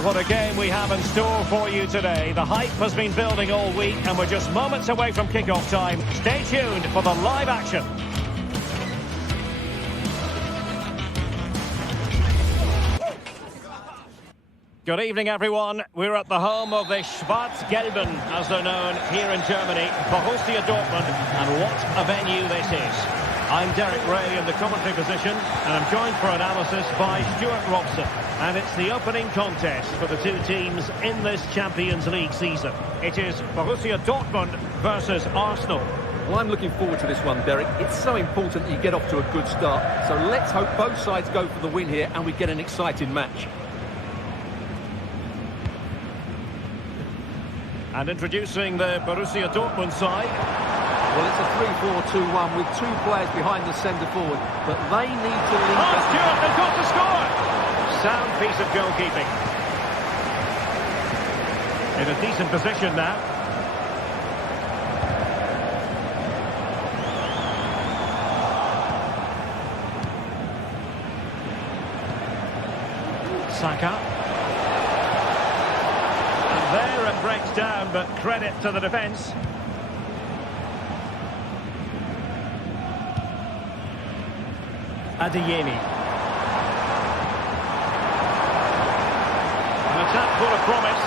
Well, what a game we have in store for you today. The hype has been building all week and we're just moments away from kick-off time. Stay tuned for the live action. Good evening, everyone. We're at the home of the Schwarz-Gelben, as they're known here in Germany, Borussia Dortmund, and what a venue this is. I'm Derek Ray in the commentary position, and I'm joined for analysis by Stuart Robson. And it's the opening contest for the two teams in this Champions League season. It is Borussia Dortmund versus Arsenal. Well, I'm looking forward to this one, Derek. It's so important that you get off to a good start. So let's hope both sides go for the win here and we get an exciting match. And introducing the Borussia Dortmund side. Well, it's a 3-4-2-1 with two players behind the centre forward, but they need to link up. Oh, Stuart, they've got to score! Sound piece of goalkeeping. In a decent position now. Saka. And there it breaks down, but credit to the defence. Adeyemi. An attack full of promise.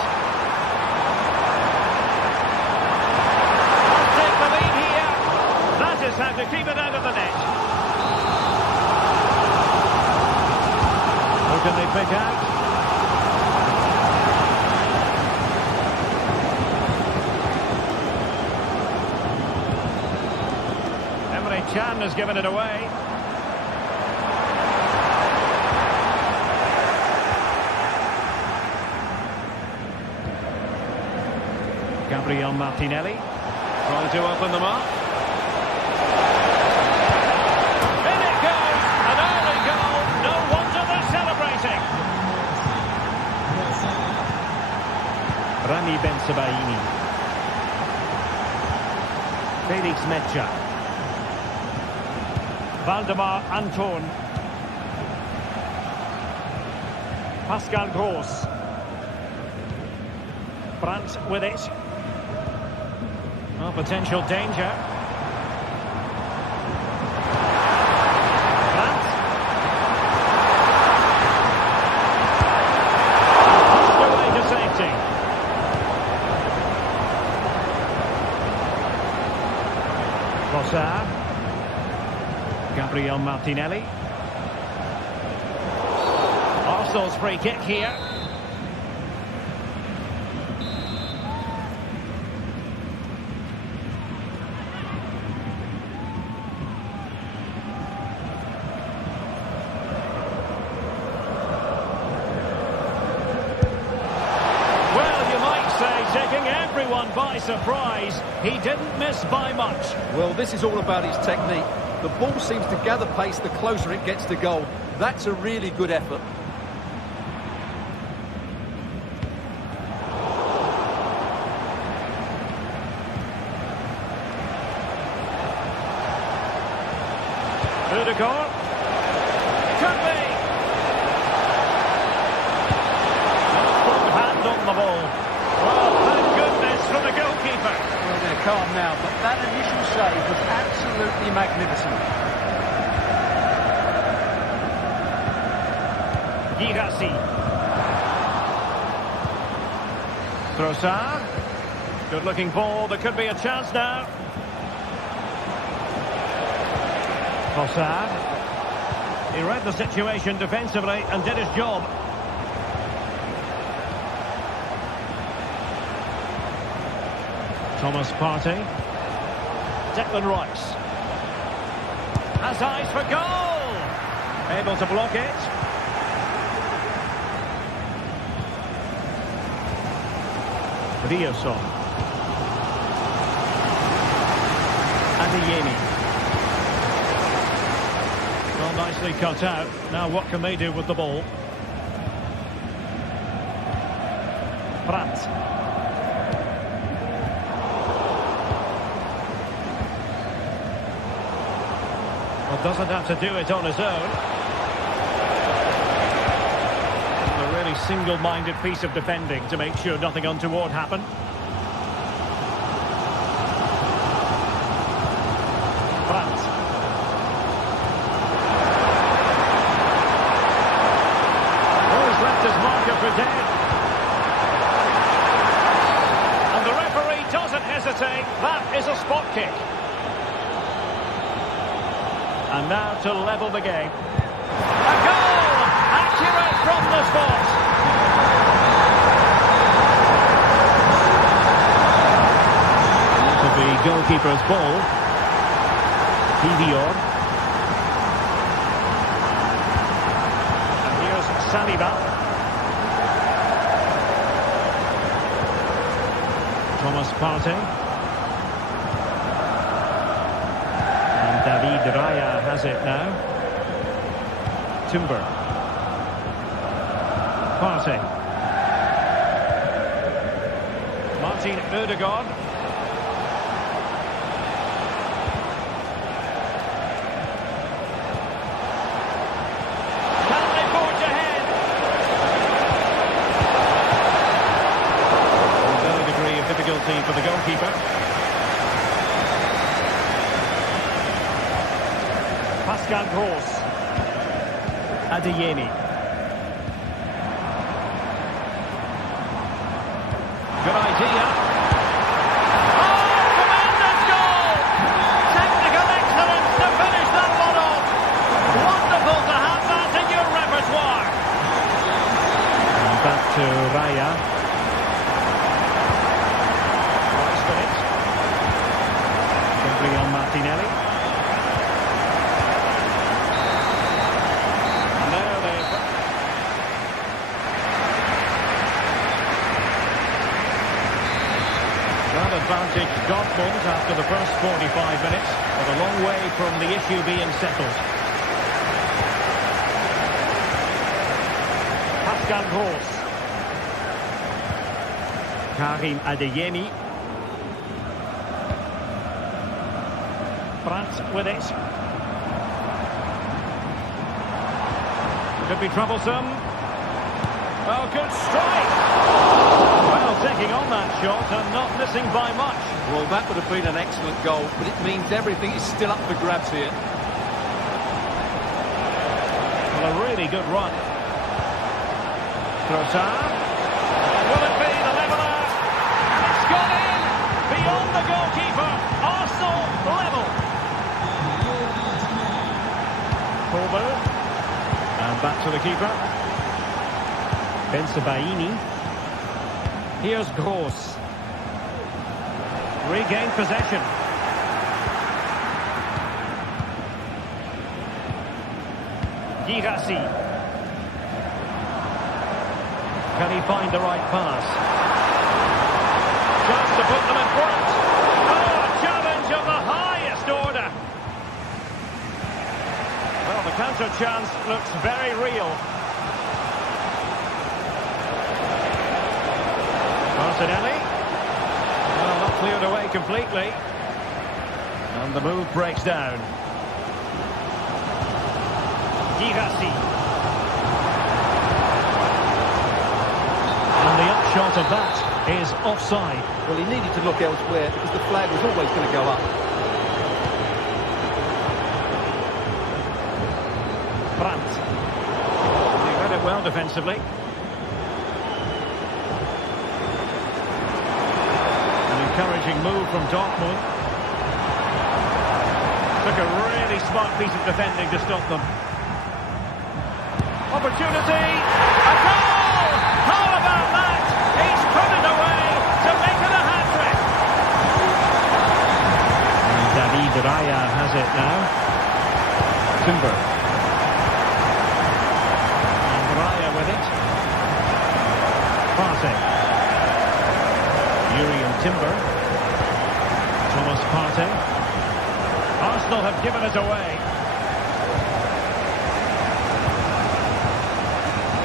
Must take the lead here. That is how to keep it out of the net. Who can they pick out? Emre Can has given it away. Gabriel Martinelli trying to open them up. In it goes! An early goal. No wonder they're celebrating. Rami Ben-Sebaini. Felix Metscher. Valdemar Anton. Pascal Gross. Brandt with it. Oh, potential danger. Brandt. Pushed away to safety. Trossard. Gabriel Martinelli. Arsenal's free kick here. Taking everyone by surprise. He didn't miss by much. Well, this is all about his technique. The ball seems to gather pace the closer it gets to goal. That's a really good effort. Udegaard. Could be. Strong hand on the ball. Well, thank goodness for the goalkeeper. Well, they're calm now, but that initial save was absolutely magnificent. Girassi. Trossard. Good-looking ball. There could be a chance now. Trossard. He read the situation defensively and did his job. Thomas Partey. Declan Rice. Has eyes for goal. Able to block it. Rioson. Adeyemi. Well, nicely cut out. Now what can they do with the ball? Brandt. Well, doesn't have to do it on his own. They're really very single-minded piece of defending to make sure nothing untoward happened. Brandt. Oh, he's left his marker for dead. And the referee doesn't hesitate. That is a spot kick. And now to level the game. A goal! Accurate from the spot. To the goalkeeper's ball. Kivior. And here's Saliba. Thomas Partey. David Raya has it now. Timber. Partey. Martin Ødegaard. Can they forge ahead? No degree of difficulty for the goalkeeper. Pascal Gross. Adeyemi. Good idea. Oh, tremendous goal! Technical excellence to finish that one off. Wonderful to have that in your repertoire. And back to Raya. Last minute. Simply on Martinelli. Advantage Dortmund after the first 45 minutes, but a long way from the issue being settled. Pascal Gross. Karim Adeyemi. Brandt with it. Could be troublesome. Oh, good strike! Well, taking on that shot and not missing by much. Well, that would have been an excellent goal, but it means everything is still up for grabs here. Well, a really good run. Trossard. Will it be the leveller? And it's gone in! Beyond the goalkeeper. Arsenal level. Colbert. And back to the keeper. Bensebaini. Here's Gross. Regained possession. Girassi. Can he find the right pass? Chance to put them in front. Oh, a challenge of the highest order. Well, the counter chance looks very real. Martinelli. Well, not cleared away completely. And the move breaks down. Girassi. And the upshot of that is offside. Well, he needed to look elsewhere because the flag was always going to go up. Brandt. He read it well defensively. Encouraging move from Dortmund. Took a really smart piece of defending to stop them. Opportunity! A goal! How about that? He's put it away to make it a hat-trick. And David Raya has it now. Timber. And Raya with it. Partey. Timber. Thomas Partey. Arsenal have given it away.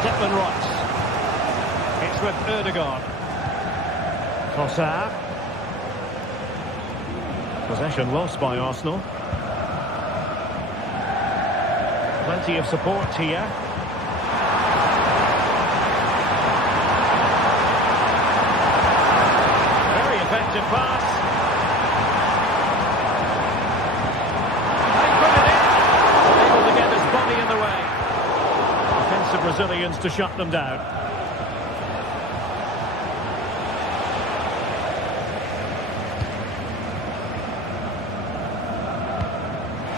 Declan Rice. It's with Ødegaard. Trossard. Possession lost by Arsenal. Plenty of support here. Effective pass. They put it in. Able to get his body in the way. Defensive Brazilians to shut them down.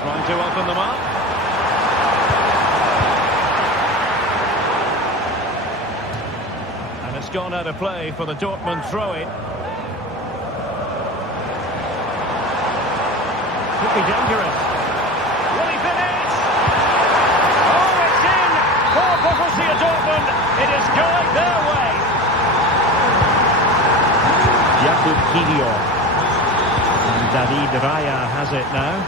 Trying to open them up. And it's gone out of play for the Dortmund throw-in. Could be dangerous. Will he finish? Oh, it's in for Borussia Dortmund. It is going their way. Jakub Kiwior. And David Raya has it now.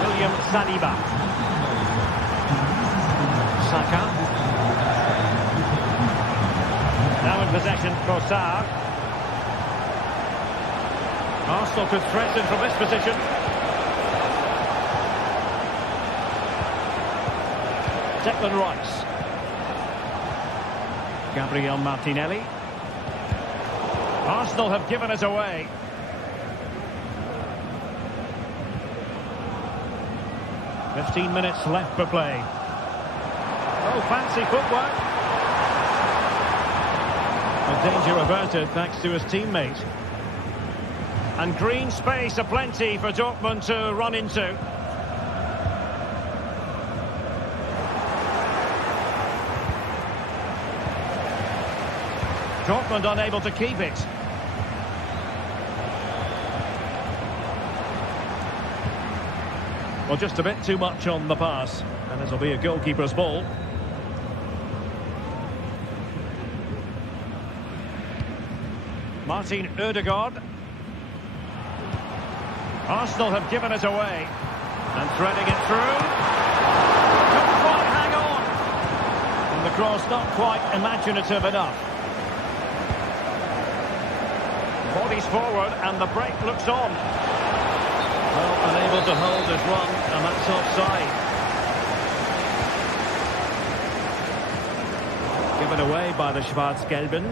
William Saliba. Saka. Now in possession for Sarr. Arsenal could threaten from this position. Declan Rice. Gabriel Martinelli. Arsenal have given us away. "15 minutes left for play." Oh, fancy footwork. A danger averted thanks to his teammate. And green space aplenty for Dortmund to run into. Dortmund unable to keep it. Well, just a bit too much on the pass. And this will be a goalkeeper's ball. Martin Ødegaard. Arsenal have given us away. And threading it through. Couldn't quite hang on. And the cross not quite imaginative enough. Bodies forward and the break looks on. Well, unable to hold his run, and that's offside. Given away by the Schwarz-Gelben.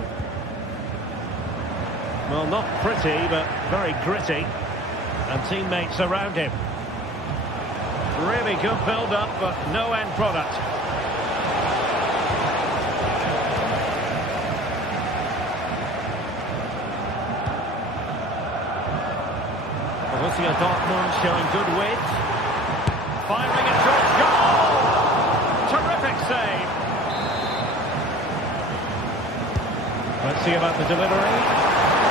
Well, not pretty, but very gritty. And teammates around him. Really good build-up, but no end product. Borussia Dortmund showing good width. Firing it towards goal! Terrific save. Let's see about the delivery.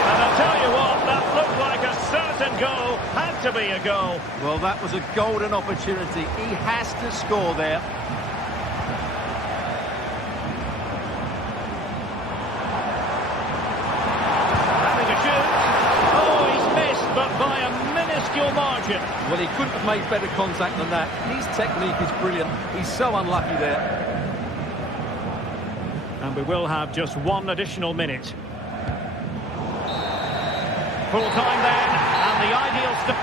And I'll tell you what, that looked like a certain goal. Had to be a goal. Well, that was a golden opportunity. He has to score there. Having to shoot. Oh, he's missed, but by a minuscule margin. Well, he couldn't have made better contact than that. His technique is brilliant. He's so unlucky there. And we will have just one additional minute. Full time then, and the ideal start.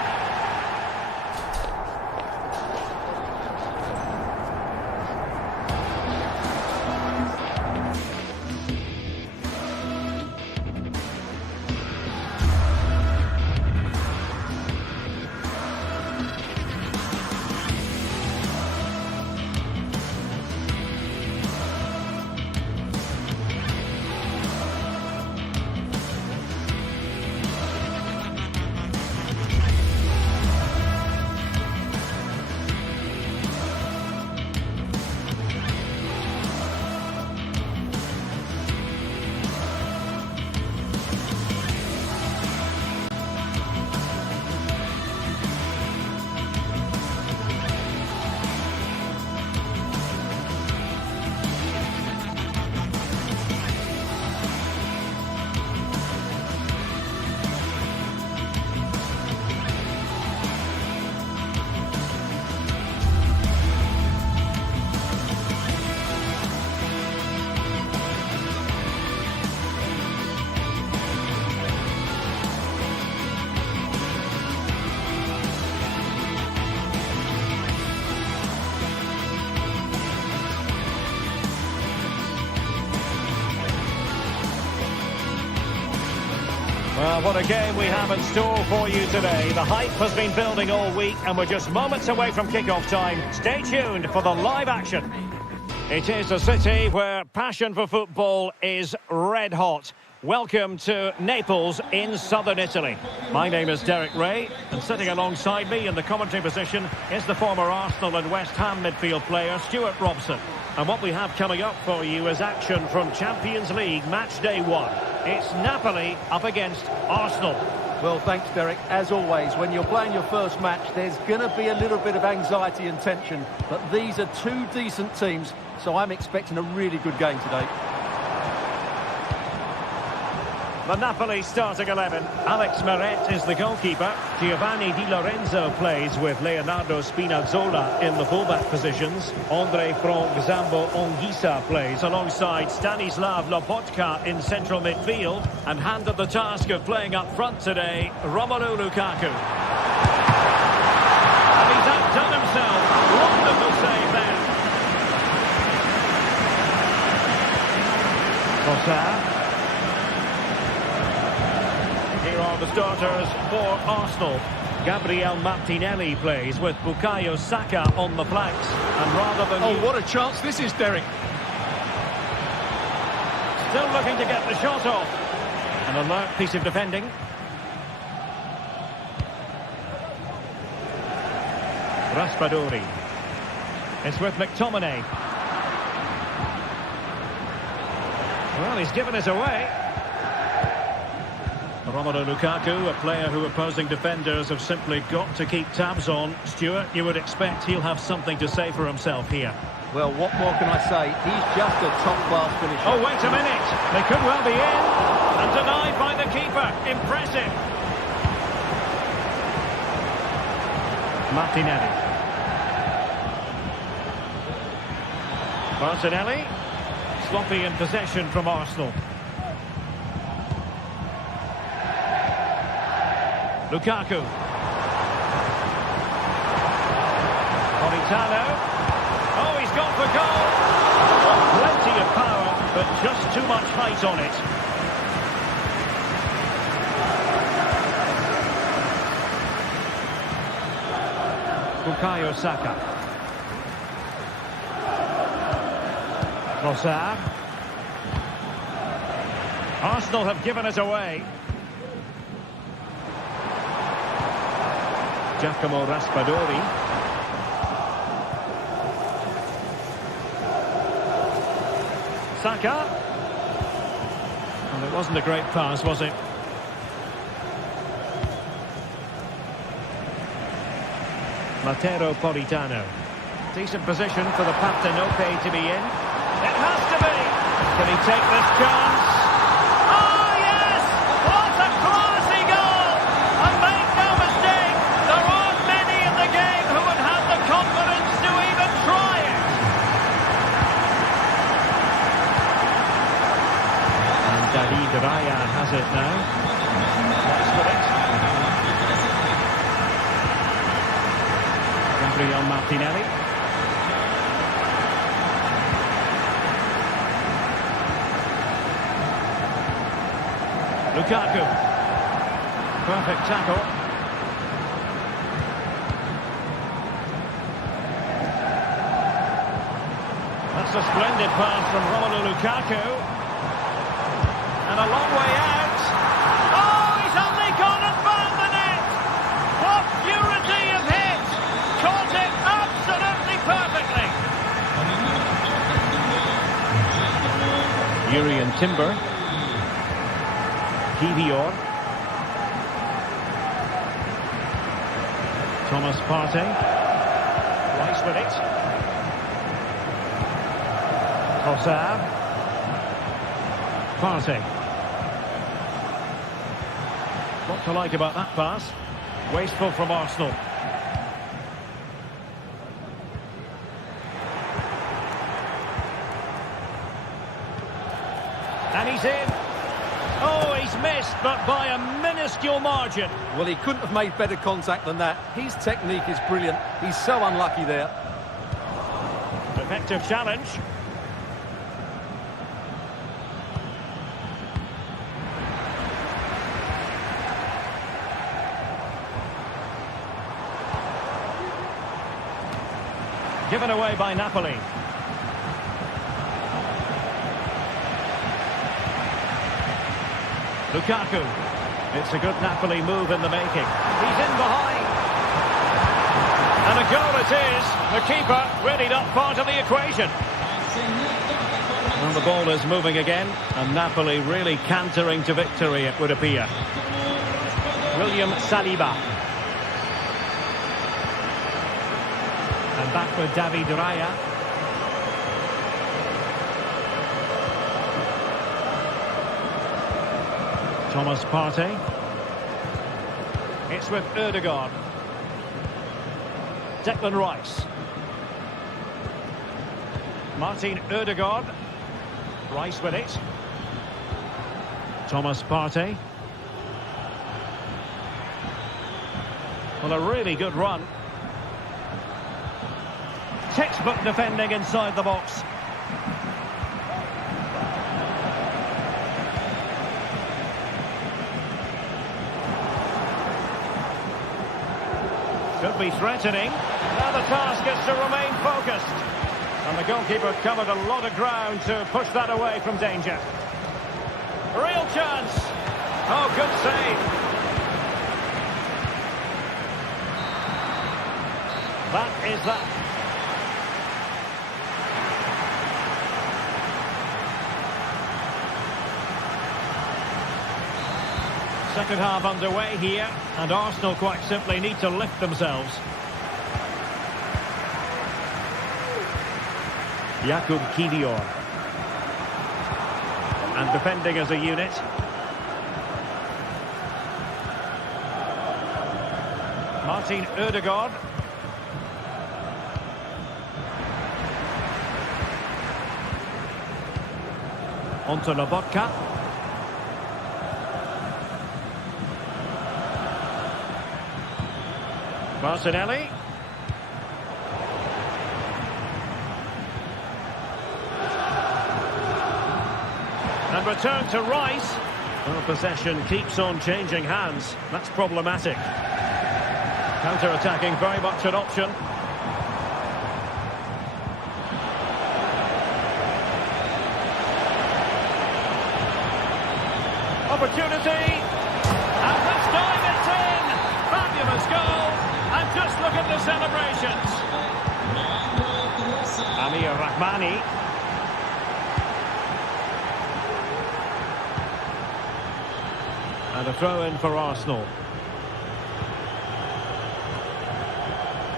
Well, what a game we have in store for you today. The hype has been building all week, and we're just moments away from kick-off time. Stay tuned for the live action. It is a city where passion for football is red hot. Welcome to Naples in southern Italy. My name is Derek Ray, and sitting alongside me in the commentary position is the former Arsenal and West Ham midfield player Stuart Robson. And what we have coming up for you is action from Champions League match day 1. It's Napoli up against Arsenal. Well, thanks, Derek. As always, when you're playing your first match, there's going to be a little bit of anxiety and tension. But these are two decent teams, so I'm expecting a really good game today. The Napoli starting 11. Alex Meret is the goalkeeper. Giovanni Di Lorenzo plays with Leonardo Spinazzola in the fullback positions. Andre Frank Zambo Ongisa plays alongside Stanislav Lobotka in central midfield. And handed the task of playing up front today, Romelu Lukaku. And he's outdone himself. Wonderful save there. Trossard. Here are the starters for Arsenal. Gabriel Martinelli plays with Bukayo Saka on the flanks. And rather than... Oh, what a chance this is, Derek. Still looking to get the shot off. An alert piece of defending. Raspadori. It's with McTominay. Well, he's given it away. Romelu Lukaku, a player who opposing defenders have simply got to keep tabs on. Stuart, you would expect he'll have something to say for himself here. Well, what more can I say? He's just a top-class finisher. Oh, wait a minute. They could well be in. And denied by the keeper. Impressive. Martinelli. Martinelli. Sloppy in possession from Arsenal. Lukaku. Politano. Oh, he's gone for goal. Plenty of power, but just too much height on it. Bukayo Saka. Trossard. Arsenal have given it away. Giacomo Raspadori. Saka. And it wasn't a great pass, was it? Matteo Politano. Decent position for the Partenope to be in. It has to be. Can he take this chance? Oh, yes! What a classy goal! And make no mistake, there aren't many in the game who would have the confidence to even try it. And David Raya has it now. Nice with it. Gabriel Martinelli. Lukaku. Perfect tackle. That's a splendid pass from Romelu Lukaku. And a long way out. Oh, he's only gone and found the net. What purity of hit. Caught it absolutely perfectly. Urian Timber. Kivior. Thomas Partey. Rice with it. Trossard. Partey. What to like about that pass? Wasteful from Arsenal. And he's in. Oh, he's missed, but by a minuscule margin. Well, he couldn't have made better contact than that. His technique is brilliant. He's so unlucky there. Effective challenge. Given away by Napoli. Lukaku. It's a good Napoli move in the making. He's in behind. And a goal it is. The keeper really not part of the equation. And the ball is moving again. And Napoli really cantering to victory, it would appear. William Saliba. And back with David Raya. Thomas Partey. It's with Ødegaard. Declan Rice. Martin Ødegaard. Rice with it. Thomas Partey. Well, a really good run. Textbook defending inside the box. Could be threatening. Now the task is to remain focused. And the goalkeeper covered a lot of ground to push that away from danger. Real chance. Oh, good save. That is that. Second half underway here, and Arsenal quite simply need to lift themselves. Jakub Kivior. And defending as a unit. Martin Ødegaard. Onto Lobotka. Martinelli. And return to Rice. Well, possession keeps on changing hands. That's problematic. Counter-attacking very much an option. Opportunity. And this time it's in. Fabulous goal. And just look at the celebrations. Amir Rahmani. And a throw-in for Arsenal.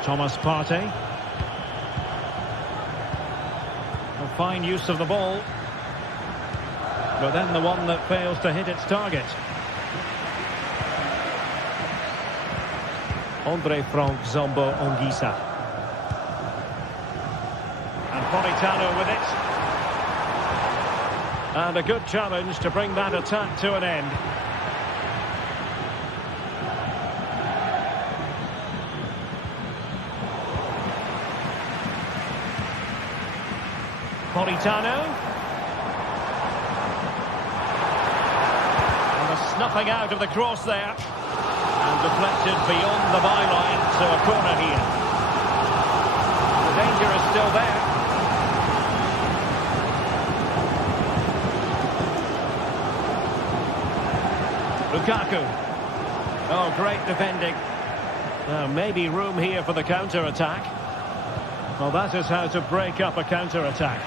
Thomas Partey. A fine use of the ball. But then the one that fails to hit its target. Andre Frank Zombo Ongisa. And Politano with it. And a good challenge to bring that attack to an end. Politano. And a snuffing out of the cross there. And deflected beyond the byline, so a corner here. The danger is still there. Lukaku. Oh, great defending. Maybe room here for the counter-attack. Well, that is how to break up a counter-attack.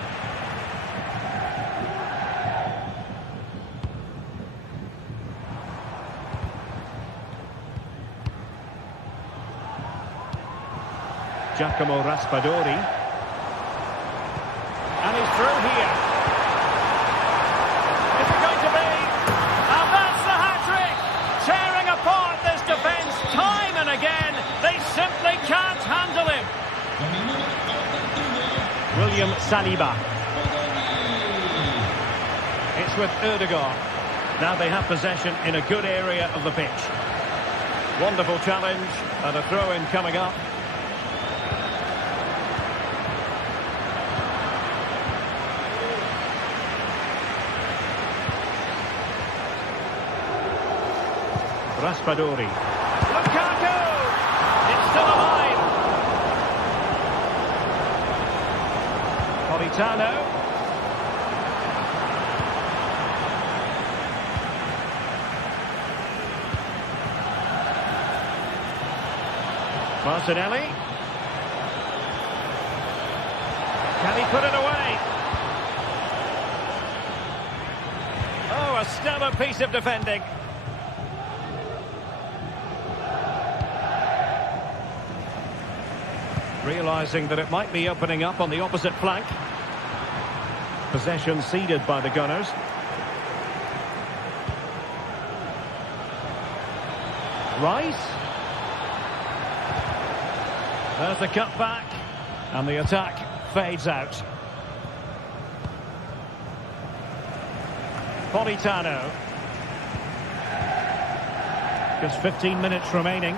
Giacomo Raspadori. And he's through here. Is it going to be? And that's the hat-trick! Tearing apart this defence time and again. They simply can't handle him. William Saliba. It's with Ødegaard. Now they have possession in a good area of the pitch. Wonderful challenge and a throw-in coming up. Raspadori. Lukaku! It's still alive! Politano. Martinelli. Can he put it away? Oh, a stellar piece of defending. Realising that it might be opening up on the opposite flank. Possession ceded by the Gunners. Rice. There's the cut back. And the attack fades out. Politano. Just 15 minutes remaining.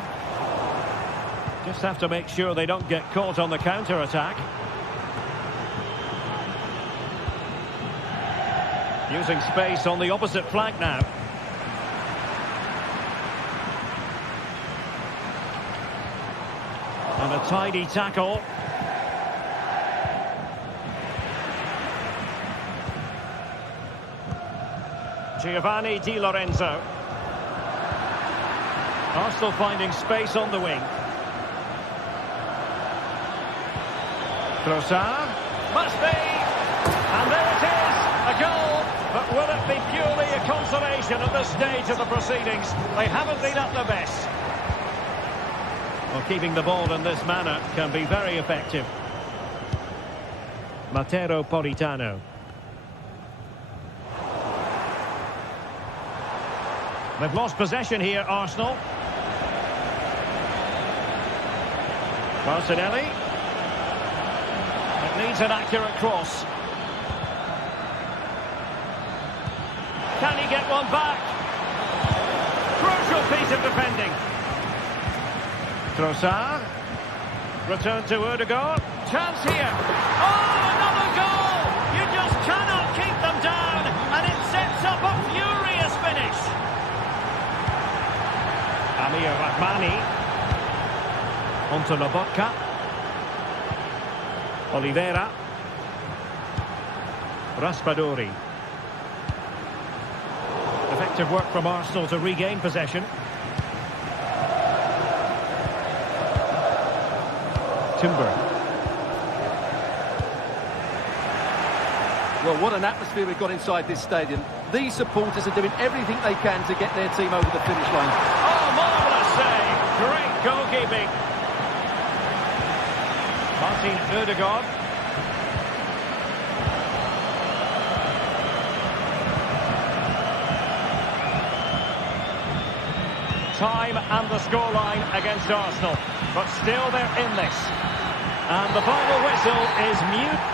Just have to make sure they don't get caught on the counter-attack. Using space on the opposite flank now. And a tidy tackle. Giovanni Di Lorenzo. Arsenal finding space on the wing. Trossard. Must be! And there it is! A goal! But will it be purely a consolation at this stage of the proceedings? They haven't been at their best. Well, keeping the ball in this manner can be very effective. Matteo Politano. They've lost possession here, Arsenal. Martinelli. It needs an accurate cross. Can he get one back? Crucial piece of defending. Trossard. Return to Odegaard. Chance here. Oh, another goal! You just cannot keep them down, and it sets up a furious finish. Amir Rahmani. Onto Lobotka. Oliveira. Raspadori. Effective work from Arsenal to regain possession. Timber. Well, what an atmosphere we've got inside this stadium. These supporters are doing everything they can to get their team over the finish line. Oh, marvellous save. Great goalkeeping. Martin Odegaard. Time and the scoreline against Arsenal. But still they're in this. And the final whistle is mute.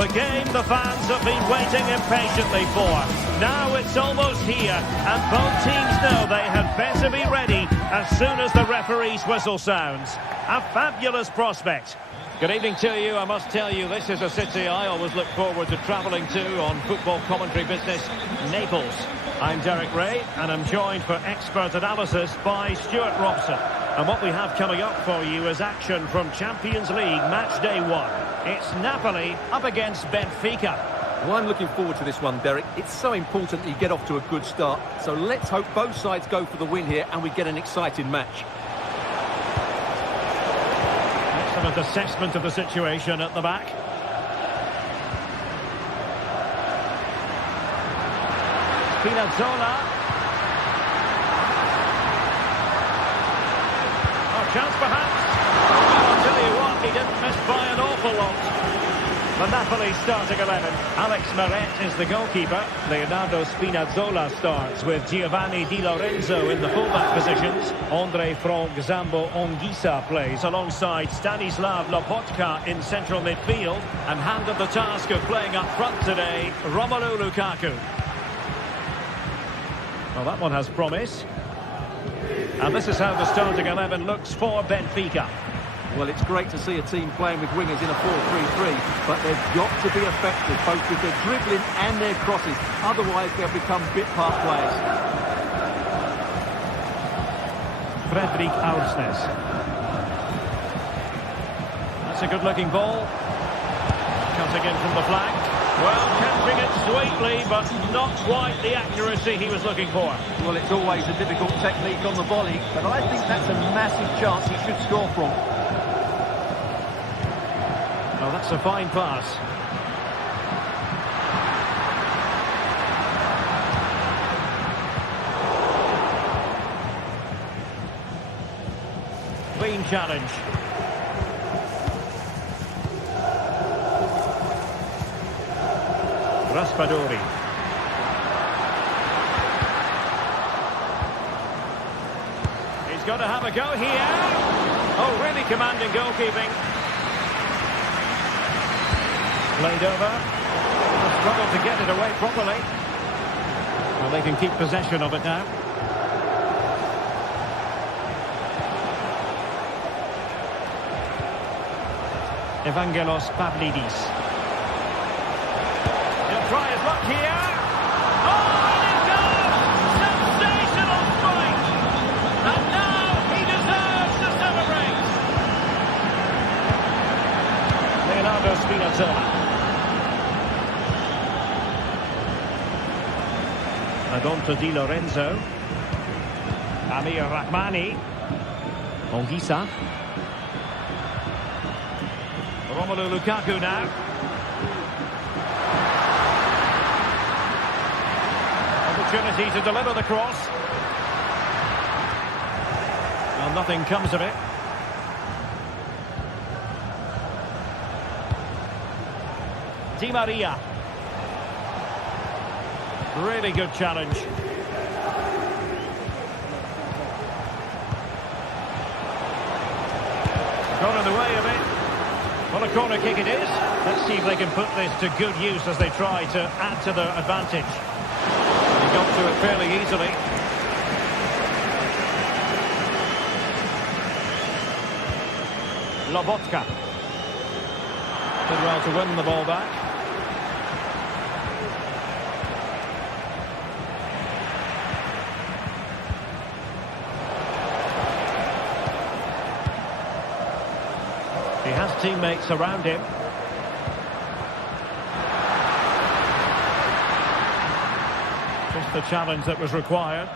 The game the fans have been waiting impatiently for. Now it's almost here, and both teams know they had better be ready as soon as the referee's whistle sounds. A fabulous prospect. Good evening to you. I must tell you, this is a city I always look forward to travelling to on football commentary business, Naples. I'm Derek Ray, and I'm joined for expert analysis by Stuart Robson. And what we have coming up for you is action from Champions League match day 1. It's Napoli up against Benfica. Well, I'm looking forward to this one, Derek. It's so important that you get off to a good start. So let's hope both sides go for the win here and we get an exciting match. Excellent assessment of the situation at the back. Spinazzola. Oh, chance perhaps. I'll tell you what, he didn't miss by an awful lot. The Napoli starting 11. Alex Meret is the goalkeeper. Leonardo Spinazzola starts with Giovanni Di Lorenzo in the fullback positions. Andre Frank Zambo Onguisa plays alongside Stanislav Lobotka in central midfield. And handed the task of playing up front today, Romelu Lukaku. Well, that one has promise. And this is how the starting 11 looks for Benfica. Well, it's great to see a team playing with wingers in a 4-3-3, but they've got to be effective, both with their dribbling and their crosses. Otherwise, they'll become bit-part players. Fredrik Aursnes. That's a good-looking ball. Cutting in from the flank. Well, catching it sweetly, but not quite the accuracy he was looking for. Well, it's always a difficult technique on the volley, but I think that's a massive chance he should score from. Well, that's a fine pass. Clean challenge. Raspadori. He's got to have a go here. Oh, really commanding goalkeeping. Played over. Struggled to get it away properly. Well, they can keep possession of it now. Evangelos Pavlidis. He'll try his luck here. Oh, and it does! Sensational strike! And now he deserves to celebrate. Leonardo Spinazzola. Adonto Di Lorenzo. Amir Rahmani. Onguisa. Romelu Lukaku now. Opportunity to deliver the cross. Well, nothing comes of it. Di Maria. Really good challenge. Got in the way of it. Well, a corner kick it is. Let's see if they can put this to good use as they try to add to their advantage. They got to it fairly easily. Lobotka. Did well to win the ball back. He has teammates around him. Just the challenge that was required.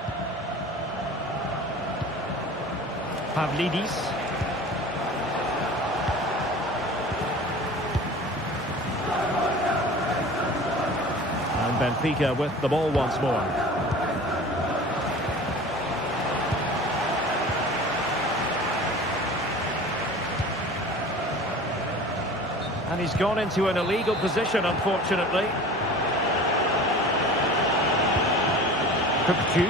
Pavlidis. And Benfica with the ball once more. And he's gone into an illegal position, unfortunately. Kupcu.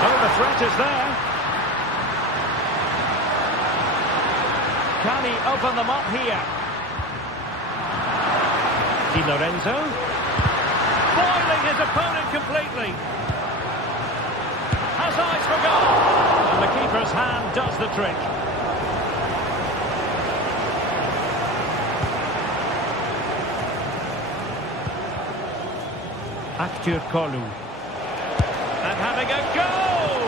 Oh, the threat is there. Can he open them up here? Di Lorenzo. Foiling his opponent completely. Has eyes for goal. And the keeper's hand does the trick. Aktur Kolu. And having a goal!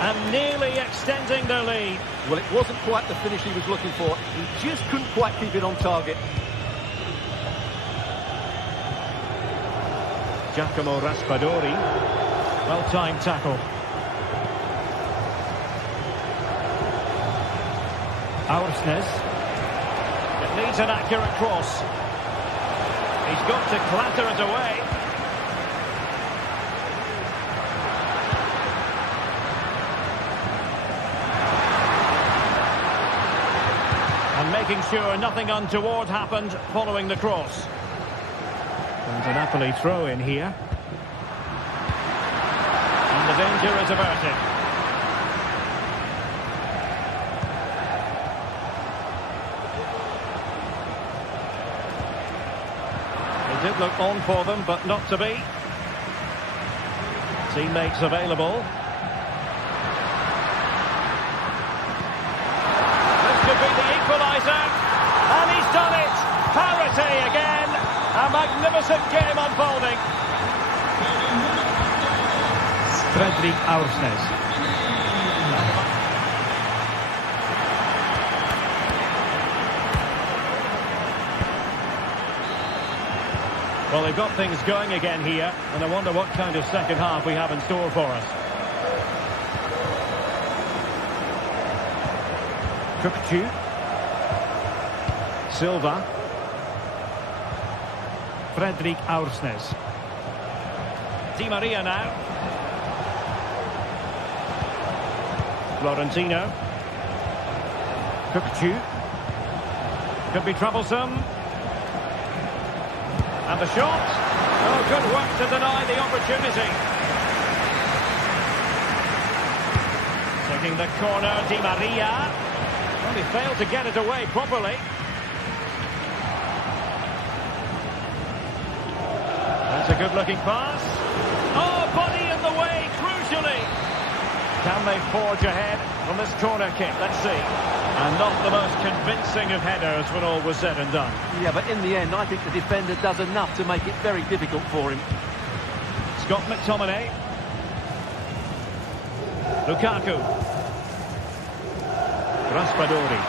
And nearly extending the lead. Well, it wasn't quite the finish he was looking for. He just couldn't quite keep it on target. Giacomo Raspadori. Well-timed tackle. Aursnes. It needs an accurate cross. He's got to clatter it away. And making sure nothing untoward happened following the cross. And a Napoli throw in here. And the danger is averted. It did look on for them, but not to be. Teammates available. This could be the equaliser. And he's done it. Parity again. A magnificent game unfolding. Fredrik Aursnes. Well, they've got things going again here, and I wonder what kind of second half we have in store for us. Kukcu. Silva. Fredrik Aursnes. Di Maria now. Florentino. Kukcu. Could be troublesome. And the shot. Oh, good work to deny the opportunity. Taking the corner, Di Maria. Well, he failed to get it away properly. That's a good-looking pass. Oh, body in the way, crucially. Can they forge ahead from this corner kick? Let's see. And not the most convincing of headers when all was said and done. Yeah, but in the end, I think the defender does enough to make it very difficult for him. Scott McTominay. Lukaku. Raspadori.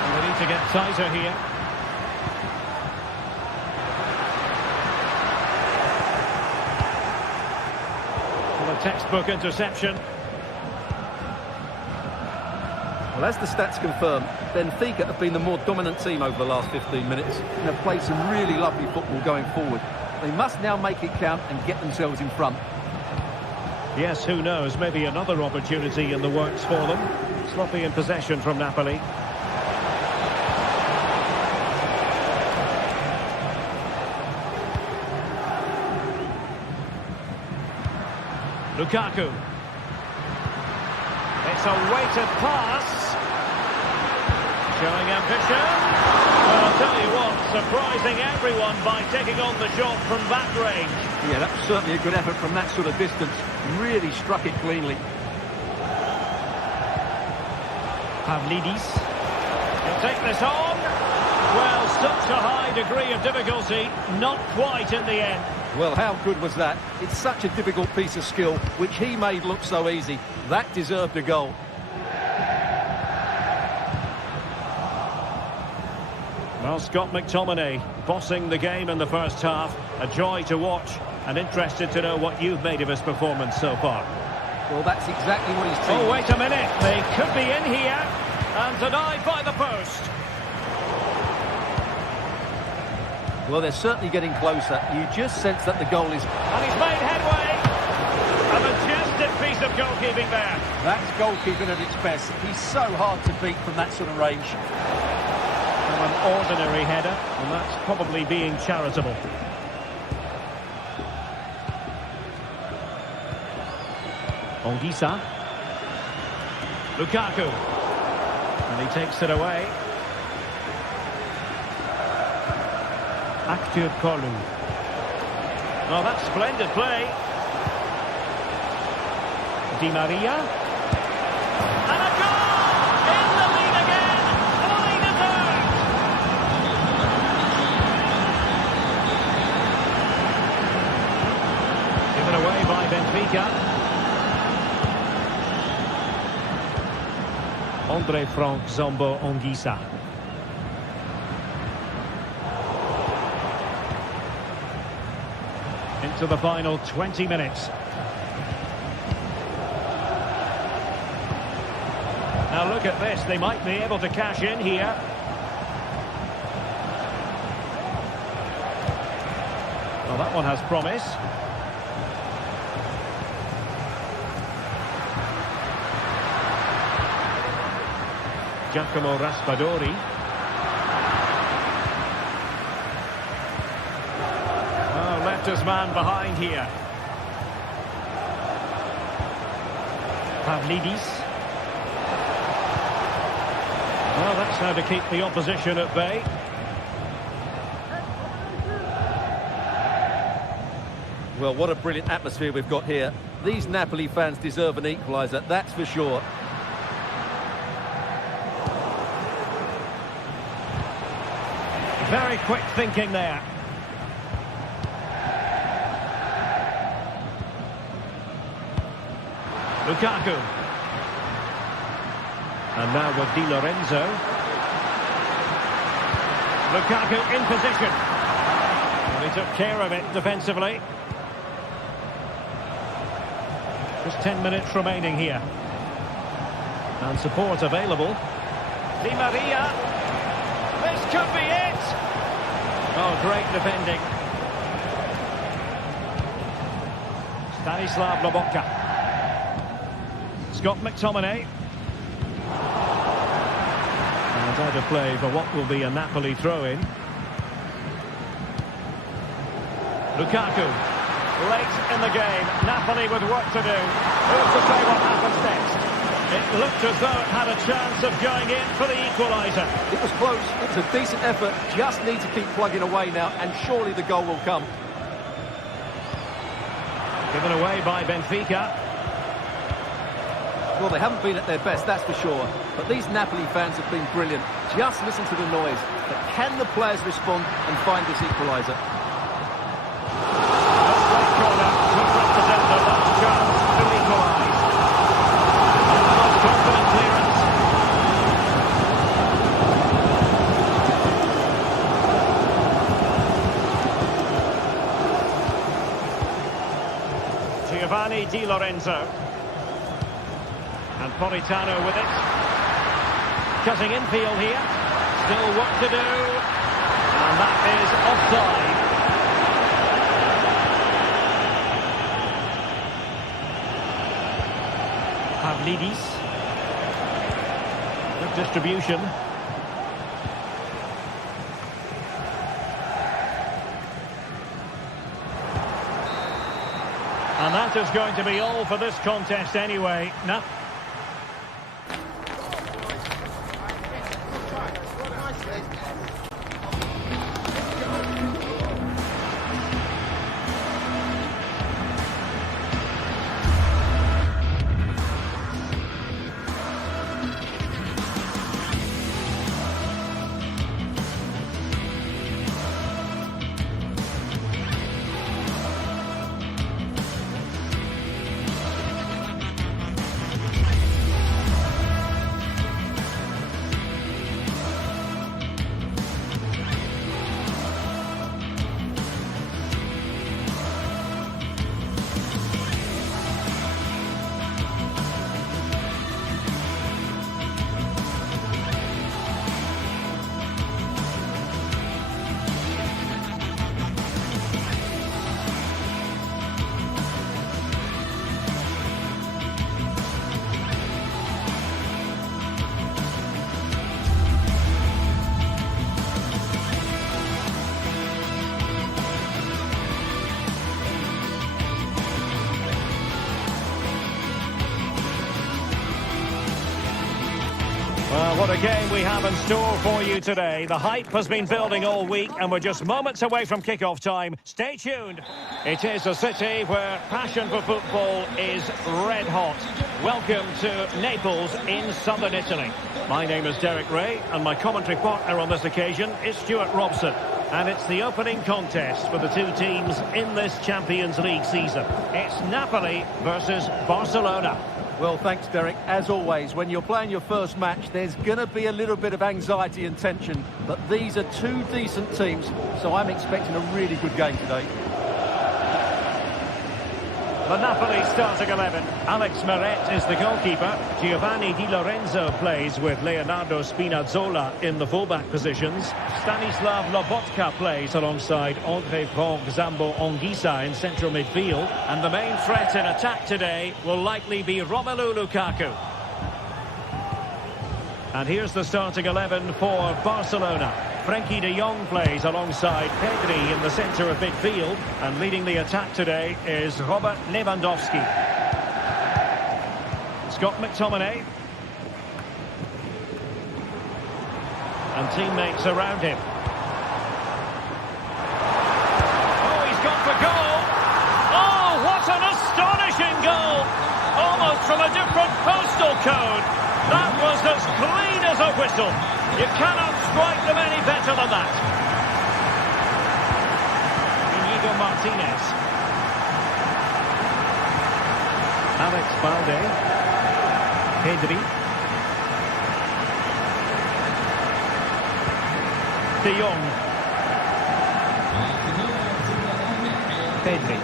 And they need to get tighter here. Well, a textbook interception. Well, as the stats confirm, Benfica have been the more dominant team over the last 15 minutes and have played some really lovely football going forward. They must now make it count and get themselves in front. Yes, who knows, maybe another opportunity in the works for them. Sloppy in possession from Napoli. Lukaku. It's a weighted pass. Showing ambition. Well, I'll tell you what, surprising everyone by taking on the shot from that range. Yeah, that was certainly a good effort from that sort of distance. Really struck it cleanly. Pavlidis. He'll take this on. Well, such a high degree of difficulty, not quite in the end. Well, how good was that? It's such a difficult piece of skill, which he made look so easy. That deserved a goal. Well, Scott McTominay bossing the game in the first half. A joy to watch, and interested to know what you've made of his performance so far. Well, that's exactly what he's doing. Oh, wait a minute. They could be in here, and denied by the post. Well, they're certainly getting closer. You just sense that the goal is... And he's made headway. A majestic piece of goalkeeping there. That's goalkeeping at its best. He's so hard to beat from that sort of range. An ordinary header, and that's probably being charitable. Ongisa. Lukaku. And he takes it away. Acteur Kolu. Oh, that's splendid play. Di Maria. And a goal! In the lead again! Fully deserved! Given away by Benfica. Andre Frank Zombo Onguisa. Into the final 20 minutes. Now look at this, they might be able to cash in here. Well, that one has promise. Giacomo Raspadori. Oh, left his man behind here. Pavlidis. Well, that's how to keep the opposition at bay. Well, what a brilliant atmosphere we've got here. These Napoli fans deserve an equaliser, that's for sure. Very quick thinking there. Lukaku. And now with Di Lorenzo. Lukaku in position. Well, he took care of it defensively. Just 10 minutes remaining here. And support available. Di Maria. This could be it. Oh, great defending. Stanislav Lobotka. Scott McTominay. And out of play for what will be a Napoli throw-in. Lukaku. Late in the game. Napoli with work to do. Who's to say what happens next? It looked as though it had a chance of going in for the equaliser. It was close, it was a decent effort, just need to keep plugging away now, and surely the goal will come. Given away by Benfica. Well, they haven't been at their best, that's for sure, but these Napoli fans have been brilliant. Just listen to the noise. But can the players respond and find this equaliser? Corner could represent the last chance to equalise. Confident clearance. Giovanni Di Lorenzo. And Politano with it. Cutting infield here. Still work to do. And that is offside. Pavlidis. Good distribution. And that is going to be all for this contest anyway. Now, What a game we have in store for you today. The hype has been building all week and we're just moments away from kick-off time. Stay tuned. It is a city where passion for football is red hot. Welcome to Naples in southern Italy. My name is Derek Ray and my commentary partner on this occasion is Stuart Robson. And it's the opening contest for the two teams in this Champions League season. It's Napoli versus Barcelona. Well, thanks, Derek. As always, when you're playing your first match, there's going to be a little bit of anxiety and tension. But these are two decent teams, so I'm expecting a really good game today. The Napoli starting 11. Alex Meret is the goalkeeper. Giovanni Di Lorenzo plays with Leonardo Spinazzola in the fullback positions. Stanislav Lobotka plays alongside Andre Franck Zambo Anguissa in central midfield. And the main threat in attack today will likely be Romelu Lukaku. And here's the starting 11 for Barcelona. Frenkie de Jong plays alongside Pedri in the centre of midfield. And leading the attack today is Robert Lewandowski. Scott McTominay. And teammates around him. Oh, he's gone for goal. Oh, what an astonishing goal. Almost from a different postal code. That was as clean as a whistle. You cannot strike them any better than that. Inigo Martinez. Alex Balde. Pedri. De Jong. Pedri.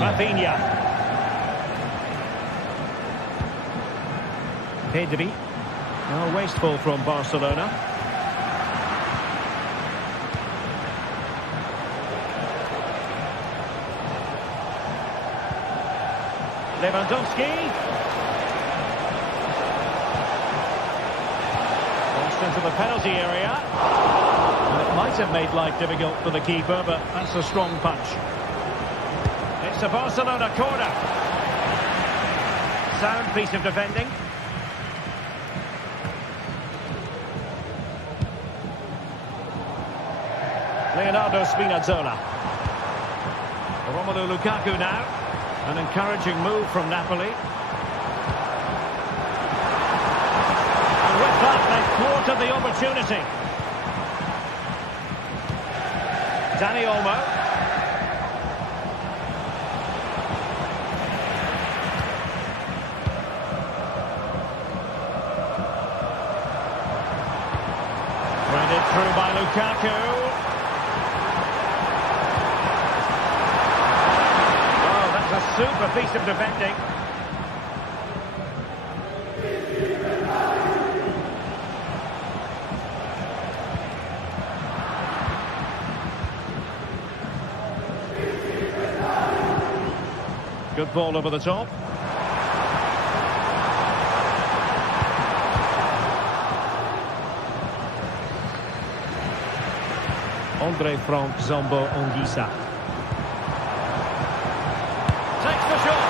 Rafinha. Pedri. Now wasteful from Barcelona. Lewandowski. Crossed into the penalty area. And it might have made life difficult for the keeper, but that's a strong punch. It's a Barcelona corner. Sound piece of defending. Leonardo Spinazzola. Romelu Lukaku now. An encouraging move from Napoli. And with that, they've thwarted the opportunity. Dani Olmo. Threaded through by Lukaku. A super piece of defending. Good ball over the top. Andre Franck Zambo Anguissa. Takes the shot.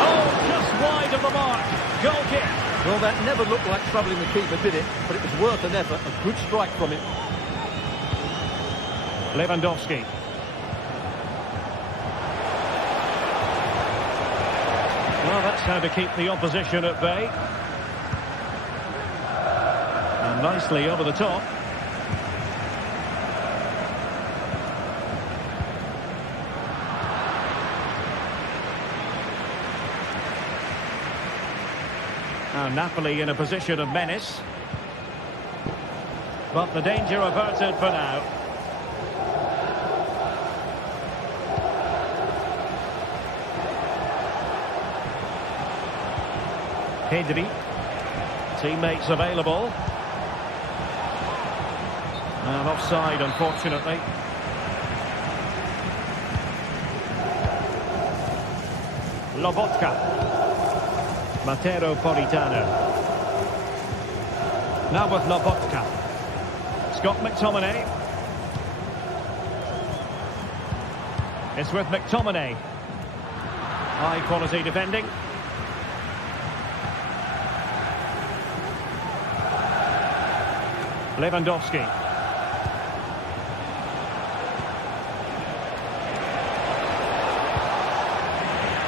Oh, just wide of the mark. Goal kick. Well, that never looked like troubling the keeper, did it? But it was worth an effort. A good strike from him. Lewandowski. Well, that's how to keep the opposition at bay. And nicely over the top. Now Napoli in a position of menace. But the danger averted for now. Pedri. Teammates available. And offside, unfortunately. Lobotka. Matteo Politano. Now with Lobotka. Scott McTominay. It's with McTominay. High quality defending. Lewandowski.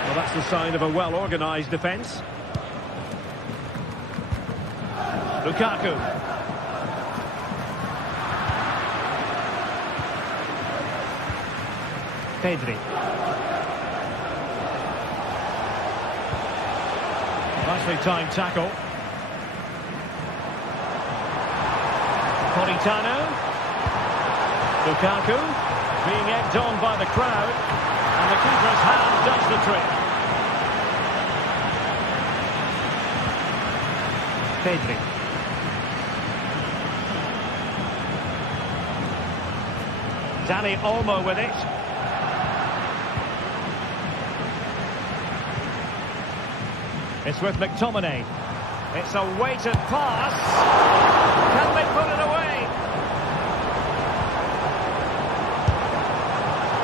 Well, that's the sign of a well-organised defence. Lukaku. Pedri. Nicely timed tackle. Politano. Lukaku being egged on by the crowd, and the keeper's hand does the trick. Pedri. Dani Olmo with it. It's with McTominay. It's a weighted pass. Can they put it away?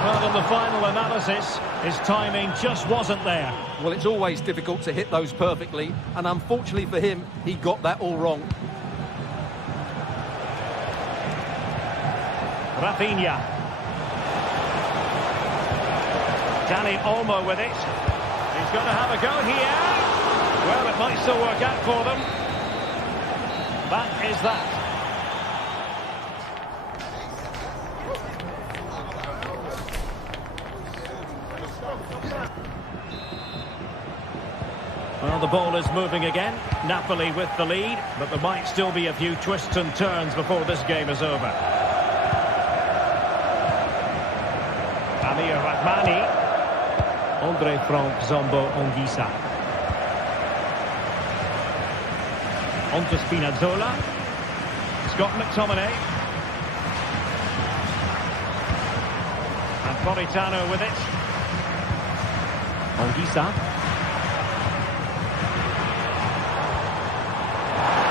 Well, in the final analysis, his timing just wasn't there. Well, it's always difficult to hit those perfectly, and unfortunately for him, he got that all wrong. Rafinha. Dani Olmo with it. He's going to have a go here. Well, it might still work out for them. That is that. Well, the ball is moving again. Napoli with the lead, but there might still be a few twists and turns before this game is over. Amir Rahmani. Andre Frank Zombo Anguissa. On to Spinazzola. Scott McTominay. And Politano with it. Anguissa.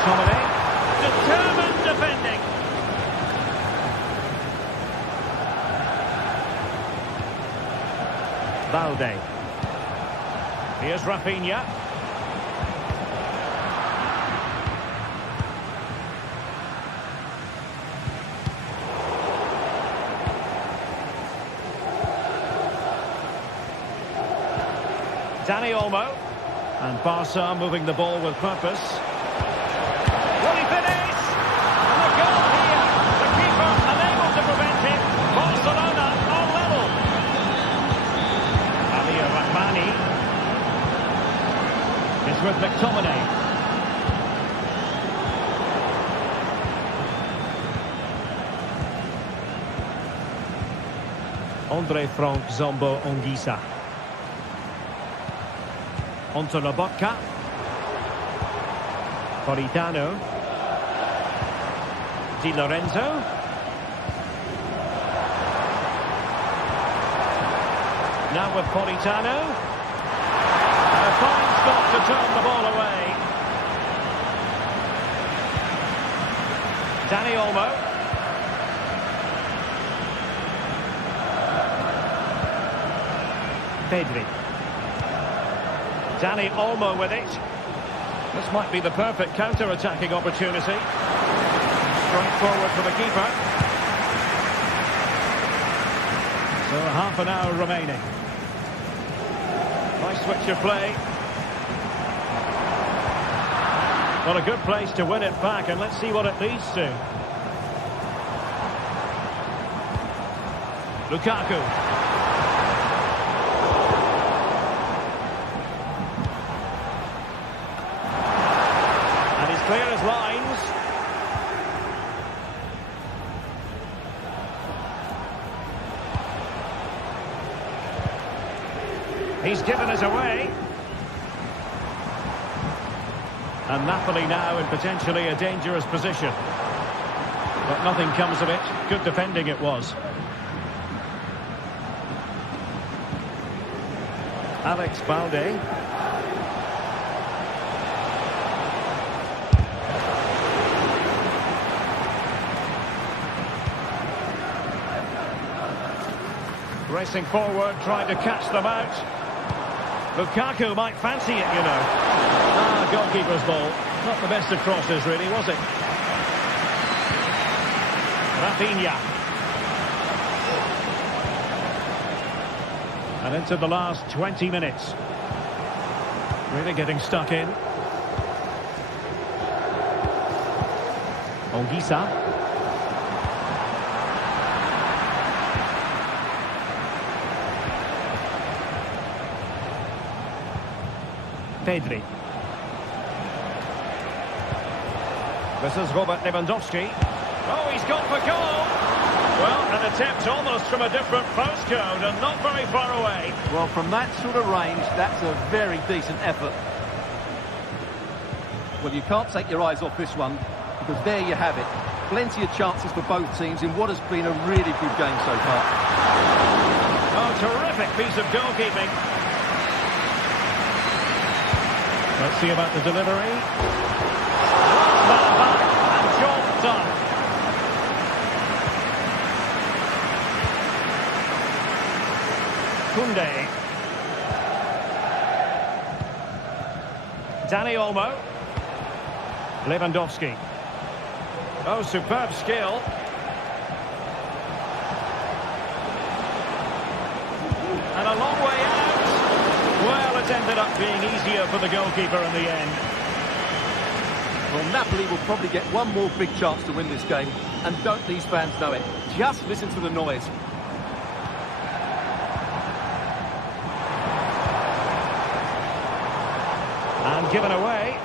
McTominay. Determined defending. Balde. Here's Rafinha. Dani Olmo. And Barca moving the ball with purpose. Will he finish? And the goal here. The keeper unable to prevent it. Barcelona on level. Amir Rahmani is with McTominay. Andre Frank Zombo Anguissa. Onto Lobotka. Politano. Di Lorenzo. Now with Politano. And a fine stop to turn the ball away. Dani Olmo. Pedri. Dani Olmo with it. This might be the perfect counter-attacking opportunity. Straight forward for the keeper. So half an hour remaining. Nice switch of play. Well, a good place to win it back, and let's see what it leads to. Lukaku. Clear as lines. He's given us away. And Napoli now in potentially a dangerous position. But nothing comes of it. Good defending it was. Alex Balde. Racing forward, trying to catch them out. Lukaku might fancy it, you know. Goalkeeper's ball. Not the best of crosses, really, was it? Rafinha. And into the last 20 minutes. Really getting stuck in. Ongisa. Pedri. This is Robert Lewandowski. Oh, he's gone for goal. Well, an attempt almost from a different postcode and not very far away. Well, from that sort of range, that's a very decent effort. Well, you can't take your eyes off this one, because there you have it. Plenty of chances for both teams in what has been a really good game so far. Oh, terrific piece of goalkeeping. Let's see about the delivery. That back and job done. Koundé. Dani Olmo. Lewandowski. Oh, superb skill. And a long way out. Well, it ended up being easier for the goalkeeper in the end. Well, Napoli will probably get one more big chance to win this game. And don't these fans know it? Just listen to the noise. And given away.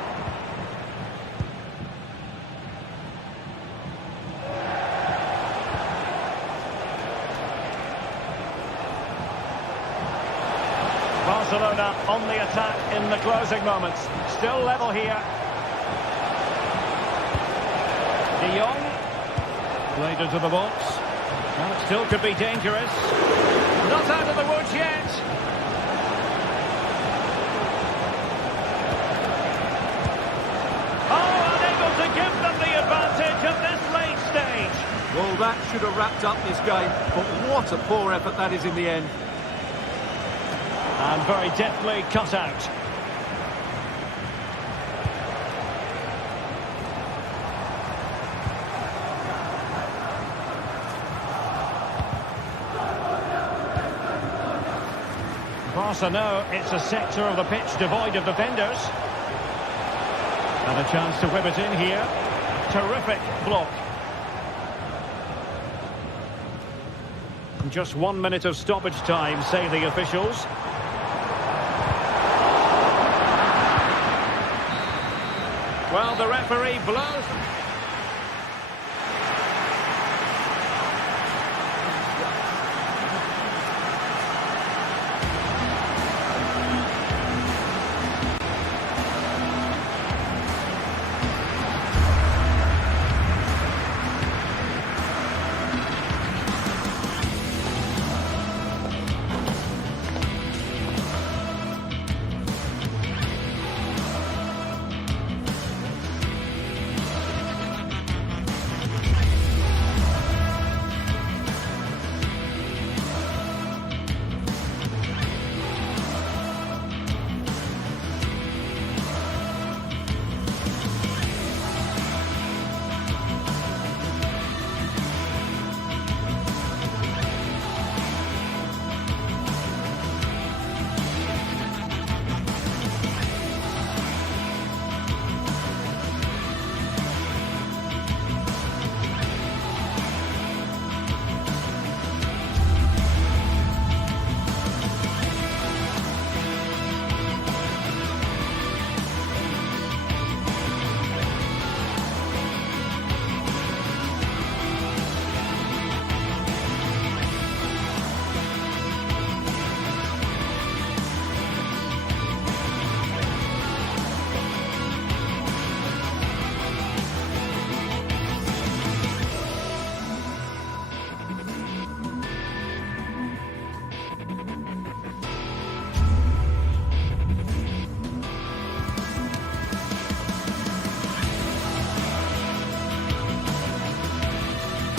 Barcelona on the attack in the closing moments. Still level here. De Jong. Played into the box. Well, it still could be dangerous. Not out of the woods yet. Oh, unable to give them the advantage at this late stage. Well, that should have wrapped up this game. But what a poor effort that is in the end. And very deftly cut out. Barca know it's a sector of the pitch devoid of defenders. And a chance to whip it in here. Terrific block. Just 1 minute of stoppage time, say the officials. Well, the referee blows.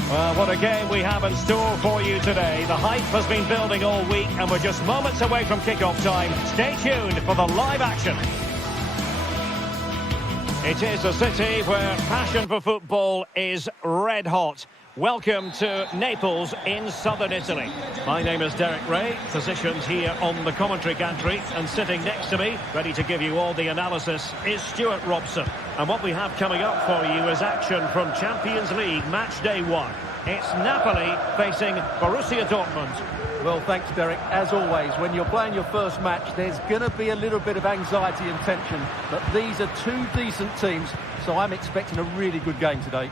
Well, what a game we have in store for you today. The hype has been building all week and we're just moments away from kick-off time. Stay tuned for the live action. It is a city where passion for football is red hot. Welcome to Naples in southern Italy. My name is Derek Ray, positioned here on the commentary gantry, and sitting next to me, ready to give you all the analysis, is Stuart Robson. And what we have coming up for you is action from Champions League match day 1. It's Napoli facing Borussia Dortmund. Well, thanks, Derek. As always, when you're playing your first match, there's going to be a little bit of anxiety and tension. But these are two decent teams, so I'm expecting a really good game today.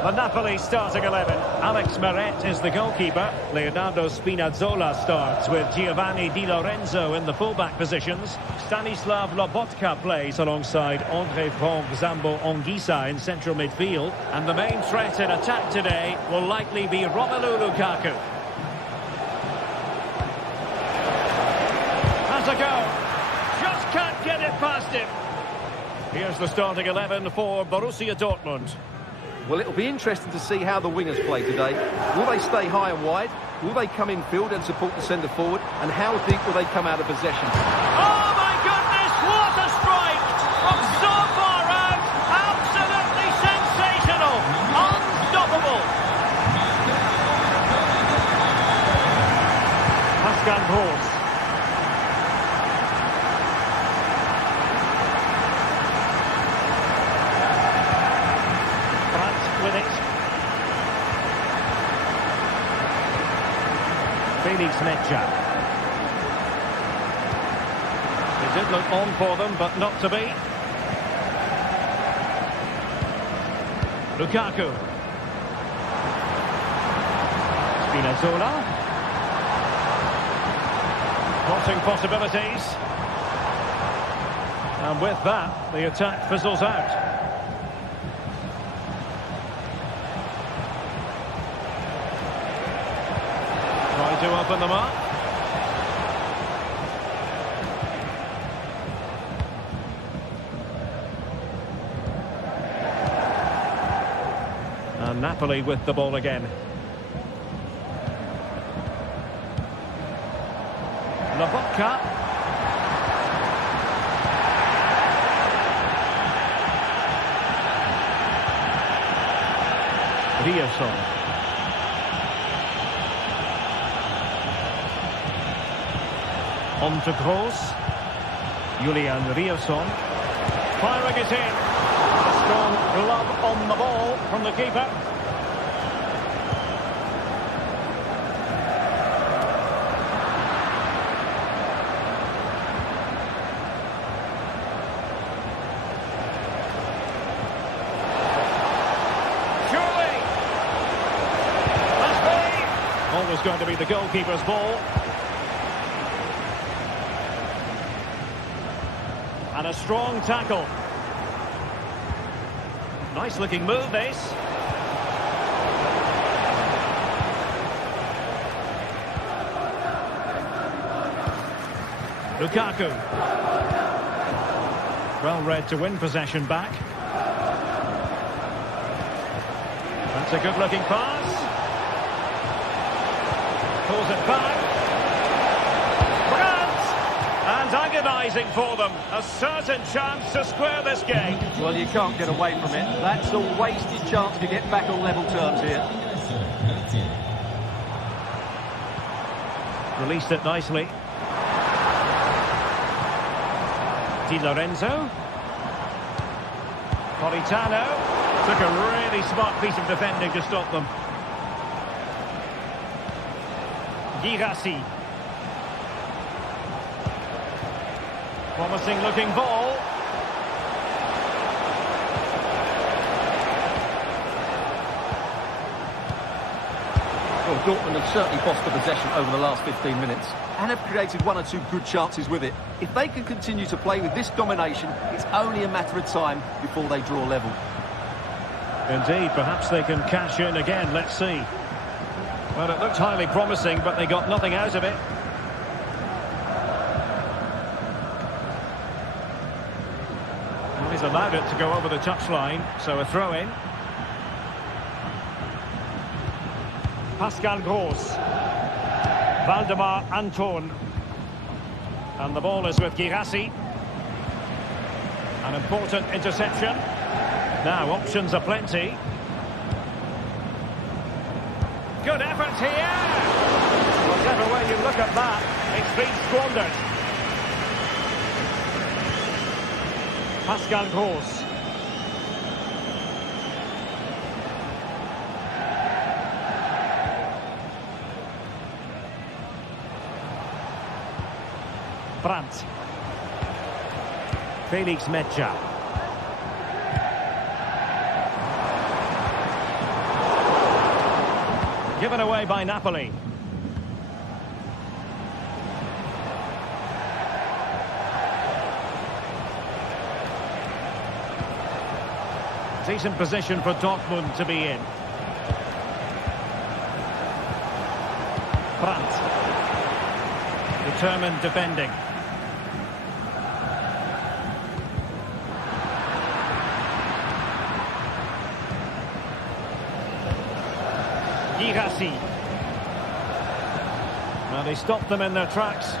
The Napoli starting 11. Alex Meret is the goalkeeper. Leonardo Spinazzola starts with Giovanni Di Lorenzo in the fullback positions. Stanislav Lobotka plays alongside André Franck Zambo-Anguissa in central midfield. And the main threat in attack today will likely be Romelu Lukaku. Has a go. Just can't get it past him. Here's the starting 11 for Borussia Dortmund. Well, it'll be interesting to see how the wingers play today. Will they stay high and wide? Will they come in field and support the centre forward? And how deep will they come out of possession? Oh, my goodness, what a strike! From so far out, absolutely sensational! Unstoppable! Pascal Gross. With it. Felix Mejia. It did look on for them, but not to be. Lukaku. Spinazzola. Crossing possibilities. And with that, the attack fizzles out. To open them up. And Napoli with the ball again. Lobotka. Rierson. On to Gross. Julian Rierson. Firing it in. A strong glove on the ball from the keeper. Surely. Must be. Always going to be the goalkeeper's ball. And a strong tackle. Nice looking move, this. Lukaku. Well read to win possession back. That's a good looking pass. Pulls it back. And agonising for them. A certain chance to square this game. Well, you can't get away from it. That's a wasted chance to get back on level terms here. Released it nicely. Di Lorenzo. Politano. Took a really smart piece of defending to stop them. Girassi. Promising looking ball. Well, Dortmund have certainly fostered possession over the last 15 minutes and have created one or two good chances with it. If they can continue to play with this domination, it's only a matter of time before they draw level. Indeed, perhaps they can cash in again. Let's see. Well, it looked highly promising, but they got nothing out of it. He's allowed it to go over the touchline, so a throw-in. Pascal Gross. Valdemar Anton. And the ball is with Girassi. An important interception. Now, options are plenty. Good effort here! Whatever way you look at that, it's been squandered. Pascal Gross. Brandt. Felix Metscher. Given away by Napoli. Decent position for Dortmund to be in. Brandt. Determined defending. Girassi. Well, they stopped them in their tracks.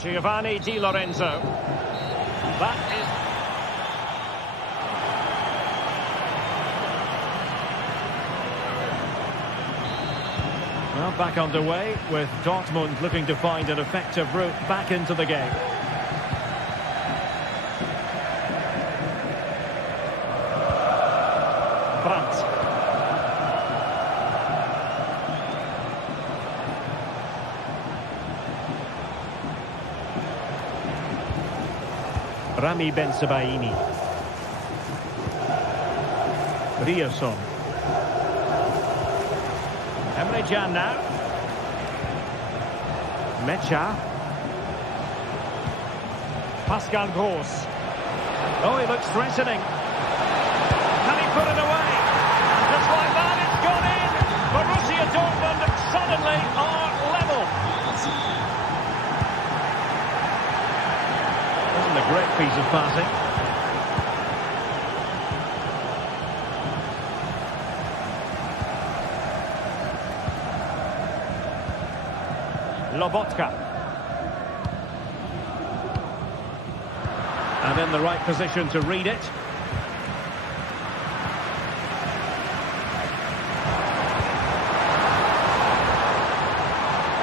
Giovanni Di Lorenzo. That is... Well, back underway with Dortmund looking to find an effective route back into the game. Brandt. Rami Bensebaini. Rierson. Emre Can now. Metscher. Pascal Gross. Oh, he looks threatening. Can he put it away? And just like that, it's gone in. Borussia Dortmund suddenly are level. Wasn't a great piece of passing. Lobotka. And in the right position to read it.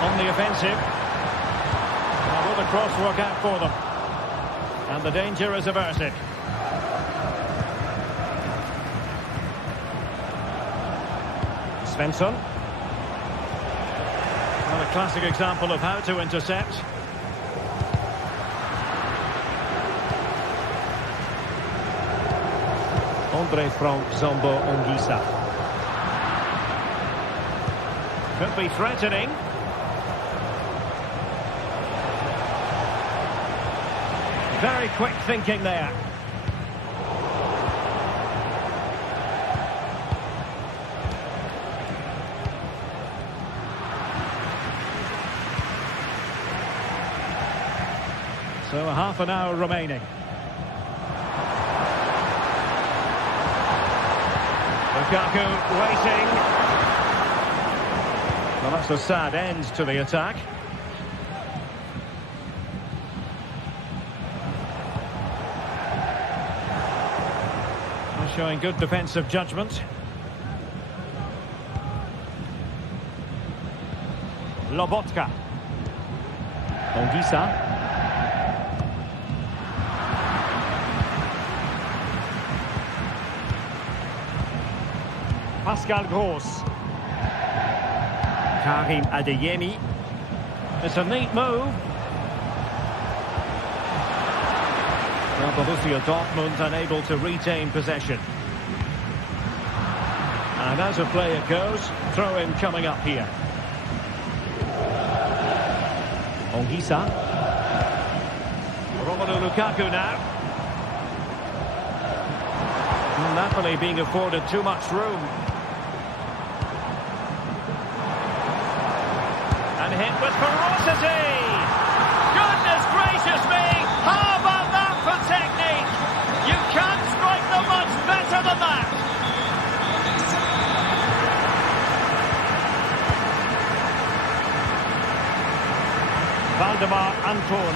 On the offensive. Now will the cross work out for them? And the danger is averted. Svensson. Well, a classic example of how to intercept. Andre Frank Zombo Ongisa. Could be threatening. Very quick thinking there. So a half an hour remaining. Lukaku waiting. Well, that's a sad end to the attack. Showing good defensive judgment. Lobotka. Ongisa. Pascal Gross. Karim Adeyemi. It's a neat move. Well, Borussia Dortmund unable to retain possession. And as a play it goes, throw-in coming up here. Ongisa. Romelu Lukaku now. Napoli being afforded too much room. And hit with ferocity! Goodness gracious me! How about that for technique? You can't strike them much better than that! Valdemar Anton.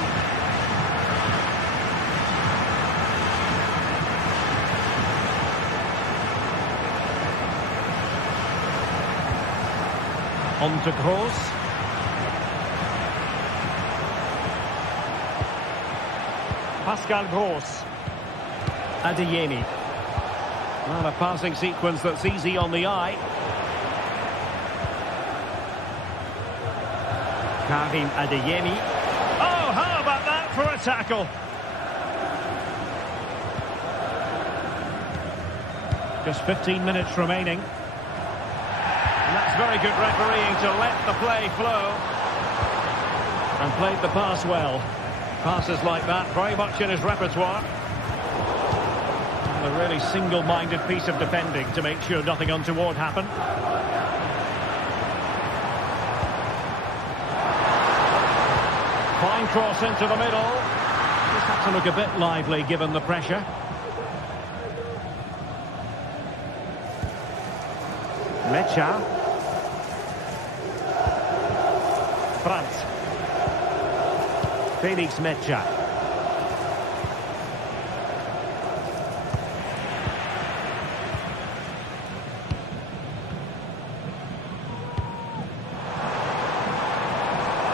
On to Kroos. Pascal Gross. Adeyemi. Well, a passing sequence that's easy on the eye. Karim Adeyemi. Oh, how about that for a tackle? Just 15 minutes remaining. And that's very good refereeing to let the play flow. And played the pass well. Passes like that, very much in his repertoire. And a really single-minded piece of defending to make sure nothing untoward happened. Fine cross into the middle. Just had to look a bit lively given the pressure. Mecha. Brandt. Felix Mecha.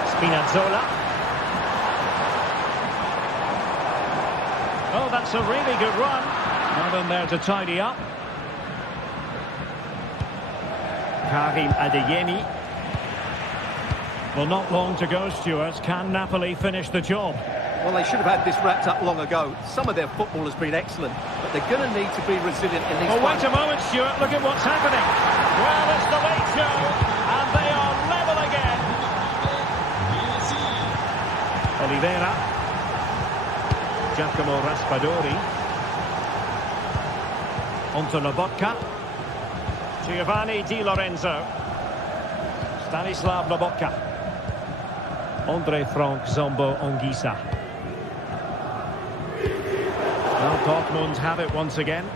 Spinazzola. Oh, that's a really good run. Nothing there to tidy up. Karim Adeyemi. Well, not long to go, Stuart. Can Napoli finish the job? Well, they should have had this wrapped up long ago. Some of their football has been excellent, but they're going to need to be resilient in these. Oh, wait a moment, Stuart. Look at what's happening. Well, it's the late show, and they are level again. Oliveira. Giacomo Raspadori. Onto Lobotka. Giovanni Di Lorenzo. Stanislav Lobotka. Andre Frank Zombo Ongisa. Well, Dortmund have it once again.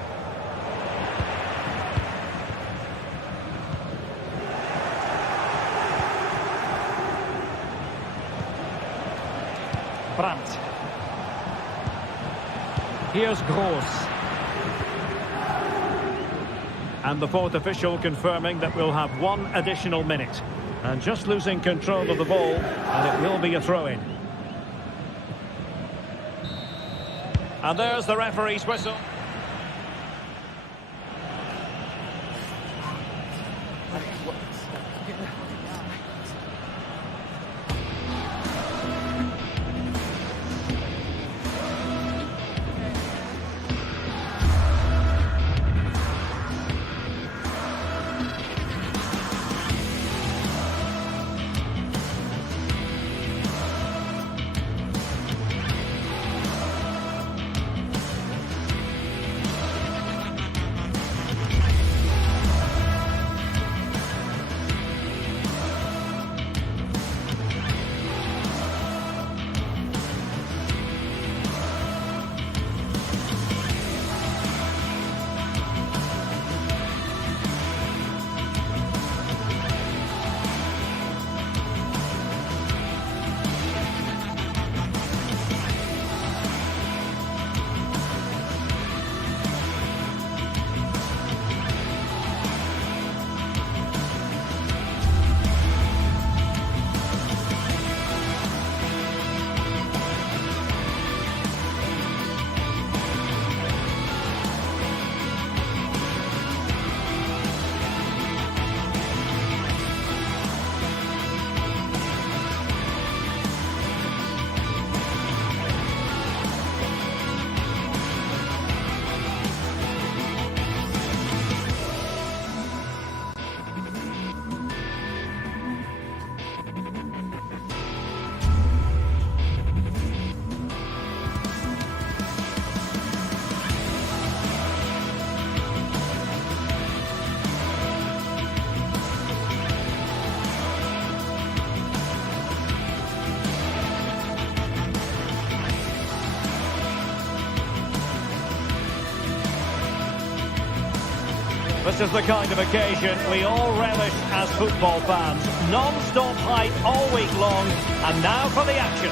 Brandt. Here's Gross. And the fourth official confirming that we'll have one additional minute. And just losing control of the ball, and it will be a throw-in. And there's the referee's whistle. This is the kind of occasion we all relish as football fans. Non-stop hype all week long, and now for the action.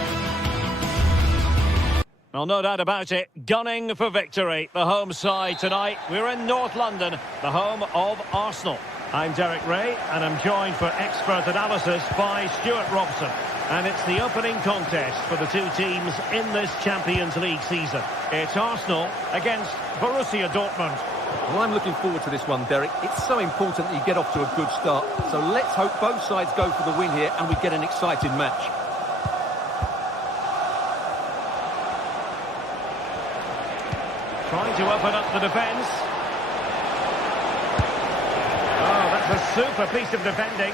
Well, no doubt about it, gunning for victory. The home side tonight. We're in North London, the home of Arsenal. I'm Derek Ray, and I'm joined for expert analysis by Stuart Robson. And it's the opening contest for the two teams in this Champions League season. It's Arsenal against Borussia Dortmund. Well, I'm looking forward to this one, Derek. It's so important that you get off to a good start. So let's hope both sides go for the win here and we get an exciting match. Trying to open up the defence. Oh, that's a super piece of defending.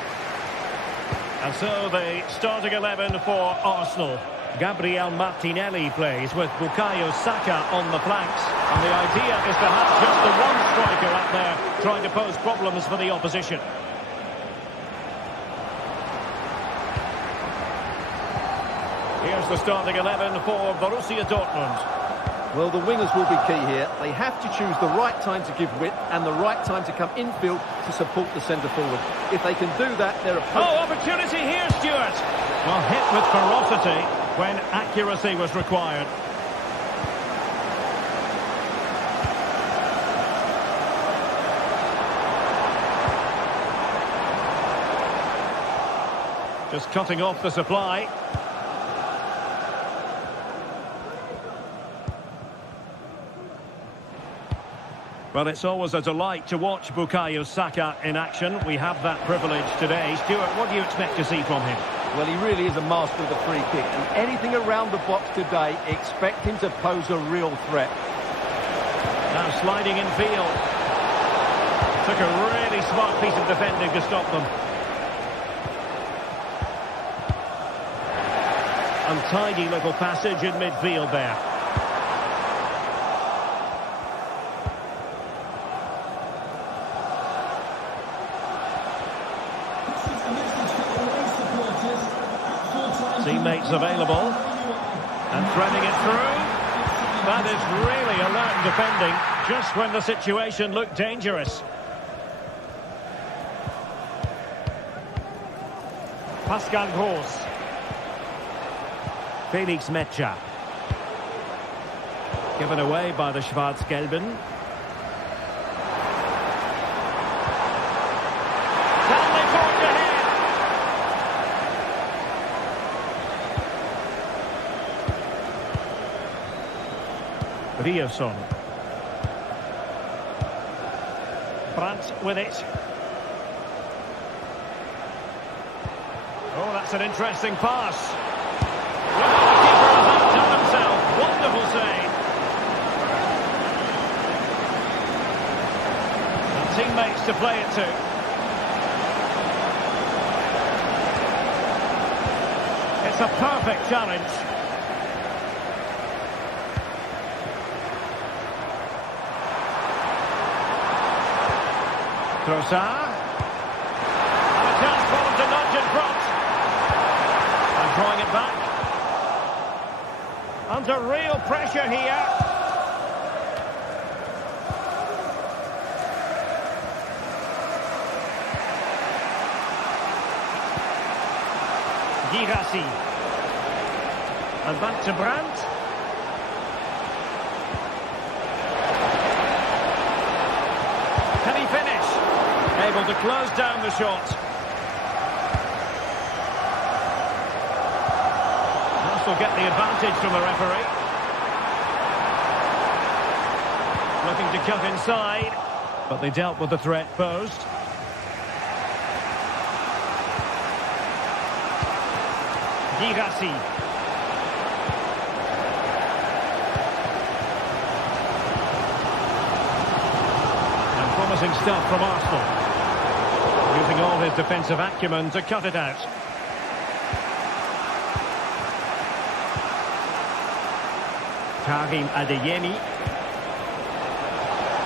And so the starting 11 for Arsenal. Gabriel Martinelli plays with Bukayo Saka on the flanks. And the idea is to have just the one striker up there trying to pose problems for the opposition. Here's the starting 11 for Borussia Dortmund. Well, the wingers will be key here. They have to choose the right time to give width and the right time to come infield to support the centre-forward. If they can do that, they're a... Oh, opportunity here, Stuart! Well, hit with ferocity when accuracy was required. Just cutting off the supply. Well, it's always a delight to watch Bukayo Saka in action. We have that privilege today. Stuart, what do you expect to see from him? Well, he really is a master of the free kick. And anything around the box today, expect him to pose a real threat. Now sliding in field. Took a really smart piece of defending to stop them. Untidy little passage in midfield there. Teammates available and threading it through. That is really alert defending just when the situation looked dangerous. Pascal Gross. Felix Metscher. Given away by the Schwarz-Gelben. Riosson. Brandt with it. Oh, that's an interesting pass. Well, the keeper has outdone himself. Wonderful save. And teammates to play it to. It's a perfect challenge. Trossard. And a chance for him to nudge in front. And drawing it back. Under real pressure here. Girassi. And back to Brandt. Can he finish? Able to close down the shot. This will get the advantage from the referee. Looking to cut inside, but they dealt with the threat posed. Girassi. And promising stuff from Arsenal. Using all his defensive acumen to cut it out. Karim Adeyemi.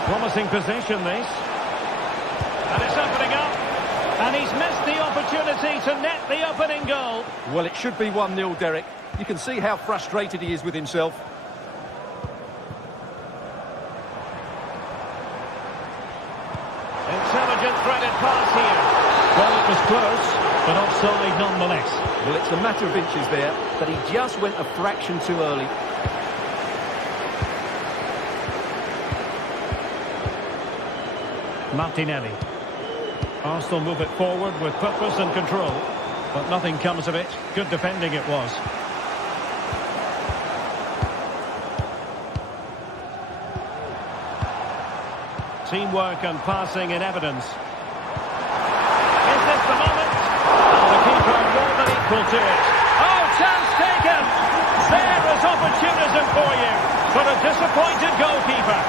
Promising possession, this. And it's opening up. And he's missed the opportunity to net the opening goal. Well, it should be 1-0, Derek. You can see how frustrated he is with himself. pass here. Well, it was close, but offside nonetheless. Well, it's a matter of inches there, but he just went a fraction too early. Martinelli. Arsenal move it forward with purpose and control, but nothing comes of it. Good defending it was. Teamwork and passing in evidence. Is this the moment? And the keeper more than equal to it. Oh, chance taken! There is opportunism for you, but a disappointed goalkeeper.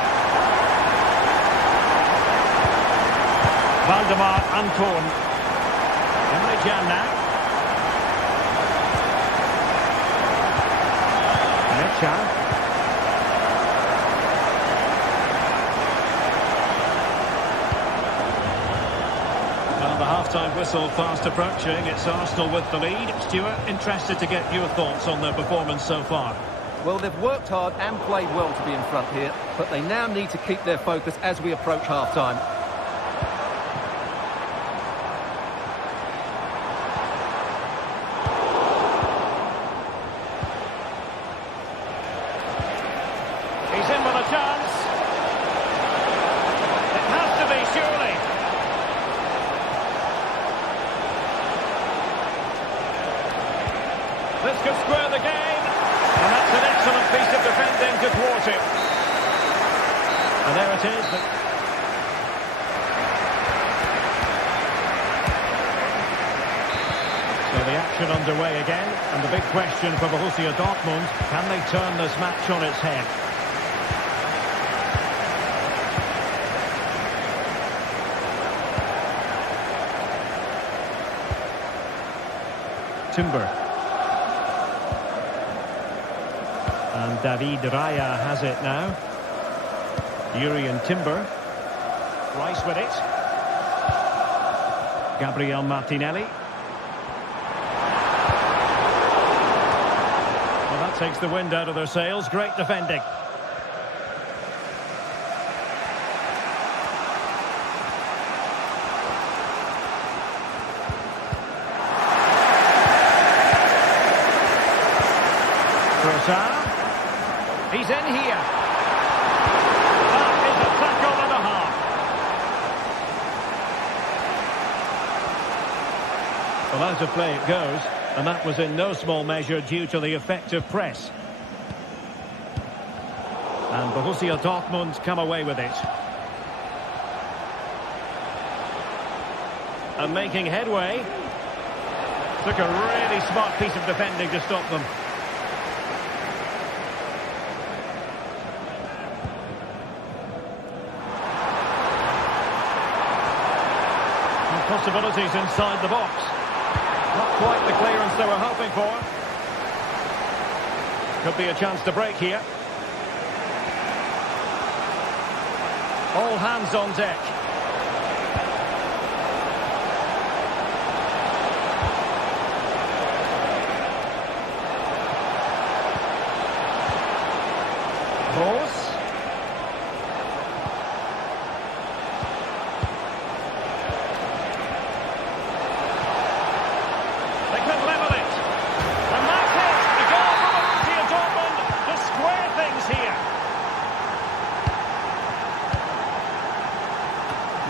Valdemar Anton. Emre Can now. Mecha. Well, the half-time whistle fast approaching. It's Arsenal with the lead. Stuart, interested to get your thoughts on their performance so far. Well, they've worked hard and played well to be in front here, but they now need to keep their focus as we approach half-time. He's in with a chance. It has to be, surely. This could square the game. And that's an excellent piece of defending to thwart it. And there it is. So the action underway again. And the big question for Borussia Dortmund, can they turn this match on its head? Timber. And David Raya has it now. Jurrien Timber. Rice with it. Gabriel Martinelli. Well, that takes the wind out of their sails. Great defending. He's in here. That is a tackle and a half. Well, out of play it goes, and that was in no small measure due to the effective press. And Borussia Dortmund come away with it. And making headway. Took a really smart piece of defending to stop them. Possibilities inside the box. Not quite the clearance they were hoping for. Could be a chance to break here. All hands on deck. Rose.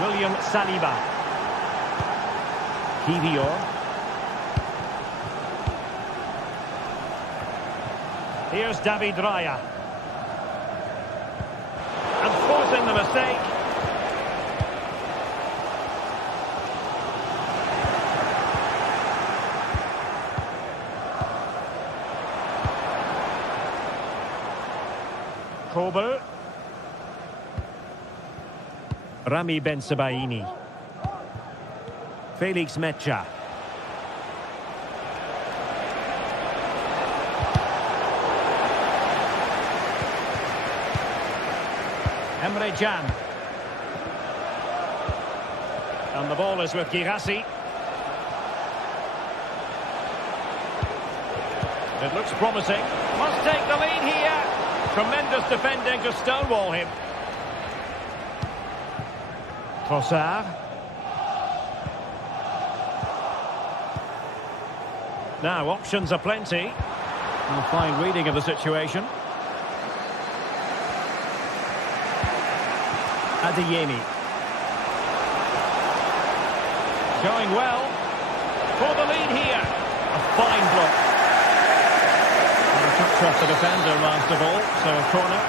William Saliba. Kivior. Here's David Raya. And forcing the mistake. Kobel. Rami Bensebaini. Felix Mecha. Emre Can. And the ball is with Girassi. It looks promising. Must take the lead here. Tremendous defending to stonewall him. Trossard. Now, options are plenty. A fine reading of the situation. Adeyemi. Going well. For the lead here. A fine block. And a touch off the defender last of all, so a corner.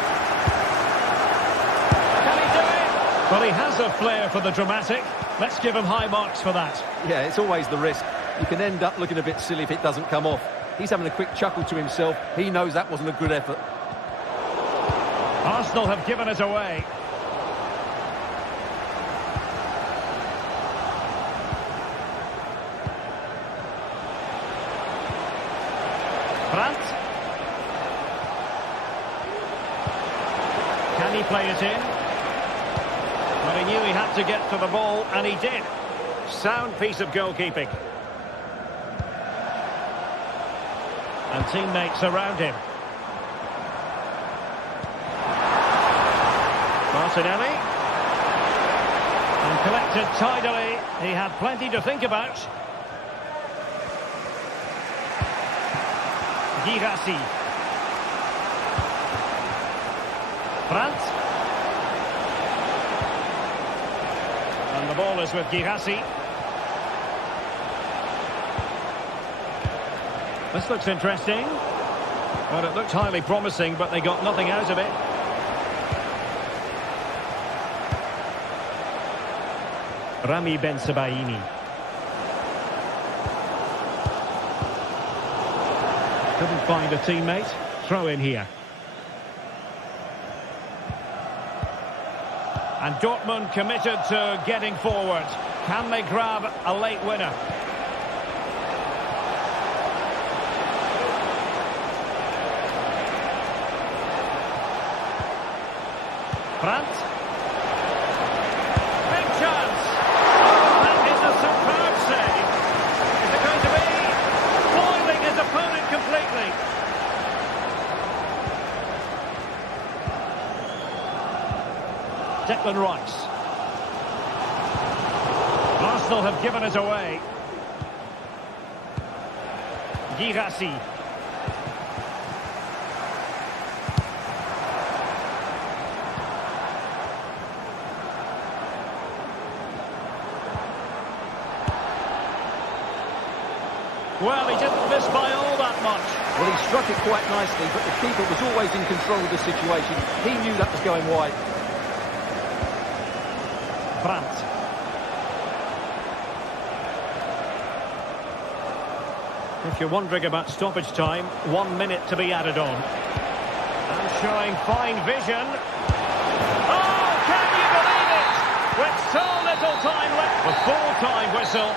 Can he do it? Well, he has a flair for the dramatic. Let's give him high marks for that. Yeah, it's always the risk. You can end up looking a bit silly if it doesn't come off. He's having a quick chuckle to himself. He knows that wasn't a good effort. Arsenal have given it away. Brandt. Can he play it in? But he knew he had to get to the ball, and he did. Sound piece of goalkeeping. And teammates around him. Martinelli. And collected tidily. He had plenty to think about. Girassi. Brandt. And the ball is with Girassi. This looks interesting. Well, it looked highly promising, but they got nothing out of it. Rami Ben-Sebaini. Couldn't find a teammate. Throw in here. And Dortmund committed to getting forward. Can they grab a late winner? Brandt. Big chance. Oh, that is a superb save. Is it going to be? Foiling his opponent completely. Declan Rice. Arsenal have given it away. Girassi. Well, he didn't miss by all that much. Well, he struck it quite nicely, but the keeper was always in control of the situation. He knew that was going wide. Brandt. If you're wondering about stoppage time, 1 minute to be added on. And showing fine vision. Oh, can you believe it? With so little time left. The full-time whistle.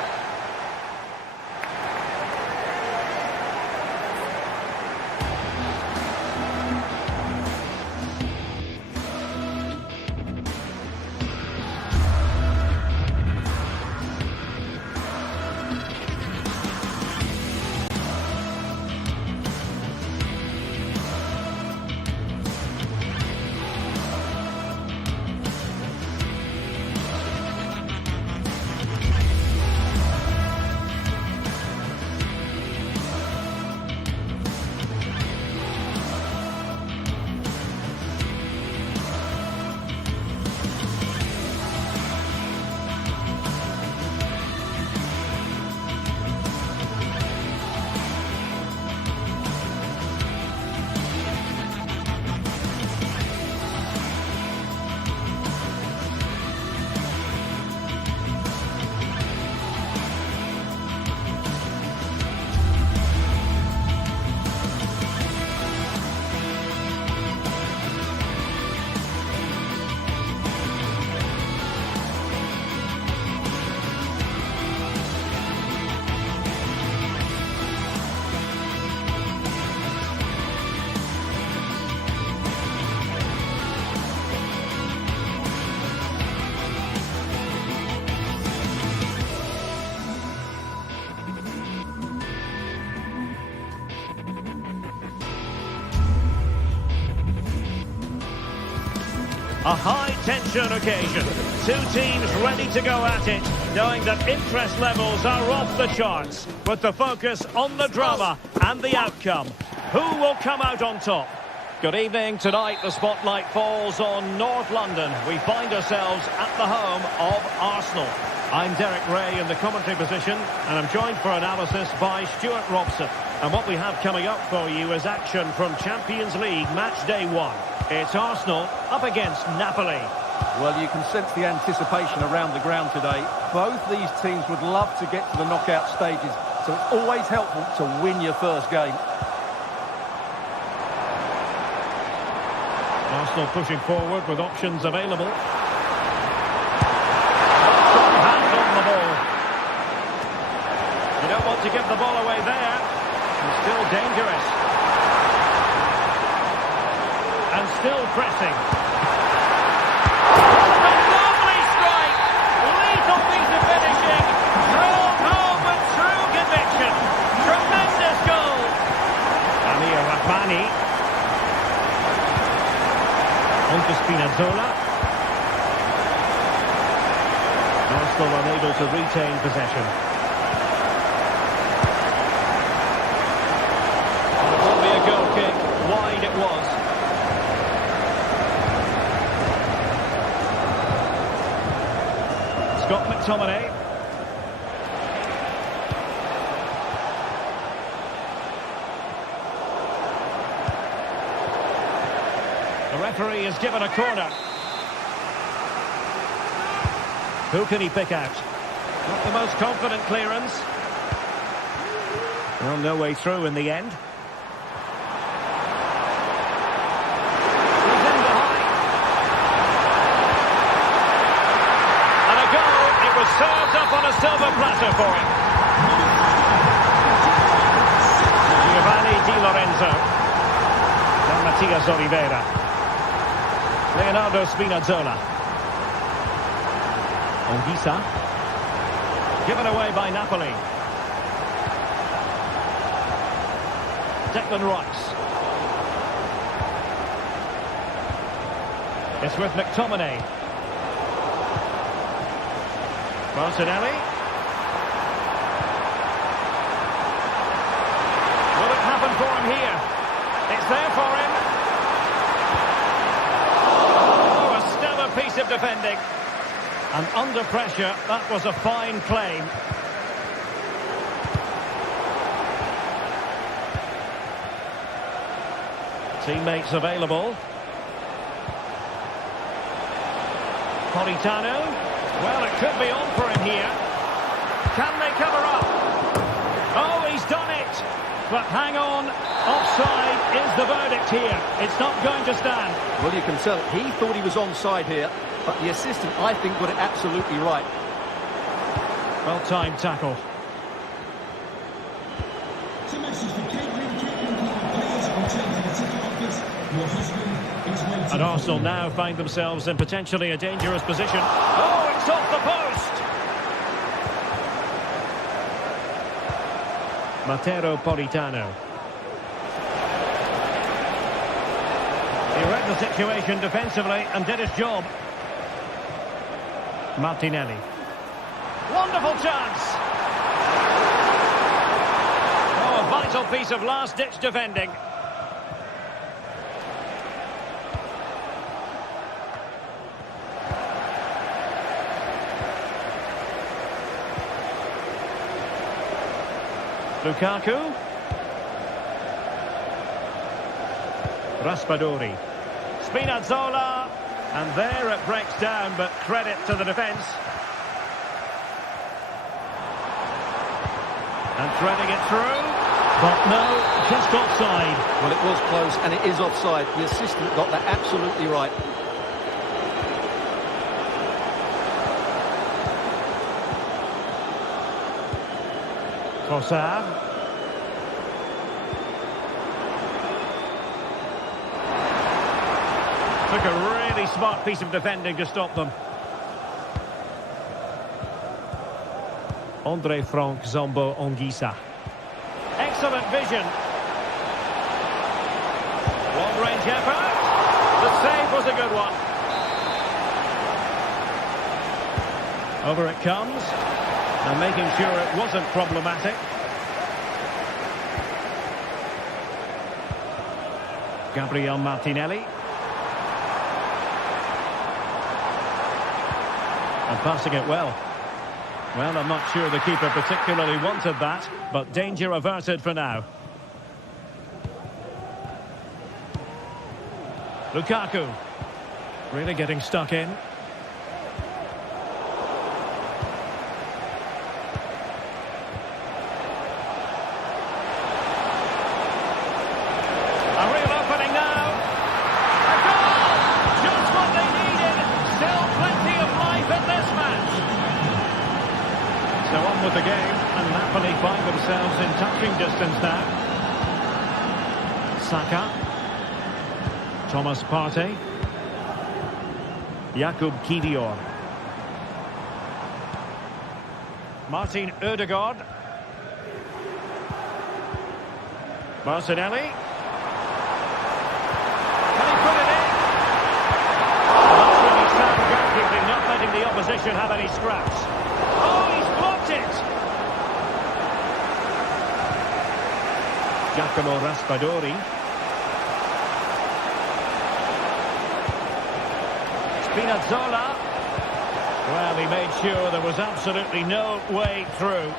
A high-tension occasion. Two teams ready to go at it, knowing that interest levels are off the charts, with the focus on the drama and the outcome. Who will come out on top? Good evening. Tonight, the spotlight falls on North London. We find ourselves at the home of Arsenal. I'm Derek Ray in the commentary position, and I'm joined for analysis by Stuart Robson. And what we have coming up for you is action from Champions League match day 1. It's Arsenal up against Napoli. Well, you can sense the anticipation around the ground today. Both these teams would love to get to the knockout stages, so it's always helpful to win your first game. Arsenal pushing forward with options available. Strong hand on the ball. You don't want to give the ball away there. He's still dangerous. And still pressing. A lovely strike! Lethal piece of finishing. Drove home with true conviction. Tremendous goal. Amir Rahmani. On to Spinazzola. Arsenal unable to retain possession. And it will be a goal kick. Wide it was. Scott McTominay. The referee has given a corner. Who can he pick out? Not the most confident clearance. Well, no way through in the end. He's in behind. And a goal. It was served up on a silver platter for him. Giovanni Di Lorenzo. And Matias Oliveira. Leonardo Spinazzola. Ongisa. Given away by Napoli. Declan Rice. It's with McTominay. Martinelli. Will it happen for him here? It's there for him. Piece of defending, and under pressure that was a fine claim. Teammates available. Politano. Well, it could be on for him here. Can they cover up? Oh, he's done it. But hang on, offside is the verdict here. It's not going to stand. Well, you can tell he thought he was onside here, but the assistant, I think, got it absolutely right. Well-timed tackle. And Arsenal now find themselves in potentially a dangerous position. Oh, it's off the post! Matteo Politano. He read the situation defensively and did his job. Martinelli. Wonderful chance! Oh, a vital piece of last-ditch defending. Lukaku. Raspadori. Spinazzola. And there it breaks down, but credit to the defence. And threading it through. But no, just offside. Well, it was close, and it is offside. The assistant got that absolutely right. Trossard. Took a really smart piece of defending to stop them. Andre Frank Zombo Ongisa. Excellent vision. Long-range effort. The save was a good one. Over it comes. And making sure it wasn't problematic. Gabriel Martinelli. And passing it well. Well, I'm not sure the keeper particularly wanted that, but danger averted for now. Lukaku. Really getting stuck in. A real opening now. A goal! Just what they needed. Still plenty of life in this match. So on with the game, and Napoli find themselves in touching distance now. Saka. Thomas Partey. Jakub Kivior. Martin Ødegaard. Martinelli. Can he put it in? That's really sound goalkeeping, not letting the opposition have any scraps. Oh, he's blocked it! Giacomo Raspadori. Spinazzola. Well, he made sure there was absolutely no way through.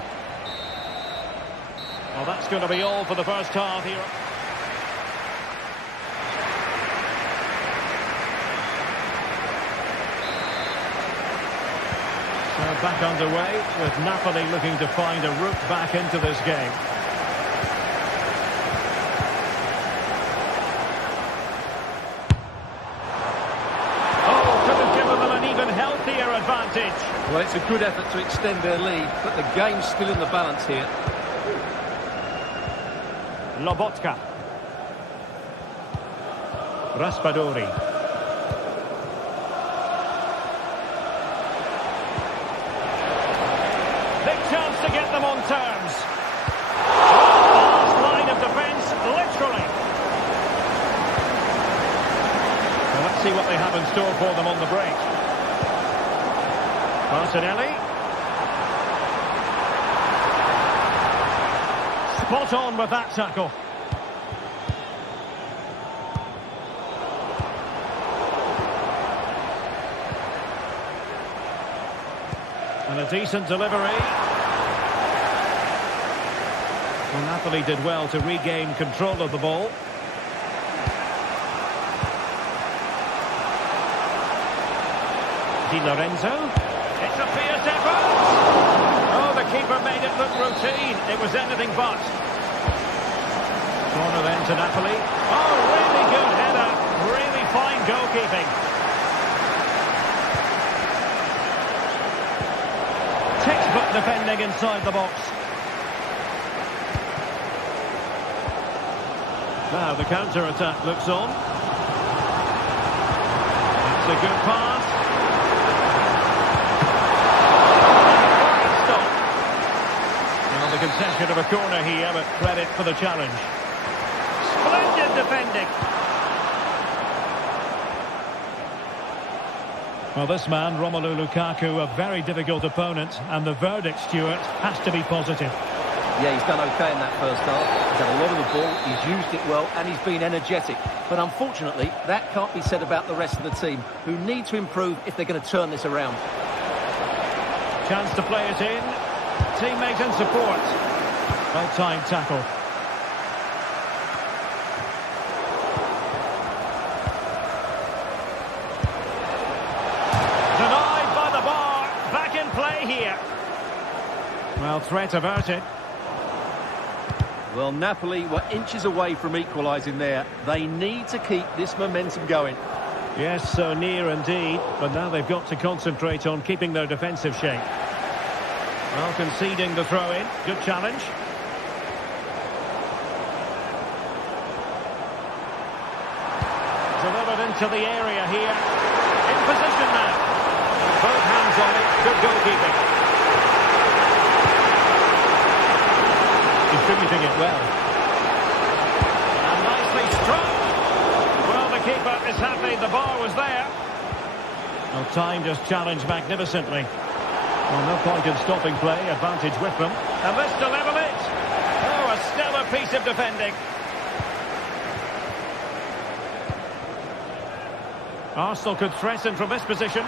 Well, that's going to be all for the first half here. So back underway with Napoli looking to find a route back into this game. Well, it's a good effort to extend their lead, but the game's still in the balance here. Lobotka. Raspadori. Big chance to get them on terms. Last line of defence, literally. Well, let's see what they have in store for them on the break. Martinelli. Spot on with that tackle. And a decent delivery. Well, Napoli did well to regain control of the ball. Di Lorenzo. It's a fierce effort! Oh, the keeper made it look routine. It was anything but. Corner then to Napoli. Oh, really good header. Really fine goalkeeping. Textbook defending inside the box. Now the counter-attack looks on. It's a good pass. The concession of a corner here, but credit for the challenge. Splendid defending. Well, this man, Romelu Lukaku, a very difficult opponent, and the verdict, Stuart, has to be positive. Yeah, he's done okay in that first half. He's had a lot of the ball, he's used it well, and he's been energetic. But unfortunately, that can't be said about the rest of the team, who need to improve if they're going to turn this around. Chance to play it in. Teammate and support. Well-timed tackle. Denied by the bar. Back in play here. Well, threat averted. Well, Napoli were inches away from equalising there. They need to keep this momentum going. Yes, so near indeed. But now they've got to concentrate on keeping their defensive shape. Well, conceding the throw-in. Good challenge. Delivered into the area here. In position now. Both hands on it. Good goalkeeping. Distributing it well. And nicely struck. Well, the keeper is happy the bar was there. Well, time just challenged magnificently. Well, no point in stopping play, advantage with them. And this to level it. Oh, a stellar piece of defending. Arsenal could threaten from this position.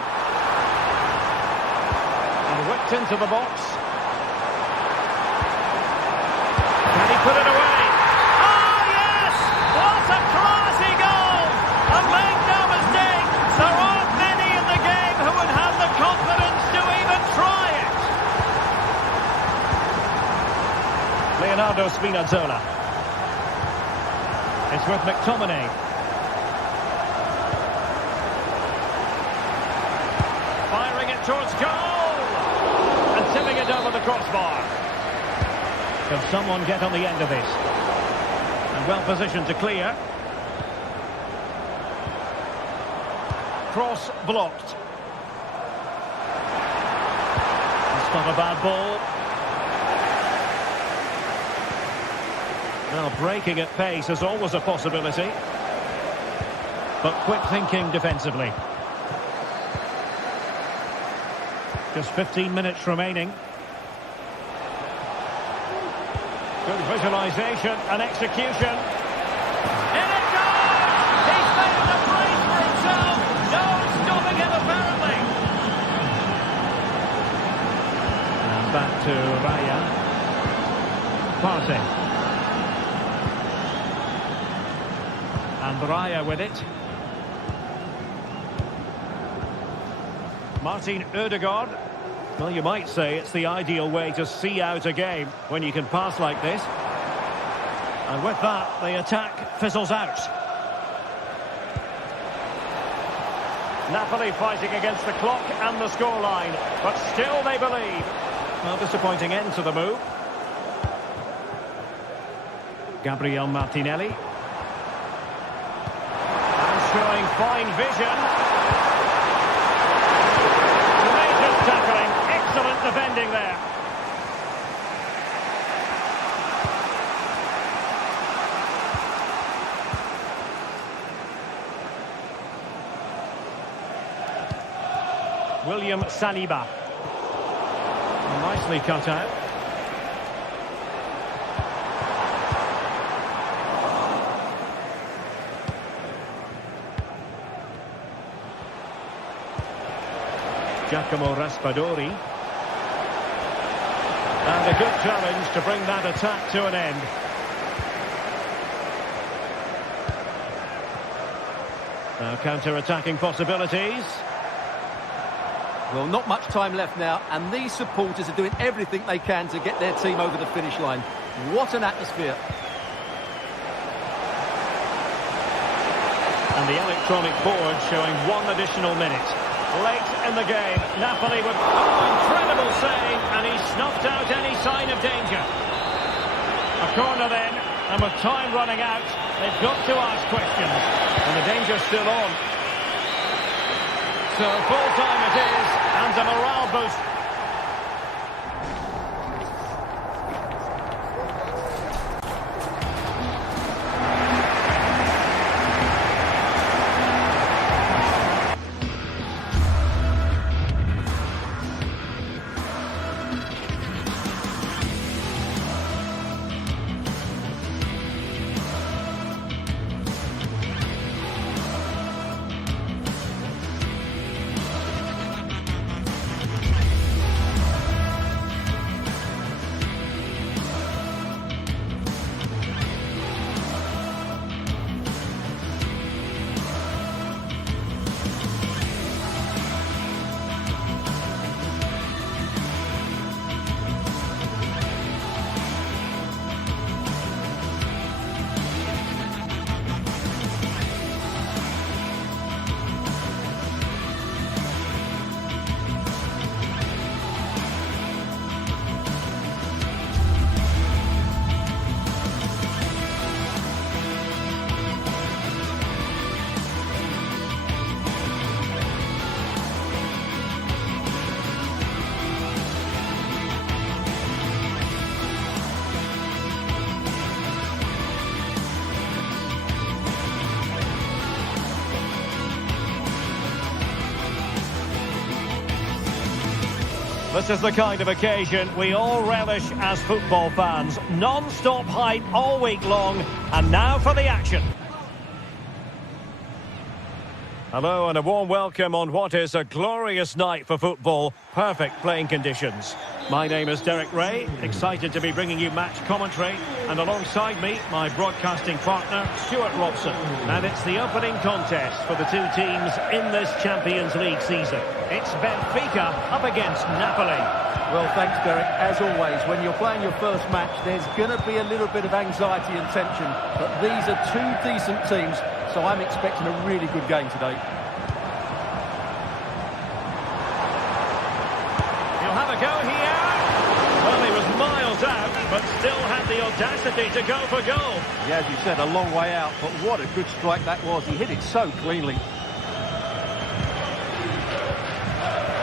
And whipped into the box. Can he put it away? Oh, yes! What a classy goal! And make no mistake, there aren't many in the game who would have the confidence to even try it. Leonardo Spinazzola. It's with McTominay. Firing it towards goal! And tipping it over the crossbar. Can someone get on the end of this? And well positioned to clear. Cross blocked. That's not a bad ball. Well, breaking at pace is always a possibility. But quick thinking defensively. Just 15 minutes remaining. Good visualisation and execution. In it goes! He's made a brace for himself. No stopping him, apparently. And back to Raya. Partey. And Raya with it. Martin Ødegaard. Well, you might say it's the ideal way to see out a game when you can pass like this. And with that, the attack fizzles out. Napoli fighting against the clock and the scoreline, but still they believe. Well, disappointing end to the move. Gabriel Martinelli. And showing fine vision. Tackling, excellent defending there. William Saliba. Nicely cut out. Giacomo Raspadori. And a good challenge to bring that attack to an end. Now counter-attacking possibilities. Well, not much time left now, and these supporters are doing everything they can to get their team over the finish line. What an atmosphere. And the electronic board showing one additional minute. Late in the game, Napoli with incredible save, and he snuffed out any sign of danger. A corner then, and with time running out, they've got to ask questions, and the danger's still on. So full time it is, and a morale boost. This is the kind of occasion we all relish as football fans. Non-stop hype all week long, and now for the action. Hello and a warm welcome on what is a glorious night for football. Perfect playing conditions. My name is Derek Ray, excited to be bringing you match commentary. And alongside me, my broadcasting partner, Stuart Robson. And it's the opening contest for the two teams in this Champions League season. It's Benfica up against Napoli. Well, thanks, Derek. As always, when you're playing your first match, there's going to be a little bit of anxiety and tension. But these are two decent teams, so I'm expecting a really good game today. He'll have a go here. Well, he was miles out, but still had the audacity to go for goal. Yeah, as you said, a long way out, but what a good strike that was. He hit it so cleanly.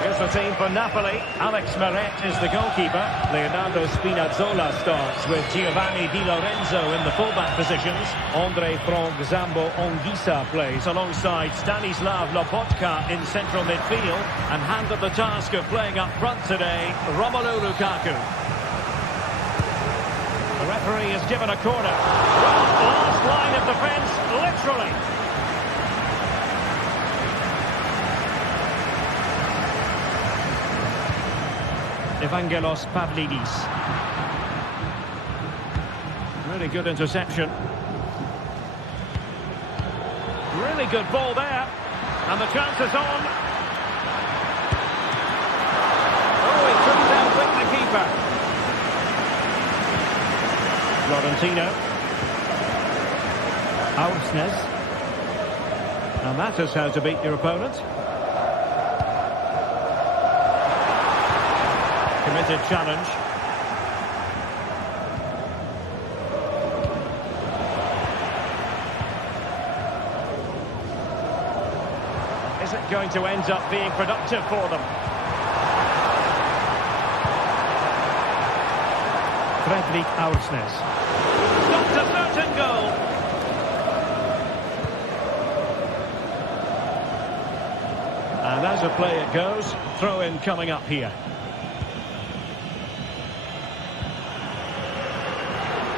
Here's the team for Napoli. Alex Meret is the goalkeeper. Leonardo Spinazzola starts with Giovanni Di Lorenzo in the fullback positions. Andre Frank Zambo Anguissa plays alongside Stanislav Lobotka in central midfield. And handed the task of playing up front today, Romelu Lukaku. The referee has given a corner. Well, last line of defence, literally. Evangelos Pavlidis. Really good interception. Really good ball there. And the chance is on. Oh, he couldn't outwit the keeper. Florentino. Aursnes. And that is how to beat your opponent. Committed challenge. Is it going to end up being productive for them? Fredrik Aursnes. Stopped a certain goal. And as a play it goes, throw in coming up here.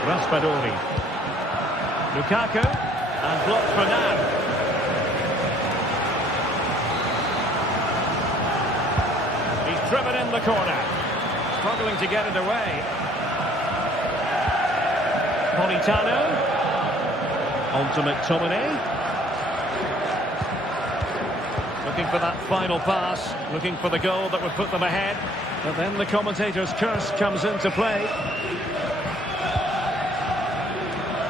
Raspadori. Lukaku. And blocked for now. He's driven in the corner. Struggling to get it away. Politano. On to McTominay. Looking for that final pass. Looking for the goal that would put them ahead. But then the commentator's curse comes into play.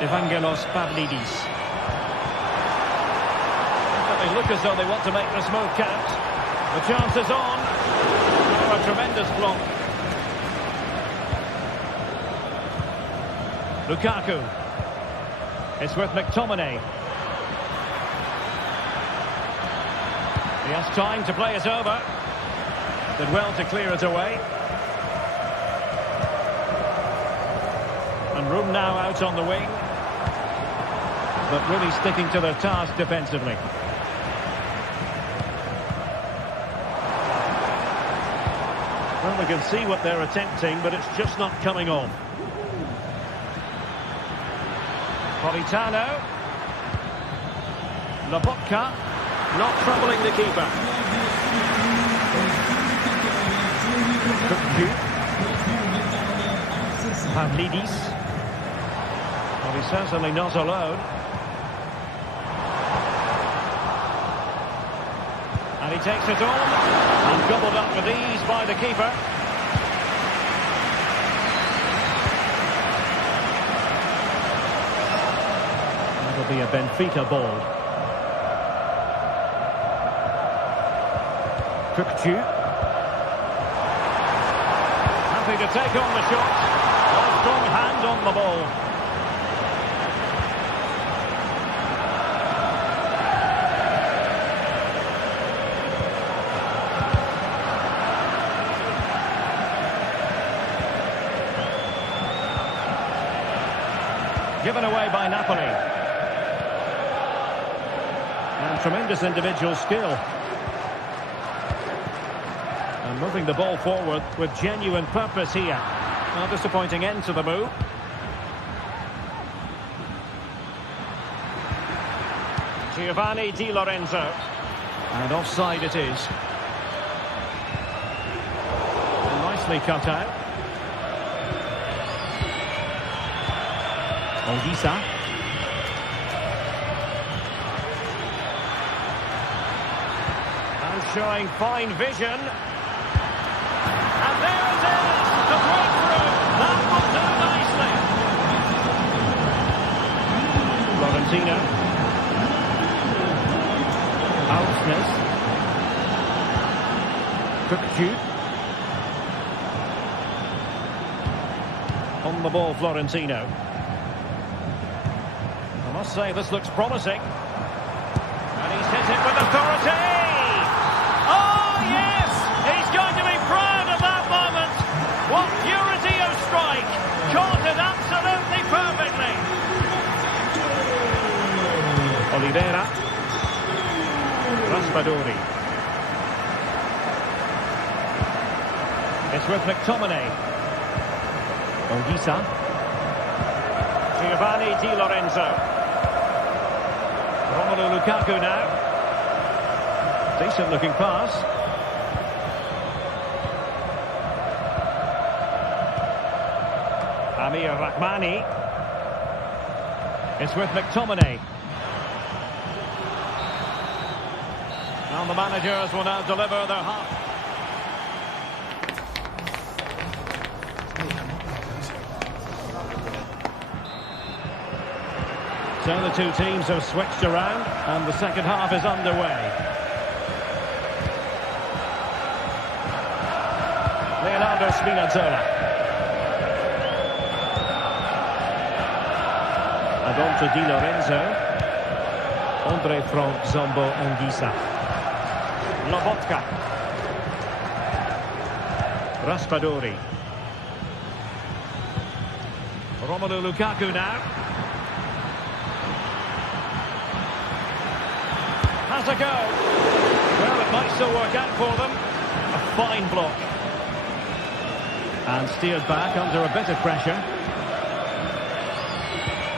Evangelos Pavlidis. They look as though they want to make this move count. The chance is on. Oh, a tremendous block. Lukaku. It's with McTominay. He has time to play it over. Did well to clear it away. And room now out on the wing. But really sticking to their task defensively. Well, we can see what they're attempting, but it's just not coming on. Politano. Lobotka. Not troubling the keeper. Pavlidis. Well, he's certainly not alone. And he takes it on. And gobbled up with ease by the keeper. That'll be a Benfica ball. Kukçu. Happy to take on the shot. A strong hand on the ball. Given away by Napoli. And tremendous individual skill. And Moving the ball forward with genuine purpose here. A disappointing end to the move. Giovanni Di Lorenzo. And offside it is. Nicely cut out. Olisa. And showing fine vision. And there it is! The breakthrough! That will do nicely. Florentino. Outsness. Kukcu. On the ball, Florentino. I must say, this looks promising. And he's hit it with authority! Oh, yes! He's going to be proud of that moment! What purity of strike! Caught it absolutely perfectly! Oliveira. Raspadori. It's with McTominay. Olisa. Giovanni Di Lorenzo. Romelu Lukaku now. Decent looking pass. Amir Rahmani. It's with McTominay. And the managers will now deliver their half. So the two teams have switched around and the second half is underway. Leonardo Spinazzola. And on to Di Lorenzo. Andre Frank Zombo Anguissa. Lobotka. Raspadori. Romelu Lukaku now. Has a go. Well, it might still work out for them. A fine block. And steered back under a bit of pressure.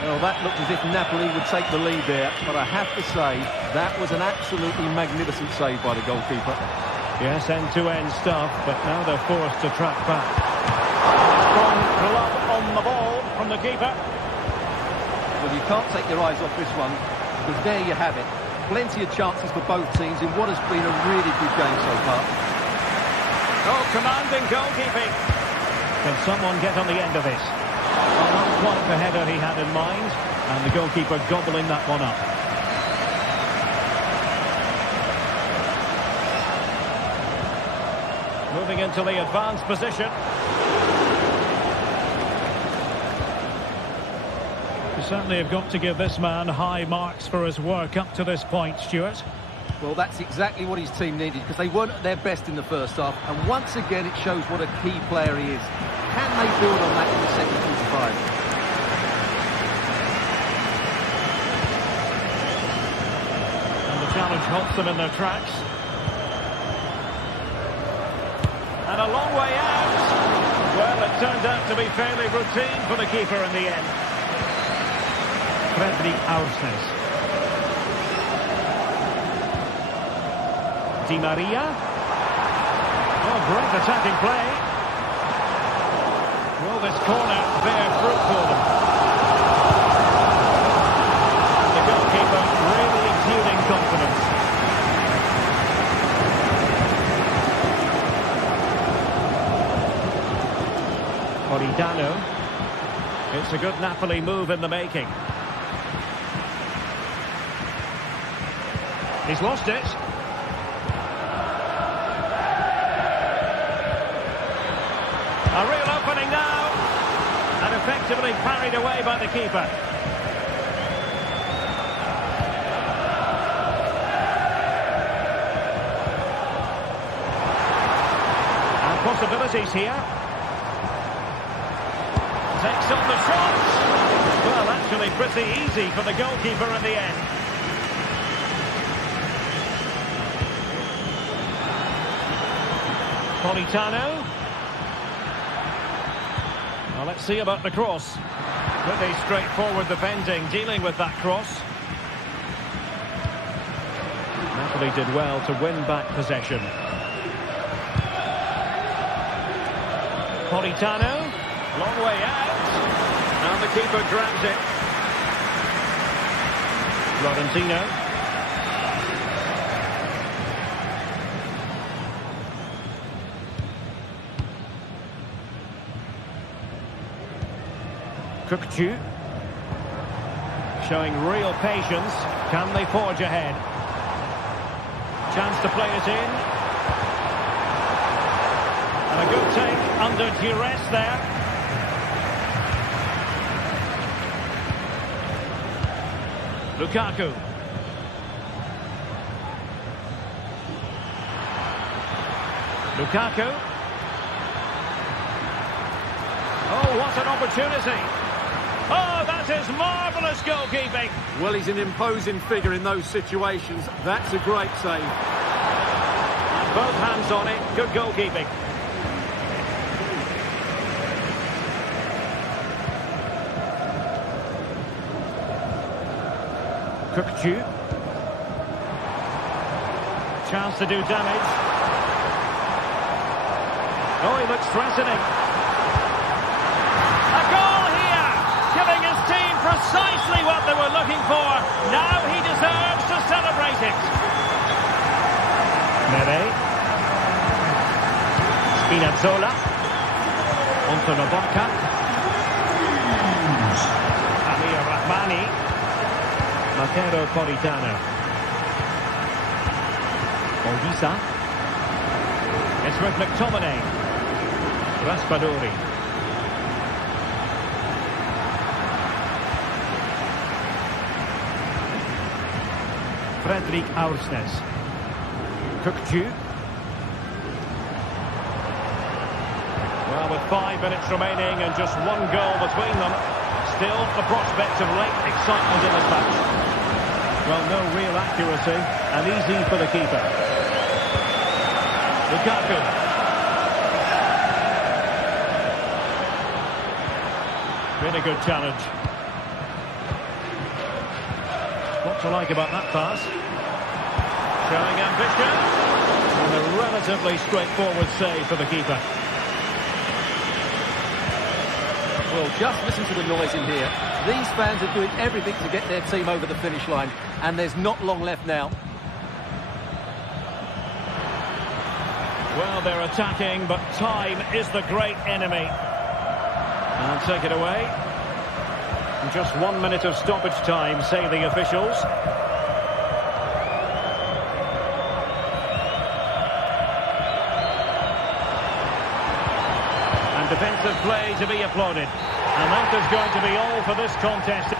Well, that looked as if Napoli would take the lead there, but I have to say, that was an absolutely magnificent save by the goalkeeper. Yes, end-to-end stuff, but now they're forced to track back. Strong glove on the ball from the keeper. Well, you can't take your eyes off this one, because there you have it. Plenty of chances for both teams in what has been a really good game so far. Oh, commanding goalkeeping. Can someone get on the end of this? Well, not quite the header he had in mind, and the goalkeeper gobbling that one up. Moving into the advanced position. You certainly have got to give this man high marks for his work up to this point, Stuart. Well, that's exactly what his team needed, because they weren't at their best in the first half, and once again it shows what a key player he is. Can they build on that in the second 45? And the challenge halts them in their tracks. And a long way out. Well, it turned out to be fairly routine for the keeper in the end. Fredrik Aursnes. Di Maria. Oh, great attacking play. Will this corner bear fruit for them? The goalkeeper really exuding confidence. Oridano. It's a good Napoli move in the making. He's lost it. A real opening now, and effectively parried away by the keeper. And possibilities here. Takes on the shot. Well, actually pretty easy for the goalkeeper in the end. Politano. Well, let's see about the cross. Pretty straightforward defending, dealing with that cross. Napoli did well to win back possession. Politano, long way out. And the keeper grabs it. Florentino. Kukçu. Showing real patience. Can they forge ahead? Chance to play it in. And a good take under duress there. Lukaku. Lukaku. Oh, what an opportunity. Oh, that is marvellous goalkeeping. Well, he's an imposing figure in those situations. That's a great save. And both hands on it. Good goalkeeping. Kukçu. Chance to do damage. Oh, he looks threatening. A goal here, giving his team precisely what they were looking for. Now he deserves to celebrate it. Mere. Spinazzola. Onto Navarca. Amir Rahmani. Matteo Politano. Olisa. It's with McTominay. Raspadori. Fredrik Aursnes. Kukçu. Well, with 5 minutes remaining and just one goal between them, still the prospect of late excitement in this match. Well, no real accuracy, and easy for the keeper. Lukaku. Really good challenge. What to like about that pass? Showing ambition. And a relatively straightforward save for the keeper. Well, just listen to the noise in here. These fans are doing everything to get their team over the finish line, and there's not long left now. Well, they're attacking, but time is the great enemy. And take it away. Just 1 minute of stoppage time, say the officials. And defensive play to be applauded. And that is going to be all for this contest.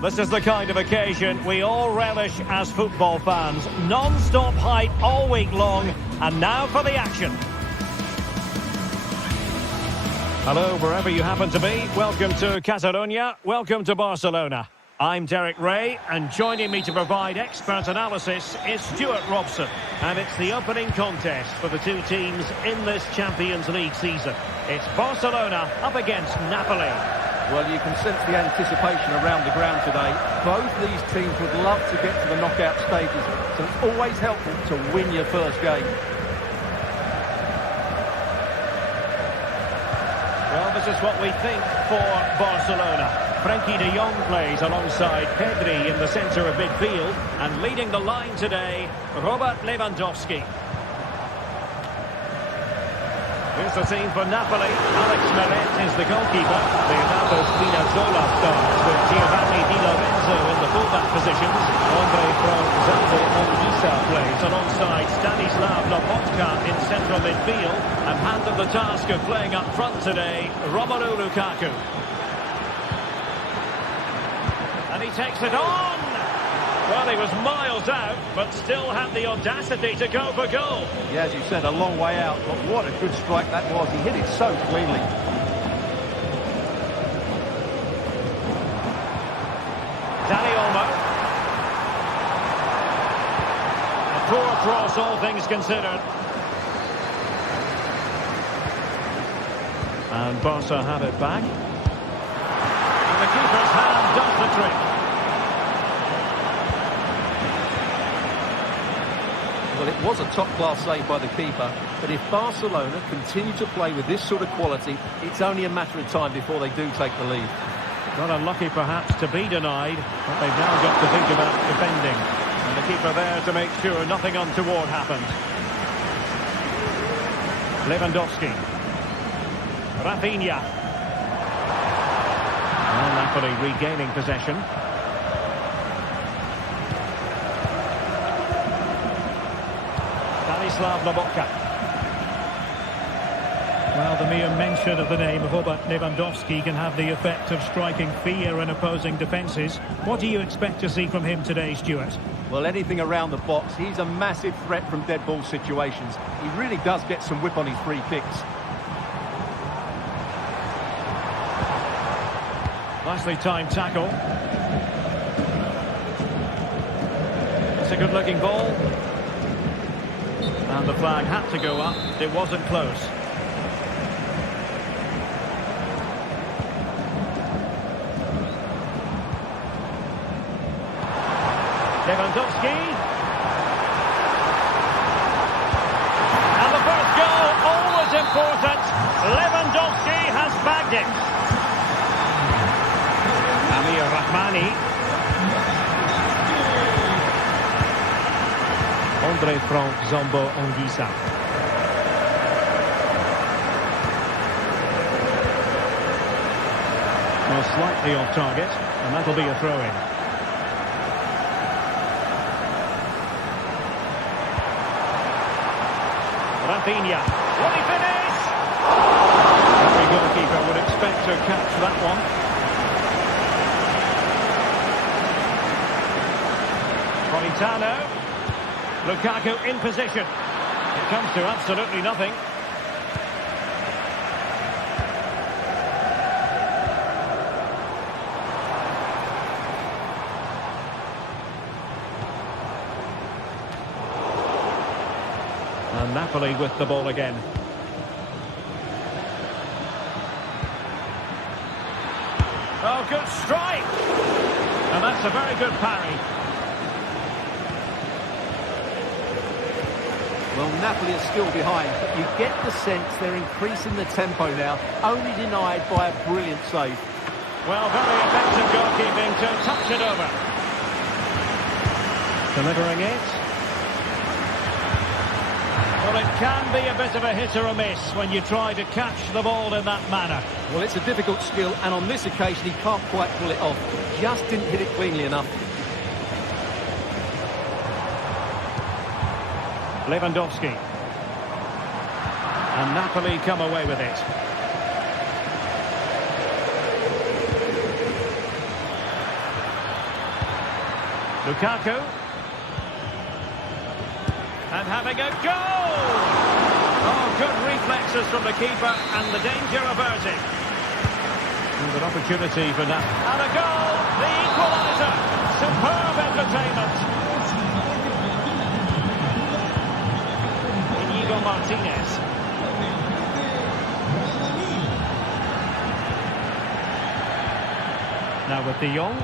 This is the kind of occasion we all relish as football fans. Non-stop hype all week long, and now for the action. Hello, wherever you happen to be. Welcome to Catalonia. Welcome to Barcelona. I'm Derek Ray, and joining me to provide expert analysis is Stuart Robson. And it's the opening contest for the two teams in this Champions League season. It's Barcelona up against Napoli. Well, you can sense the anticipation around the ground today. Both these teams would love to get to the knockout stages, so it's always helpful to win your first game. Well, this is what we think for Barcelona. Frenkie de Jong plays alongside Pedri in the centre of midfield, and leading the line today, Robert Lewandowski. Here's the team for Napoli. Alex Meret is the goalkeeper. Leonardo Spinazzola starts with Giovanni Di Lorenzo in the fullback positions. Andre Zambo Anguissa plays alongside Stanislav Lobotka in central midfield, and handed the task of playing up front today, Romelu Lukaku. And he takes it on! Well, he was miles out, but still had the audacity to go for goal. Yeah, as you said, a long way out, but what a good strike that was. He hit it so cleanly. Dani Olmo. A poor cross, all things considered. And Barca have it back. And the keeper's hand does the trick. Well, it was a top-class save by the keeper, but if Barcelona continue to play with this sort of quality, it's only a matter of time before they do take the lead. Not unlucky, perhaps, to be denied, but they've now got to think about defending. And the keeper there to make sure nothing untoward happened. Lewandowski. Rafinha. Well, Napoli regaining possession. Stanislav Lobotka. Well, the mere mention of the name of Robert Lewandowski can have the effect of striking fear in opposing defences. What do you expect to see from him today, Stuart? Well, anything around the box. He's a massive threat from dead ball situations. He really does get some whip on his free kicks. Nicely timed tackle. It's a good-looking ball. And the flag had to go up. It wasn't close. Lewandowski. And the first goal, always important. Lewandowski has bagged it. Amir Rahmani. Andre Zambo Anguissa. Well, slightly off target, and that'll be a throw-in. Rafinha. Will he finish? Every goalkeeper would expect to catch that one. Politano. Lukaku in position. It comes to absolutely nothing. And Napoli with the ball again. Oh, good strike! And that's a very good parry. Well, Napoli are still behind, but you get the sense they're increasing the tempo now, only denied by a brilliant save. Well, very effective goalkeeping to touch it over. Delivering it. Well, it can be a bit of a hit or a miss when you try to catch the ball in that manner. Well, it's a difficult skill, and on this occasion he can't quite pull it off. Just didn't hit it cleanly enough. Lewandowski. And Napoli come away with it. Lukaku. And having a goal! Oh, good reflexes from the keeper and the danger averted. And an opportunity for that. And a goal! The equaliser! Superb entertainment. Inigo Martinez. Now with De Jong.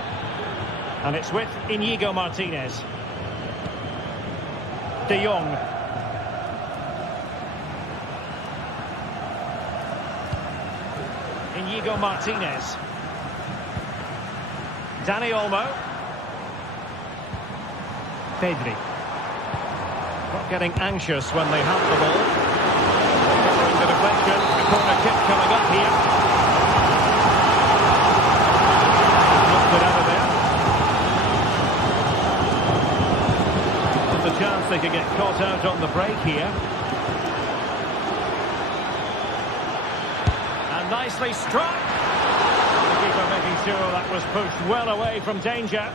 And it's with Inigo Martinez. De Jong. Inigo Martinez. Dani Olmo. Pedri. Not getting anxious when they have the ball. Covering the deflection. A corner kick coming up here. Knocked it out of there. There's a chance they could get caught out on the break here. And nicely struck. The keeper making sure that was pushed well away from danger.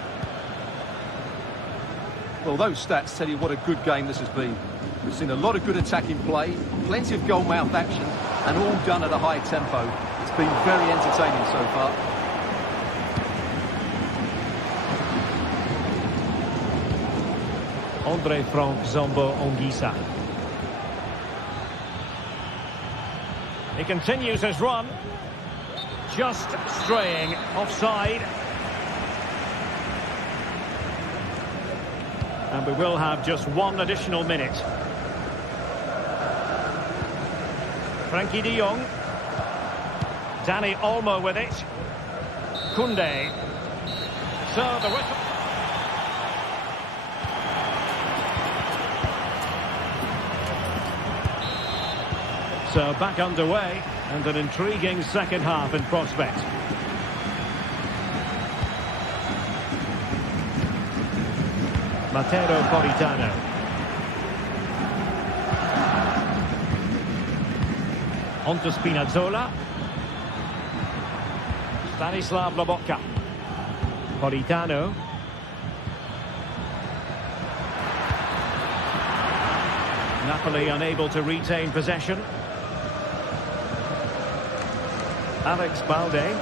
Well, those stats tell you what a good game this has been. We've seen a lot of good attacking play, plenty of goal-mouth action, and all done at a high tempo. It's been very entertaining so far. Andre Frank Zombo Ongisa. He continues his run. Just straying offside. And we will have just one additional minute. Frankie de Jong. Dani Olmo with it. Koundé. So the whistle. So back underway, and an intriguing second half in prospect. Matteo Politano. On to Spinazzola. Stanislav Lobotka. Politano. Napoli unable to retain possession. Alex Balde.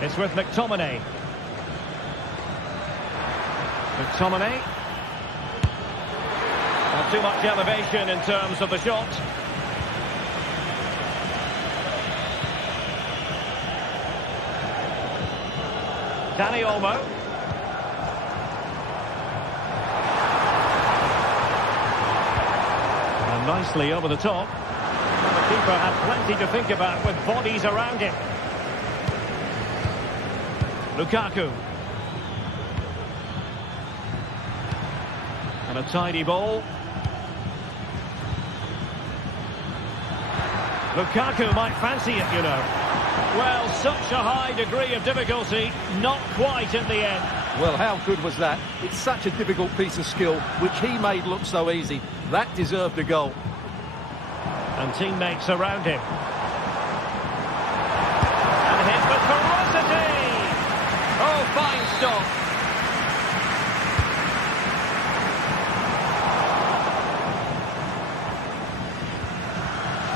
It's with McTominay. McTominay. Not too much elevation in terms of the shot. Dani Olmo. And nicely over the top. And the keeper had plenty to think about with bodies around him. Lukaku. And a tidy ball. Lukaku might fancy it, you know. Well, such a high degree of difficulty, not quite in the end. Well, how good was that? It's such a difficult piece of skill, which he made look so easy. That deserved a goal. And teammates around him. And hit with ferocity! Oh, fine stop.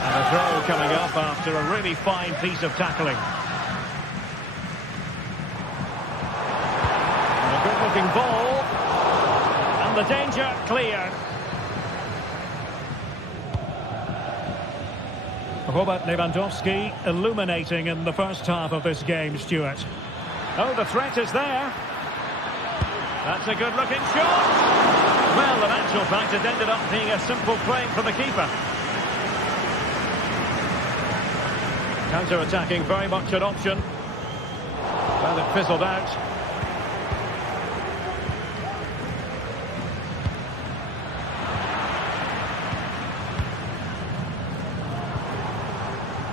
And a throw coming up after a really fine piece of tackling. And a good-looking ball. And the danger cleared. Robert Lewandowski illuminating in the first half of this game, Stuart. Oh, the threat is there. That's a good-looking shot. Well, in actual fact, it ended up being a simple claim for the keeper. Counter-attacking, very much an option. Well, it fizzled out.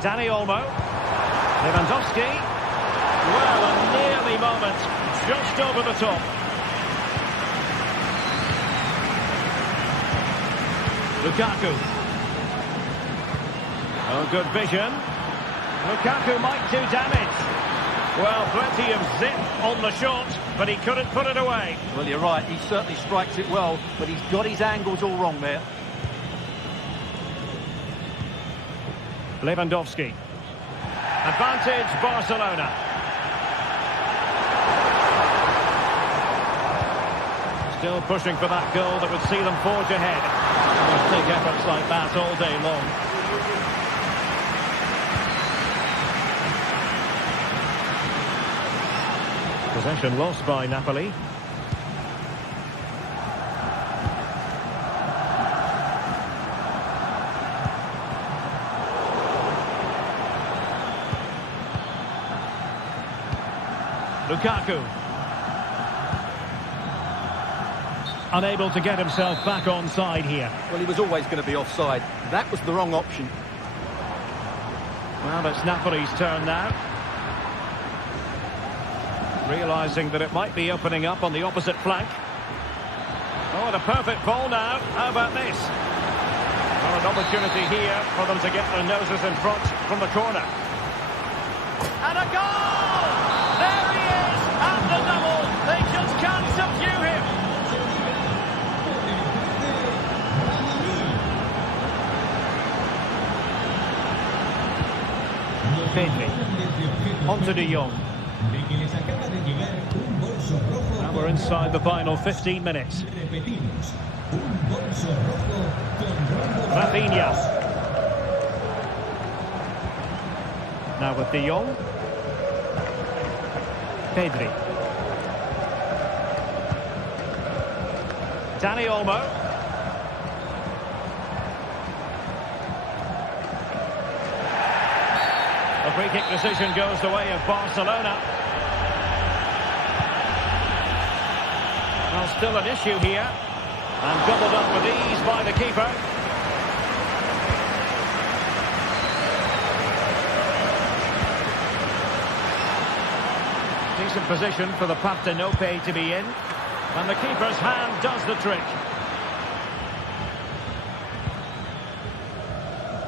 Dani Olmo. Lewandowski. Well, a nearly moment. Just over the top. Lukaku. Oh, good vision. Lukaku might do damage. Well, plenty of zip on the shot, but he couldn't put it away. Well, you're right, he certainly strikes it well, but he's got his angles all wrong there. Lewandowski. Advantage, Barcelona. Still pushing for that goal that would see them forge ahead. They'll take efforts like that all day long. Possession lost by Napoli. Lukaku. Unable to get himself back onside here. Well, he was always going to be offside. That was the wrong option. Well, it's Napoli's turn now. Realising that it might be opening up on the opposite flank. Oh, and a perfect ball now. How about this? Well, an opportunity here for them to get their noses in front from the corner. And a goal! There he is! And the double! They just can't subdue him! Pedri. On to De Jong. Now we're inside the final 15 minutes. Rafinha. Now with De Jong. Pedri. Dani Olmo. The free kick decision goes the way of Barcelona. Well, still an issue here. And gobbled up with ease by the keeper. Decent position for the Partenope to be in. And the keeper's hand does the trick.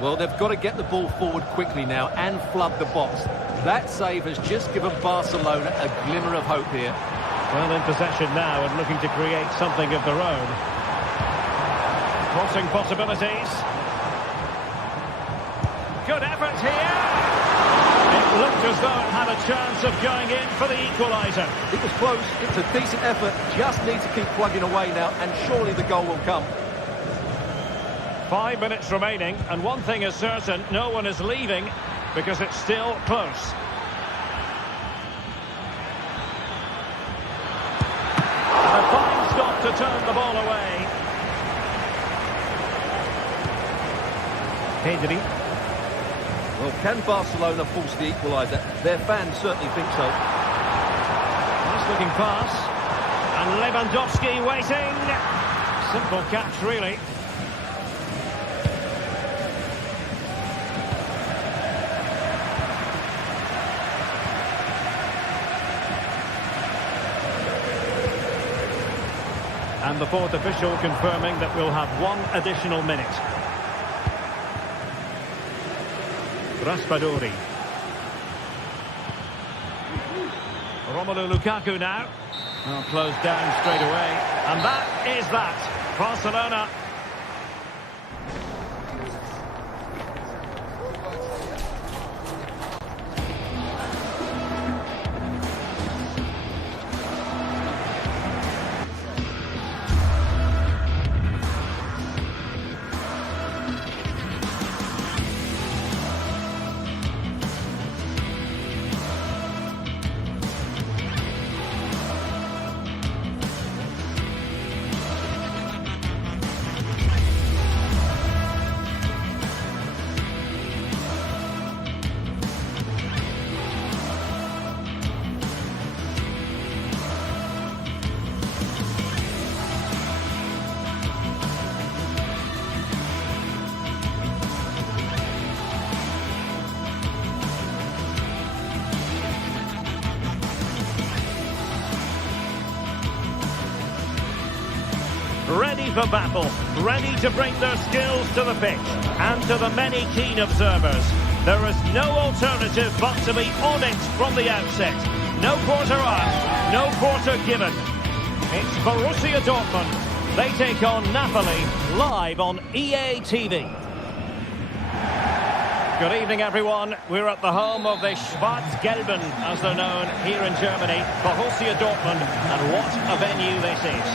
Well, they've got to get the ball forward quickly now and flood the box. That save has just given Barcelona a glimmer of hope here. Well, in possession now and looking to create something of their own. Crossing possibilities. Good effort here. It looked as though it had a chance of going in for the equaliser. It was close. It's a decent effort. Just need to keep plugging away now, and surely the goal will come. 5 minutes remaining, and one thing is certain, no one is leaving because it's still close. A fine stop to turn the ball away. Pedri. Well, can Barcelona force the equaliser? Their fans certainly think so. Nice looking pass. And Lewandowski waiting. Simple catch, really. And the fourth official confirming that we'll have one additional minute. Raspadori. Romelu Lukaku now. Well, closed down straight away. And that is that. Barcelona. Ready for battle, ready to bring their skills to the pitch, and to the many keen observers, There is no alternative but to be on it from the outset. No quarter asked, no quarter given. It's Borussia Dortmund. They take on Napoli live on EA TV. Good evening, everyone. We're at the home of the Schwarz-Gelben, as they're known here in Germany, Borussia Dortmund, and what a venue this is.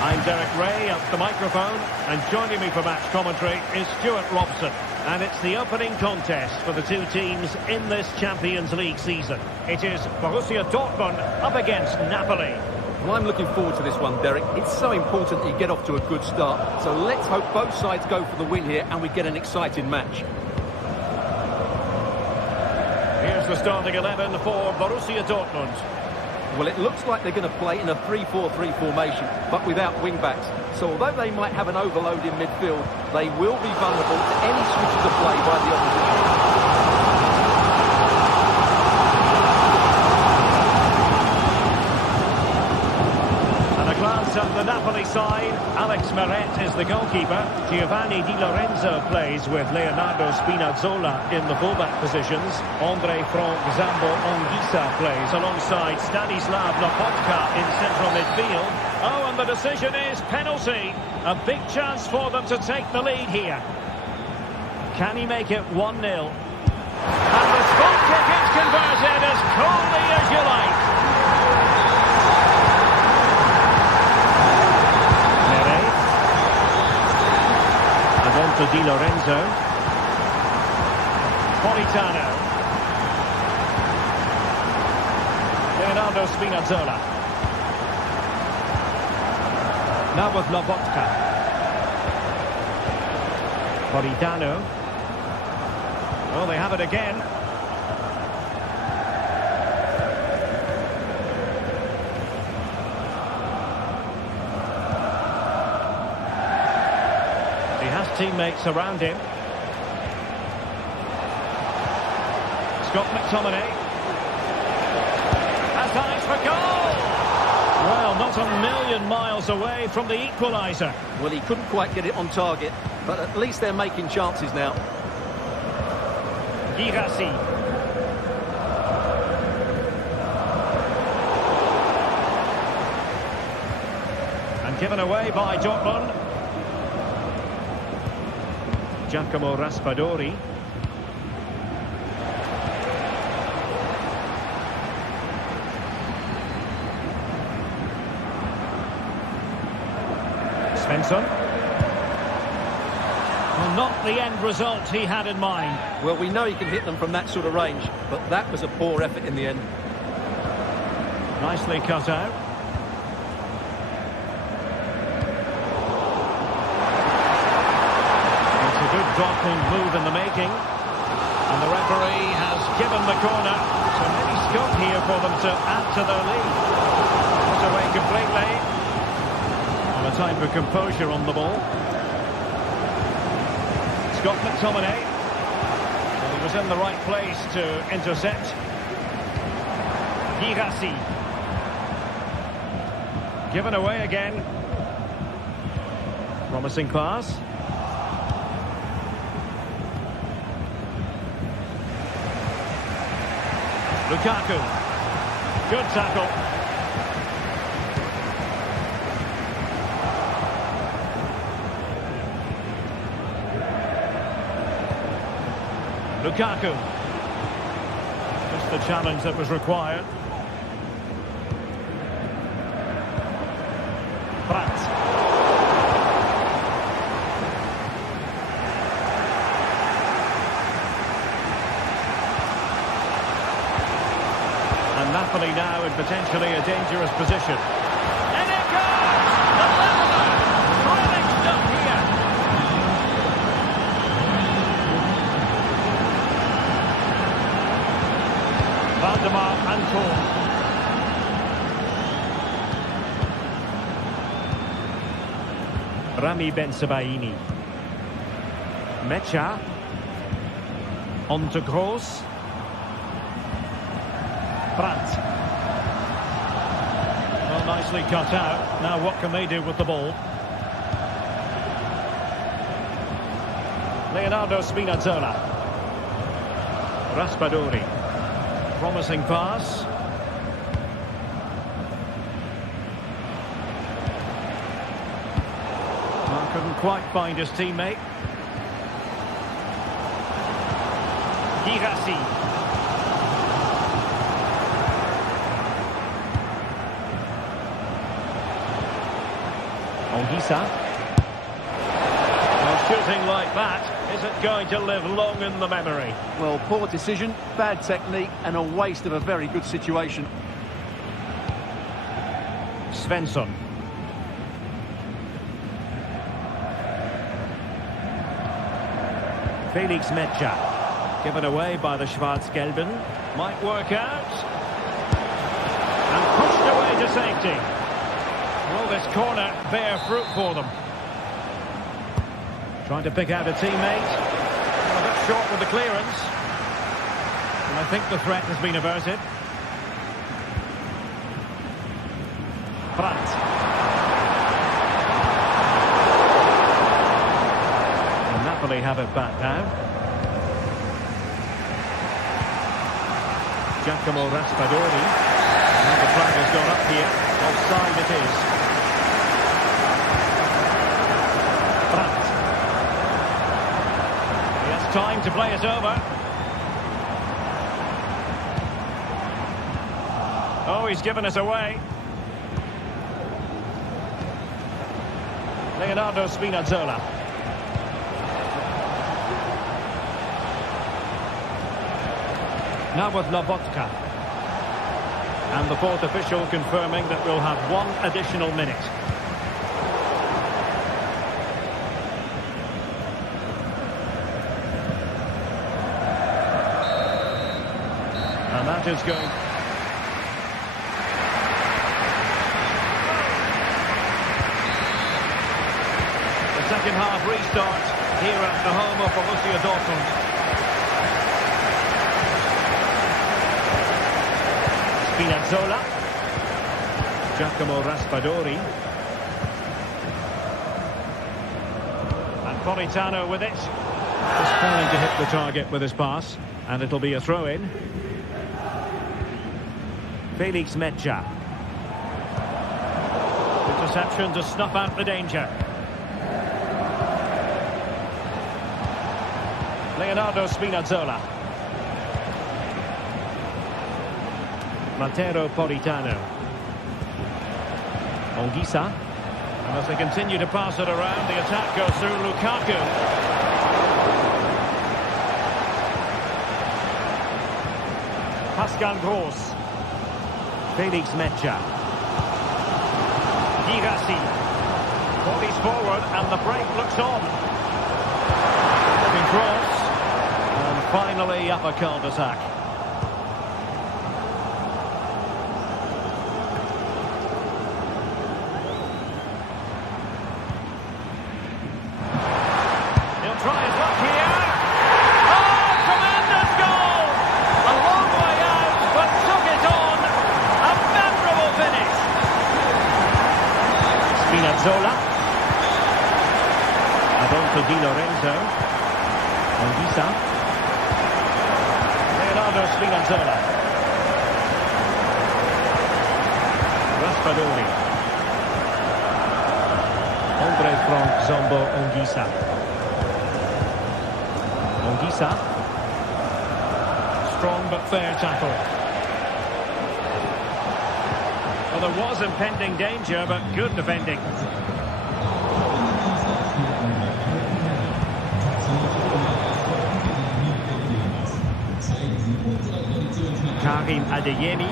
I'm Derek Ray at the microphone, and joining me for match commentary is Stuart Robson. And it's the opening contest for the two teams in this Champions League season. It is Borussia Dortmund up against Napoli. Well, I'm looking forward to this one, Derek. It's so important that you get off to a good start. So let's hope both sides go for the win here and we get an exciting match. Here's the starting 11 for Borussia Dortmund. Well, it looks like they're going to play in a 3-4-3 formation, but without wing-backs. So although they might have an overload in midfield, they will be vulnerable to any switches of play by the opposition. At the Napoli side, Alex Meret is the goalkeeper. Giovanni Di Lorenzo plays with Leonardo Spinazzola in the fullback positions. Andre Frank Zambo Anguissa plays alongside Stanislav Lobotka in central midfield. Oh, and the decision is penalty. A big chance for them to take the lead here. Can he make it 1-0? And the spot kick is converted as coolly as you like. To Di Lorenzo. Politano. Leonardo Spinazzola. Now with Lobotka. Politano. Oh, they have it again. Teammates around him. Scott McTominay has eyes for goal. Well, not a million miles away from the equaliser. Well, he couldn't quite get it on target, but at least they're making chances now. Girassi. And given away by Dortmund. Giacomo Raspadori. Svensson. Well, not the end result he had in mind. Well, we know he can hit them from that sort of range, but that was a poor effort in the end. Nicely cut out. Dortmund move in the making, and the referee has given the corner, so maybe scope here for them to add to their lead. Put away completely, and a time for composure on the ball. Scott McTominay, well, he was in the right place to intercept. Girassi, given away again. Promising pass. Lukaku. Good tackle. Lukaku. Just the challenge that was required. Brandt. And Napoli now in potentially a dangerous position. And it goes! The leveller! Thrilling stuff here. Valdemar Anton. Rami Bensebaini. Mecha. On to Gross. Brandt. Well, nicely cut out. Now what can they do with the ball? Leonardo Spinazzola. Raspadori. Promising pass. Couldn't quite find his teammate. Girassi. Ongisa. Well, shooting like that isn't going to live long in the memory. Well, poor decision, bad technique, and a waste of a very good situation. Svensson. Felix Metsä. Given away by the Schwarz-Gelben. Might work out. And pushed away to safety. Will this corner bear fruit for them? Trying to pick out a teammate. A bit short with the clearance. And I think the threat has been averted. Brandt. And Napoli have it back now. Giacomo Raspadori. And the flag has gone up here. Offside it is. Brandt. He has time to play it over. Oh, he's given us away. Leonardo Spinazzola. Now with Lobotka. And the fourth official confirming that we'll have one additional minute. And that is going... The second half restart here at the home of Borussia Dortmund. Spinazzola. Giacomo Raspadori. And Politano with it. Just failing to hit the target with his pass. And it'll be a throw-in. Felix Metsä. Interception to snuff out the danger. Leonardo Spinazzola. Matteo Politano. Ongisa. And as they continue to pass it around, the attack goes through Lukaku. Pascal Gross. Felix Metsä. Girassi. Bodies forward and the break looks on. Looking cross. And finally up a cul-de-sac. He'll try his luck here. Oh, tremendous goal! A long way out, but took it on. A memorable finish. Spinazzola. Adolfo Di Lorenzo. Ongisa. Leonardo Spinazzola. Raspadori. Andre from Zombo Ongisa. Ongisa. Strong but fair tackle. Well, there was impending danger, but good defending. Karim Adeyemi.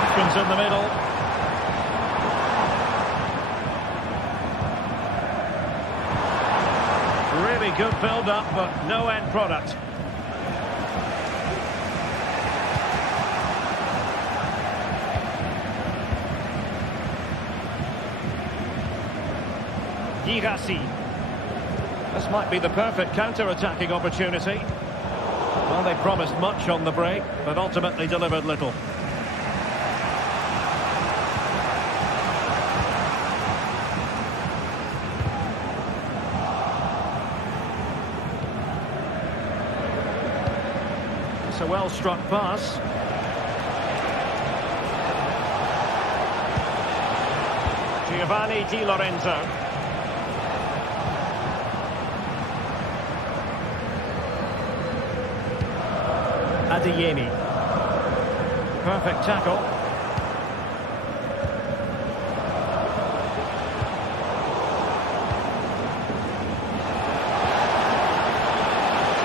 Options in the middle. Really good build-up, but no end product. Girassi. This might be the perfect counter-attacking opportunity. Well, they promised much on the break, but ultimately delivered little. It's a well-struck pass. Giovanni Di Lorenzo. Adeyemi. Perfect tackle.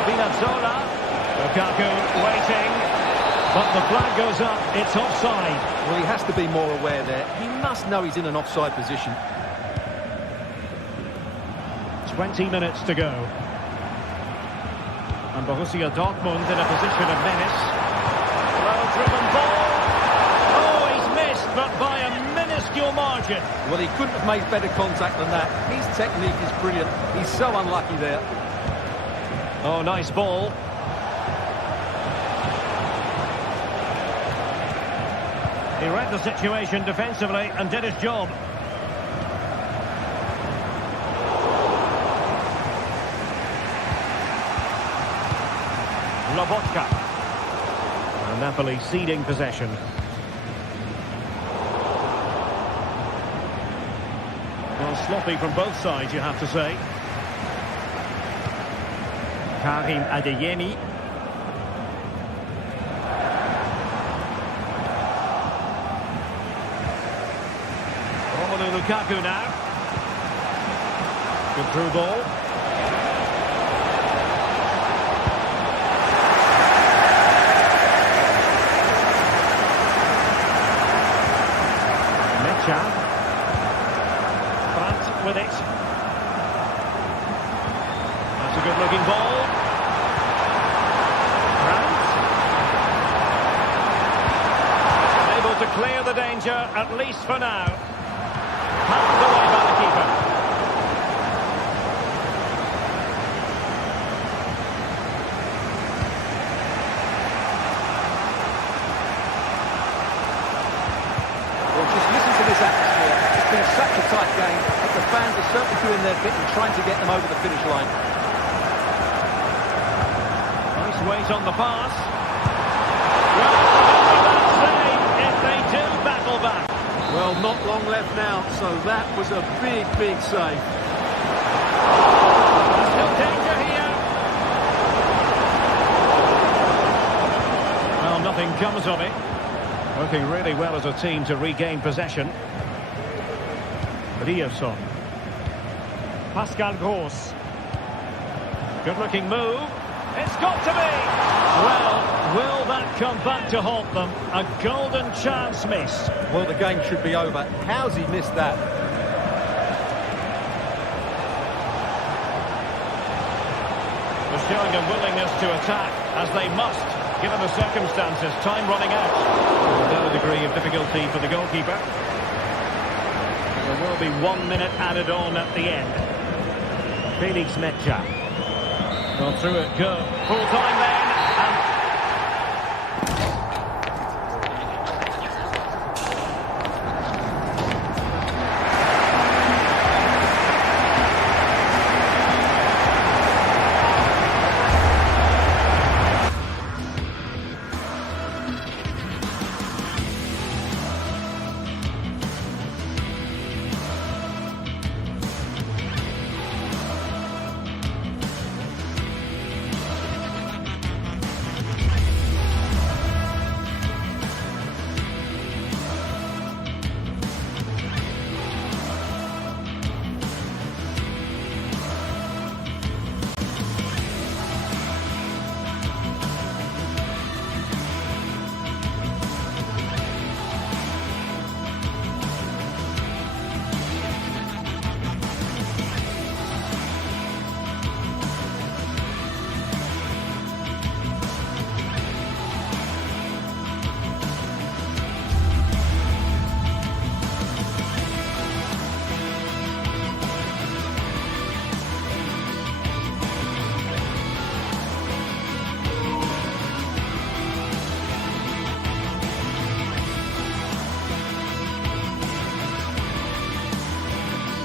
Spinazzola. Lukaku waiting. But the flag goes up. It's offside. Well, he has to be more aware there. He must know he's in an offside position. 20 minutes to go. And Borussia Dortmund in a position of menace. Well-driven ball. Oh, he's missed, but by a minuscule margin. Well, he couldn't have made better contact than that. His technique is brilliant. He's so unlucky there. Oh, nice ball. He read the situation defensively and did his job. Lobotka. And Napoli ceding possession. Well, sloppy from both sides, you have to say. Karim Adeyemi. Romelu Lukaku now. Good through ball. Brandt with it. That's a good looking ball. Brandt. Able to clear the danger, at least for now. Handed away by the keeper. Such a tight game, but the fans are certainly doing their bit and trying to get them over the finish line. Nice weight on the pass. Well, that save if they do battle back. Well, not long left now, so that was a big, big save. Still danger here. Well, nothing comes of it. Working really well as a team to regain possession. Riasson. Pascal Gross. Good looking move. It's got to be. Well, will that come back to haunt them? A golden chance missed. Well, the game should be over. How's he missed that? They're showing a willingness to attack, as they must, given the circumstances. Time running out. Without a degree of difficulty for the goalkeeper. There will be 1 minute added on at the end. Felix Metja. Well, through it go. Full time then.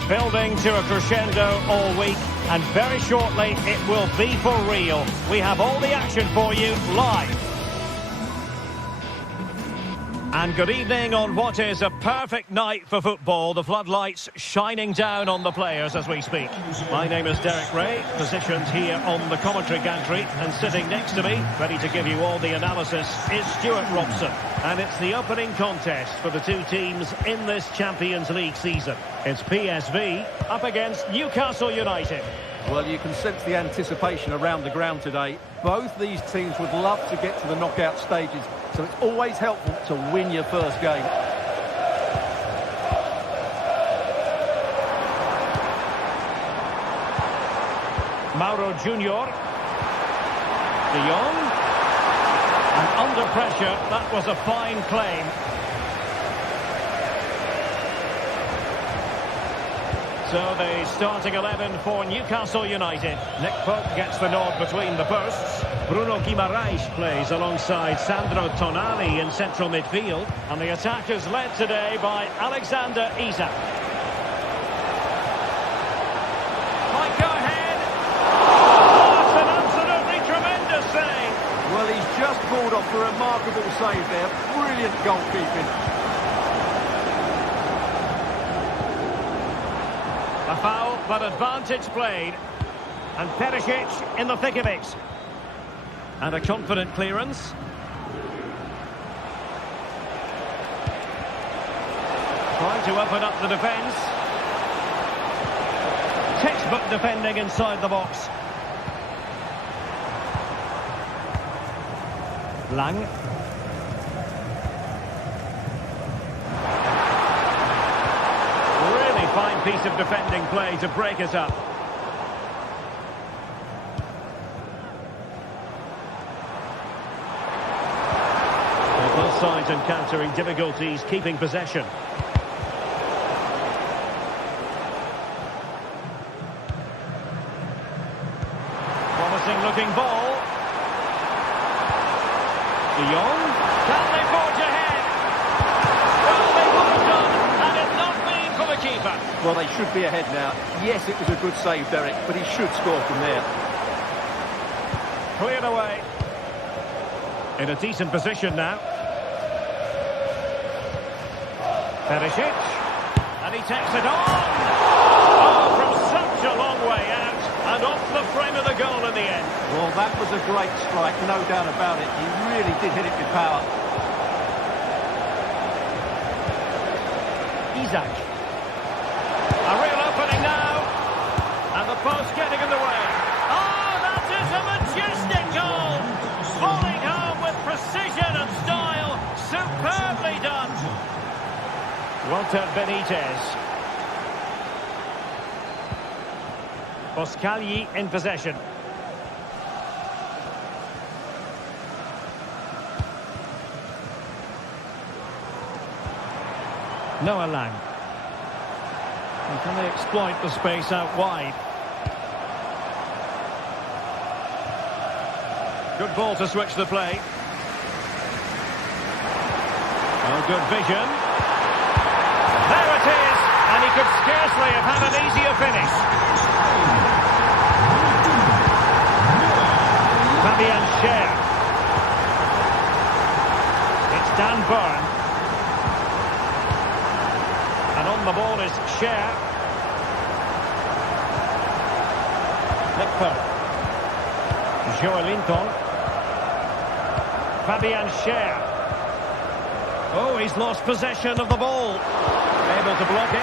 Building to a crescendo all week, and very shortly it will be for real. We have all the action for you live. And good evening on what is a perfect night for football. The floodlights shining down on the players as we speak. My name is Derek Ray, positioned here on the commentary gantry, and sitting next to me, ready to give you all the analysis, is Stuart Robson. And it's the opening contest for the two teams in this Champions League season. It's PSV up against Newcastle United. Well, you can sense the anticipation around the ground today. Both these teams would love to get to the knockout stages, so it's always helpful to win your first game. Mauro Junior. De Jong. And under pressure, that was a fine claim. So the starting 11 for Newcastle United. Nick Pope gets the nod between the posts. Bruno Guimaraes plays alongside Sandro Tonali in central midfield. And the attack is led today by Alexander Isak. Might go ahead. Oh, it's an absolutely tremendous save. Well, he's just pulled off a remarkable save there. Brilliant goalkeeping. A foul, but advantage played. And Perisic in the thick of it. And a confident clearance. Trying to open up the defence. Textbook defending inside the box. Lang. Fine piece of defending play to break it up. Well, both sides encountering difficulties keeping possession. Promising looking ball. De Jong. Can they forge ahead? Well, they would have done had it not been for the keeper. Well, they should be ahead now. Yes, it was a good save, Derek, but he should score from there. Cleared away. In a decent position now. Perisic. And he takes it on. Oh, from such a long way out. And off the frame of the goal in the end. Well, that was a great strike, no doubt about it. He really did hit it with power. Isak. A real opening now. And the post getting in the way. Oh, that is a majestic goal. Falling home with precision and style. Superbly done. Walter Benitez. Boscagli in possession. Noah Lang. And can they exploit the space out wide? Good ball to switch the play. Oh, good vision. There it is! And he could scarcely have had an easier finish. Fabian Schär. It's Dan Burn. And on the ball is Schär. Nick Pope. Joelinton. Fabian Schär. Oh, he's lost possession of the ball. Able to block it.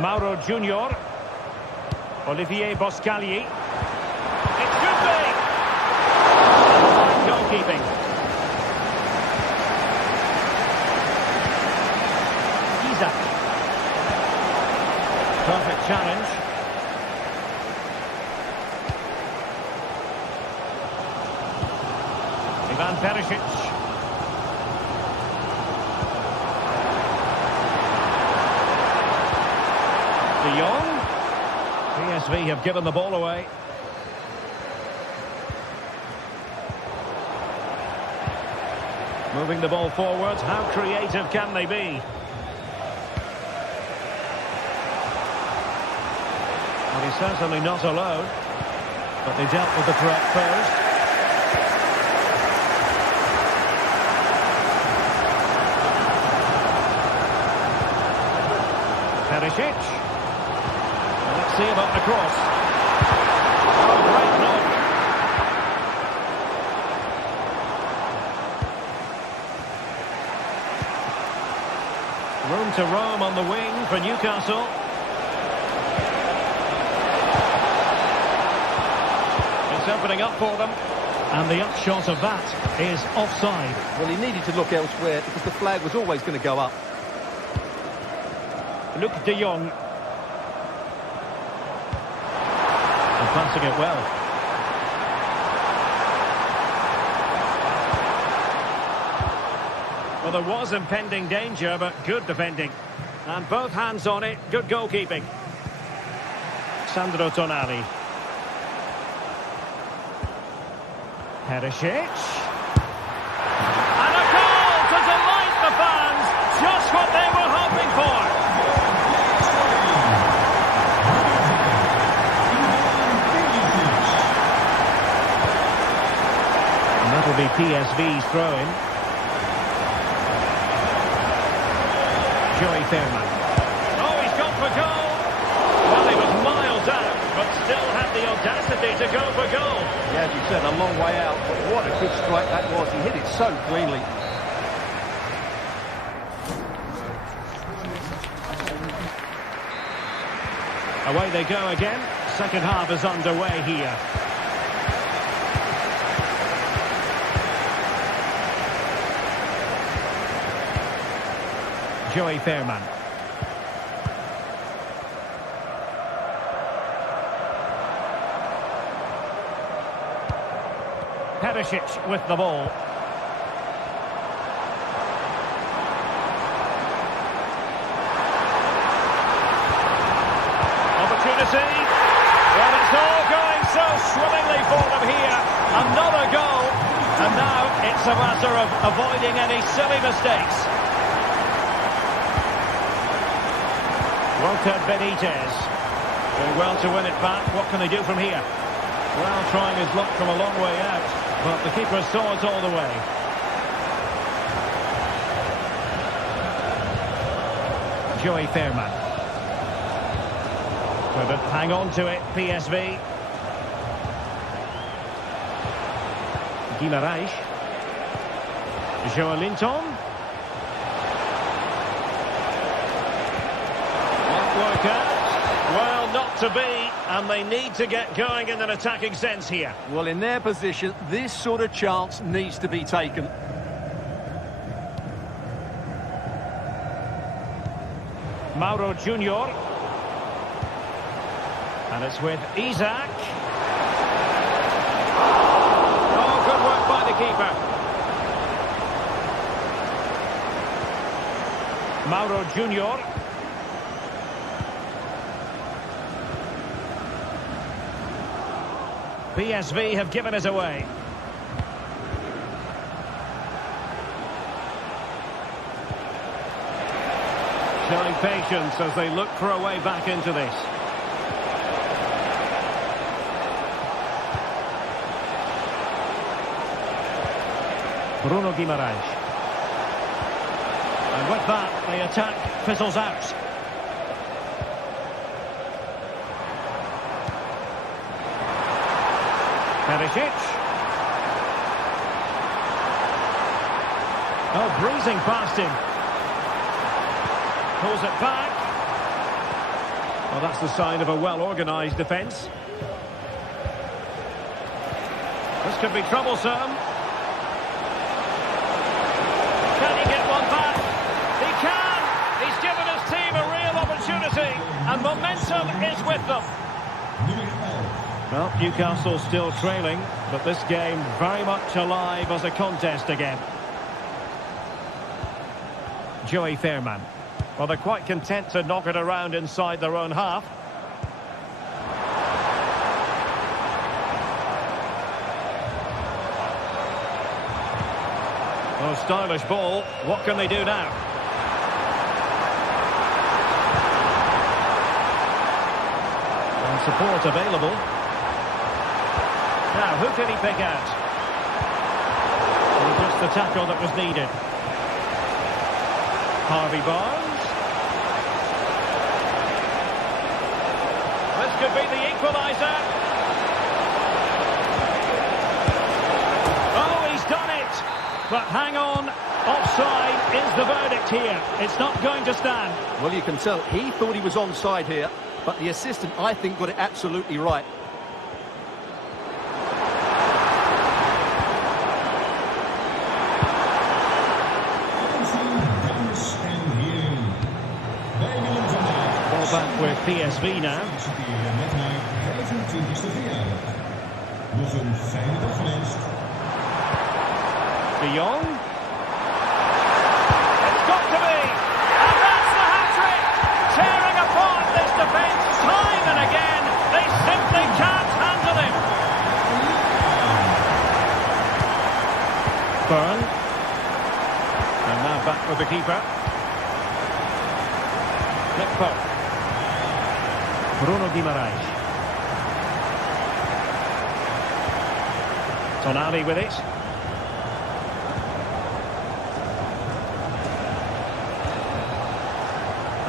Mauro Junior. Olivier Boscagli. It should be. Fine goalkeeping. Isak. Perfect challenge. Ivan Perisic. De Jong. PSV have given the ball away. Moving the ball forward. How creative can they be? Well, he's certainly not alone. But they dealt with the threat first. Perisic. Let's see about the cross. Oh, great knock. Room to roam on the wing for Newcastle. It's opening up for them. And the upshot of that is offside. Well, he needed to look elsewhere because the flag was always going to go up. Luke de Jong. And passing it well. Well, there was impending danger, but good defending. And both hands on it, good goalkeeping. Sandro Tonali. Perisic. And a goal to delight the fans. Just what they were hoping for. And that'll be PSV's throw-in. Joey Fairman. Oh, he's gone for goal. Well, he was miles out, but still had the audacity to go for goal. Yeah, as you said, a long way out, but what a good strike that was. He hit it so cleanly. Away they go again. Second half is underway here. Joey Fairman. Perisic with the ball. Opportunity. Well, it's all going so swimmingly for them here. Another goal. And now it's a matter of avoiding any silly mistakes. Walter Benitez. Doing well to win it back. What can they do from here? Well, trying his luck from a long way out. But the keeper saw it all the way. Joey Fairman. Could hang on to it, PSV. Guimaraes. Joelinton. Won't work out. Well, not to be, and they need to get going in an attacking sense here. Well, in their position, this sort of chance needs to be taken. Mauro Junior. And it's with Isaac. Oh, good work by the keeper. Mauro Junior. PSV have given it away. Showing patience as they look for a way back into this. Bruno Guimaraes. And with that, the attack fizzles out. Perisic. Oh, breezing past him. Pulls it back. Well, that's the sign of a well-organised defence. This could be troublesome. Can he get one back? He can! He's given his team a real opportunity, and momentum is with them. Well, Newcastle still trailing, but this game very much alive as a contest again. Joey Fairman. Well, they're quite content to knock it around inside their own half. Oh, stylish ball. What can they do now? And support available. Now, who can he pick out? Well, just the tackle that was needed. Harvey Barnes. could be the equaliser. Oh, he's done it. But hang on, offside is the verdict here. It's not going to stand. Well, you can tell he thought he was onside here, but the assistant, I think, got it absolutely right. Ball back with PSV now. De Jong. It's got to be. And that's the hat-trick. Tearing apart this defence time and again. They simply can't handle him. Byrne. And now back with the keeper. Flip. Bruno Guimaraes. Tonali with it.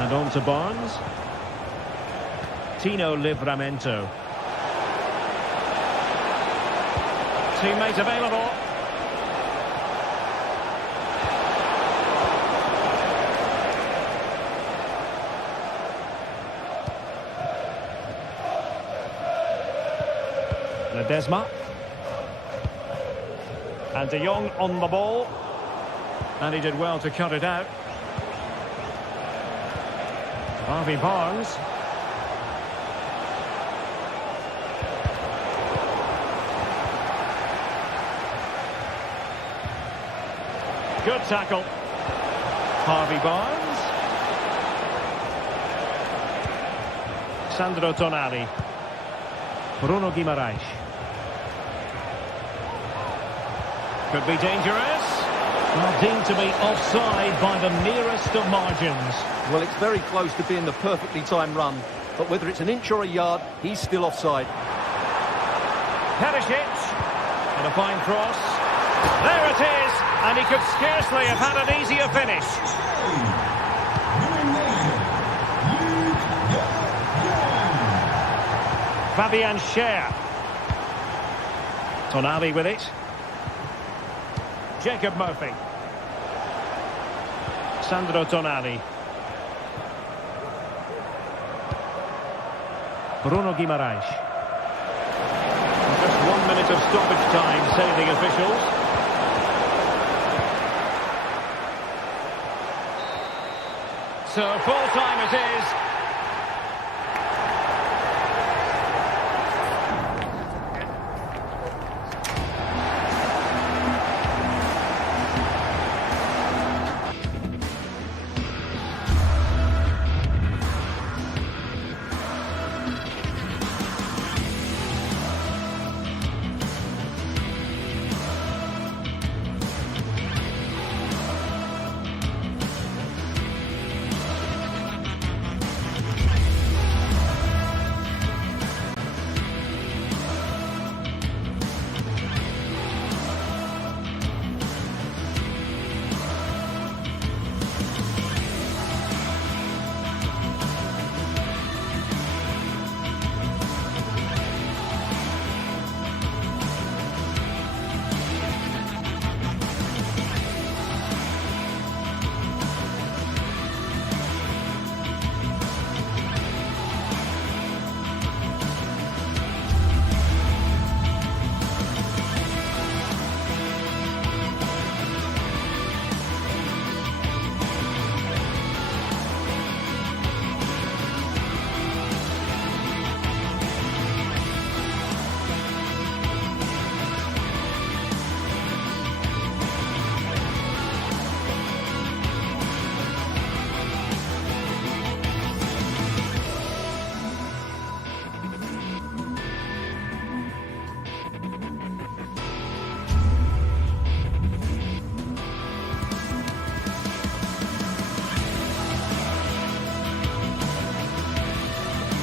And on to Barnes. Tino Livramento. Teammate available. Ledesma. And De Jong on the ball. And he did well to cut it out. Harvey Barnes. Good tackle. Harvey Barnes. Sandro Tonali. Bruno Guimaraes. Could be dangerous. Well, deemed to be offside by the nearest of margins. Well, it's very close to being the perfectly timed run, but whether it's an inch or a yard, he's still offside. Perisic. And a fine cross. There it is. And he could scarcely have had an easier finish. Fabian Schär. Tonali with it. Jacob Murphy. Sandro Tonali. Bruno Guimaraes. Just 1 minute of stoppage time, say the officials. So full time it is.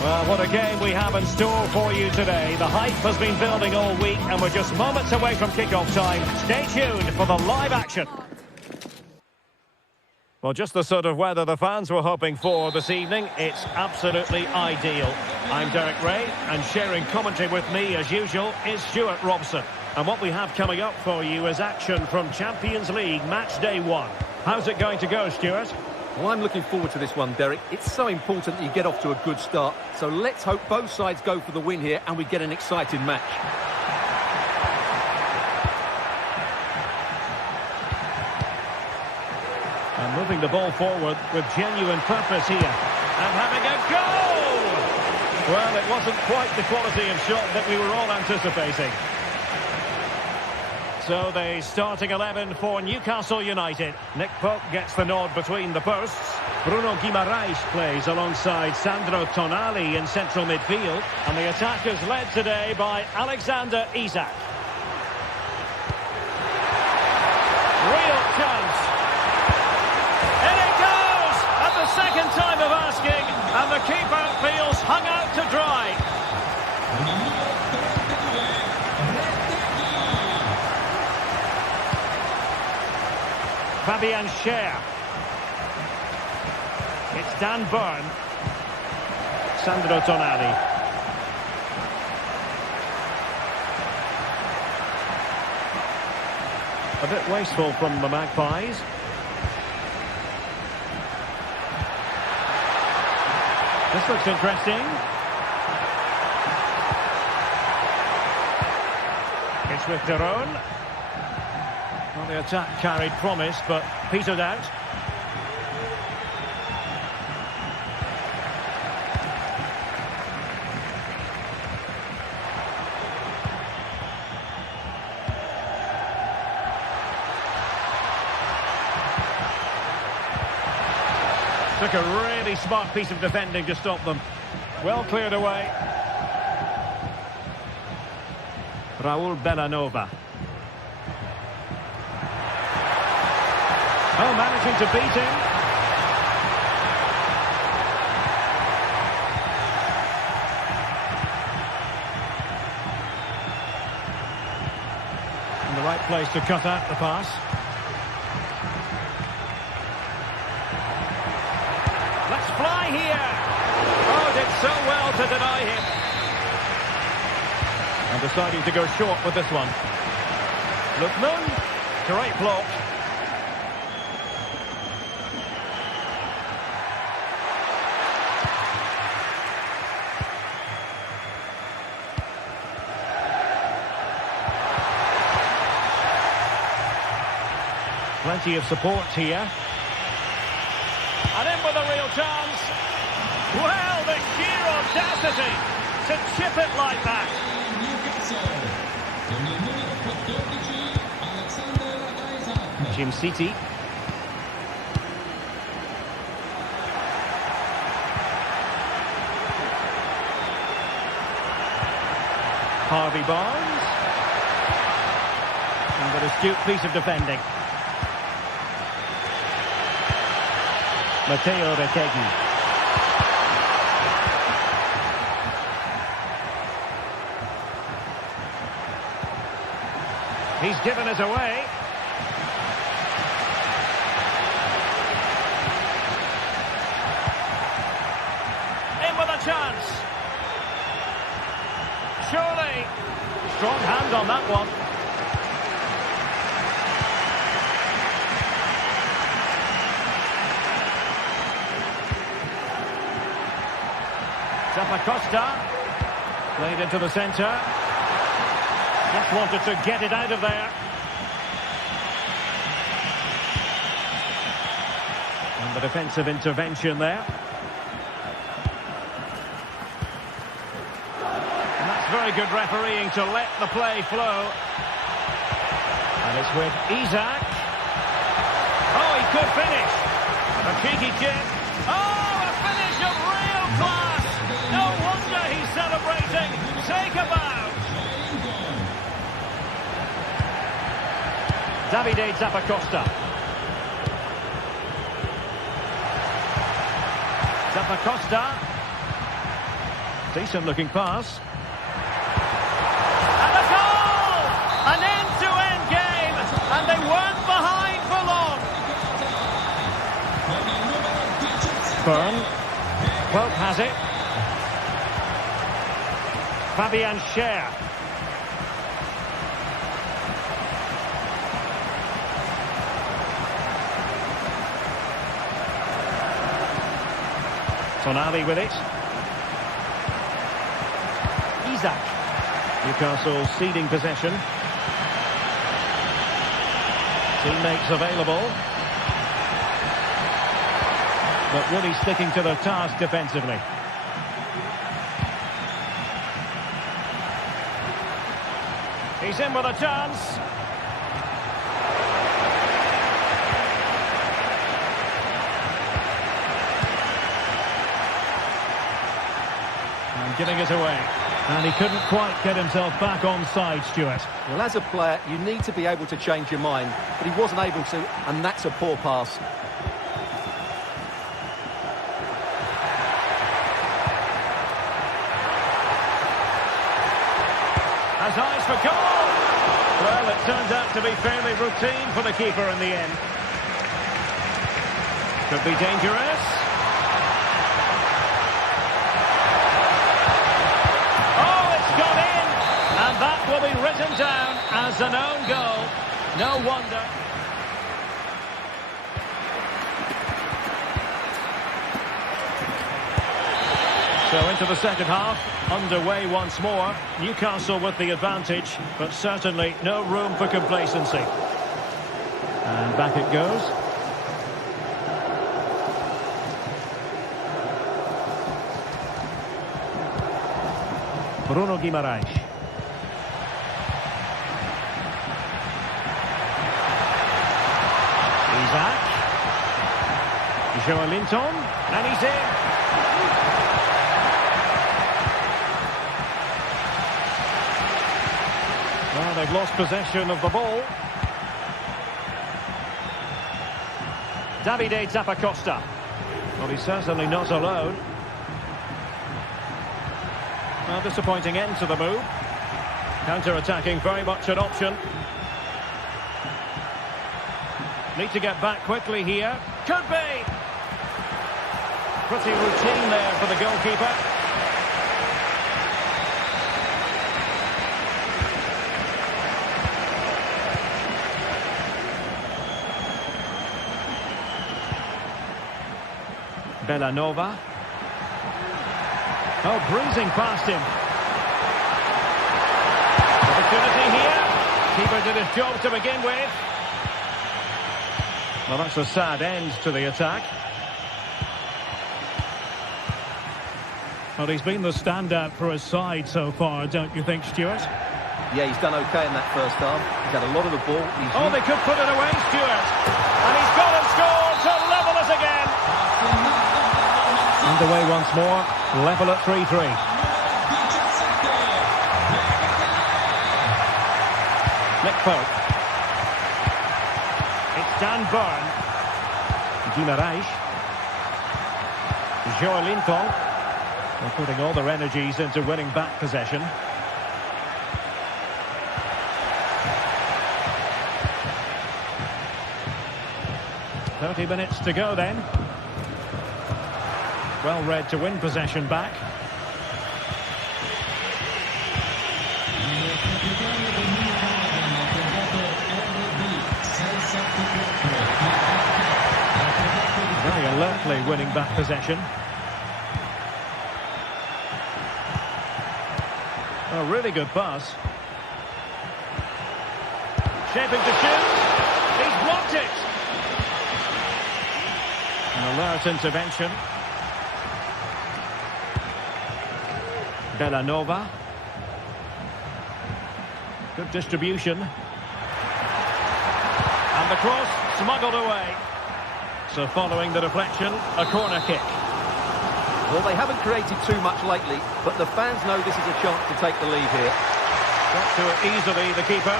Well, what a game we have in store for you today. The hype has been building all week and we're just moments away from kick-off time. Stay tuned for the live action. Well, just the sort of weather the fans were hoping for this evening. It's absolutely ideal. I'm Derek Ray, and sharing commentary with me, as usual, is Stuart Robson. And what we have coming up for you is action from Champions League Match Day 1. How's it going to go, Stuart? Well, I'm looking forward to this one, Derek. It's so important that you get off to a good start. So let's hope both sides go for the win here and we get an exciting match. And moving the ball forward with genuine purpose here. And having a goal! Well, it wasn't quite the quality of shot that we were all anticipating. So the starting 11 for Newcastle United. Nick Pope gets the nod between the posts. Bruno Guimaraes plays alongside Sandro Tonali in central midfield. And the attack is led today by Alexander Isak. Real chance. In it goes! At the second time of asking. And the keeper feels hung out to dry. Fabian Schär. It's Dan Burn. Sandro Tonali. A bit wasteful from the Magpies. This looks interesting. It's with Derone. Well, the attack carried promise, but petered out. Took a really smart piece of defending to stop them. Well cleared away. Raul Bellanova. Oh, managing to beat him. In the right place to cut out the pass. Let's fly here. Oh, did so well to deny him. And deciding to go short with this one. Lookman, great block. Plenty of support here. And in with a real chance. Well, the sheer audacity to chip it like that. Jim City. Harvey Barnes. And an astute piece of defending. Matteo Retegui. He's given us away. In with a chance. Surely. Strong hand on that one. Zappacosta, played into the centre. Just wanted to get it out of there. And the defensive intervention there. And that's very good refereeing to let the play flow. And it's with Isak. Oh, he could finish. A cheeky chip. Oh, a finish of real class. No wonder he's celebrating. Take a bow. Davide Zappacosta. Zappacosta. Decent looking pass. And a goal! An end-to-end game. And they weren't behind for long. Byrne. Pope has it. Fabian Schär. Tonali with it. Isaac. Newcastle ceding possession. Teammates available. But really sticking to their task defensively. He's in with a chance. And giving it away. And he couldn't quite get himself back on side, Stuart. Well, as a player, you need to be able to change your mind. But he wasn't able to, and that's a poor pass. Has eyes for goal! Well, it turns out to be fairly routine for the keeper in the end. Could be dangerous. Oh, it's gone in! And that will be written down as an own goal. No wonder. So into the second half, underway once more. Newcastle with the advantage, but certainly no room for complacency. And back it goes. Bruno Guimaraes. Isaac. Joelinton, and he's in. Well, they've lost possession of the ball. Davide Zappacosta. Well, he's certainly not alone. Well, disappointing end to the move. Counter-attacking, very much an option. Need to get back quickly here. Could be! Pretty routine there for the goalkeeper. Bellanova. Oh, breezing past him. Opportunity here. Keeper did his job to begin with. Well, that's a sad end to the attack. Well, he's been the standout for his side so far, don't you think, Stuart? Yeah, he's done OK in that first half. He's had a lot of the ball. Oh, they could put it away, Stuart. And he's got and scored to level us again. Underway once more, level at 3-3. Nick Pope. It's Dan Byrne. Guimaraes. Joelinton. They're putting all their energies into winning back possession. "30 minutes to go then. Well read to win possession back. Very alertly winning back possession. A really good pass. Shaping to shoot. He's blocked it. An alert intervention. Bellanova. Good distribution. And the cross smuggled away. So following the deflection, a corner kick. Well, they haven't created too much lately, but the fans know this is a chance to take the lead here. Got to it easily, the keeper.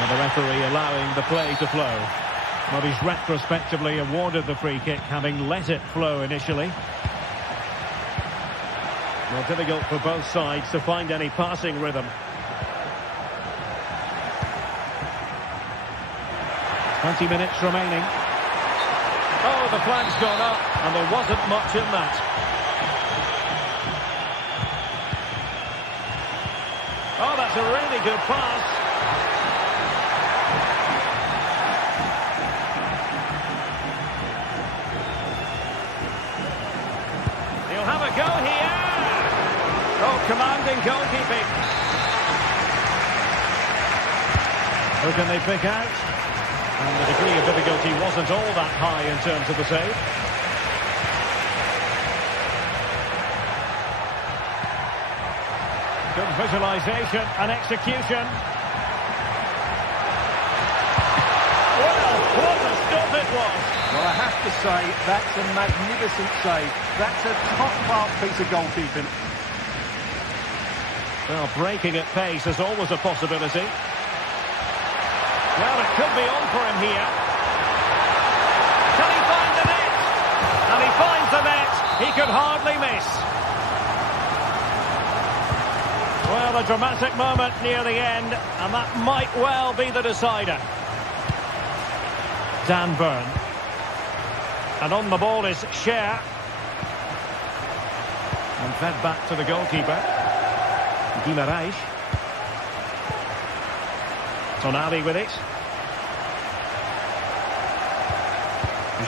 And the referee allowing the play to flow. Well, he's retrospectively awarded the free kick, having let it flow initially. Well, difficult for both sides to find any passing rhythm. 20 minutes remaining. Oh, the flag's gone up, and there wasn't much in that. Oh, that's a really good pass. He'll have a go here. Oh, commanding goalkeeping. Who can they pick out? And the degree of difficulty wasn't all that high in terms of the save. Good visualisation and execution. Well, what a stop it was. Well, I have to say, that's a magnificent save. That's a top-class piece of goalkeeping. Well, breaking at pace is always a possibility. Well, it could be on for him here. Can he find the net? And he finds the net. He could hardly miss. Well, a dramatic moment near the end, and that might well be the decider. Dan Burn. And on the ball is Scher. And fed back to the goalkeeper. Guimaraes. Tonali with it.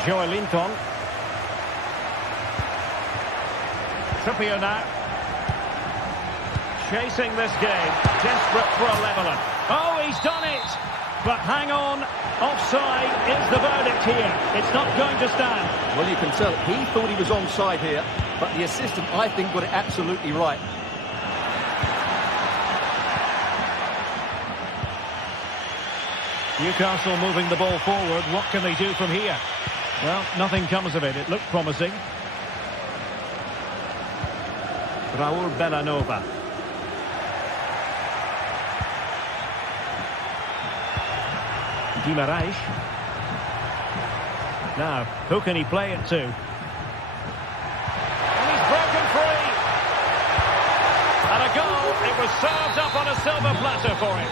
Joelinton. Trippier now. Chasing this game. Desperate for a leveller. Oh, he's done it! But hang on. Offside is the verdict here. It's not going to stand. Well, you can tell he thought he was onside here, but the assistant, I think, got it absolutely right. Newcastle moving the ball forward. What can they do from here? Well, nothing comes of it. It looked promising. Raul Bellanova. Guimaraes. Now, who can he play it to? And he's broken free. And a goal. It was served up on a silver platter for him.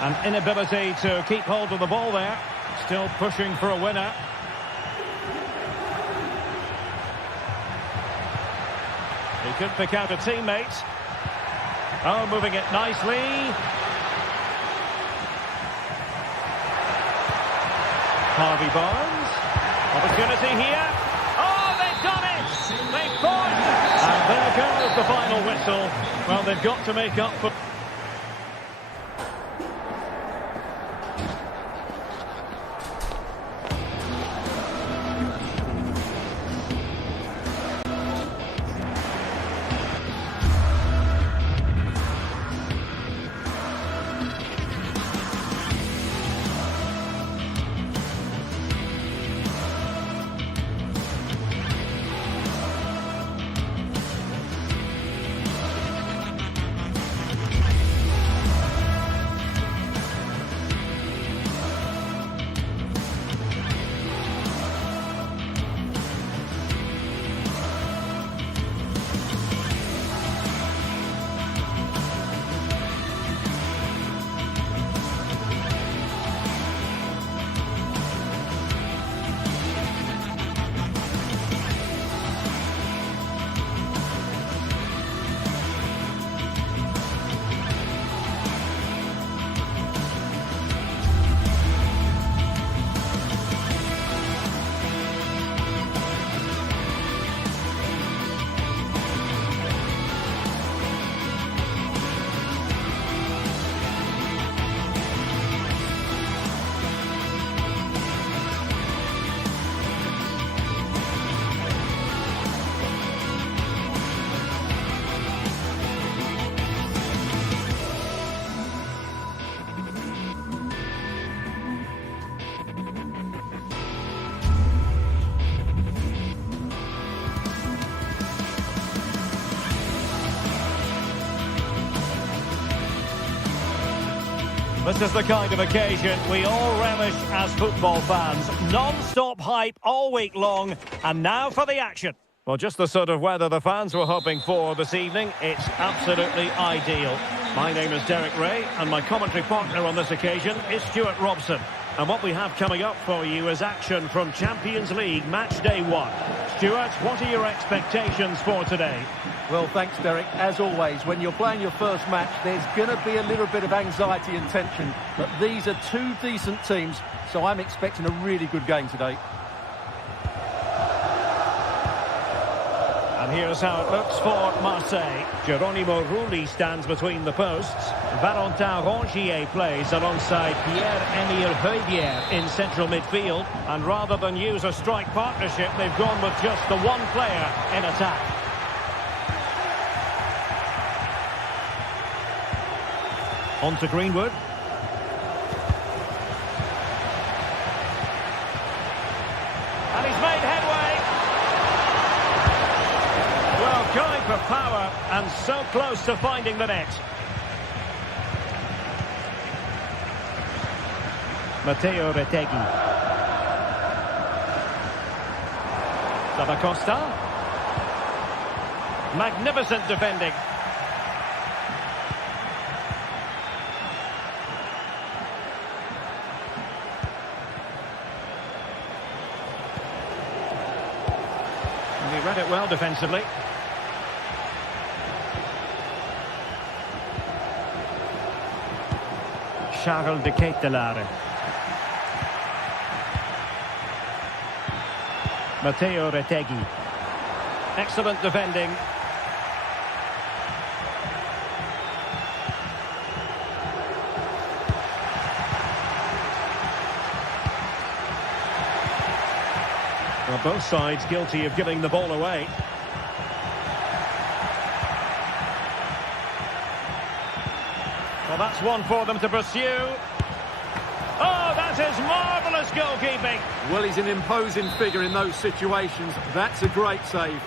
An inability to keep hold of the ball there. Still pushing for a winner. He could pick out a teammate. Oh, moving it nicely. Harvey Barnes. Opportunity here. Oh, they've done it! They've forced it! And there goes the final whistle. Well, they've got to make up for... This is the kind of occasion we all relish as football fans. Non-stop hype all week long, and now for the action. Well, just the sort of weather the fans were hoping for this evening. It's absolutely ideal. My name is Derek Ray, and my commentary partner on this occasion is Stuart Robson. And what we have coming up for you is action from Champions League Match Day 1. Stuart, what are your expectations for today? Well, thanks, Derek. As always, when you're playing your first match, there's going to be a little bit of anxiety and tension. But these are two decent teams, so I'm expecting a really good game today. And here's how it looks for Marseille. Geronimo Rulli stands between the posts. Valentin Rongier plays alongside Pierre-Emile Højbjerg in central midfield. And rather than use a strike partnership, they've gone with just the one player in attack. On to Greenwood. And he's made headway. Well, going for power and so close to finding the net. Matteo Retegui. Costa. Magnificent defending. And he read it well defensively. Charles de Ketelaere. Matteo Retegui. Excellent defending. Well, both sides guilty of giving the ball away. Well, that's one for them to pursue. Oh, that is marvellous goalkeeping. Well, he's an imposing figure in those situations. That's a great save.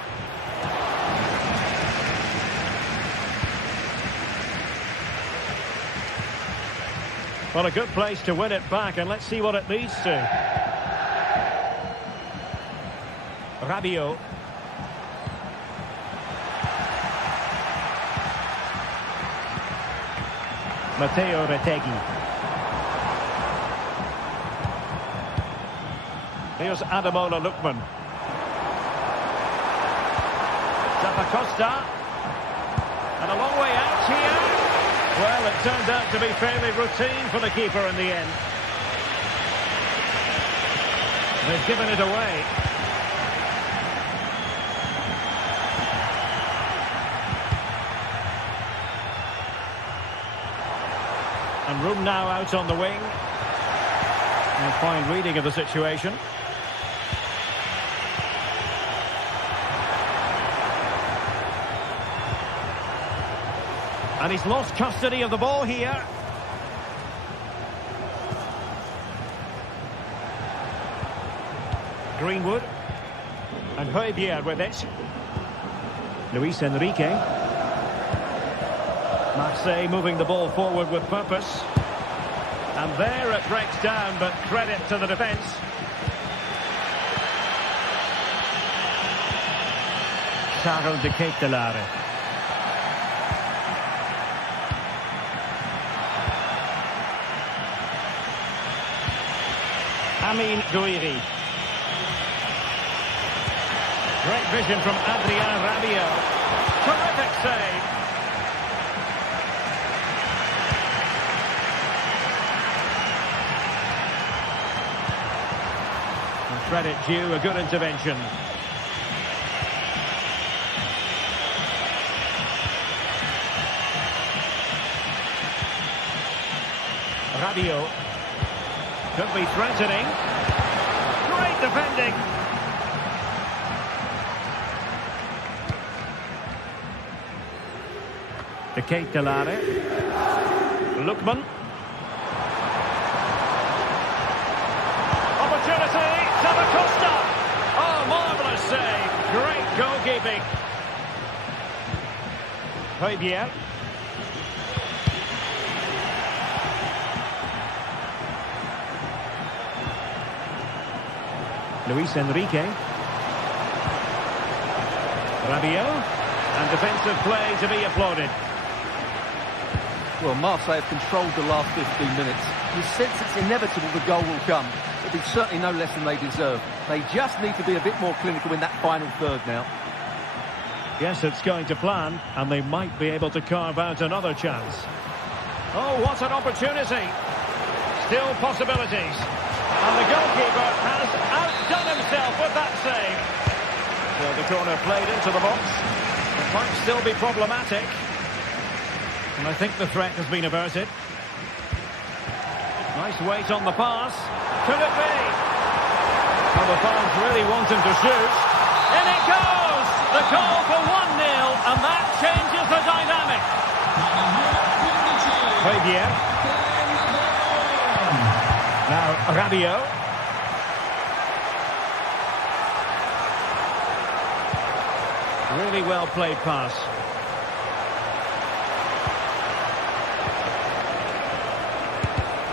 Well, a good place to win it back, and let's see what it leads to. Rabiot. Matteo Retegui. Here's Ademola Lookman. Costa. And a long way out here. Well, it turned out to be fairly routine for the keeper in the end. They've given it away. And room now out on the wing. And fine reading of the situation. And he's lost custody of the ball here. Greenwood. And Højbjerg with it. Luis Enrique. Marseille moving the ball forward with purpose. And there it breaks down, but credit to the defence. Charles de Ketelaere. Amin Gouiri. Great vision from Adrien Rabiot. Terrific save. And credit due, a good intervention. Rabiot. Could be threatening. Great defending. De Ketelaere. Lookman. Opportunity. Costa. Oh, marvellous save. Great goalkeeping. Højbjerg. Luis Enrique. Rabiot. And defensive play to be applauded. Well, Marseille have controlled the last 15 minutes. You sense it's inevitable the goal will come. It'll be certainly no less than they deserve. They just need to be a bit more clinical in that final third now. Yes, it's going to plan, and they might be able to carve out another chance. Oh, what an opportunity. Still possibilities. And the goalkeeper has outdone himself with that save. So the corner played into the box. It might still be problematic. And I think the threat has been averted. Nice weight on the pass. Could it be? Well, the fans really want him to shoot. In it goes! The goal for 1-0, and that changes the dynamic. Javier. Now, Rabiot. Really well played pass.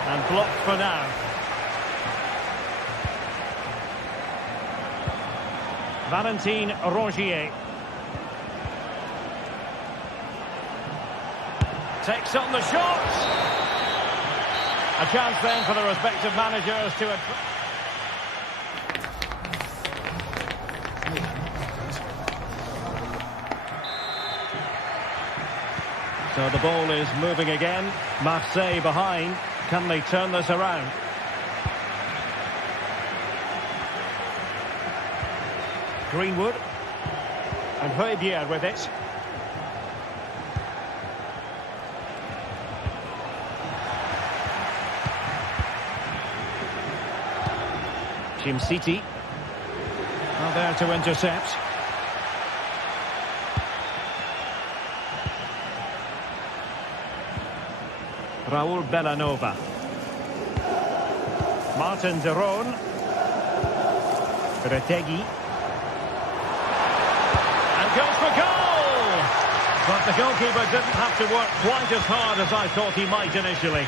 And blocked for now. Valentin Rongier. Takes on the shot. A chance then for the respective managers to... So the ball is moving again. Marseille behind. Can they turn this around? Greenwood. And Javier with it. Jim City. Now there to intercept. Raul Bellanova. Martin de Roon. Retegui. And goes for goal! But the goalkeeper didn't have to work quite as hard as I thought he might initially.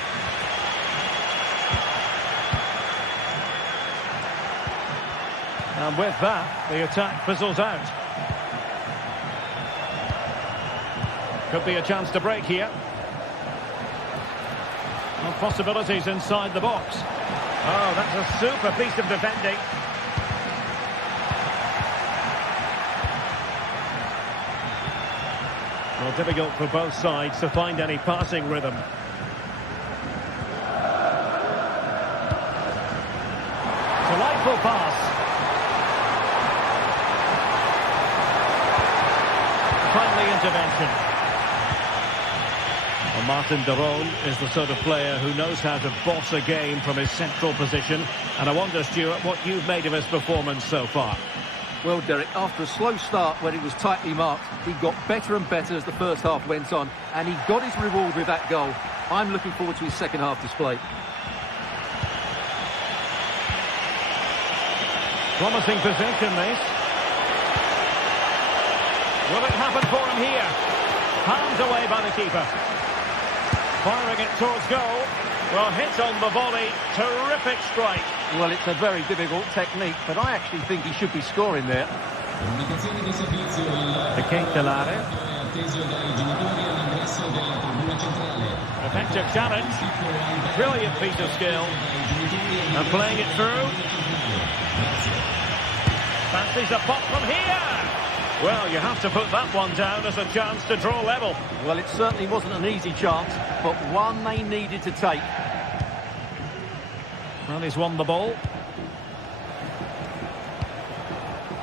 And with that, the attack fizzles out. Could be a chance to break here. Well, possibilities inside the box. Oh, that's a super piece of defending. Well, difficult for both sides to find any passing rhythm. Delightful pass. Timely intervention. Well, Martin de Roon is the sort of player who knows how to boss a game from his central position. And I wonder, Stuart, what you've made of his performance so far. Well, Derek, after a slow start when it was tightly marked, he got better and better as the first half went on, and he got his reward with that goal. I'm looking forward to his second half display. Promising position, this. Will it happen for him here? Hands away by the keeper. Firing it towards goal. Well, hit on the volley. Terrific strike. Well, it's a very difficult technique, but I actually think he should be scoring there. The Ketelare. Effective challenge. Brilliant piece of skill. And playing it through. Fancies a pop from here. Well, you have to put that one down as a chance to draw level. Well, it certainly wasn't an easy chance, but one they needed to take. Well, he's won the ball.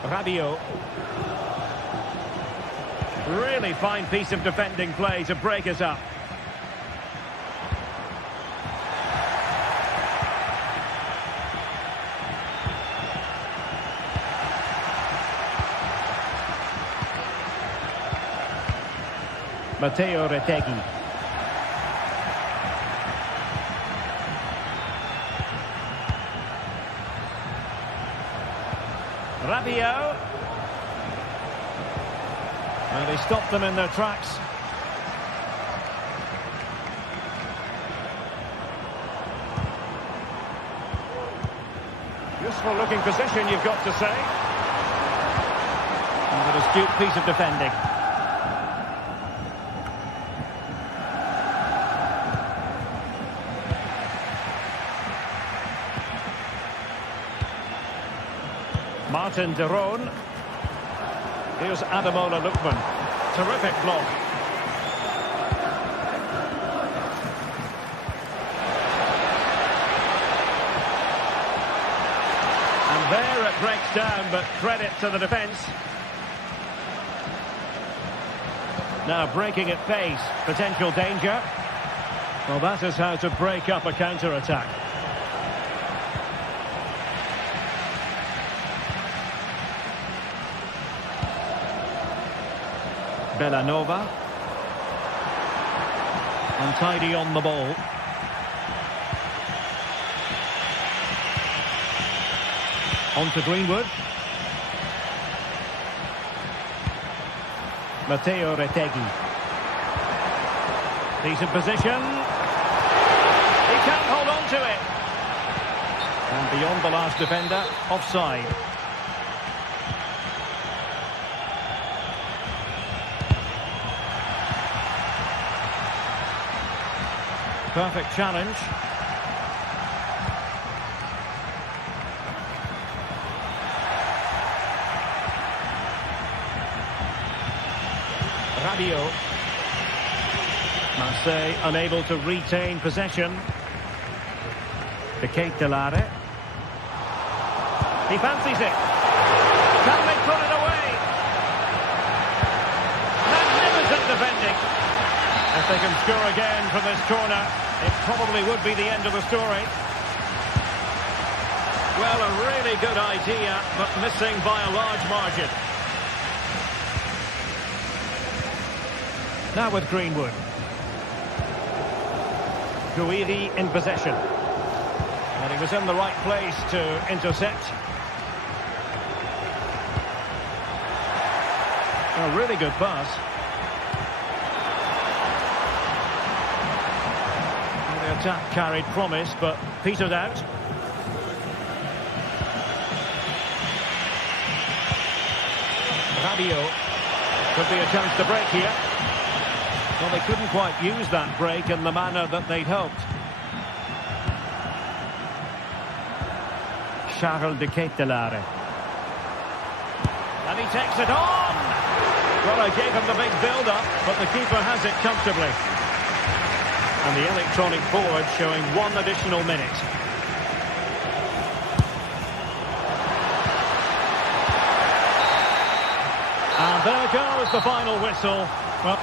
Rabiot. Really fine piece of defending play to break us up. Matteo Retegui. Rabiot. And they stopped them in their tracks. Useful looking position, you've got to say. And an astute piece of defending. Martin de Roon. Here's Ademola Lookman. Terrific block. And there it breaks down, but credit to the defence. Now breaking at pace. Potential danger. Well, that is how to break up a counter-attack. Bellanova. Untidy on the ball. On to Greenwood. Matteo Retegui. Decent position. He can't hold on to it. And beyond the last defender, offside. Perfect challenge. Rabiot. Marseille unable to retain possession. Ketelare. He fancies it. Can they put it away? Magnificent defending. If they can score again from this corner, it probably would be the end of the story. Well, a really good idea, but missing by a large margin. Now with Greenwood. Guiri in possession. And he was in the right place to intercept. A really good pass. The attack carried promise, but petered out. Rabiot. Could be a chance to break here. Well, they couldn't quite use that break in the manner that they'd hoped. Charles de Ketelare. And he takes it on! Well, I gave him the big build-up, but the keeper has it comfortably. And the electronic board showing one additional minute. And there goes the final whistle. Well,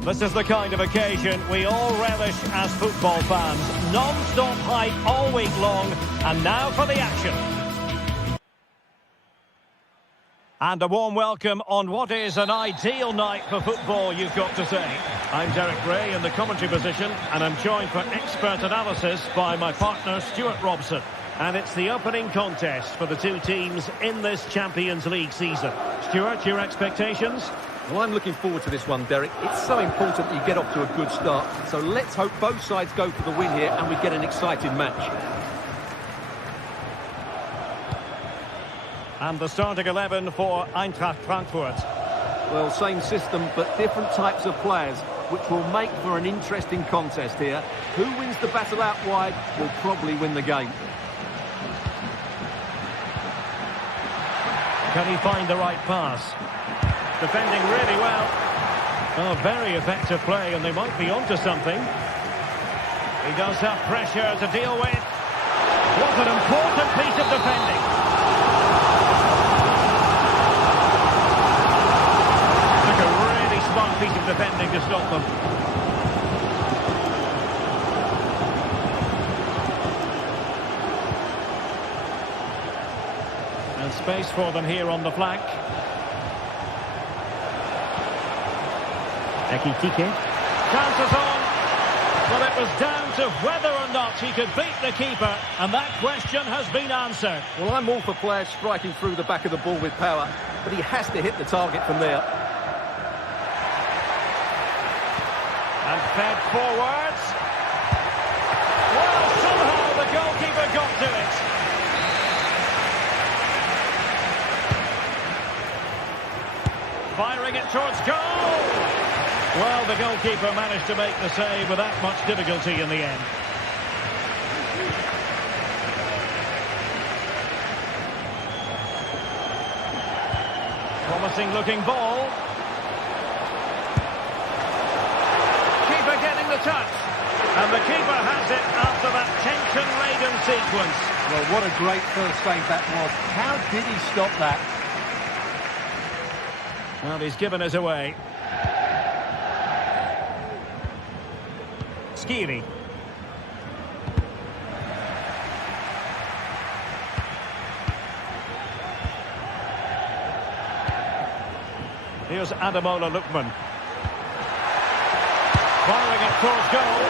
this is the kind of occasion we all relish as football fans. Non-stop hype all week long, and now for the action. And a warm welcome on what is an ideal night for football, you've got to say. I'm Derek Ray in the commentary position, and I'm joined for expert analysis by my partner, Stuart Robson. And it's the opening contest for the two teams in this Champions League season. Stuart, your expectations? Well, I'm looking forward to this one, Derek. It's so important that you get off to a good start. So let's hope both sides go for the win here and we get an exciting match. And the starting 11 for Eintracht Frankfurt. Well, same system, but different types of players, which will make for an interesting contest here. Who wins the battle out wide will probably win the game. Can he find the right pass? Defending really well. Oh, very effective play, and they might be onto something. He does have pressure to deal with. What an important piece of defending. Took a really smart piece of defending to stop them. And space for them here on the flank. Ekitike. Chances on. Well, it was down to whether or not he could beat the keeper, and that question has been answered. Well, I'm all for players striking through the back of the ball with power, but he has to hit the target from there. And fed forwards. Well, somehow the goalkeeper got to it. Firing it towards goal. Well, the goalkeeper managed to make the save without much difficulty in the end. Promising looking ball. Keeper getting the touch. And the keeper has it after that tension-laden sequence. Well, what a great first save that was. How did he stop that? Well, he's given us away. Skiri. Here's Ademola Lookman. Firing it towards goal.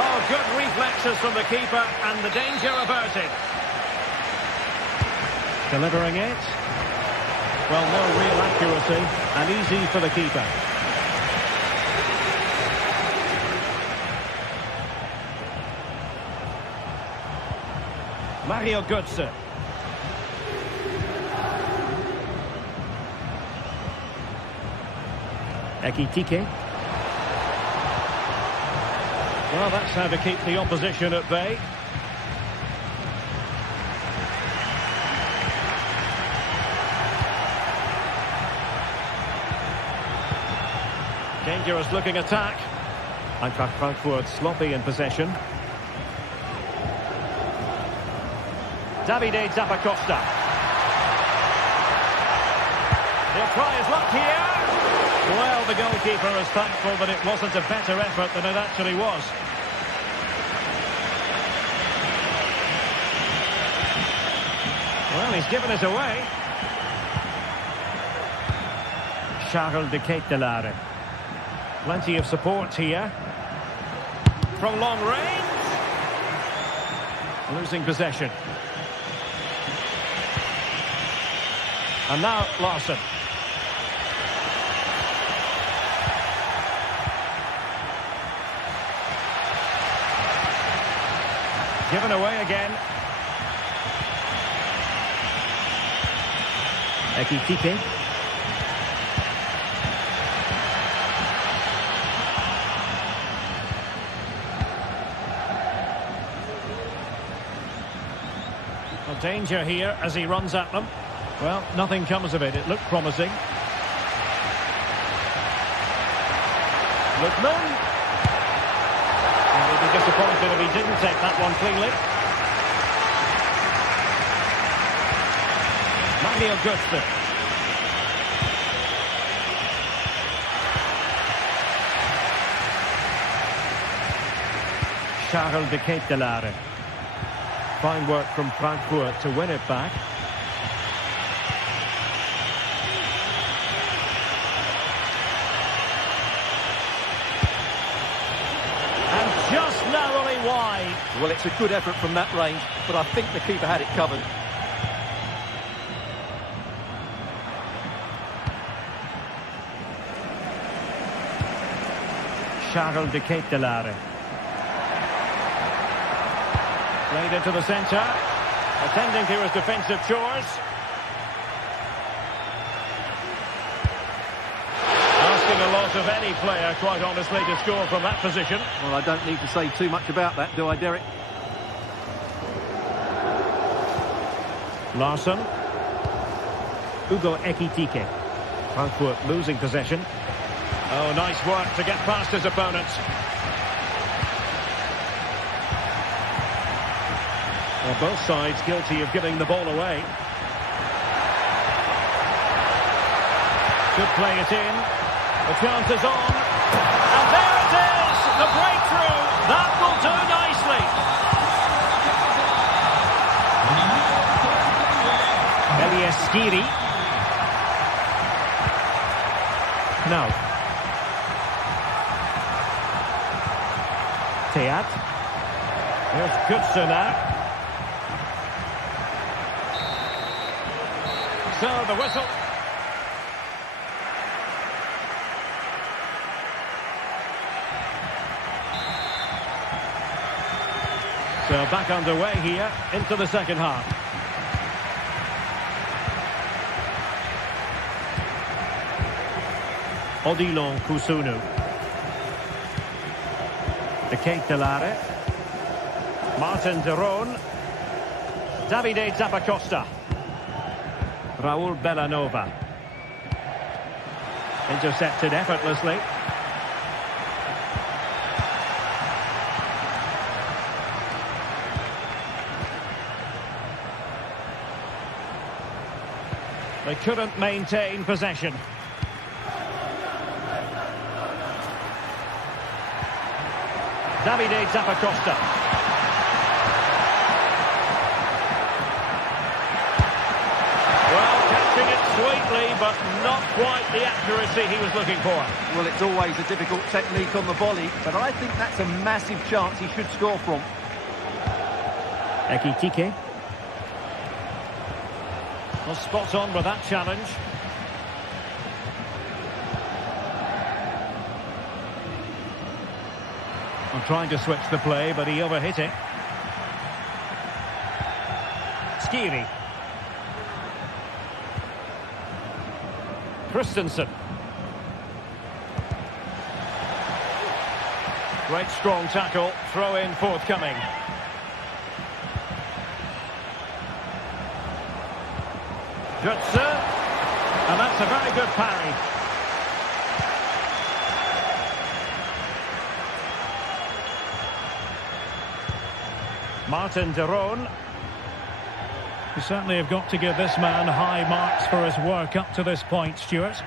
Oh, good reflexes from the keeper and the danger averted. Delivering it. Well, no real accuracy and easy for the keeper. Mario Götze. Ekitike. Well, that's how to keep the opposition at bay. Dangerous looking attack. Eintracht Frankfurt sloppy in possession. Davide Zappacosta. He'll try his luck here. Well, the goalkeeper is thankful that it wasn't a better effort than it actually was. Well, he's given us away. Charles de Ketelaere. Plenty of support here. From long range. Losing possession. And now Larson. Given away again. Ekitike. Well, danger here as he runs at them. Well, nothing comes of it. It looked promising. Lookman. And he'd be disappointed if he didn't take that one cleanly. Mario Götze. Charles de Ketelaere. Fine work from Frankfurt to win it back. Well, it's a good effort from that range, but I think the keeper had it covered. Charles de Ketelare. Played into the centre. Attending to his defensive chores. Asking a lot of any player, quite honestly, to score from that position. Well, I don't need to say too much about that, do I, Derek? Larsson. Hugo Ekitike. Frankfurt losing possession. Oh, nice work to get past his opponents. Well, both sides guilty of giving the ball away. Could play it in. The chance is on. And there it is! The breakthrough! That will do nicely. Elias Skiri. Now. Teat. Here's Gutsen now. So the whistle. So back underway here into the second half. Odilon Kusunu. De Ketelare. Martin de Roon. Davide Zappacosta. Raul Bellanova. Intercepted effortlessly. They couldn't maintain possession. Davide Zappacosta. Sweetly, but not quite the accuracy he was looking for. Well, it's always a difficult technique on the volley, but I think that's a massive chance he should score from. Ekitike. Well, spot on with that challenge. I'm trying to switch the play, but he overhit it. Skiri. Christensen. Great strong tackle, throw in forthcoming. Gutsen. And that's a very good parry. Martin de Roon. You certainly have got to give this man high marks for his work up to this point, Stuart.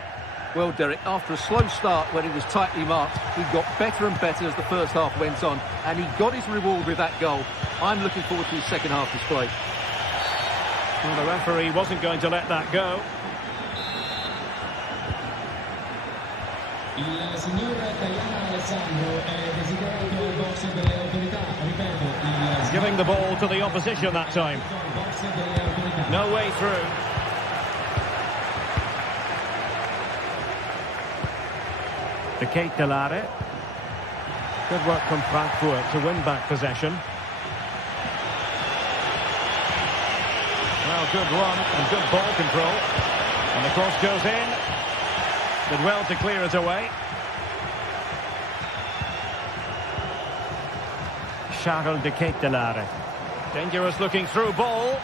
Well, Derek, after a slow start when he was tightly marked, he got better and better as the first half went on, and he got his reward with that goal. I'm looking forward to his second half display. Well, the referee wasn't going to let that go. Giving the ball to the opposition that time. No way through. De Ketelare. Good work from Frankfurt to win back possession. Well, good run and good ball control. And the cross goes in. Did well to clear it away. Charles de Ketelare. Dangerous looking through ball.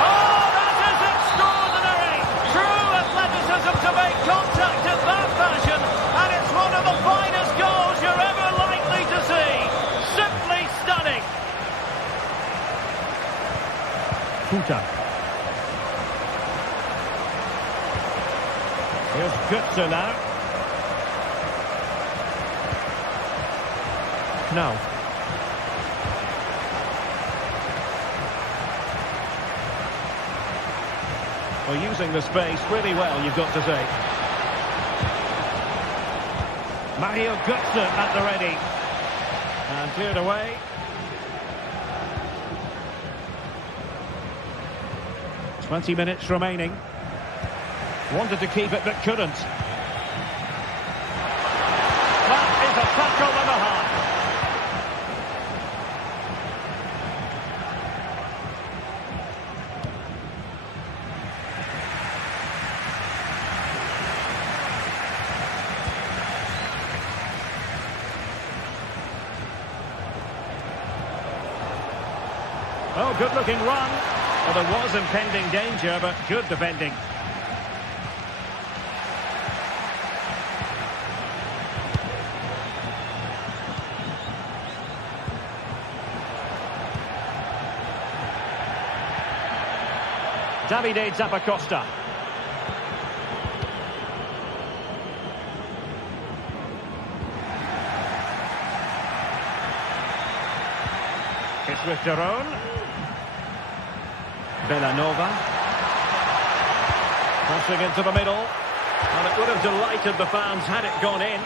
Oh, that is extraordinary! True athleticism to make contact in that fashion, and it's one of the finest goals you're ever likely to see. Simply stunning. Puta. Here's Gutsen now. No. Well, using the space really well, you've got to say. Mario Götze at the ready. And cleared away. "20 minutes remaining. Wanted to keep it but couldn't. That is a tackle and a half. Oh, good-looking run. Well, there was impending danger, but good defending. Davide Zappacosta. It's with Daron. Bellanova. Crossing into the middle. And it would have delighted the fans had it gone in.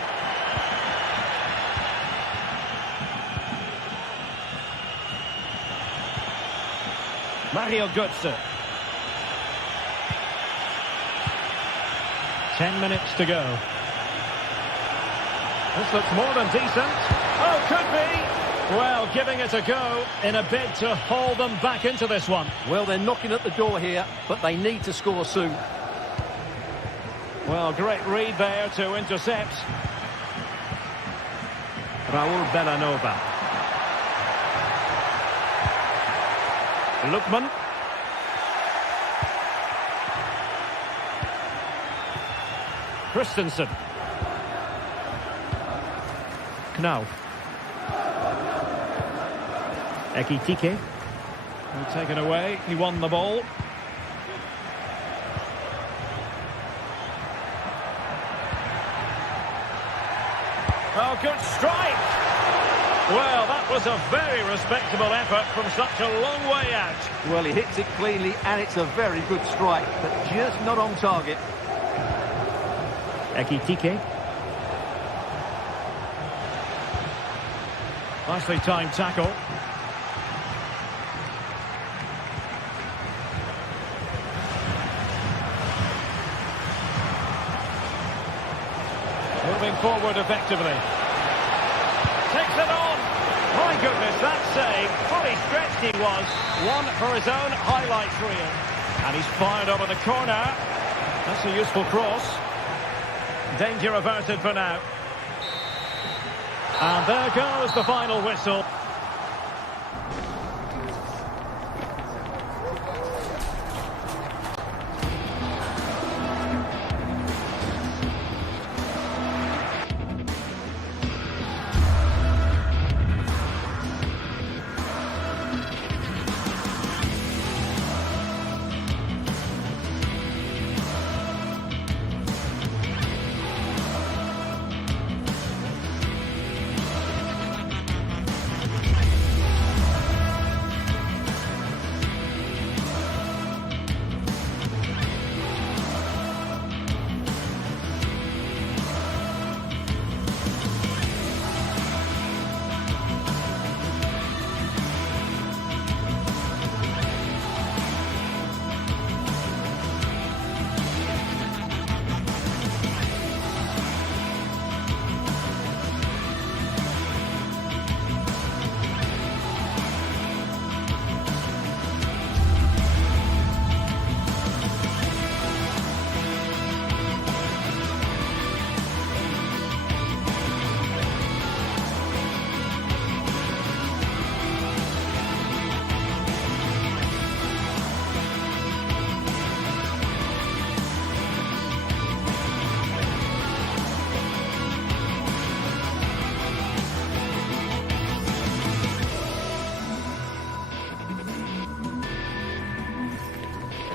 Mario Götze. 10 minutes to go. This looks more than decent. Oh, could be. Well, giving it a go in a bid to haul them back into this one. Well, they're knocking at the door here, but they need to score soon. Well, great read there to intercept. Raul Bellanova. Lookman. Christensen. Knauf. Ekitike. Taken away. He won the ball. Oh, good strike. Well, that was a very respectable effort from such a long way out. Well, he hits it cleanly, and it's a very good strike, but just not on target. Ekitike. Nicely timed tackle. Moving forward effectively. Takes it on. My goodness, that save. Fully stretched he was. One for his own highlights reel. And he's fired over the corner. That's a useful cross. Danger averted for now. And there goes the final whistle.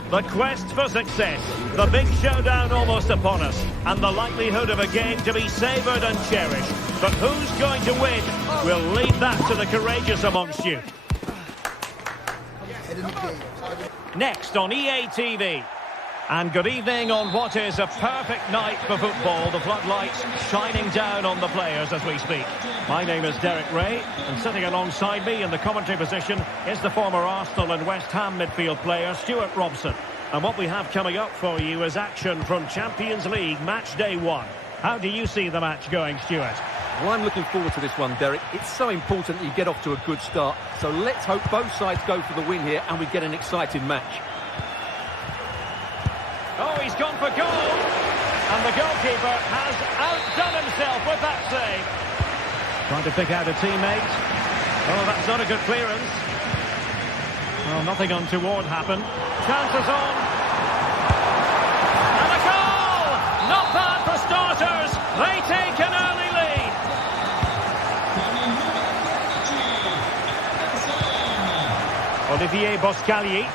The quest for success, the big showdown almost upon us, and the likelihood of a game to be savoured and cherished. But who's going to win? We'll leave that to the courageous amongst you. Next on EA TV. And good evening on what is a perfect night for football. The floodlights shining down on the players as we speak. My name is Derek Ray, and sitting alongside me in the commentary position is the former Arsenal and West Ham midfield player Stuart Robson. And what we have coming up for you is action from Champions League match day 1. How do you see the match going, Stuart? Well, I'm looking forward to this one, Derek. It's so important that you get off to a good start. So let's hope both sides go for the win here and we get an exciting match. Oh, he's gone for goal. And the goalkeeper has outdone himself with that save. Trying to pick out a teammate. Oh, that's not a good clearance. Well, nothing untoward happened. Chances on. And a goal! Not bad for starters. They take an early lead. Olivier Boscagli.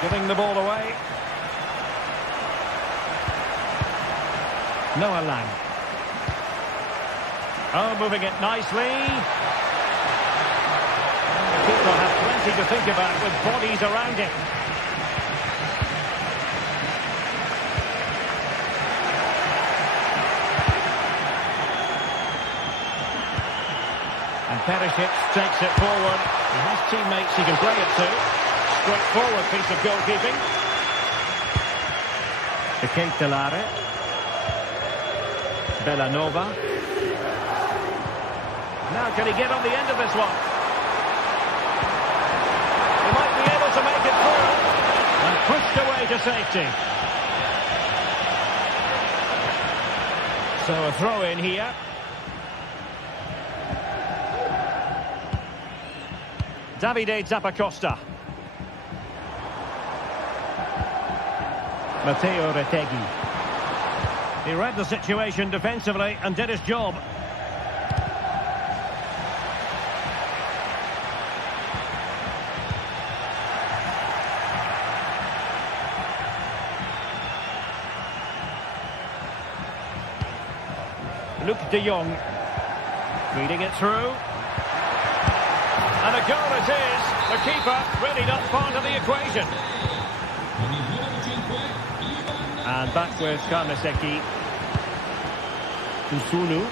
Giving the ball away. Noah Lang. Oh, moving it nicely. The keeper has plenty to think about with bodies around him. And Perisic takes it forward. He has teammates he can play it to. Straightforward piece of goalkeeping. De Ketelaere. Bellanova. Now can he get on the end of this one? He might be able to make it through. And pushed away to safety. So a throw in here. Davide Zappacosta. Matteo Retegui. He read the situation defensively and did his job. Luc de Jong. Reading it through. And a goal it is. The keeper really not part of the equation. And back with Karnesecki. Usunu.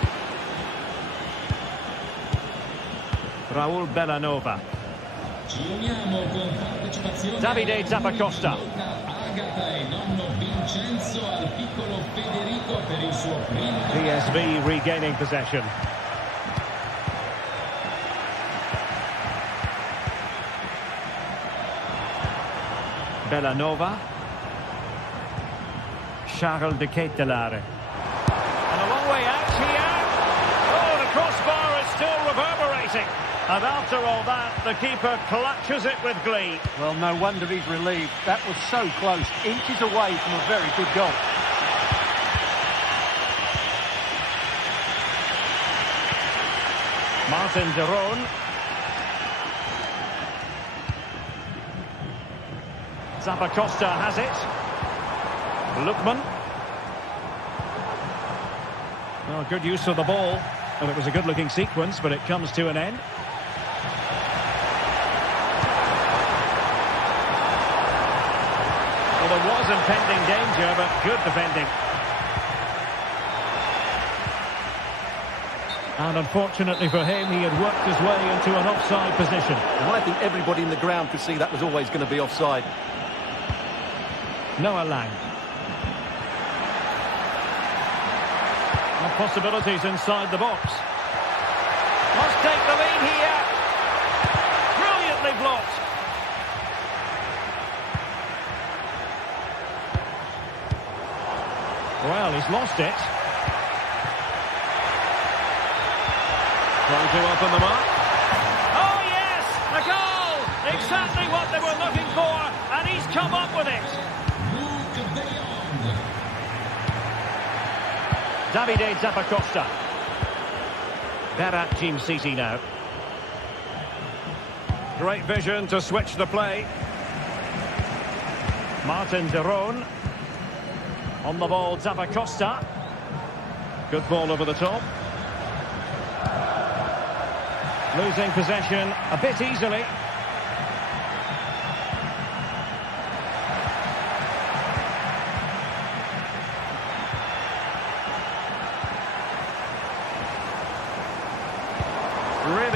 Raul Bellanova. Davide Zappacosta. PSV regaining possession. Bellanova. Charles de Ketelaere. And a long way out here. Oh, the crossbar is still reverberating. And after all that, the keeper clutches it with glee. Well, no wonder he's relieved. That was so close, inches away from a very good goal. Martin de Roon. Zappacosta has it. Lookman. Well, good use of the ball. And it was a good-looking sequence, but it comes to an end. Well, there was impending danger, but good defending. And unfortunately for him, he had worked his way into an offside position. And I think everybody in the ground could see that was always going to be offside. Noah Lang. Possibilities inside the box. Must take the lead here. Brilliantly blocked. Well, he's lost it. Trying to open the mark. Oh, yes! A goal! Exactly what they were looking for, and he's come up with it. Davide Zappacosta. Berat Jim City now. Great vision to switch the play. Martin de Roon. On the ball, Zappacosta. Good ball over the top. Losing possession a bit easily.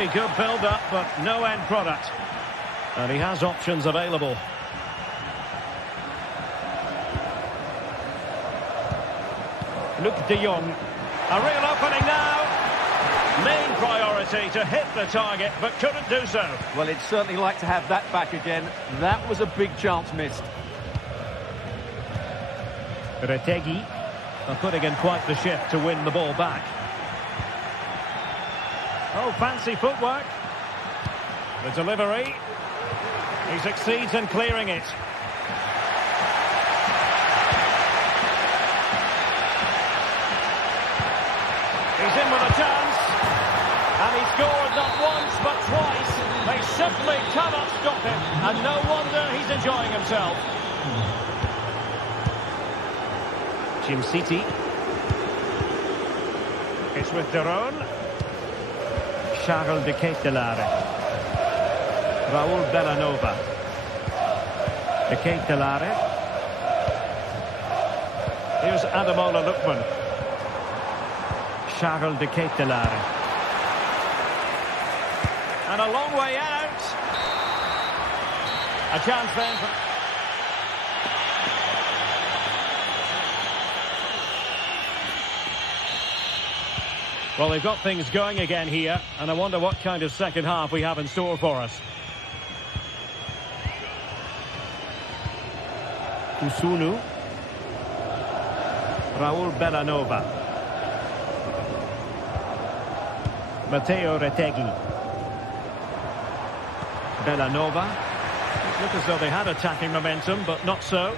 Very good build-up, but no end product. And he has options available. Luke de Jong. A real opening now. Main priority to hit the target, but couldn't do so. Well, he'd certainly like to have that back again. That was a big chance missed. Retegi are putting in quite the shift to win the ball back. Oh, fancy footwork. The delivery. He succeeds in clearing it. He's in with a chance. And he scored not once but twice. They simply cannot stop him. And no wonder he's enjoying himself. Jim City. It's with Deron. Charles de Ketelare. Raul Bellanova. De Ketelare. Here's Ademola Lookman. Charles de Ketelare. And a long way out. A chance then for... Well, they've got things going again here, and I wonder what kind of second half we have in store for us. Usunu. Raul Bellanova. Matteo Retegi. Bellanova. Look as though they had attacking momentum, but not so.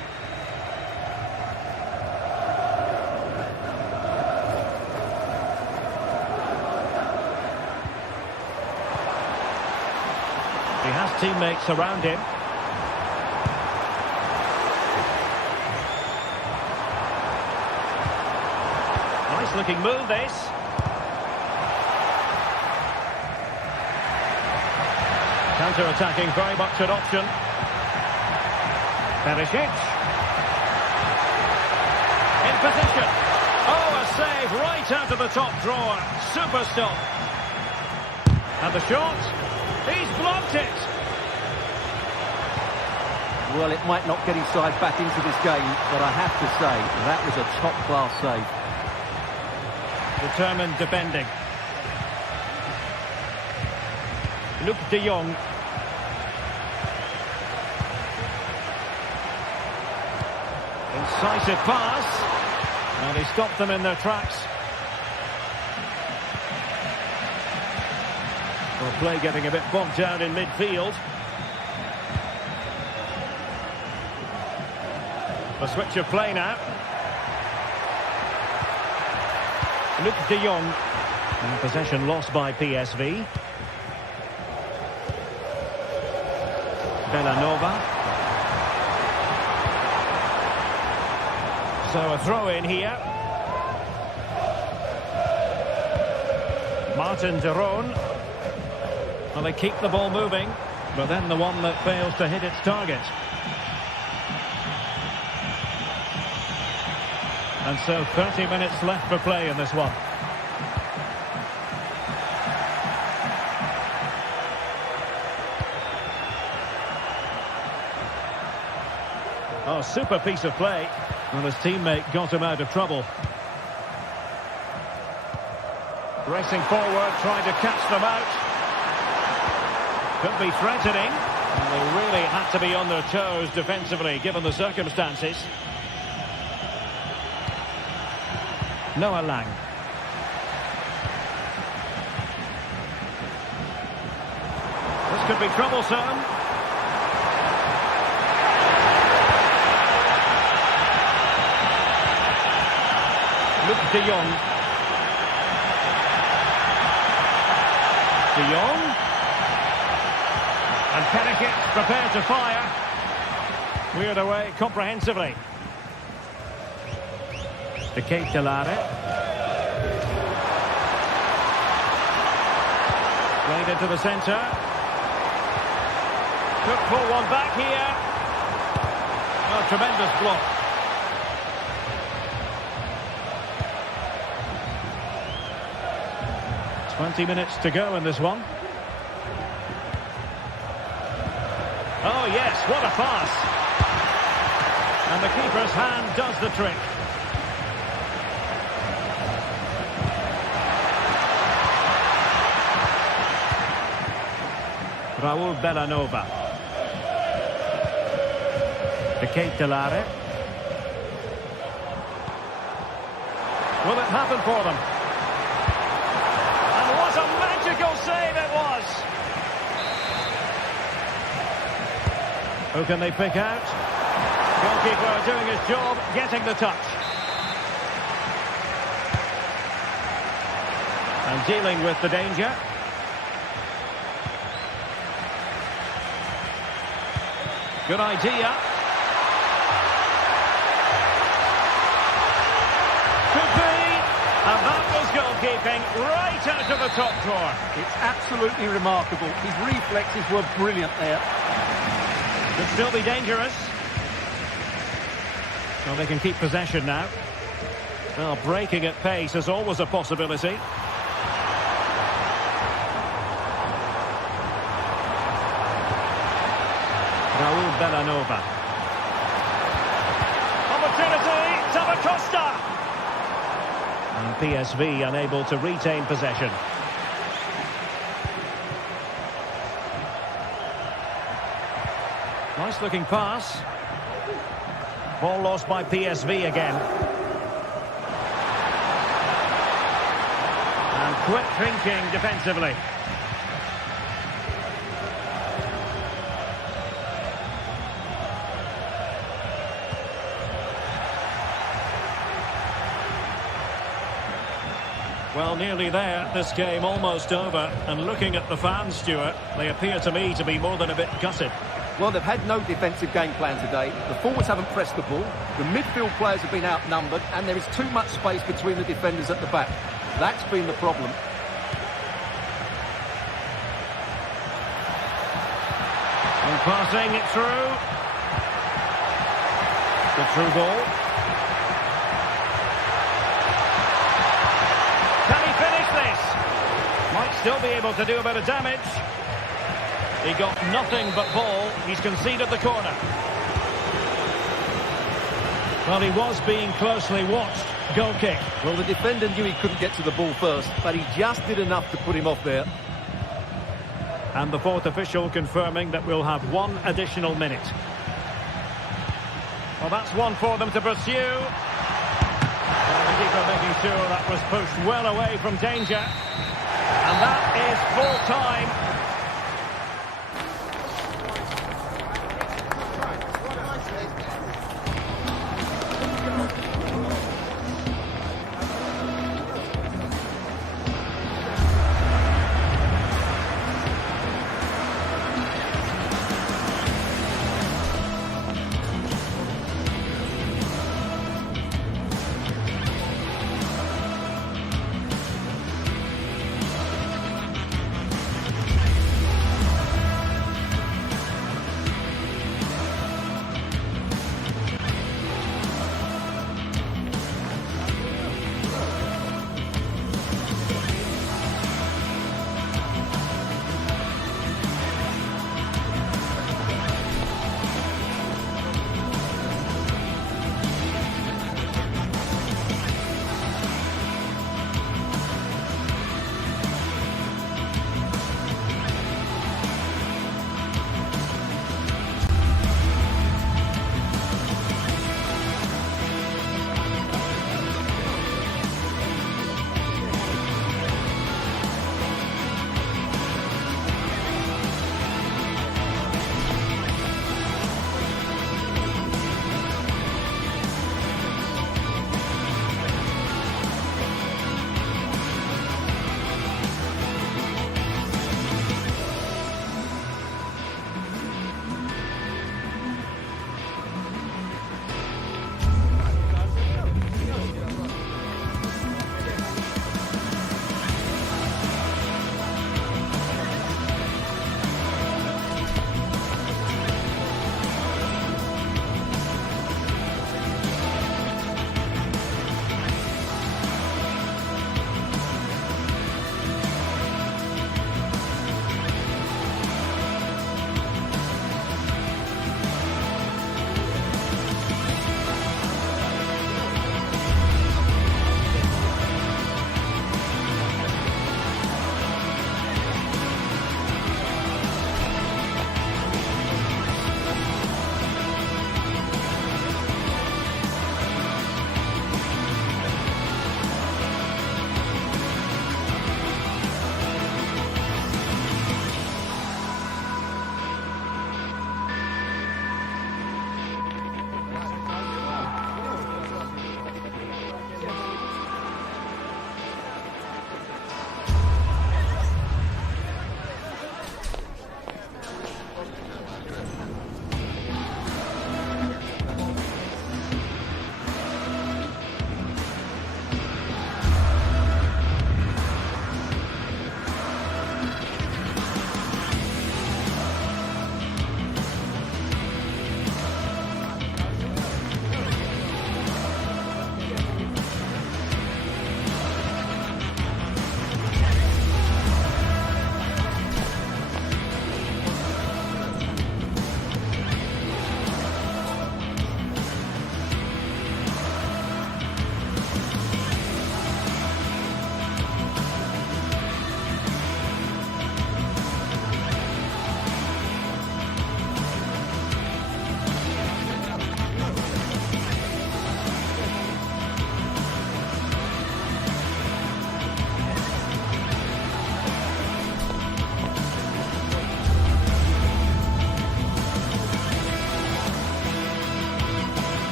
He has teammates around him. Nice looking move, this. Counter-attacking, very much an option. Perisic. In position. Oh, a save right out of the top drawer. Super stop. And the shot. He's blocked it. Well, it might not get his side back into this game, but I have to say, that was a top-class save. Determined defending. Luke de Jong. Incisive pass. And he stopped them in their tracks. Well, play getting a bit bogged down in midfield. A switch of play now. Luke de Jong. And possession lost by PSV. Bellanova. So a throw in here. Martin Deron. Well, they keep the ball moving, but then the one that fails to hit its target. And so 30 minutes left for play in this one. Oh, super piece of play. Well, his teammate got him out of trouble. Racing forward, trying to catch them out. Could be threatening. And they really had to be on their toes defensively, given the circumstances. Noah Lang. This could be troublesome. Luke de Jong. De Jong. And Perisic prepared to fire. Weird away comprehensively. De Ketelare. Played into the centre. Could pull one back here. Oh, tremendous block. .20 minutes to go in this one. Oh, yes, what a pass. And the keeper's hand does the trick. Raul Bellanova. The Kate Delare. Will it happen for them? And what a magical save it was! Who can they pick out? Goalkeeper doing his job, getting the touch. And dealing with the danger. Good idea. Could be. And that was goalkeeping right out of the top drawer. It's absolutely remarkable. His reflexes were brilliant there. Could still be dangerous. Well, they can keep possession now. Well, breaking at pace is always a possibility. Raul Bellanova. Opportunity, Tabacosta! And PSV unable to retain possession. Nice looking pass. Ball lost by PSV again. And quick thinking defensively. Well, nearly there. This game almost over. And looking at the fans, Stuart, they appear to me to be more than a bit gutted. Well, they've had no defensive game plan today. The forwards haven't pressed the ball. The midfield players have been outnumbered, and there is too much space between the defenders at the back. That's been the problem. And passing it through. The through ball. Can he finish this? Might still be able to do a bit of damage. He got nothing but ball. He's conceded the corner. Well, he was being closely watched. Goal kick. Well, the defender knew he couldn't get to the ball first, but he just did enough to put him off there. And the fourth official confirming that we'll have one additional minute. Well, that's one for them to pursue. And the keeper making sure that was pushed well away from danger. And that is full time.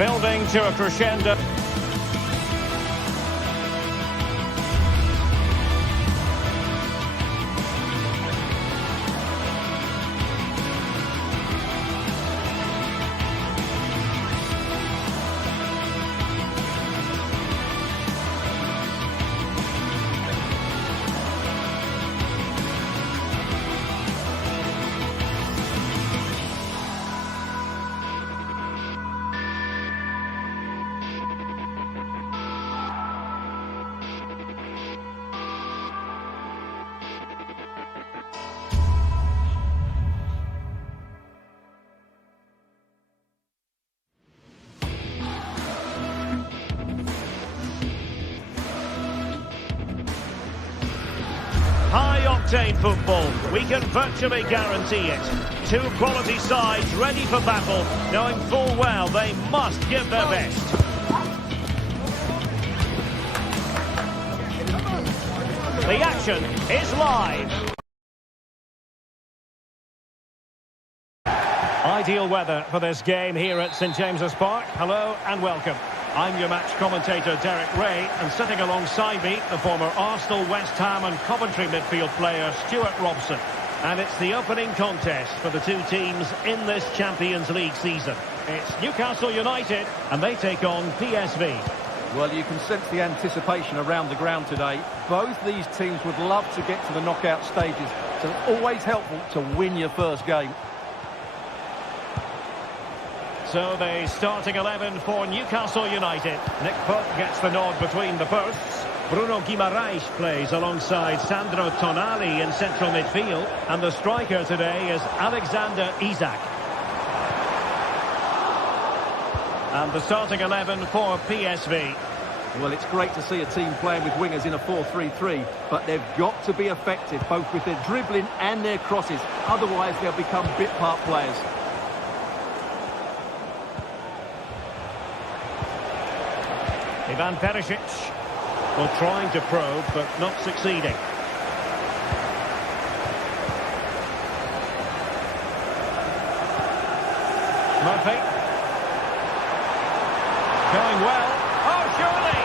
Building to a crescendo. High-octane football, we can virtually guarantee it. Two quality sides ready for battle, knowing full well they must give their best. The action is live. Ideal weather for this game here at St James's Park. Hello and welcome. I'm your match commentator, Derek Ray, and sitting alongside me, the former Arsenal, West Ham and Coventry midfield player, Stuart Robson. And it's the opening contest for the two teams in this Champions League season. It's Newcastle United, and they take on PSV. Well, you can sense the anticipation around the ground today. Both these teams would love to get to the knockout stages, so it's always helpful to win your first game. So the starting 11 for Newcastle United. Nick Pope gets the nod between the posts. Bruno Guimaraes plays alongside Sandro Tonali in central midfield. And the striker today is Alexander Isak. And the starting 11 for PSV. Well, it's great to see a team playing with wingers in a 4-3-3, but they've got to be effective, both with their dribbling and their crosses. Otherwise, they'll become bit-part players. Ivan Perisic, well, trying to probe, but not succeeding. Murphy. Going well. Oh, surely!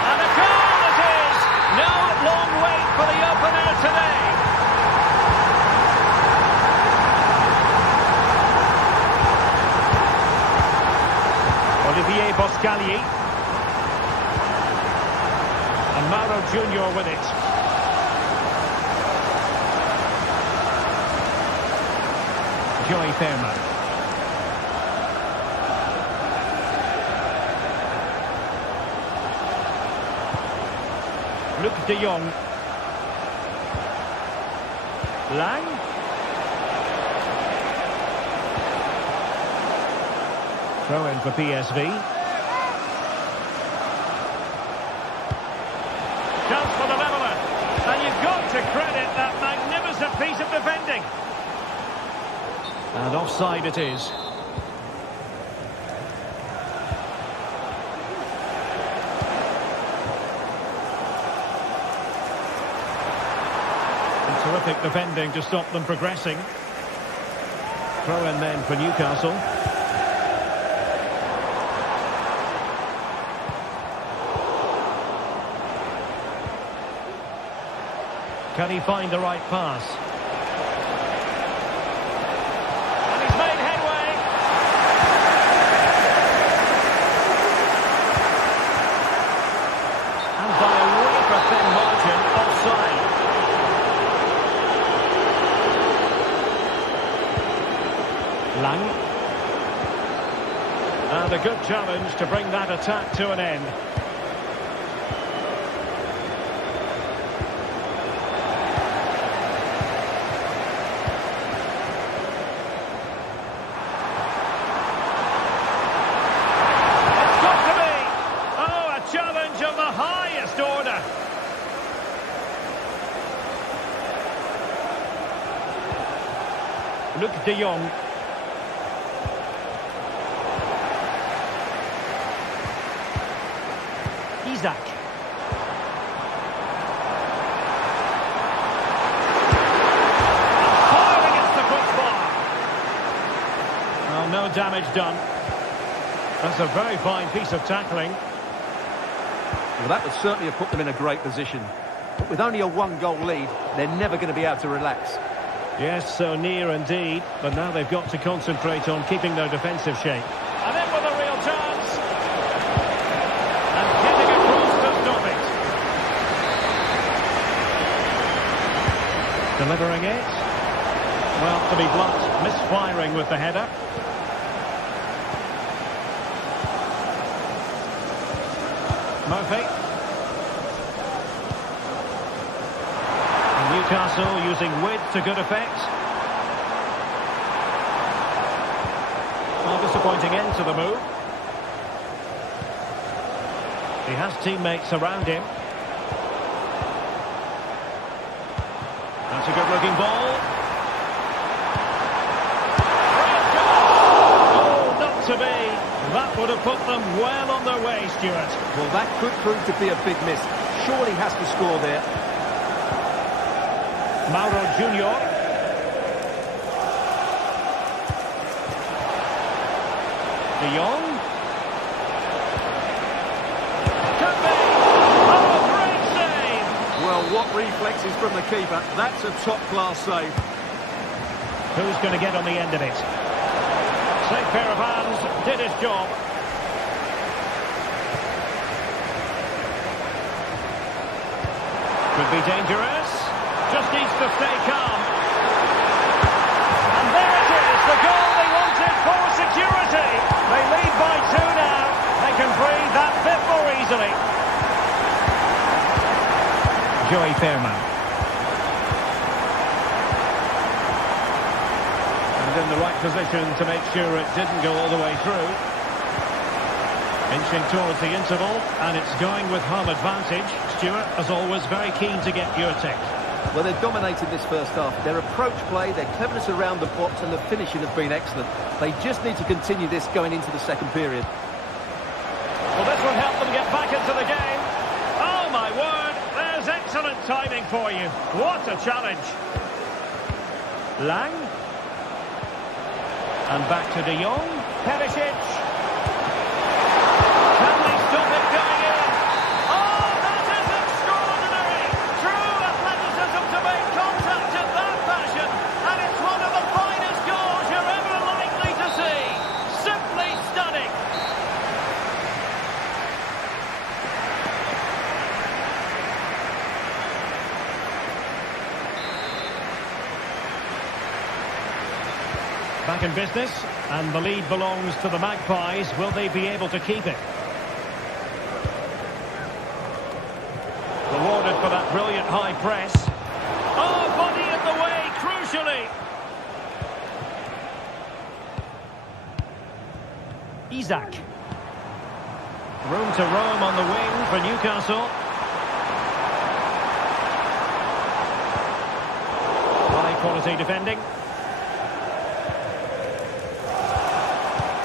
And a goal it is! No long wait for the opener today. Olivier Boscagli. And Mauro Junior with it. Joey Fairman. Luc de Jong. Lang. Throw in for PSV. Chance for the leveller. And you've got to credit that magnificent piece of defending. And offside it is. And terrific defending to stop them progressing. Throw in then for Newcastle. Can he find the right pass? And he's made headway. And by a wafer thin margin, offside. Lang. And a good challenge to bring that attack to an end. Luc de Jong. Isak. Hard against the crossbar. Well, no damage done. That's a very fine piece of tackling. Well, that would certainly have put them in a great position. But with only a one-goal lead, they're never going to be able to relax. Yes, so near indeed. But now they've got to concentrate on keeping their defensive shape. And in with a real chance. And getting across to stop it. Delivering it. Well, to be blunt, misfiring with the header. Murphy. And Newcastle using width to good effect. Well, disappointing end to the move. He has teammates around him. That's a good-looking ball. Oh, not to be. That would have put them well on their way, Stuart. Well, that could prove to be a big miss. Surely has to score there. Mauro Junior. De Jong. Could be. Oh, great save. Well, what reflexes from the keeper. That's a top-class save. Who's going to get on the end of it? Safe pair of hands, did his job. Could be dangerous. Just needs to stay calm. And there it is, the goal they wanted for security. They lead by 2 now. They can breathe that bit more easily. Joey Fairman. In the right position to make sure it didn't go all the way through. Inching towards the interval, and it's going with home advantage. Stuart, as always, very keen to get your take. Well, they've dominated this first half. Their approach play, their cleverness around the box and the finishing have been excellent. They just need to continue this going into the second period. Well, this will help them get back into the game. Oh, my word, there's excellent timing for you. What a challenge. Lang. And back to De Jong. Perisic. Can they stop it going in? Oh, that is extraordinary! True athleticism to make contact in that fashion. And it's one of the finest goals you're ever likely to see. Simply stunning. Back in business, and the lead belongs to the Magpies. Will they be able to keep it? Rewarded for that brilliant high press. Oh, body in the way, crucially. Isak. Room to roam on the wing for Newcastle. High quality defending.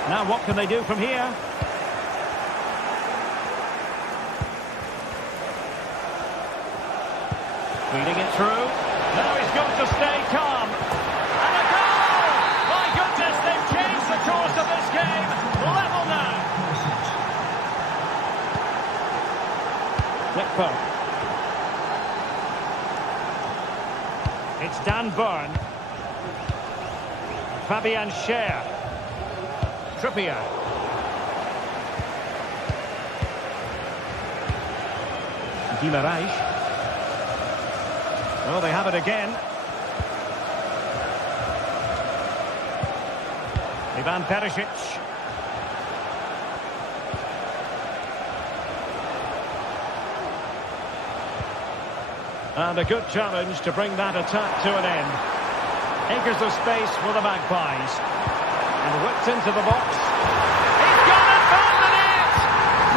Now what can they do from here? Feeding it through. Now he's got to stay calm. And a goal! My goodness, they've changed the course of this game. Level now. Flipper. It's Dan Burn. Fabian Schär. Trippier. Guimaraes. Oh, they have it again. Ivan Perisic. And a good challenge to bring that attack to an end. Acres of space for the Magpies. And whipped into the box. He's got it, found the net!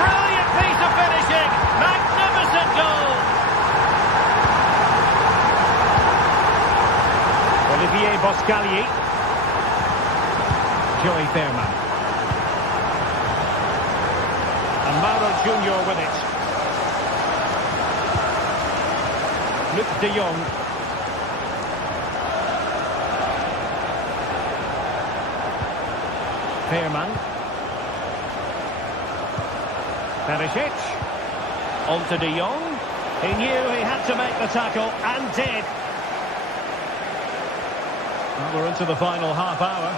Brilliant piece of finishing. Magnificent goal. Olivier Boscagli. Joey Fairman. And Mauro Junior with it. Luc de Jong. Fairman. Perisic. On to De Jong. He knew he had to make the tackle, and did. Well, we're into the final half hour.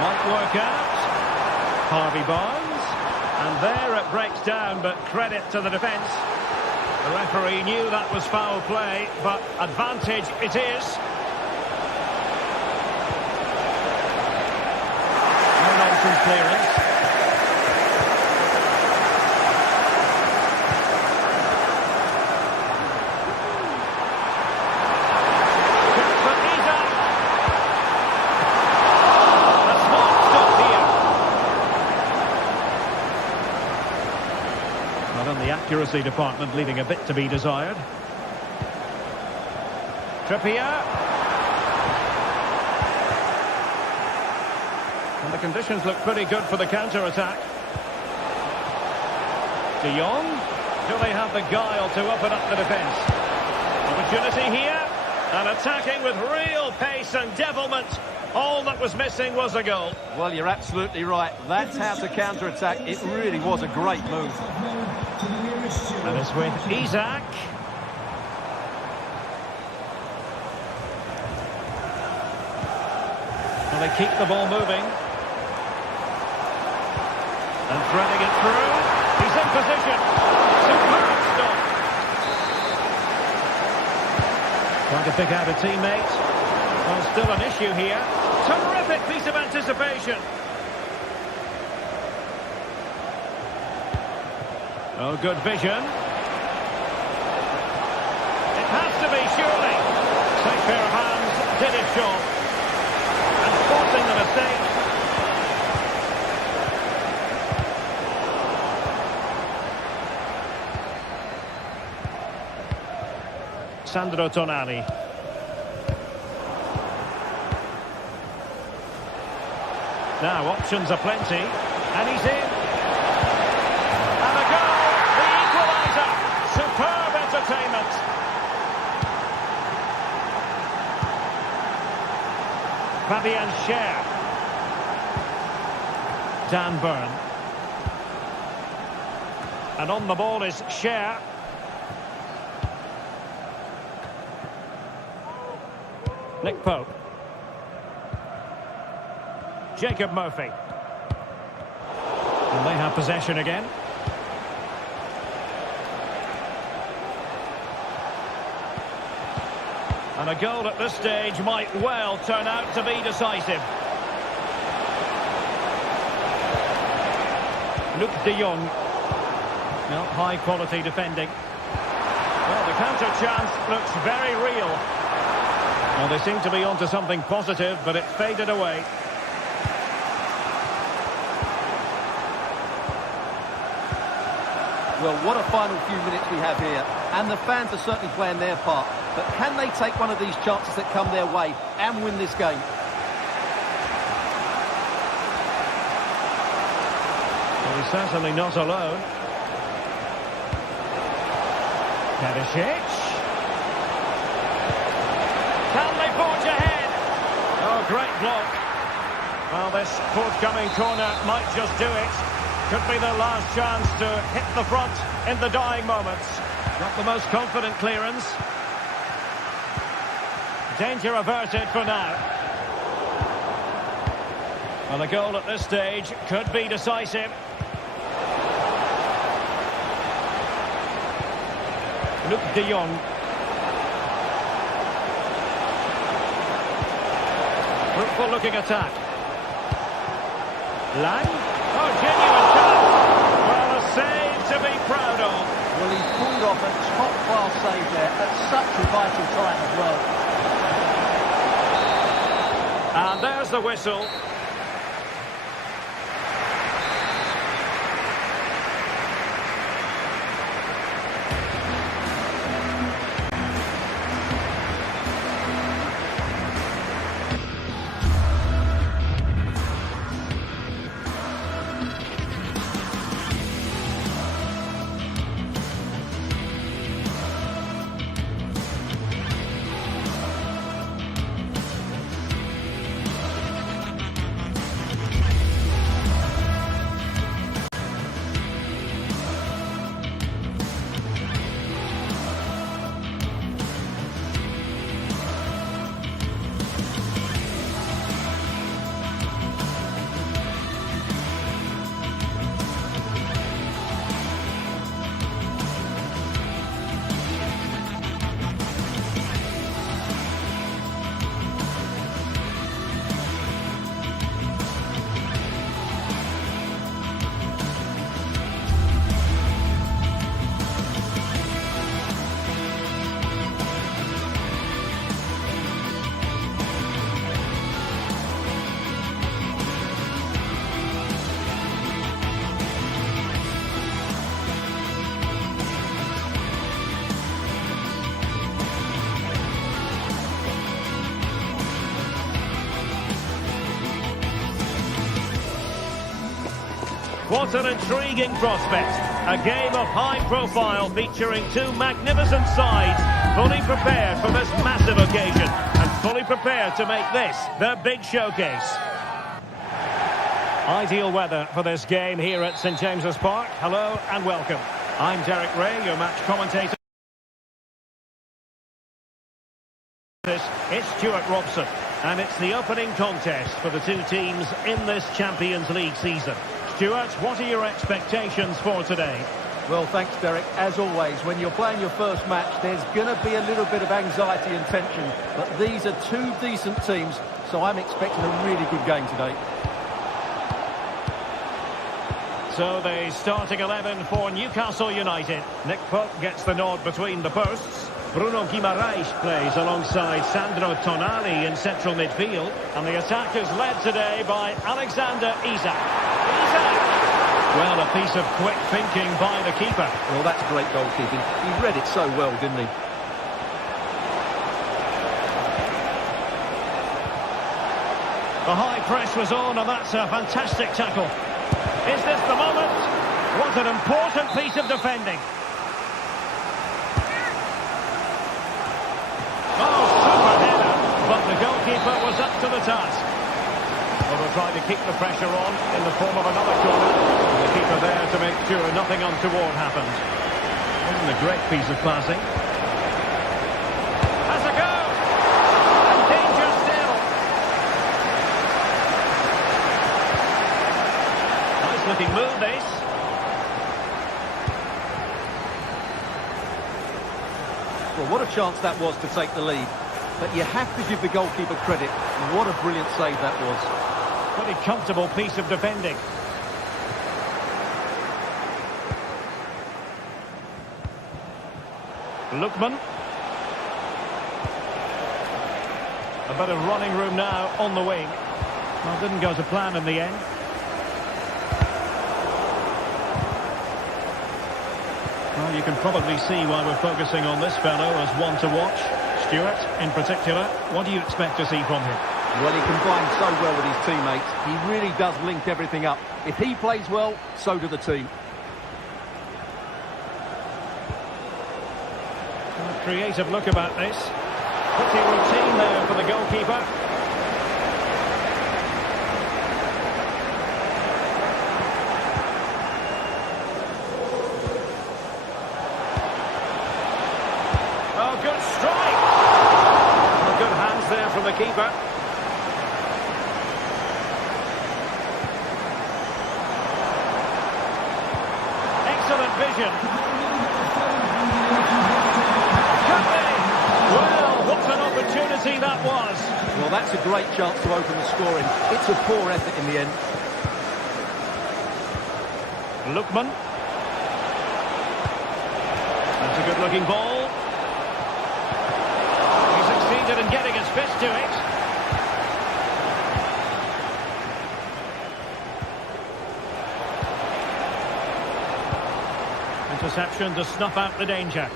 Might work out. Harvey Barnes. And there it breaks down, but credit to the defence. The referee knew that was foul play, but advantage it is. No nonsense clearance. The accuracy department leaving a bit to be desired. Trippier. And the conditions look pretty good for the counter-attack. De Jong. Do they have the guile to open up the defence? Opportunity here. And attacking with real pace and devilment. All that was missing was a goal. Well, you're absolutely right. That's how to counter-attack. It really was a great move. And it's with Isak. Well, they keep the ball moving. And threading it through. He's in position. Superb stop. Trying to pick out a teammate. Well, still an issue here. Terrific piece of anticipation. Oh, good vision. It has to be, surely. Safe pair of hands, did its job. And forcing the mistake. Sandro Tonali. Now, options are plenty. And he's in. And a goal! The equaliser! Superb entertainment. Fabian Schär. Dan Burn. And on the ball is Schär. Nick Pope. Jacob Murphy. And they have possession again. And a goal at this stage might well turn out to be decisive. Luke de Jong. No, high quality defending. Well, the counter chance looks very real. Well, they seem to be onto something positive, but it faded away. Well, what a final few minutes we have here. And the fans are certainly playing their part. But can they take one of these chances that come their way and win this game? Well, he's certainly not alone. Perisic. Can they forge ahead? Oh, great block. Well, this forthcoming corner might just do it. Could be their last chance to hit the front in the dying moments. Not the most confident clearance. Danger averted for now. Well, a goal at this stage could be decisive. Luke de Jong. Fruitful looking attack. Lang. Oh, genuine chance. Well, a save to be proud of. Well, he's pulled off a top-class save there at such a vital time as well. And there's the whistle. What an intriguing prospect. A game of high profile featuring two magnificent sides, fully prepared for this massive occasion and fully prepared to make this their big showcase. Ideal weather for this game here at St James's Park. Hello and welcome. I'm Derek Ray, your match commentator. It's Stuart Robson, and it's the opening contest for the two teams in this Champions League season. Stuart, what are your expectations for today? Well, thanks, Derek. As always, when you're playing your first match, there's going to be a little bit of anxiety and tension. But these are two decent teams, so I'm expecting a really good game today. So the starting 11 for Newcastle United. Nick Pope gets the nod between the posts. Bruno Guimaraes plays alongside Sandro Tonali in central midfield. And the attack is led today by Alexander Isak. Well, a piece of quick thinking by the keeper. Well, that's great goalkeeping. He read it so well, didn't he? The high press was on, and that's a fantastic tackle. Is this the moment? What an important piece of defending. Oh, super header, but the goalkeeper was up to the task. Well, they'll try to keep the pressure on in the form of another corner. The keeper there to make sure nothing untoward happened. And a great piece of passing. Has a go! And danger still. Nice looking move, this. Well, what a chance that was to take the lead. But you have to give the goalkeeper credit. What a brilliant save that was. Pretty comfortable piece of defending. Lookman. A bit of running room now on the wing. Well, didn't go to plan in the end. Well, you can probably see why we're focusing on this fellow as one to watch. Stuart, in particular, what do you expect to see from him? Well, he combines so well with his teammates. He really does link everything up. If he plays well, so do the team. A creative look about this. Pretty routine there for the goalkeeper. Oh, good strike! Well, good hands there from the keeper. Excellent vision. Could be. Well, what an opportunity that was. Well, that's a great chance to open the scoring. It's a poor effort in the end. Lookman. That's a good-looking ball. He succeeded in getting his fist to it. Interception to snuff out the danger.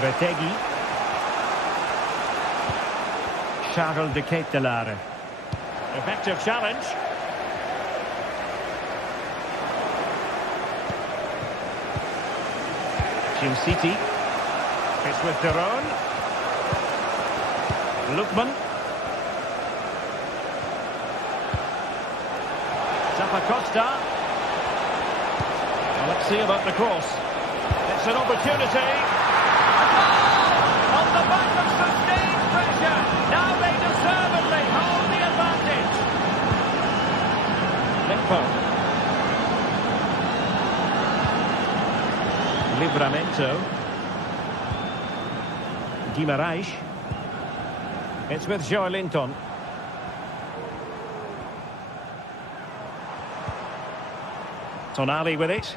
Retegui. Charles de Ketelaere. Effective challenge. Jim City. It's with Deron. Lookman. Zappacosta. Well, let's see about the cross. It's an opportunity. On the back of sustained pressure. Now they deservedly hold the advantage. Nick Pope. Livramento. Guimaraes. It's with Joe Linton. Tonali with it.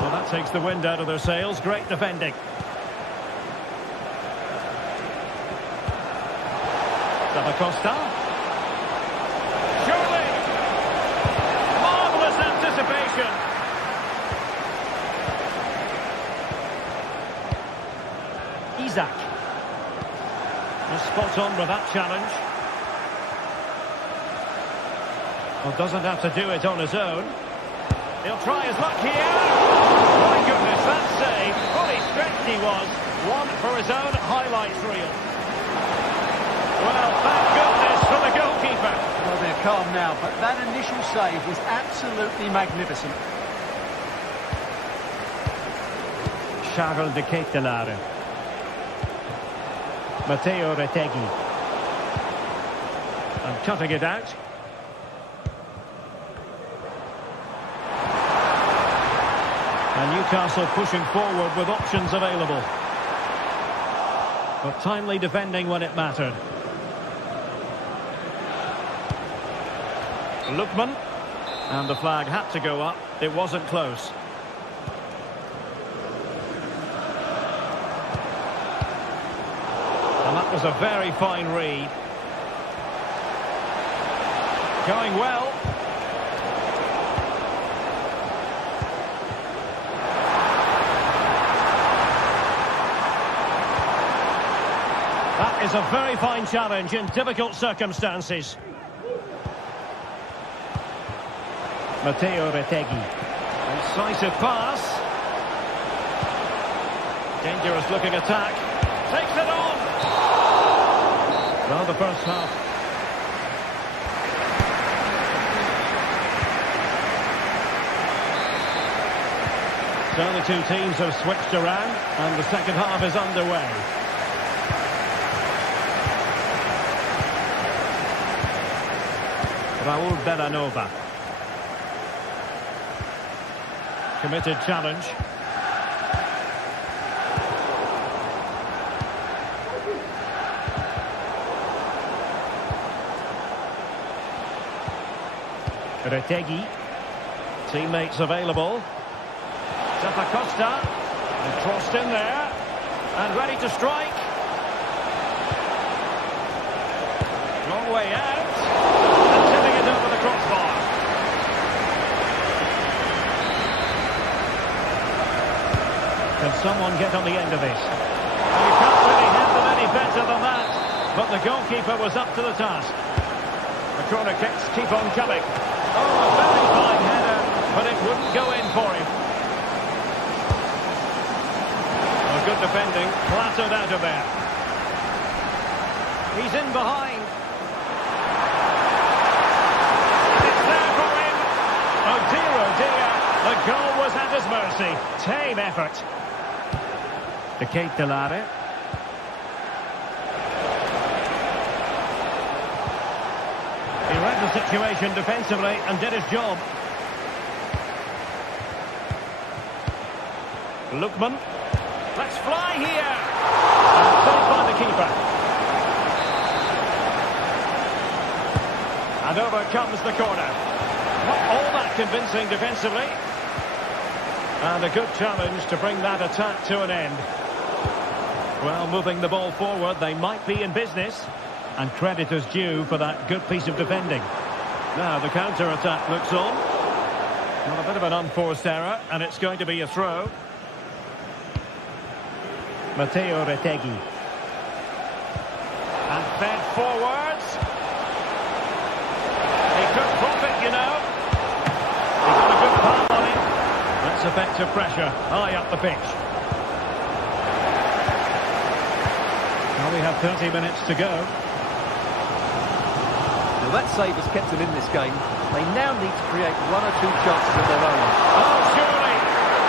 Well, that takes the wind out of their sails. Great defending. Zappacosta. Surely. Marvellous anticipation. gets on with that challenge. Well, doesn't have to do it on his own. He'll try his luck here. My goodness, that save. Fully stretched he was. One for his own highlights reel. Well, thank goodness for the goalkeeper. Well, they're calm now, but that initial save was absolutely magnificent. Charles de Ketelare. Matteo Retegui. And cutting it out. And Newcastle pushing forward with options available. But timely defending when it mattered. Lookman. And the flag had to go up. It wasn't close. And that was a very fine read. Going well. That is a very fine challenge in difficult circumstances. Matteo Retegui. Incisive pass. Dangerous looking attack. Takes it on. Well, the first half. So the two teams have switched around and the second half is underway. Raul Bellanova. Committed challenge. Retegui. Teammates available. Zappacosta. And crossed in there. And ready to strike. Long way out. And tipping it over the crossbar. Can someone get on the end of this? You can't really handle any better than that. But the goalkeeper was up to the task. The corner kicks keep on coming. Oh, a very fine header, but it wouldn't go in for him. Well, good defending, clattered out of there. He's in behind. It's there for him. Oh dear, the goal was at his mercy. Tame effort. De Ketelare. He read the situation defensively and did his job. Lookman. Let's fly here. And saved by the keeper. And over comes the corner. Not all that convincing defensively. And a good challenge to bring that attack to an end. Well, moving the ball forward, they might be in business. And credit is due for that good piece of defending. Now the counter-attack looks on. Well, a bit of an unforced error, and it's going to be a throw. Matteo Retegui. And fed forwards. He could profit, you know. He got a good palm on him. That's effective pressure, high up the pitch. Well, we have 30 minutes to go. Now that save has kept them in this game. They now need to create one or two chances of their own. Oh, surely!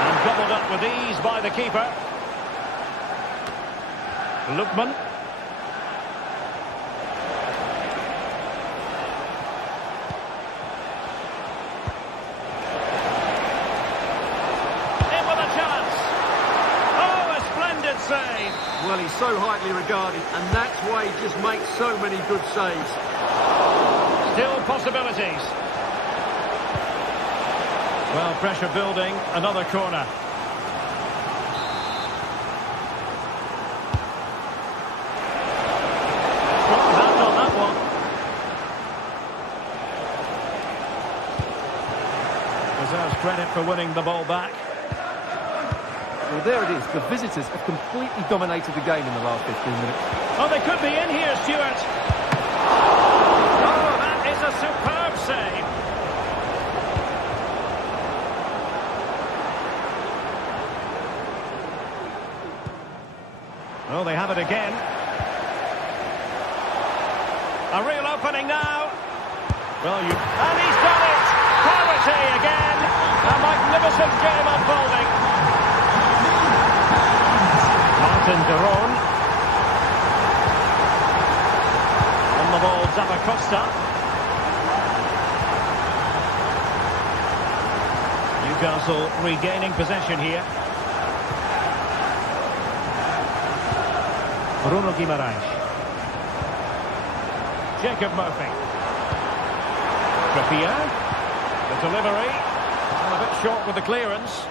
And gobbled up with ease by the keeper. Lookman. In with a chance. Oh, a splendid save. Well, he's so highly regarded, and that's why he just makes so many good saves. Still possibilities. Well, pressure building, another corner. Strong hand on that one. Deserves credit for winning the ball back. Well, there it is. The visitors have completely dominated the game in the last 15 minutes. Oh, they could be in here, Stuart. Oh, that is a superb save. Oh, they have it again. A real opening now. Well, and he's done it! Parity again! A magnificent game unfolding. Martin Deron. On the ball, Zappacosta. Newcastle regaining possession here. Bruno Guimaraes. Jacob Murphy. Trippier. The delivery. And a bit short with the clearance.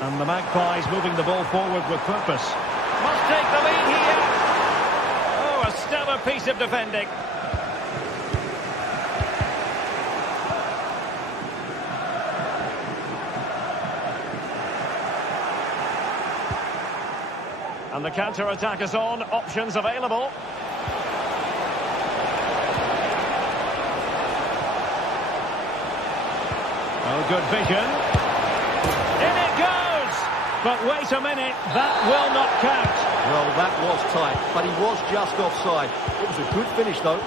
And the Magpies moving the ball forward with purpose. Must take the lead here. Oh, a stellar piece of defending. And the counter-attack is on. Options available. Oh, good vision. In it goes! But wait a minute, that will not count. Well, that was tight, but he was just offside. It was a good finish, though.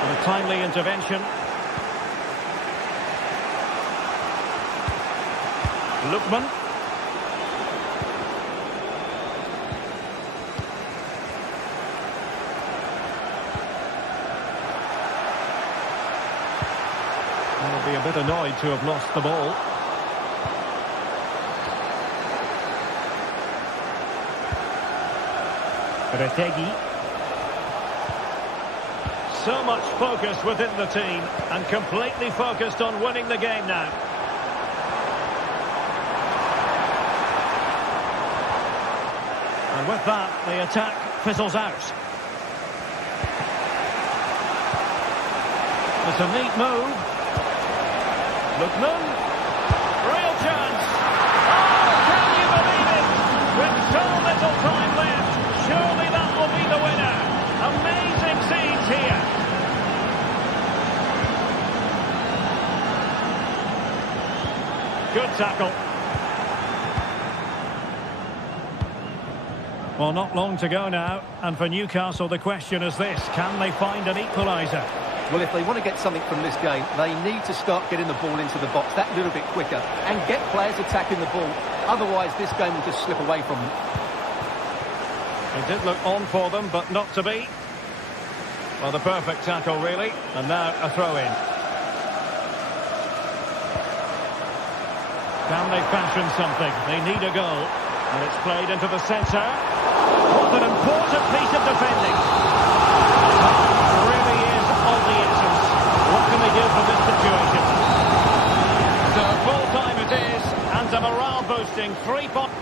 And a timely intervention. Lookman. Will be a bit annoyed to have lost the ball. Retegi. So much focus within the team and completely focused on winning the game now. And with that, the attack fizzles out. It's a neat move. Lookman, real chance. Oh, can you believe it? With so little time left, surely that will be the winner. Amazing scenes here. Good tackle. Well, not long to go now, and for Newcastle the question is this: can they find an equaliser? Well, if they want to get something from this game, they need to start getting the ball into the box that little bit quicker and get players attacking the ball. Otherwise, this game will just slip away from them. It did look on for them, but not to be. Well, the perfect tackle, really. And now a throw-in. Can they fashion something? They need a goal. And it's played into the centre. What an important piece of defending. Really is of the essence. What can they do from this situation? So full time it is, and a morale-boosting 3 points.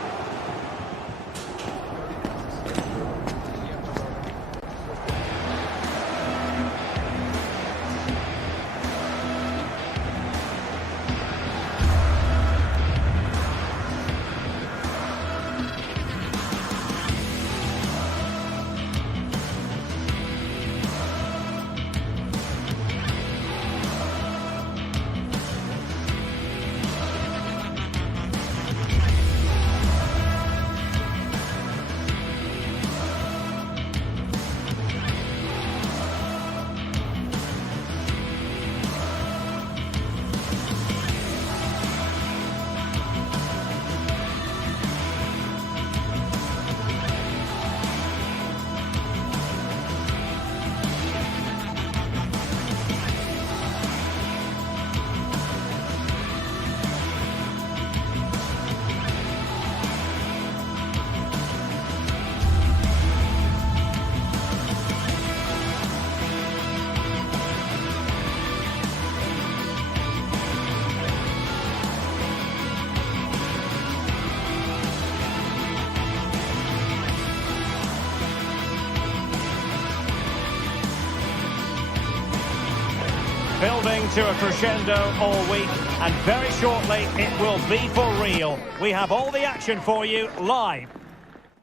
Building to a crescendo all week, and very shortly it will be for real. We have all the action for you live.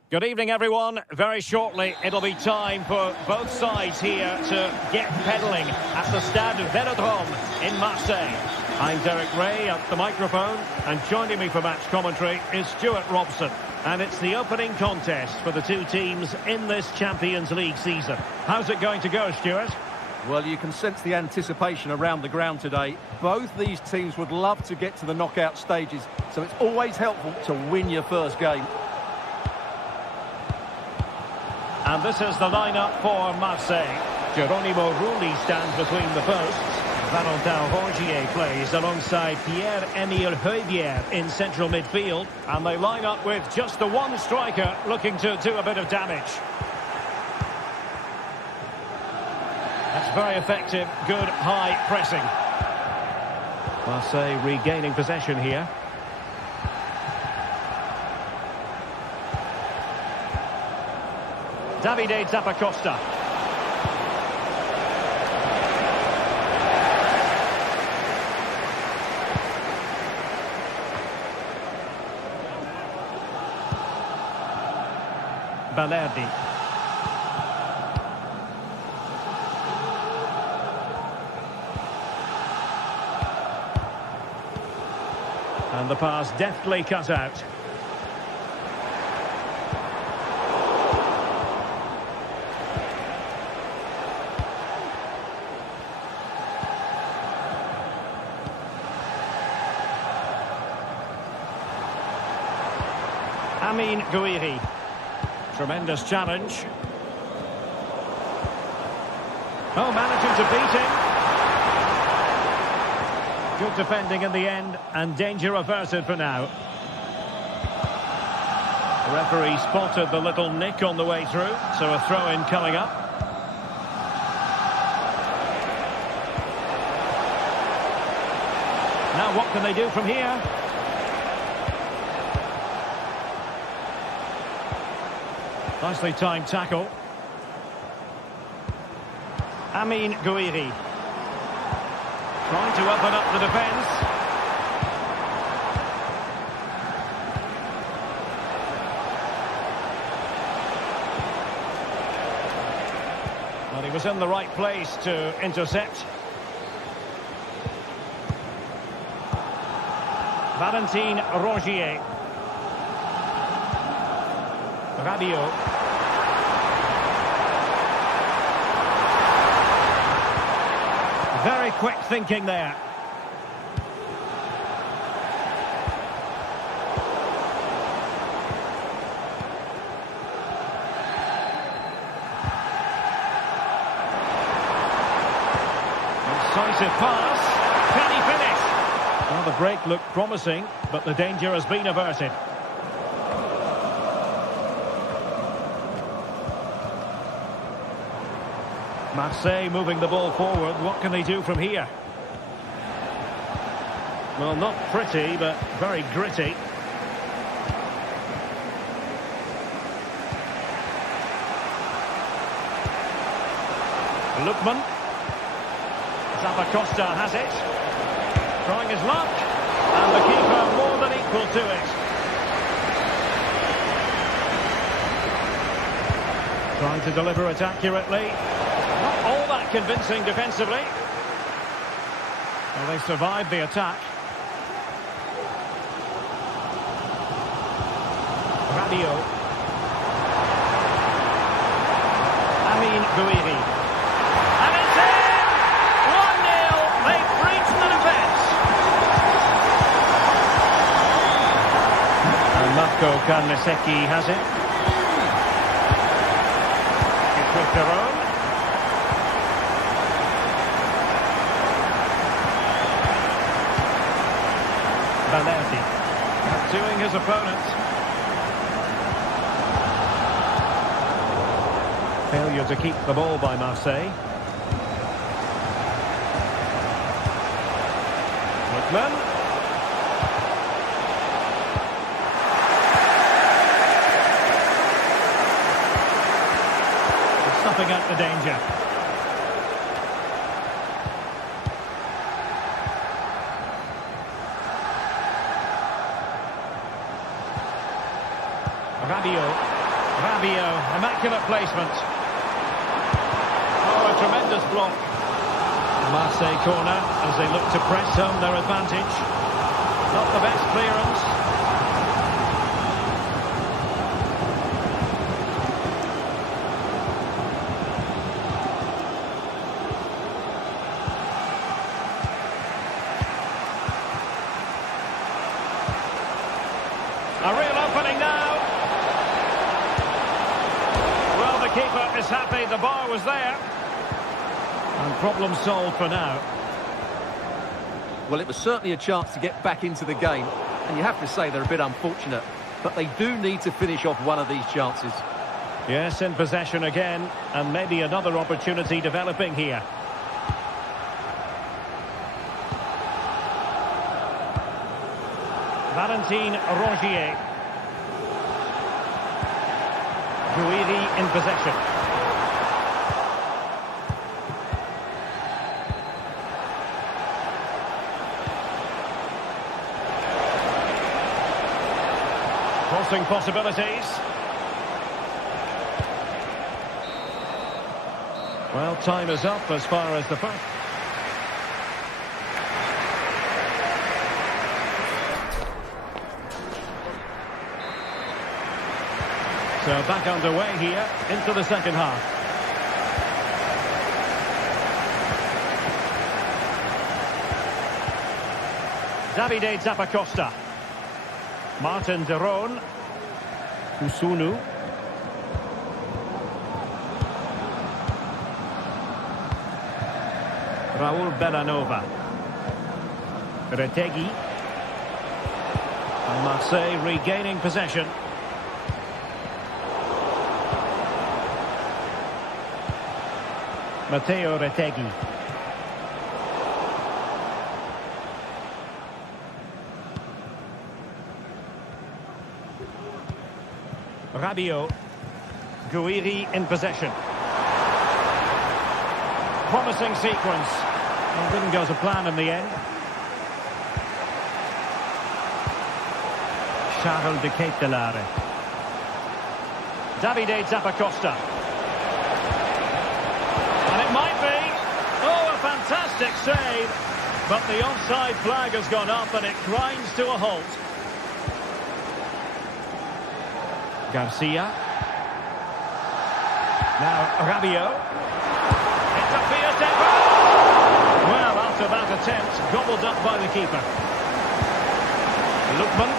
Good evening, everyone. Very shortly it'll be time for both sides here to get pedalling at the Stade Vélodrome in Marseille. I'm Derek Ray at the microphone, and joining me for match commentary is Stuart Robson. And it's the opening contest for the two teams in this Champions League season. How's it going to go, Stuart? Well, you can sense the anticipation around the ground today. Both these teams would love to get to the knockout stages, so it's always helpful to win your first game. And this is the lineup for Marseille. Geronimo Rulli stands between the posts. Valentin Rongier plays alongside Pierre-Emile Højbjerg in central midfield. And they line up with just the one striker looking to do a bit of damage. That's very effective, good high pressing. Marseille regaining possession here. Davide Zappacosta. Balerdi. And the pass deftly cut out. Amin Gouiri. Tremendous challenge. Oh, managing to beat him. Good defending in the end, and danger averted for now. The referee spotted the little nick on the way through, so a throw-in coming up. Now what can they do from here? Nicely timed tackle. Amin Gouiri. Trying to open up the defence. Well, he was in the right place to intercept. Valentin Rongier. Rabiot. Very quick thinking there. Incisive pass. Can he finish? Well, the break looked promising, but the danger has been averted. Marseille moving the ball forward. What can they do from here? Well, not pretty, but very gritty. Lookman. Zappacosta has it. Trying his luck. And the keeper more than equal to it. Trying to deliver it accurately. Not all that convincing defensively. Well, they survived the attack. Rabiot. Amin Gouiri. And it's in! 1-0. They've breached the defence. And Marco Carnesecchi has it. It's with Peron. Balerdi. Outdoing his opponent. Failure to keep the ball by Marseille. Lookman. Snuffing out the danger. Rabiot, immaculate placement. Oh, a tremendous block. Marseille corner as they look to press home their advantage. Not the best clearance. A real opening now. Well, the keeper is happy the bar was there. And problem solved for now. Well, it was certainly a chance to get back into the game. And you have to say they're a bit unfortunate. But they do need to finish off one of these chances. Yes, in possession again. And maybe another opportunity developing here. Valentin Rongier. Guiri in possession. Crossing possibilities. Well, time is up as far as the first. So back underway here into the second half. Davide Zappacosta. Martin de Roon. Usunu. Raul Bellanova. Retegui. And Marseille regaining possession. Matteo Retegui. Rabiot. Guiri in possession. Promising sequence. Well, didn't go to plan in the end. Charles de Ketelaere. Davide Zappacosta. And it might be. Oh, a fantastic save. But the offside flag has gone up and it grinds to a halt. Garcia. Now Rabiot. It's a fierce effort. Well, after that attempt, gobbled up by the keeper. Lookman.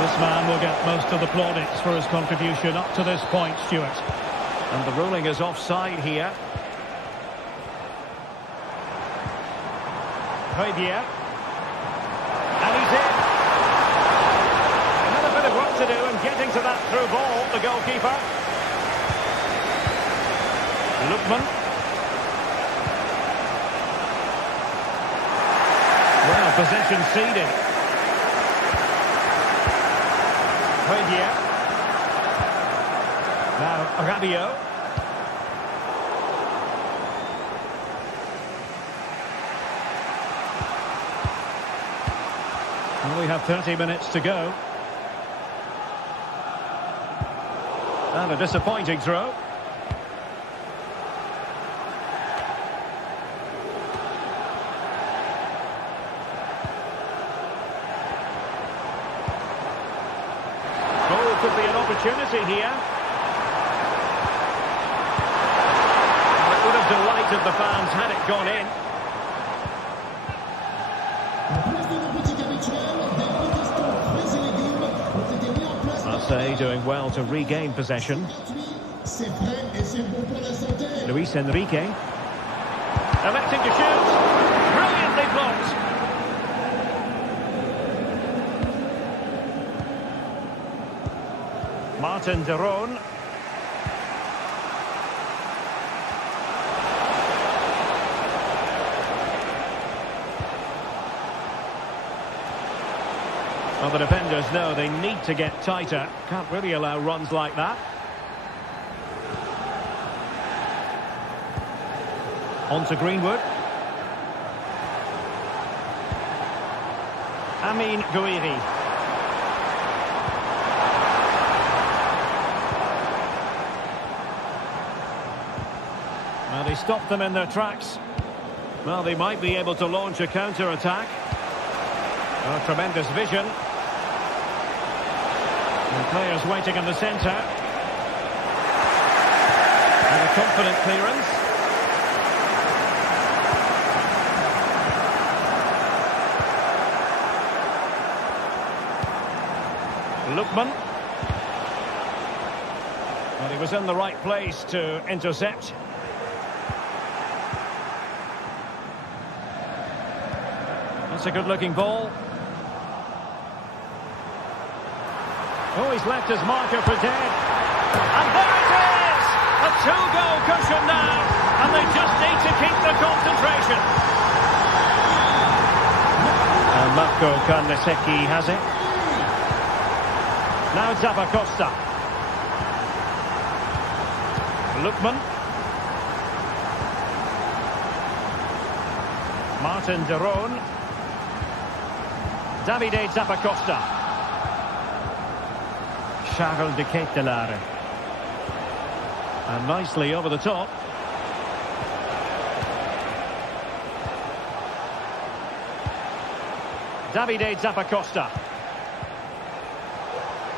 This man will get most of the plaudits for his contribution up to this point, Stuart. And the ruling is offside here. Højbjerg. And he's in. Another bit of work to do and getting to that through ball, the goalkeeper. Lookman. Well, possession ceded. Højbjerg. Now Rabiot. And we have 30 minutes to go. And a disappointing throw. Oh, could be an opportunity here. It would have delighted the fans had it gone in. Marseille doing well to regain possession. Luis Enrique. Electing to shoot. Brilliantly blocked. Martin de Roon. Well, the defenders know they need to get tighter. Can't really allow runs like that. On to Greenwood. Amine Gouiri. stopped them in their tracks. Well, they might be able to launch a counter-attack. Oh, tremendous vision. And players waiting in the centre. And a confident clearance. Lookman. Well, he was in the right place to intercept. That's a good-looking ball. Oh, he's left his marker for dead. And there it is! A two-goal cushion now, and they just need to keep the concentration. And Marco Carnesecchi has it. Now Zappacosta. Lookman. Martin de Roon. Davide Zappacosta. Charles de Ketelaere. And nicely over the top. Davide Zappacosta.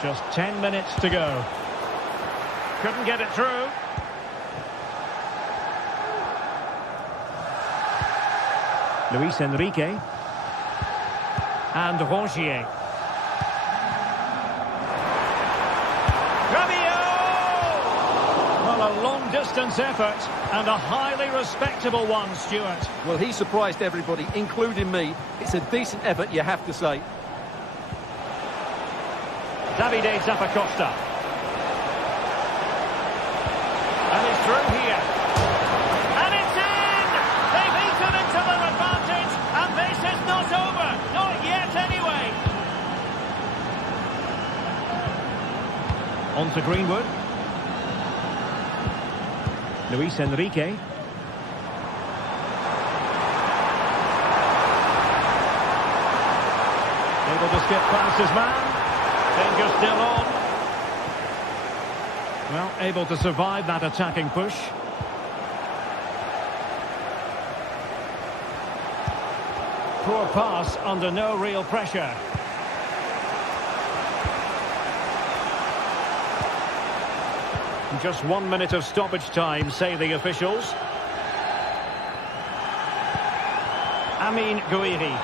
Just 10 minutes to go. Couldn't get it through. Luis Enrique. And Rongier. Well, a long-distance effort and a highly respectable one, Stuart. Well, he surprised everybody, including me. It's a decent effort, you have to say. Davide Zappacosta. And he's through here. And it's in! They've eaten into their advantage, and this is not over. Not yet, anyway. On to Greenwood. Luis Enrique. Able to skip past his man. Danger still on. Well, able to survive that attacking push. Poor pass under no real pressure. Just 1 minute of stoppage time, say the officials. Amin Gouiri.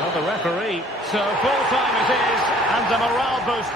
Well, the referee. So full time it is, and a morale boost.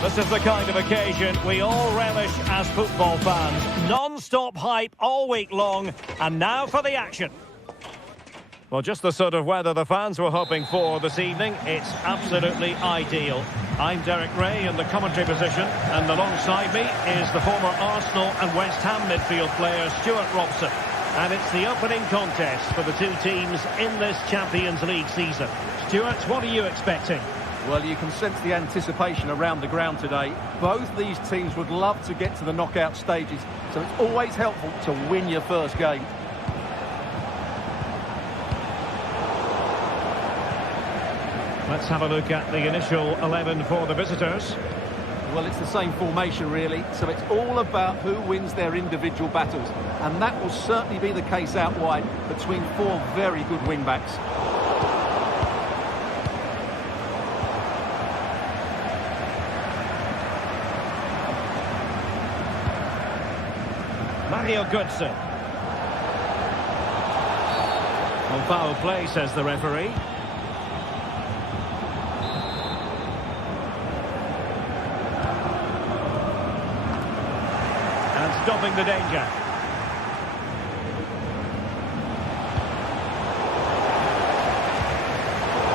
This is the kind of occasion we all relish as football fans. Non-stop hype all week long, and now for the action. Well, just the sort of weather the fans were hoping for this evening. It's absolutely ideal. I'm Derek Ray in the commentary position, and alongside me is the former Arsenal and West Ham midfield player Stuart Robson. And it's the opening contest for the two teams in this Champions League season. Stuart, what are you expecting? Well, you can sense the anticipation around the ground today. Both these teams would love to get to the knockout stages, so it's always helpful to win your first game. Let's have a look at the initial 11 for the visitors. Well, it's the same formation, really, so it's all about who wins their individual battles. And that will certainly be the case out wide between four very good wing-backs. Mario Götze. Well, foul play, says the referee. And stopping the danger.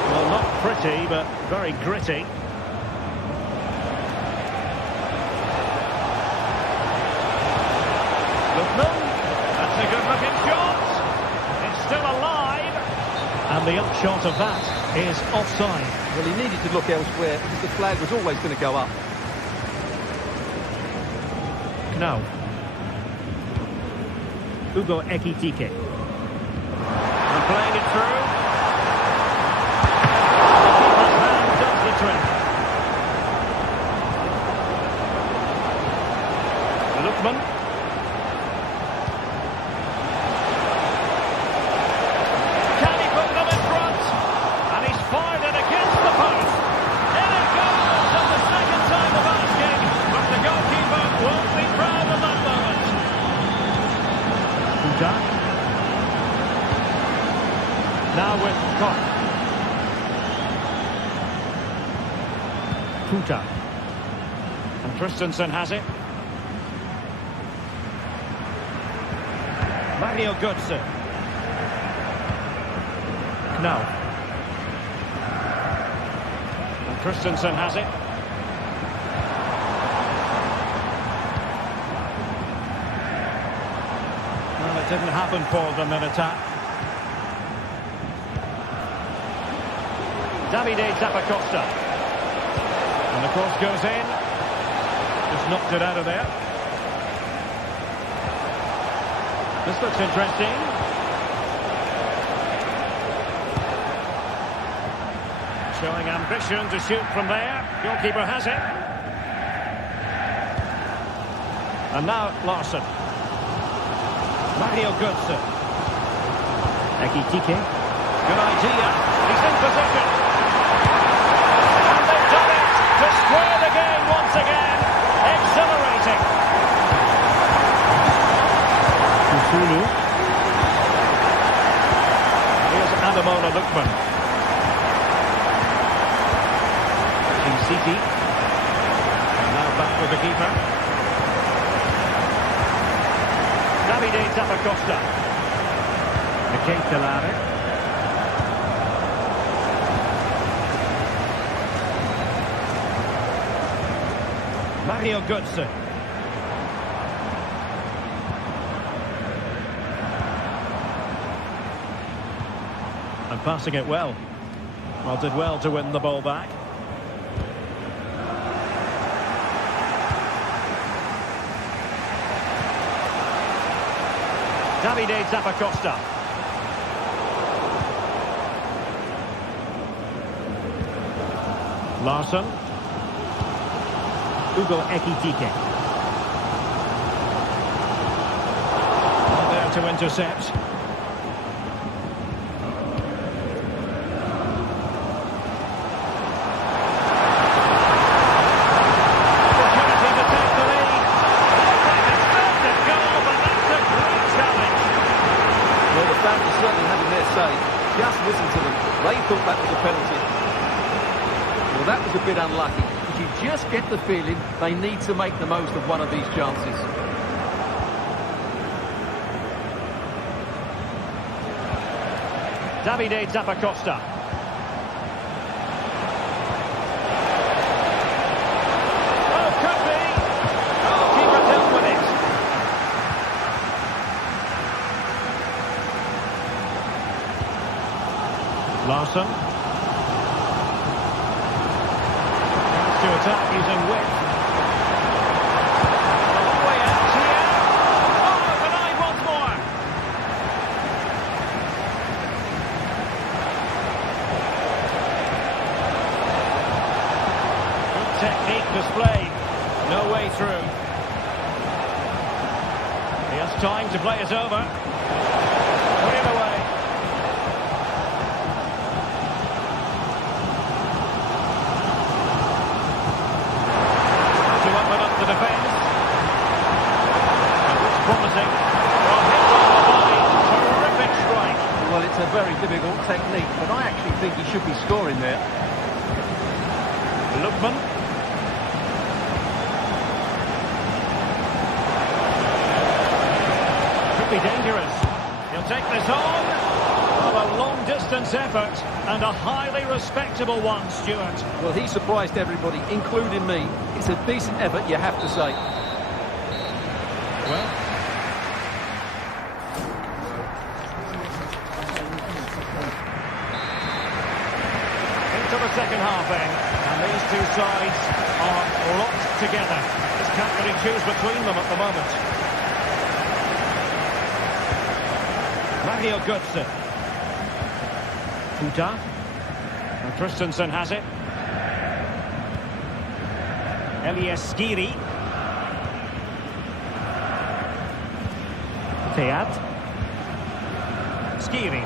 Well, not pretty, but very gritty. That's a good-looking shot. It's still alive. And the upshot of that is offside. Well, he needed to look elsewhere because the flag was always going to go up. Now, Hugo Ekitike. And playing it through. The keeper's hand does the trick. Lookman. Can he put them in front? And he's fired it against the post. In it goes, and the second time of asking. But the goalkeeper won't be proud of that moment. Kuta. Now with Koch. Kuta. And Christensen has it. Mario Götze. Now. And Christensen has it. Well, it didn't happen for them in attack. Davide Zappacosta. And the cross goes in. Just knocked it out of there. This looks interesting. Showing ambition to shoot from there. Goalkeeper has it. And now Larsson. Mario Götze. Ekitike. Good idea. He's in position. And they've done it to square the game once again. Exhilarating. Here's Ademola Lookman. Team City. And now back with the keeper. Davide Zappacosta. Ketelare. Mario Götze. And passing it well. Well, did well to win the ball back. Davide Zappacosta. Larsson. Hugo Ekitike. There to intercept. Just listen to them. They thought that was a penalty. Well, that was a bit unlucky. But you just get the feeling they need to make the most of one of these chances. Davide Zappacosta. Oh, could be. Oh, keeper dealt with it. Larsson. Chance to attack using width. Long way out here. Oh, denied once more. Good technique displayed. No way through. He has time to play it over. Put it away. To open up the defence. It looks promising. Well, hit on the body. Terrific strike. Well, it's a very difficult technique, but I actually think he should be scoring there. Lookman. Could be dangerous. He'll take this on. Oh, a long-distance effort and a highly respectable one, Stuart. Well, he surprised everybody, including me. It's a decent effort, you have to say. Well, into the second half then, and these two sides are locked together. Just can't really choose between them at the moment. Mario Götze. Futa. And Christensen has it. Elias Skiri. Teat. Skiri.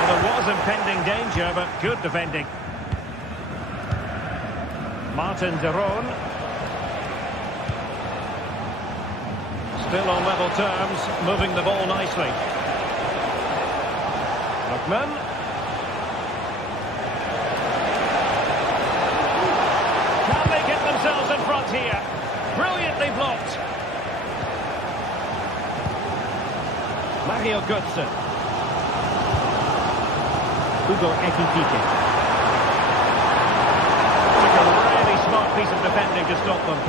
Well, there was impending danger, but good defending. Martin de Roon. Still on level terms, moving the ball nicely. Lookman. Can they get themselves in front here? Brilliantly blocked. Mario Götze. Hugo Ekitike. Like a really smart piece of defending to stop them.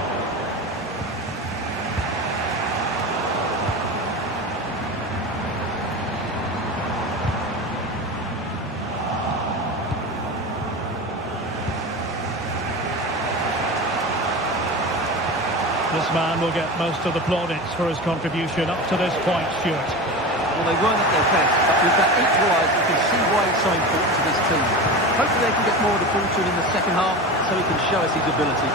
This man will get most of the plaudits for his contribution up to this point, Stuart. Well, they weren't at their best, but with that equaliser, you can see why he's so important to this team. Hopefully they can get more of the ball to him in the second half, so he can show us his ability.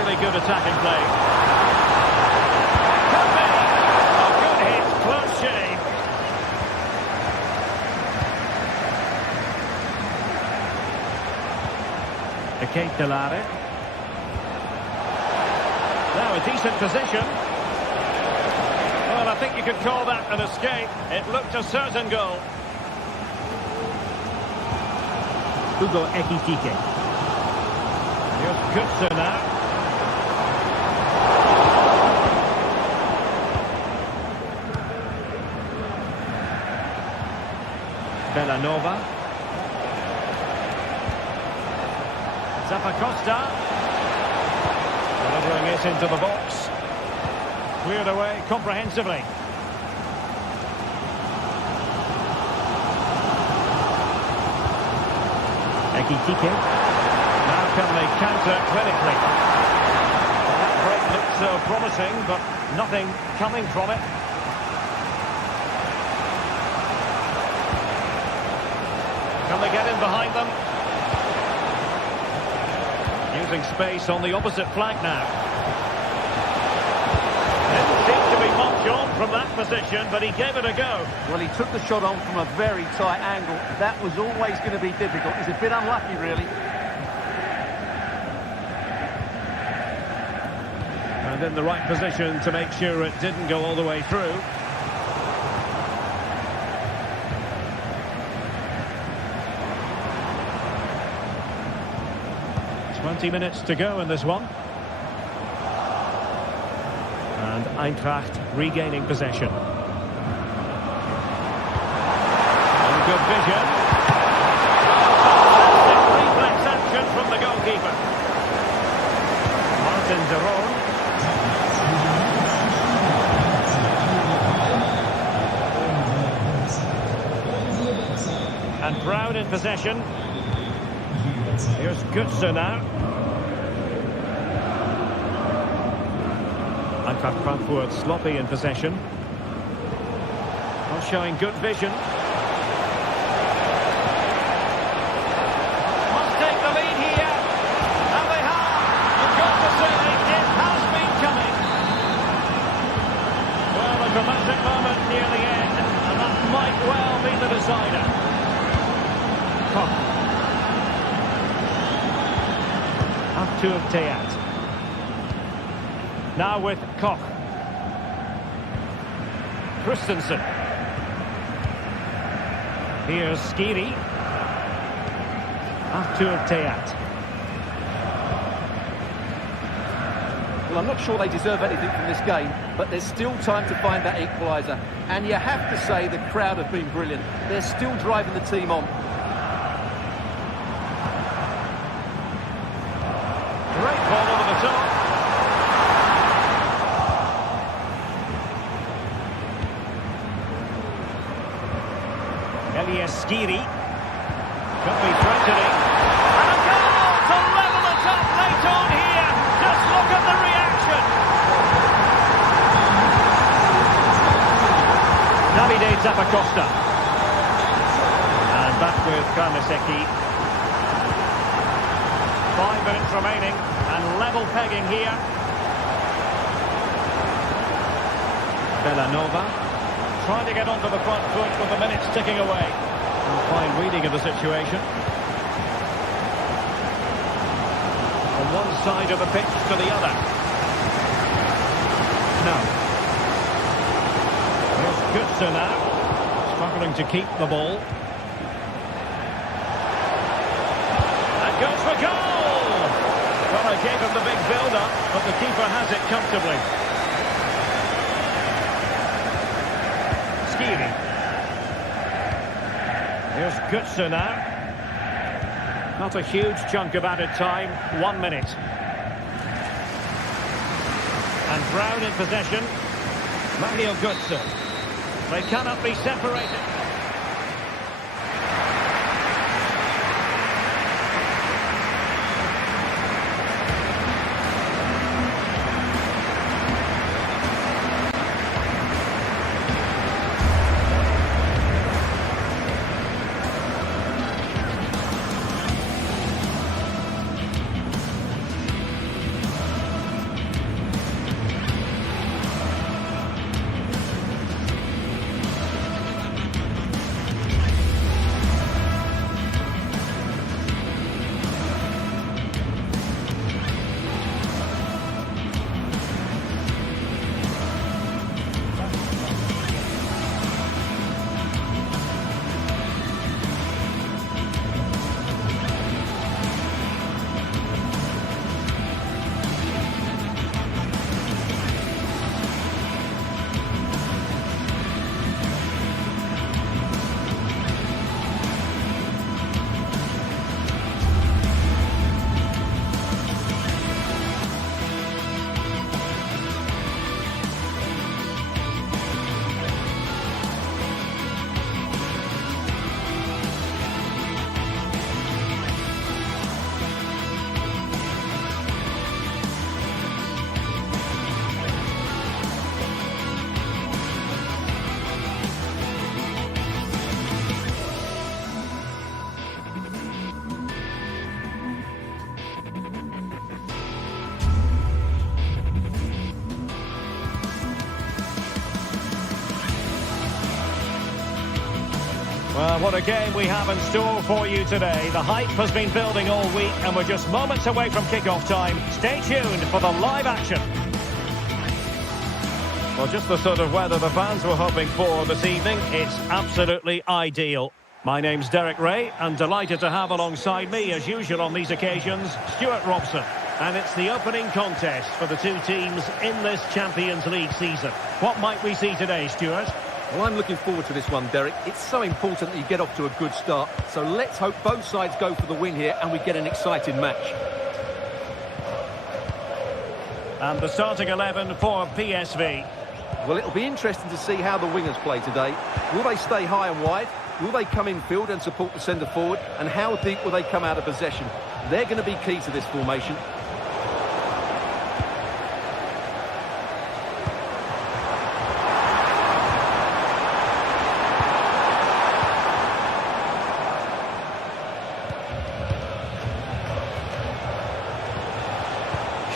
Really good attacking play. Could be. A good hit, close shave. Kate Delare. Now a decent position. Well, I think you could call that an escape. It looked a certain goal. Hugo Ekitike. Here's Götze now. Bellanova. Zappacosta. Delivering it into the box. Cleared away comprehensively. Ekitike. Now can they counter clinically? That break looked so promising, but nothing coming from it. Can they get in behind them? Using space on the opposite flank now. Didn't seem to be much on from that position, but he gave it a go. Well, he took the shot on from a very tight angle. That was always going to be difficult. He's a bit unlucky, really. And in the right position to make sure it didn't go all the way through. 20 minutes to go in this one. And Eintracht regaining possession. And good vision. Fantastic reflex action from the goalkeeper. Martin de Roon. And Brown in possession. Here's Götze now. Eintracht Frankfurt sloppy in possession. Not showing good vision. Must take the lead here. And they have. You've got to say it has been coming. Well, a dramatic moment near the end. And that might well be the decider. Koch. Arthur Theat. Now with Koch. Christensen. Here's Skiri. Arthur Theat. Well, I'm not sure they deserve anything from this game, but there's still time to find that equaliser. And you have to say the crowd have been brilliant. They're still driving the team on. Great ball over the top. Skiri could be threatening. And a goal to level it up late on here. Just look at the reaction. Davide Zappacosta. And back with Karnaseki. 5 minutes remaining and level pegging here. Villanova trying to get onto the front foot with the minutes ticking away. Fine reading of the situation. From one side of the pitch to the other. No. Here's Götze now. Struggling to keep the ball. And goes for goal! Well, I gave him the big build-up, but the keeper has it comfortably. Skiri. Here's Götze now. Not a huge chunk of added time. 1 minute. And Brown in possession. Mario Götze. They cannot be separated. Well, what a game we have in store for you today. The hype has been building all week and we're just moments away from kick-off time. Stay tuned for the live action. Well, just the sort of weather the fans were hoping for this evening. It's absolutely ideal. My name's Derek Ray, and delighted to have alongside me, as usual on these occasions, Stuart Robson. And it's the opening contest for the two teams in this Champions League season. What might we see today, Stuart? Well, I'm looking forward to this one, Derek. It's so important that you get off to a good start. So let's hope both sides go for the win here and we get an exciting match. And the starting 11 for PSV. Well, it'll be interesting to see how the wingers play today. Will they stay high and wide? Will they come in field and support the centre forward? And how deep will they come out of possession? They're going to be key to this formation.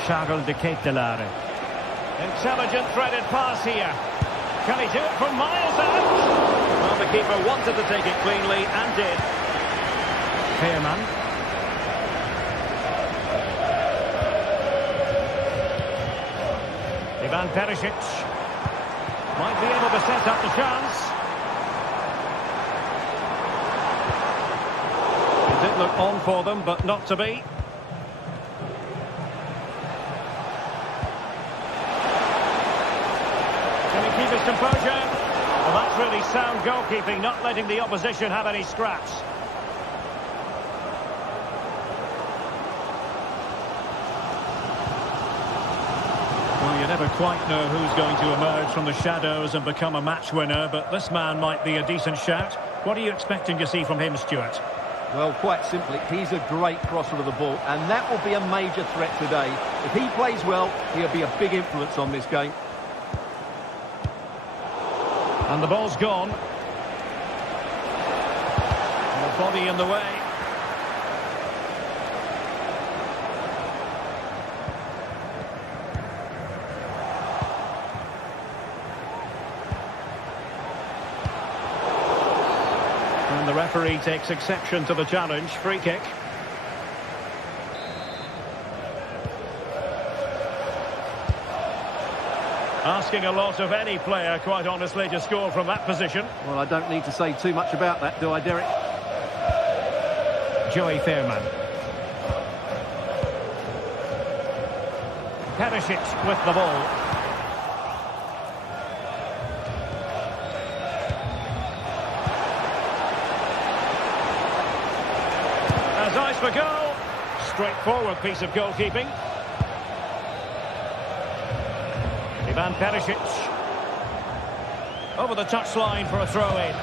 Charles de Ketelare. Intelligent threaded pass here. Can he do it from miles out? Well, the keeper wanted to take it cleanly and did. Veerman. Ivan Perisic might be able to set up the chance. It did look on for them, but not to be. Keep his composure. Well, that's really sound goalkeeping, not letting the opposition have any scraps. Well, you never quite know who's going to emerge from the shadows and become a match winner, but this man might be a decent shout. What are you expecting to see from him, Stuart? Well, quite simply, he's a great crosser of the ball, and that will be a major threat today. If he plays well, he'll be a big influence on this game. And the ball's gone. And the body in the way. And the referee takes exception to the challenge. Free kick. Asking a lot of any player, quite honestly, to score from that position. Well, I don't need to say too much about that, do I, Derek? Joey Veerman. Perisic with the ball. As eyes for goal. Straightforward piece of goalkeeping. Ivan Perisic over the touchline for a throw-in.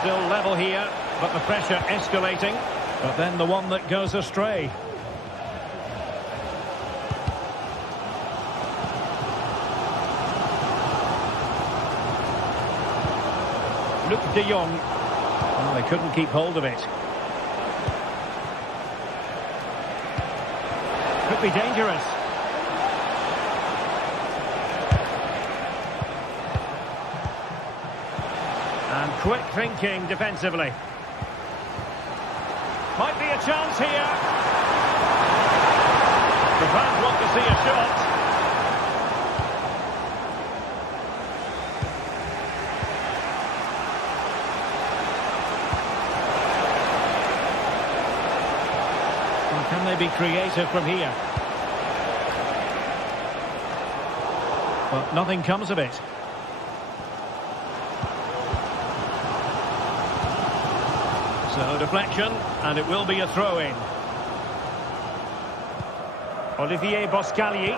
Still level here, but the pressure escalating. But then the one that goes astray. Luke de Jong. Oh, they couldn't keep hold of it. Could be dangerous. And quick thinking defensively. Might be a chance here. The fans want to see a shot. Can they be creative from here? But nothing comes of it. So deflection, and it will be a throw-in. Olivier Boscagli.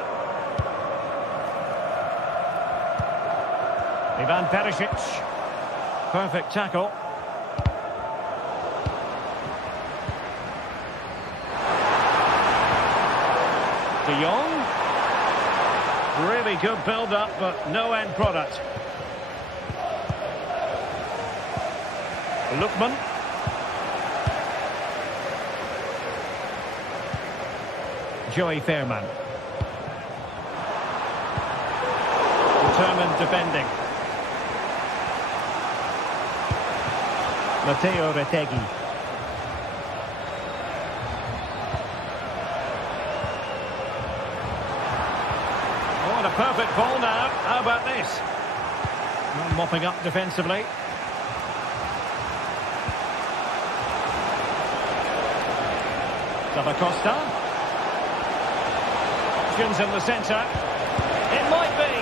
Ivan Perisic. Perfect tackle. De Jong. Really good build-up, but no end product. Lookman. Joey Veerman. Determined defending. Matteo Retegui. perfect ball now. How about this? Well, mopping up defensively. Costa. Options in the centre. It might be.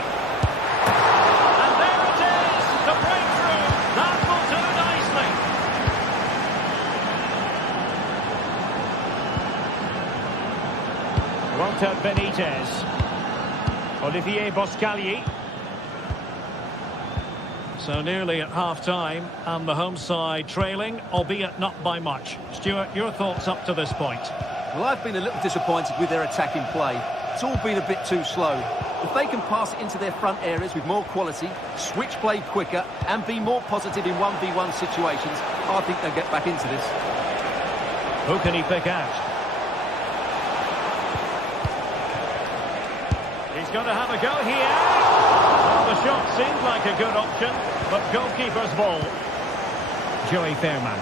And there it is! The breakthrough! That will do nicely. Walter Benitez. Olivier Boscagli. So nearly at half-time, and the home side trailing, albeit not by much. Stuart, your thoughts up to this point? Well, I've been a little disappointed with their attacking play. It's all been a bit too slow. If they can pass it into their front areas with more quality, switch play quicker, and be more positive in 1v1 situations, I think they'll get back into this. Who can he pick out? He's going to have a go here. Well, the shot seemed like a good option, but goalkeeper's ball. Joey Fairman.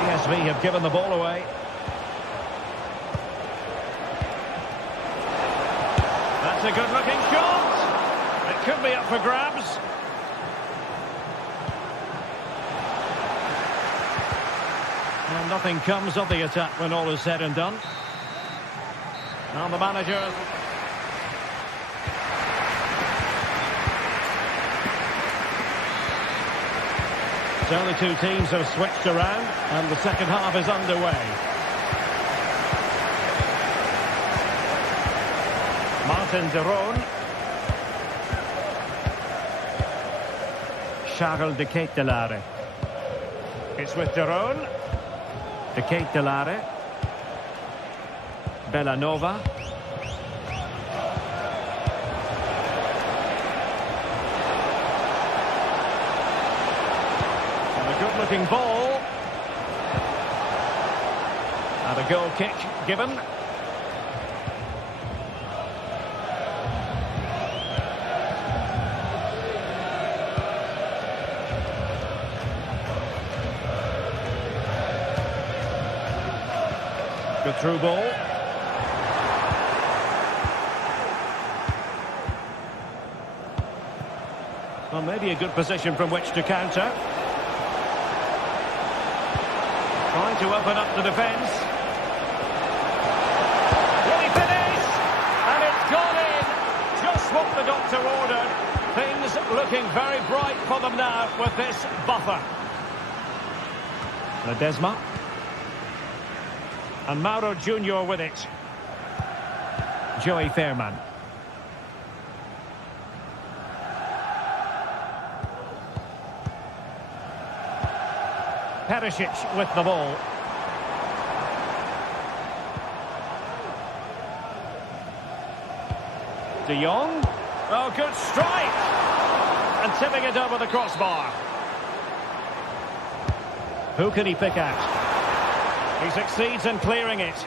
PSV have given the ball away. That's a good-looking shot. It could be up for grabs. Well, nothing comes of the attack when all is said and done. Now the manager. So the two teams have switched around and the second half is underway. Martin de Roon. Charles de Ketelaere. It's with de Roon. De Ketelaere. Bellanova. And a good-looking ball. And a goal kick given. Good through ball. Well, maybe a good position from which to counter. Trying to open up the defence. Will he finish? And it's gone in. Just what the doctor ordered. Things looking very bright for them now with this buffer. Ledesma. And Mauro Junior with it. Joey Fairman. Perisic with the ball. De Jong. Oh, good strike! And tipping it over the crossbar. Who can he pick out? He succeeds in clearing it.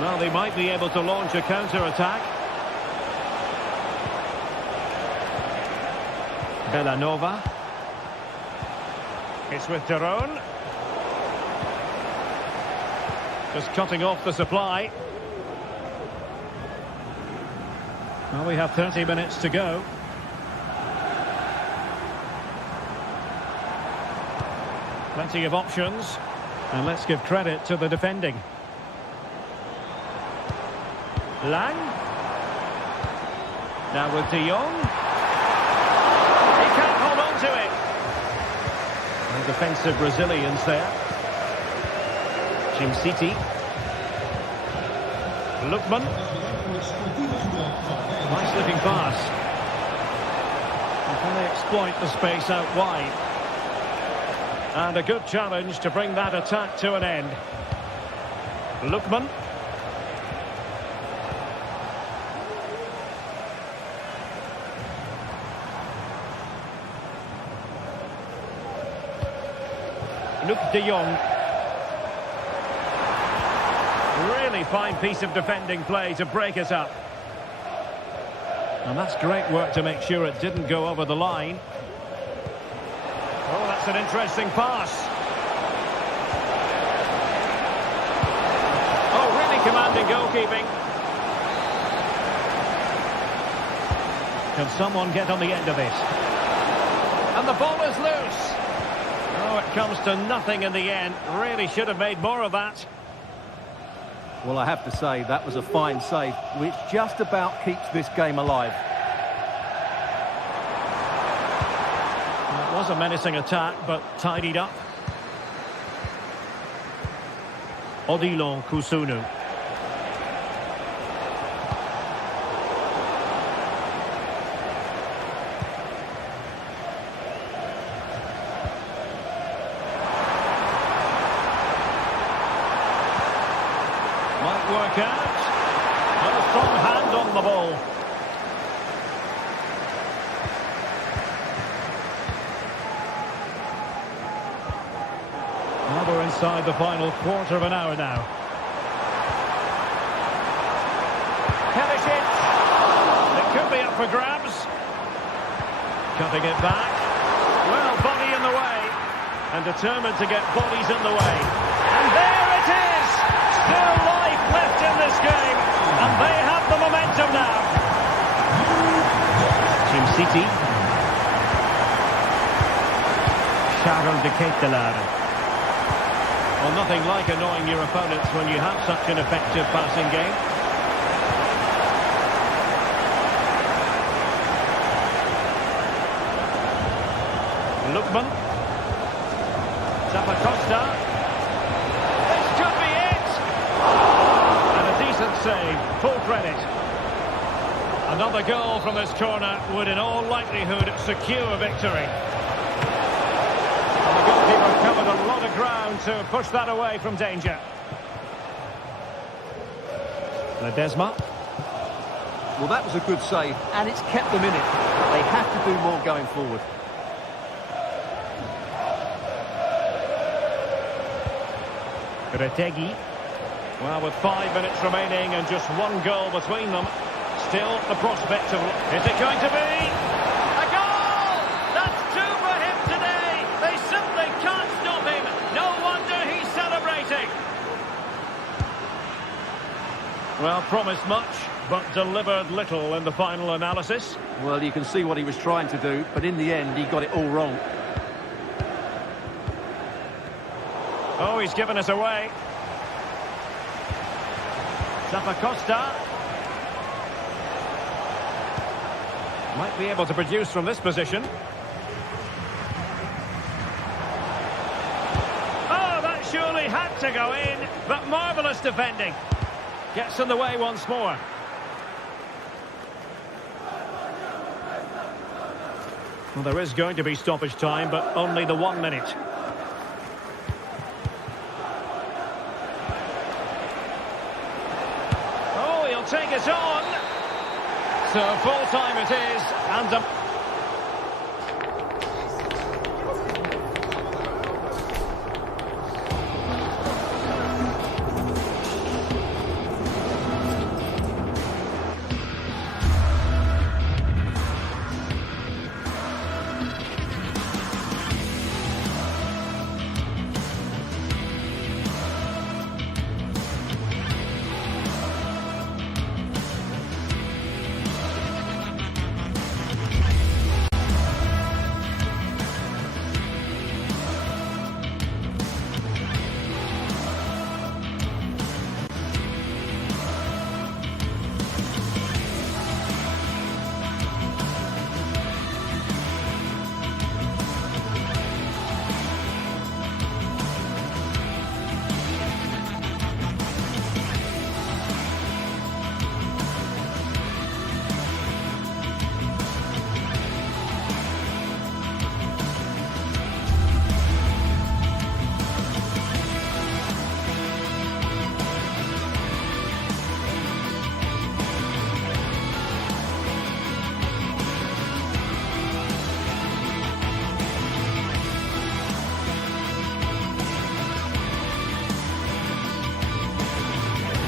Well, they might be able to launch a counter-attack. Bellanova. It's with de Roon. Just cutting off the supply. Well, we have 30 minutes to go. Plenty of options. And let's give credit to the defending. Lang. Now with de Jong. He can't hold on to it. And defensive resilience there. Jim City. Lookman. Nice looking pass. And can they exploit the space out wide? And a good challenge to bring that attack to an end. Lookman. Luc de Jong. Really fine piece of defending play to break it up. And that's great work to make sure it didn't go over the line. Oh, that's an interesting pass. commanding goalkeeping. Can someone get on the end of this? And the ball is loose. Oh, it comes to nothing in the end. Really should have made more of that. Well, I have to say, that was a fine save, which just about keeps this game alive. It was a menacing attack, but tidied up. Odilon Kusunu. Might work out. And a strong hand on the ball. Now we're inside the final quarter of an hour now. Perisic. It could be up for grabs. Cutting it back. Well, body in the way. And determined to get bodies in the way. And there it is! Still life left in this game. And they have the momentum now. Team City. Charles de Ketelaere. Well, nothing like annoying your opponents when you have such an effective passing game. Lookman. Zappacosta. This could be it! And a decent save, full credit. Another goal from this corner would in all likelihood secure victory. The goalkeeper covered a lot of ground to push that away from danger. Ledesma. Well, that was a good save, and it's kept them in it. They have to do more going forward. Retegi. Well, with 5 minutes remaining and just one goal between them, still the prospect of... Is it going to be? A goal! That's two for him today! They simply can't stop him! No wonder he's celebrating! Well, promised much, but delivered little in the final analysis. Well, you can see what he was trying to do, but in the end, he got it all wrong. Oh, he's given us away. Zappacosta. Might be able to produce from this position. Oh, that surely had to go in, but marvellous defending. Gets in the way once more. Well, there is going to be stoppage time, but only the 1 minute. Oh, he'll take it on. So full time it is, and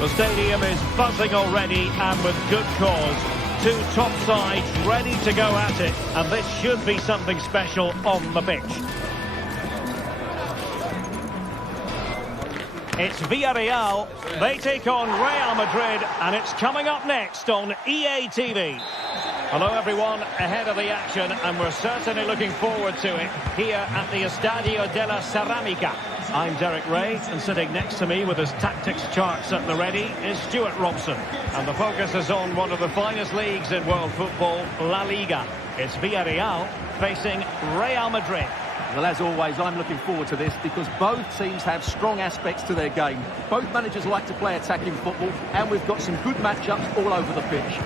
The stadium is buzzing already, and with good cause. Two top sides ready to go at it, and this should be something special on the pitch. It's Villarreal. They take on Real Madrid, and it's coming up next on EA TV. Hello everyone, ahead of the action, and we're certainly looking forward to it here at the Estadio de la Ceramica. I'm Derek Ray, and sitting next to me with his tactics charts at the ready is Stuart Robson. And the focus is on one of the finest leagues in world football, La Liga. It's Villarreal facing Real Madrid. Well, as always, I'm looking forward to this because both teams have strong aspects to their game. Both managers like to play attacking football, and we've got some good matchups all over the pitch.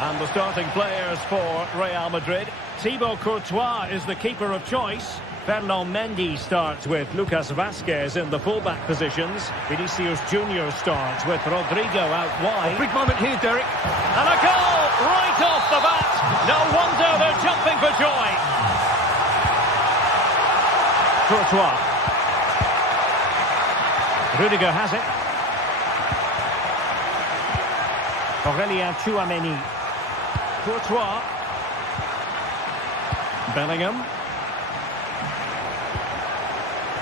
And the starting players for Real Madrid. Thibaut Courtois is the keeper of choice. Fernand Mendy starts with Lucas Vazquez in the fullback positions. Vinicius Junior starts with Rodrigo out wide. Big moment here, Derek. And a goal right off the bat. No wonder they're jumping for joy. Courtois. Rudiger has it. Aurélien Tchouaméni. Courtois. Bellingham.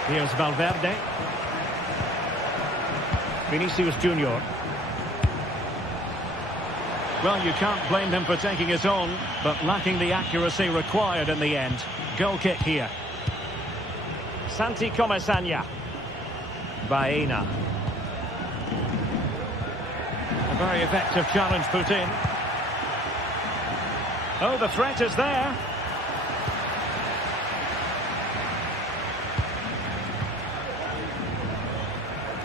Here's Valverde. Vinicius Junior. Well, you can't blame him for taking it on, but lacking the accuracy required in the end. Goal kick here. Santi Comesaña. Baena. A very effective challenge put in. Oh, the threat is there.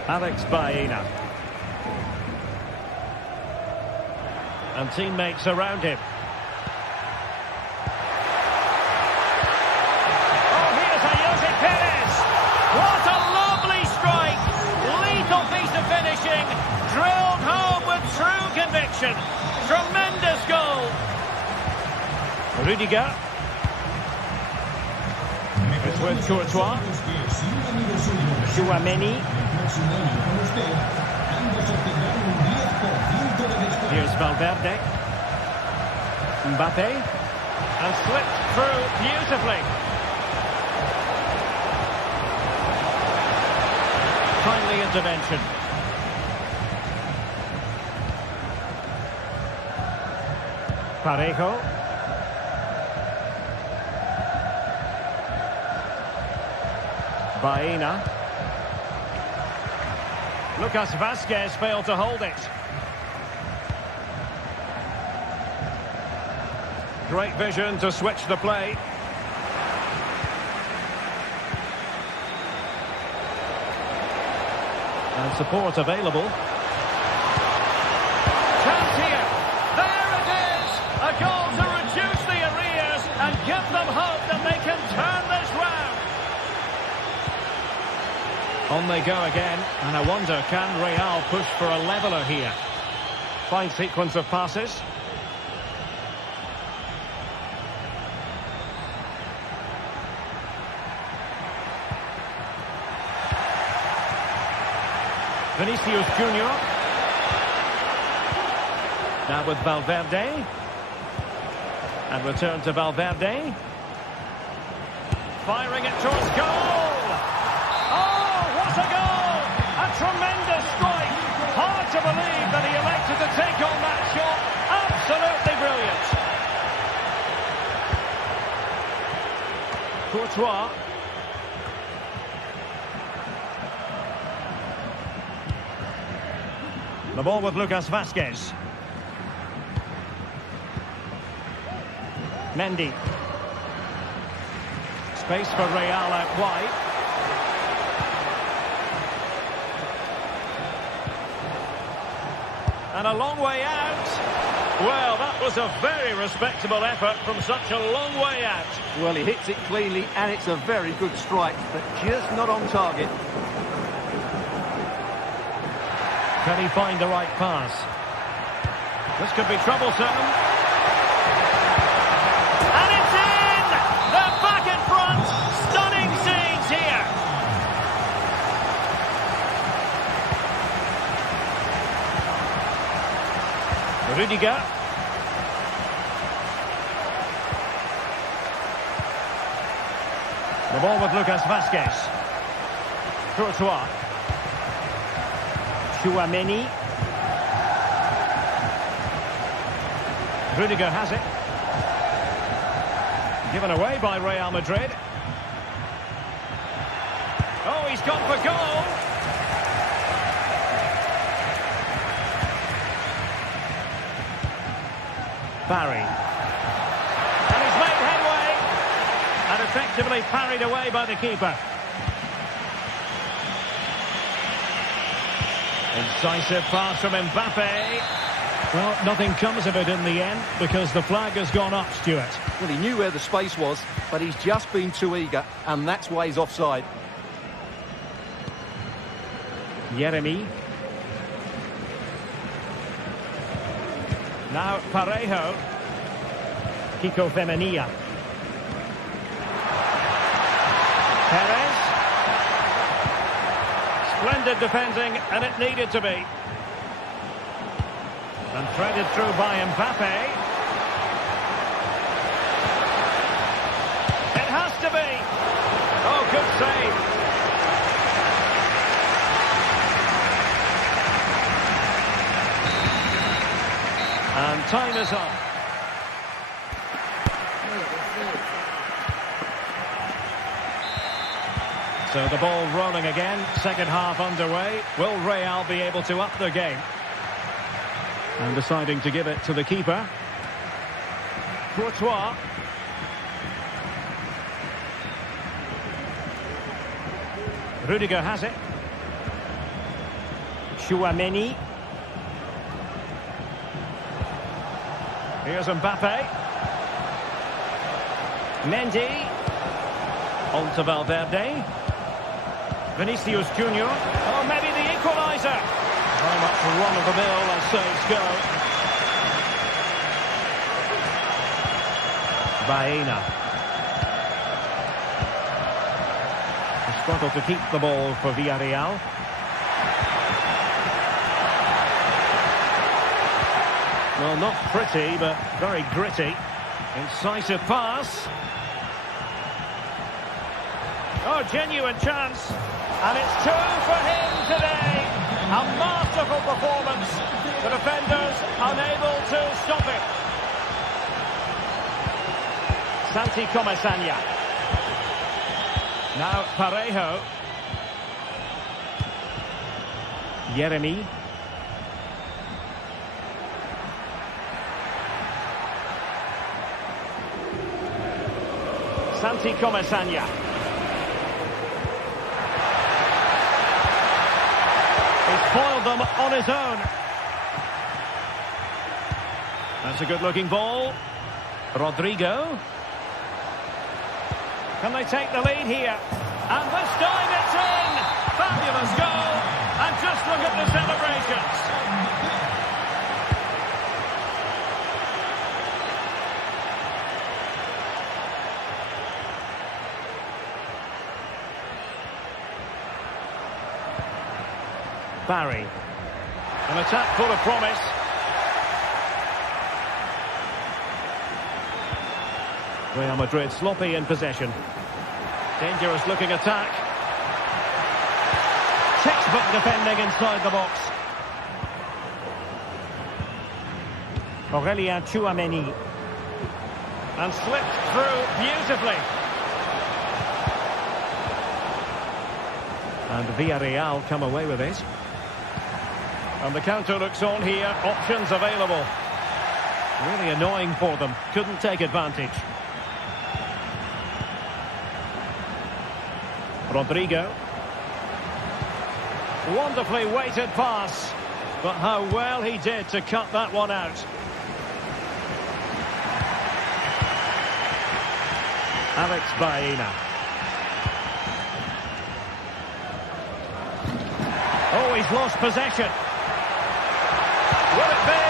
Alex Baena. And teammates around him. Oh, here's Jose Perez. What a lovely strike. Lethal piece of finishing. Drilled home with true conviction. Tremendous goal. Rudiger. It's with Courtois. Tchouaméni. Here's Valverde. Mbappe. And slipped through beautifully. Timely intervention. Parejo. Baena. Lucas Vazquez failed to hold it. Great vision to switch the play. And support available. Chance here. There it is. A goal to reduce the arrears and give them hope that they can turn this round. On they go again, and I wonder, can Real push for a leveller here? Fine sequence of passes. Vinicius Junior. Now with Valverde. And return to Valverde. Firing it towards goal. Oh, what a goal! A tremendous strike. Hard to believe that he elected to take on that shot. Absolutely brilliant. Courtois. The ball with Lucas Vazquez. Mendy. Space for Real out wide. And a long way out. Well, that was a very respectable effort from such a long way out. Well, he hits it cleanly, and it's a very good strike, but just not on target. Can he find the right pass? This could be troublesome. And it's in! They're back in front. Stunning scenes here. Rudiger. ball with Lucas Vazquez. Courtois. Tchouaméni. Rudiger has it. Given away by Real Madrid. Oh, he's gone for goal. Barry. And he's made headway. And effectively parried away by the keeper. Incisive pass from Mbappe. Well, nothing comes of it in the end because the flag has gone up, Stuart. Well, he knew where the space was, but he's just been too eager, and that's why he's offside. Yeremi. Now Parejo. Kiko Femenia. Perez. Splendid defending, and it needed to be. And threaded through by Mbappe. It has to be. Oh, good save. And time is up. So the ball rolling again. Second half underway. Will Real be able to up their game? And deciding to give it to the keeper. Courtois. Rudiger has it. Tchouaméni. Here's Mbappe. Mendy. On to Valverde. Vinicius Junior. Oh, maybe the equaliser. Very much run-of-the-mill as saves go. Baena. A struggle to keep the ball for Villarreal. Well, not pretty, but very gritty. Incisive pass. Oh, genuine chance. And it's two for him today. A masterful performance. The defenders unable to stop it. Santi Comesaña. Now Parejo. Yeremi. Santi Comesaña. He's foiled them on his own. That's a good-looking ball. Rodrigo. Can they take the lead here? And this time it's in! Fabulous goal! And just look at the celebrations. Barry. An attack full of promise. Real Madrid sloppy in possession. Dangerous looking attack. Textbook defending inside the box. Aurélien Tchouaméni. And slipped through beautifully. And Villarreal come away with it. And the counter looks on here. Options available. Really annoying for them. Couldn't take advantage. Rodrigo. Wonderfully weighted pass. But how well he did to cut that one out. Alex Baena. Oh, he's lost possession. Will it be?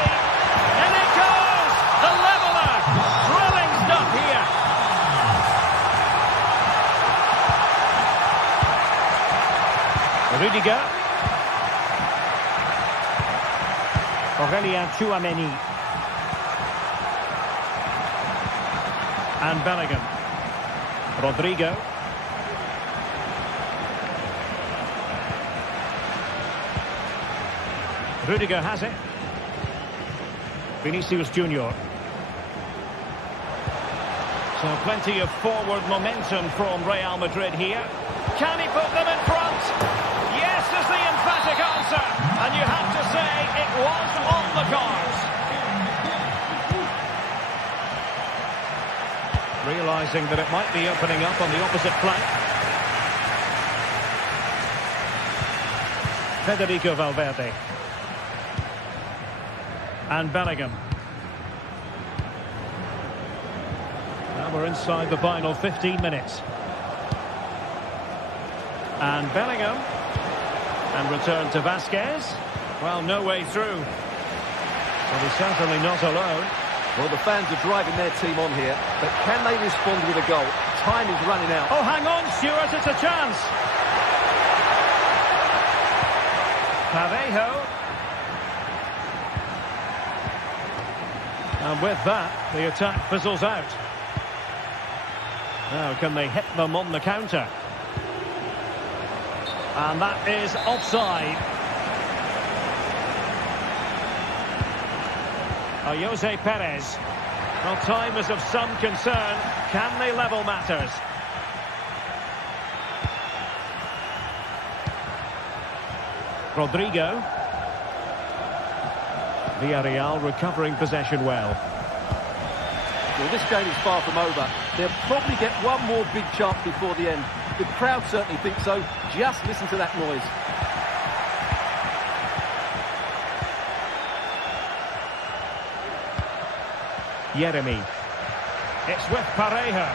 And it goes! The leveller! Thrilling stuff here. Rudiger. Aurélien Tchouaméni. And Bellingham. Rodrigo. Rudiger has it. Vinicius Junior. So plenty of forward momentum from Real Madrid here. Can he put them in front? Yes is the emphatic answer. And you have to say it was on the cards. Realising that it might be opening up on the opposite flank. Federico Valverde. And Bellingham. Now we're inside the final 15 minutes. And Bellingham. And return to Vasquez. Well, no way through. Well, he's certainly not alone. Well, the fans are driving their team on here, but can they respond with a goal? Time is running out. Oh, hang on, Stuart, it's a chance. Parejo. And with that, the attack fizzles out. Now, can they hit them on the counter? And that is offside. Jose Perez. Well, time is of some concern. Can they level matters? Rodrigo. Villarreal recovering possession well. Well, this game is far from over. They'll probably get one more big chance before the end. The crowd certainly think so. Just listen to that noise. Yeremy. It's with Parejo.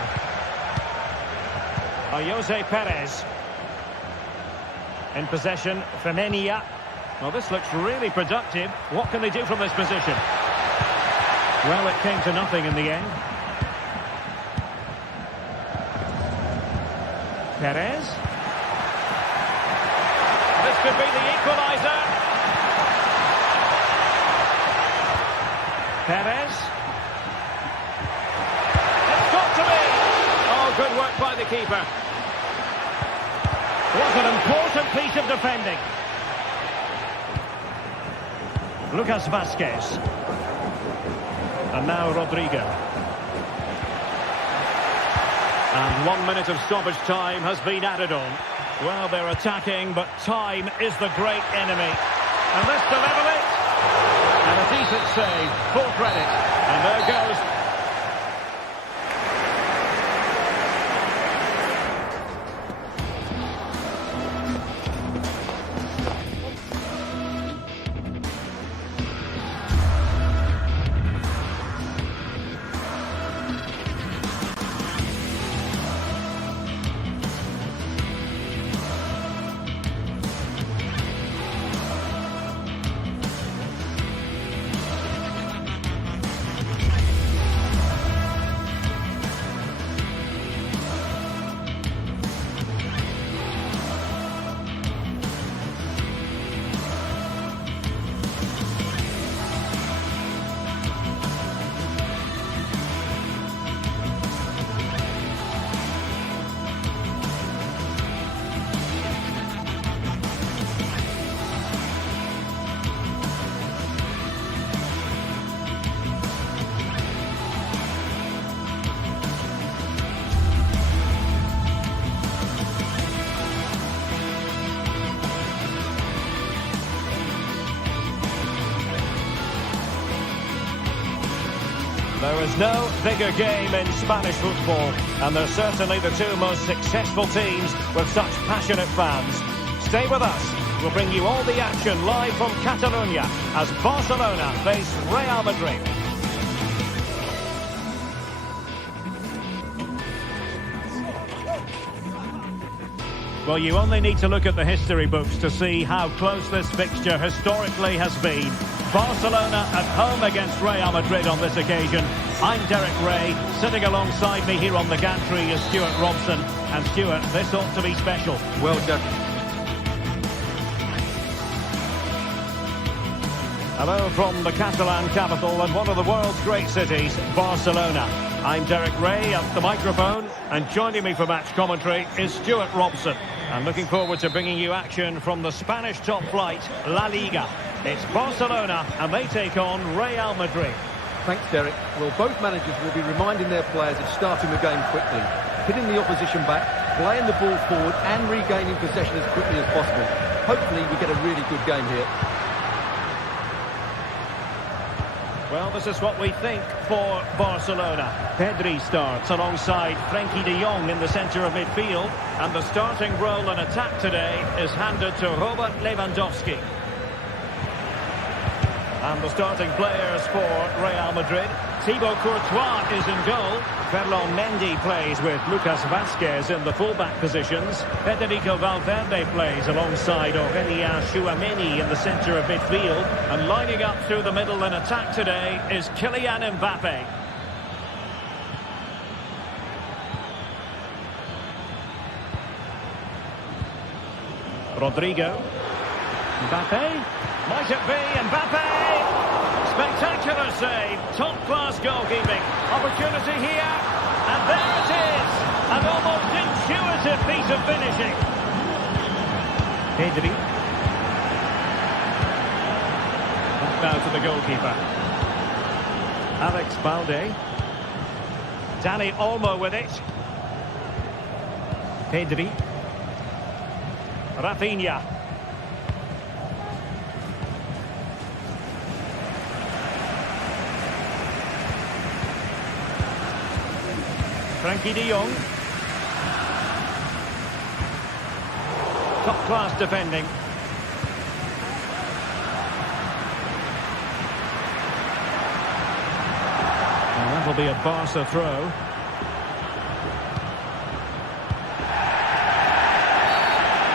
Jose Perez. In possession, Femenia. Well, this looks really productive. What can they do from this position? Well, it came to nothing in the end. Perez. This could be the equaliser. Perez. It's got to be. Oh, good work by the keeper. What an important piece of defending. Lucas Vasquez. And now Rodrigo. And 1 minute of stoppage time has been added on. Well, they're attacking, but time is the great enemy. And this to level it. And a decent save, full credit. And there goes. There is no bigger game in Spanish football, and they're certainly the two most successful teams with such passionate fans. Stay with us. We'll bring you all the action live from Catalonia as Barcelona face Real Madrid. Well, you only need to look at the history books to see how close this fixture historically has been. Barcelona at home against Real Madrid on this occasion. I'm Derek Ray. Sitting alongside me here on the gantry is Stuart Robson. And Stuart, this ought to be special. Well done. Hello from the Catalan capital and one of the world's great cities, Barcelona. I'm Derek Ray at the microphone, and joining me for match commentary is Stuart Robson. I'm looking forward to bringing you action from the Spanish top flight, La Liga. It's Barcelona, and they take on Real Madrid. Thanks, Derek. Well, both managers will be reminding their players of starting the game quickly, hitting the opposition back, playing the ball forward and regaining possession as quickly as possible. Hopefully we get a really good game here. Well, this is what we think for Barcelona. Pedri starts alongside Frenkie de Jong in the centre of midfield. And the starting role in attack today is handed to Robert Lewandowski. And the starting players for Real Madrid. Thibaut Courtois is in goal. Ferland Mendy plays with Lucas Vazquez in the fullback positions. Federico Valverde plays alongside Aurélien Tchouameni in the centre of midfield. And lining up through the middle in attack today is Kylian Mbappe. Rodrigo. Mbappe. Might it be Mbappe? Spectacular save. Top-class goalkeeping. Opportunity here. And there it is. An almost intuitive piece of finishing. Pedri. Back now to the goalkeeper. Alex Balde. Dani Olmo with it. Pedri. Rafinha. Frenkie de Jong. Top-class defending. And that will be a Barca throw.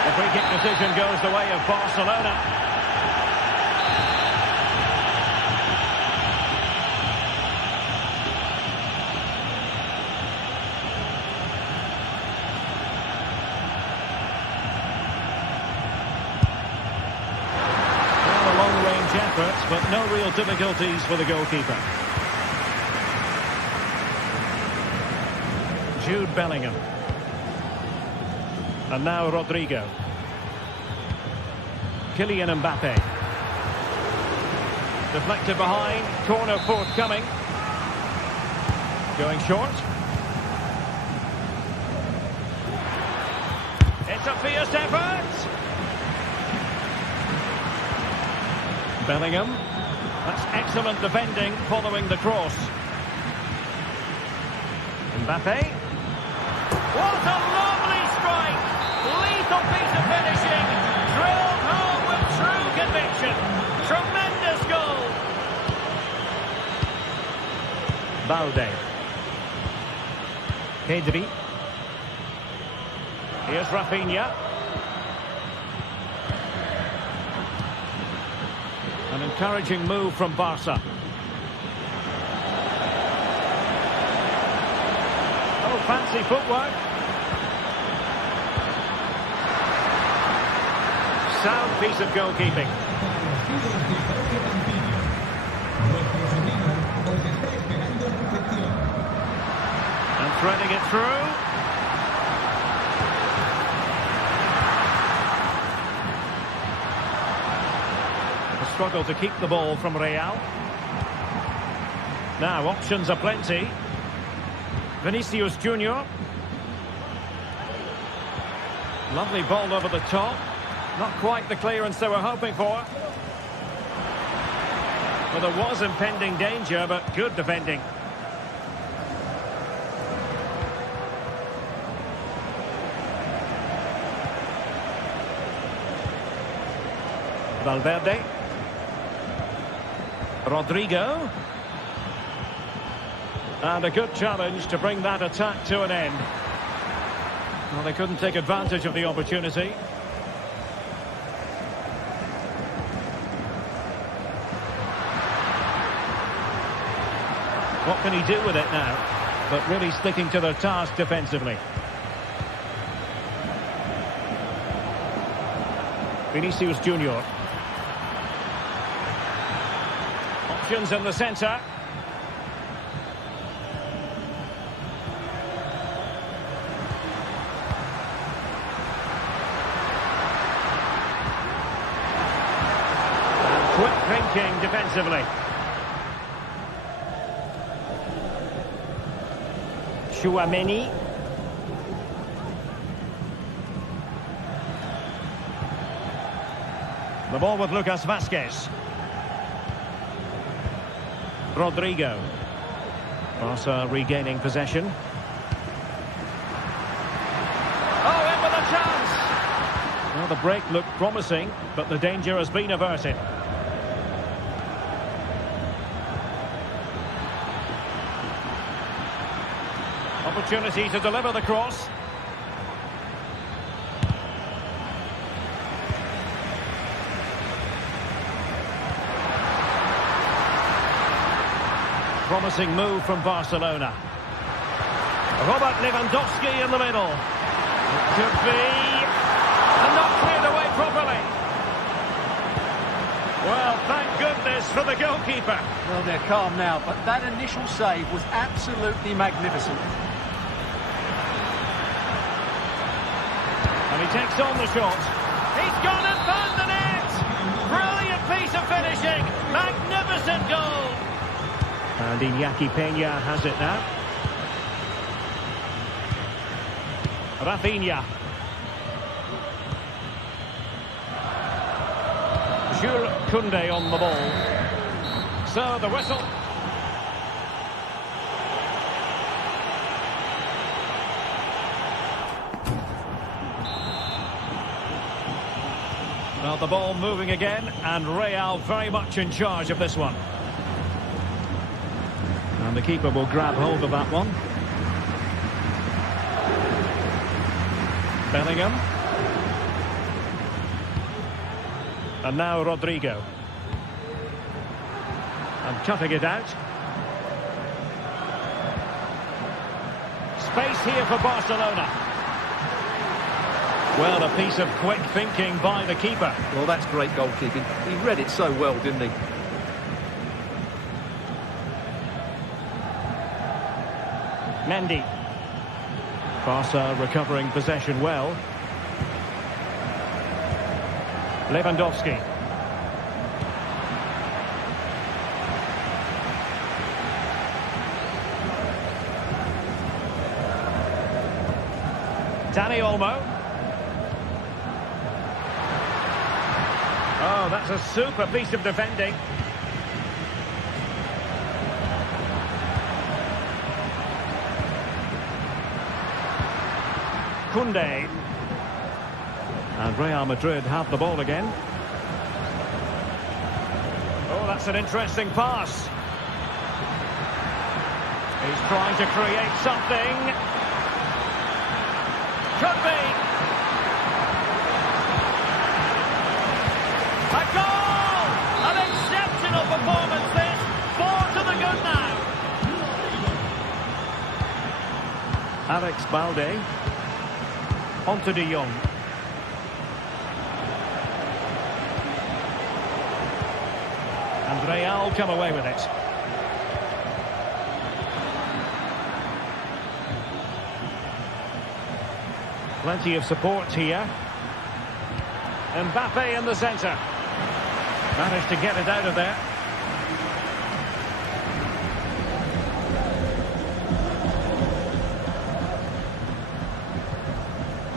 The free-kick decision goes the way of Barcelona. Efforts, but no real difficulties for the goalkeeper. Jude Bellingham. And now Rodrigo. Kylian Mbappe. Deflected behind. Corner forthcoming. Going short. It's a fierce effort. Bellingham. That's excellent defending following the cross. Mbappe. What a lovely strike! Lethal piece of finishing. Drilled home with true conviction. Tremendous goal. Balde. Pedri. Here's Rafinha. An encouraging move from Barca. Oh, fancy footwork. Sound piece of goalkeeping. And threading it through. Struggle to keep the ball from Real. Now options are plenty. Vinicius Junior. Lovely ball over the top. Not quite the clearance they were hoping for. Well, there was impending danger, but good defending. Valverde. Rodrigo. And a good challenge to bring that attack to an end. Well, they couldn't take advantage of the opportunity. What can he do with it now? But really sticking to their task defensively. Vinicius Junior. Options in the centre. thinking defensively. Chouameni. The ball with Lucas Vazquez. Rodrigo. Barca regaining possession. Oh, in with a chance! Well, the break looked promising, but the danger has been averted. Opportunity to deliver the cross. Promising move from Barcelona. Robert Lewandowski in the middle. It could be... and not cleared away properly. Well, thank goodness for the goalkeeper. Well, they're calm now, but that initial save was absolutely magnificent. And he takes on the shot. He's gone and found the net! Brilliant piece of finishing! Magnificent goal! And Iñaki Peña has it now. Rafinha. Jules Koundé on the ball. So the whistle. Well, the ball moving again, and Real very much in charge of this one. And the keeper will grab hold of that one. Bellingham. And now Rodrigo. And cutting it out. Space here for Barcelona. Well, a piece of quick thinking by the keeper. Well, that's great goalkeeping. He read it so well, didn't he? Mendy. Barca recovering possession well. Lewandowski. Dani Olmo. Oh, that's a super piece of defending. Koundé. And Real Madrid have the ball again. Oh, that's an interesting pass. He's trying to create something. Could be. A goal! An exceptional performance this. 4 to the good now. Alex Balde. Onto De Jong. And Real come away with it. Plenty of support here. Mbappe in the centre. Managed to get it out of there.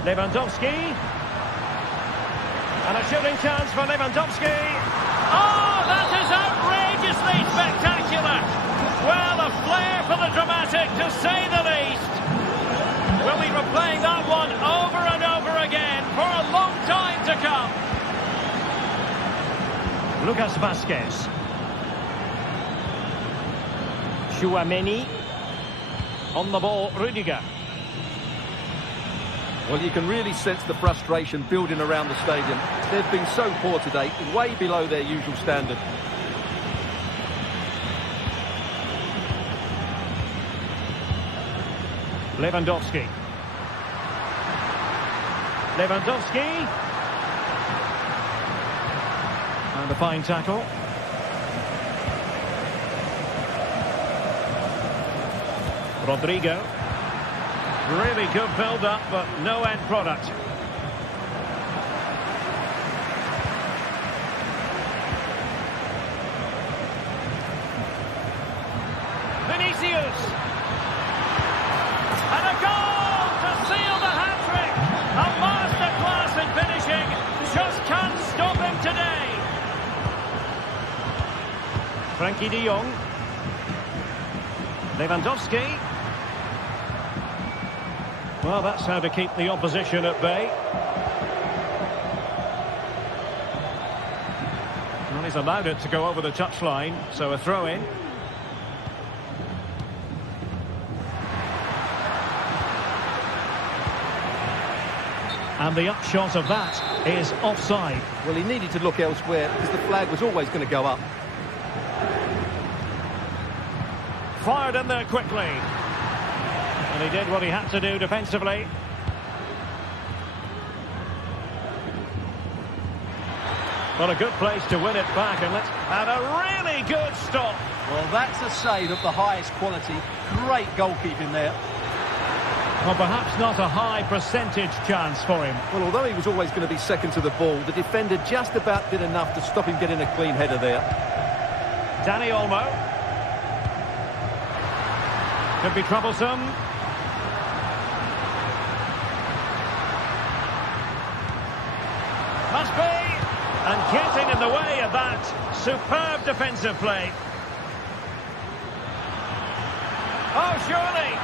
Lewandowski. And a shooting chance for Lewandowski. Oh, that is outrageously spectacular! Well, a flair for the dramatic, to say the least. We'll be replaying that one over and over again for a long time to come. Lucas Vazquez. Chouameni. On the ball, Rudiger. Well, you can really sense the frustration building around the stadium. They've been so poor today, way below their usual standard. Lewandowski. Lewandowski. And a fine tackle. Rodrigo. Really good build-up, but no end product. Frankie de Jong. Lewandowski. Well, that's how to keep the opposition at bay. Well, he's allowed it to go over the touchline, so a throw-in. And the upshot of that is offside. Well, he needed to look elsewhere because the flag was always going to go up. Fired in there quickly. And he did what he had to do defensively. What a good place to win it back, and a really good stop. Well, that's a save of the highest quality. Great goalkeeping there. Well, perhaps not a high percentage chance for him. Well, although he was always going to be second to the ball, the defender just about did enough to stop him getting a clean header there. Dani Olmo. Could be troublesome. Must be. And getting in the way of that superb defensive play. Oh, surely.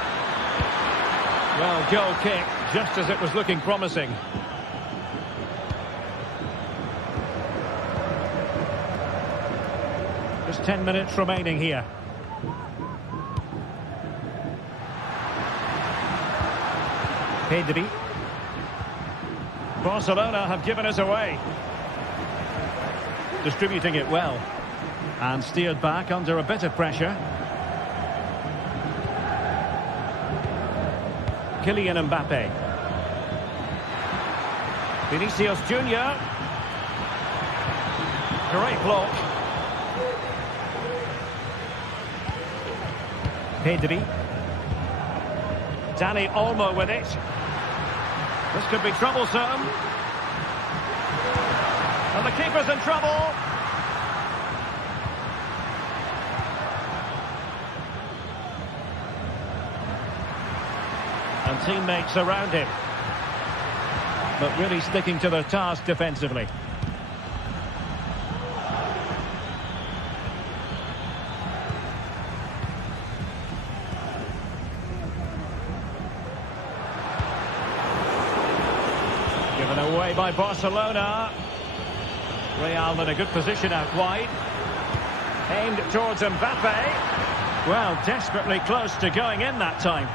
Well, goal kick, just as it was looking promising. Just 10 minutes remaining here. Pedri. Barcelona have given us away. Distributing it well. And steered back under a bit of pressure. Kylian Mbappe. Vinicius Junior. Great block. Pedri. Dani Olmo with it. This could be troublesome. And the keeper's in trouble. And teammates around him. But really sticking to their task defensively. Given away by Barcelona. Real in a good position out wide. Aimed towards Mbappe. Well, desperately close to going in that time.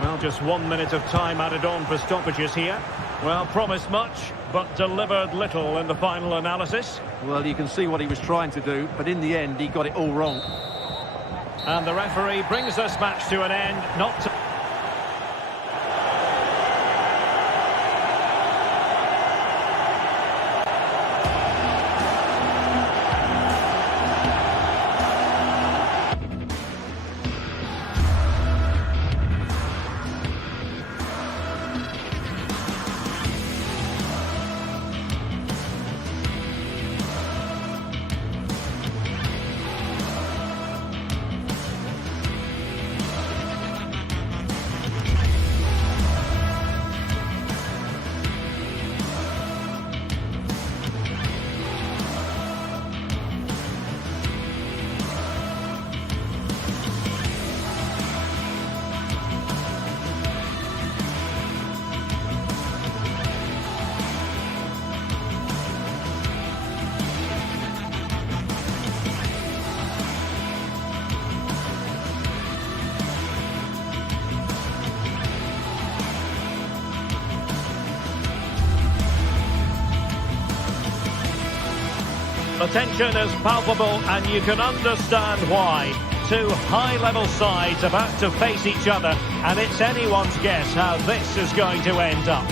Well, just 1 minute of time added on for stoppages here. Well, promised much, but delivered little in the final analysis. Well, you can see what he was trying to do, but in the end, he got it all wrong. And the referee brings this match to an end. Not to... The tension is palpable, and you can understand why. Two high-level sides about to face each other, and it's anyone's guess how this is going to end up.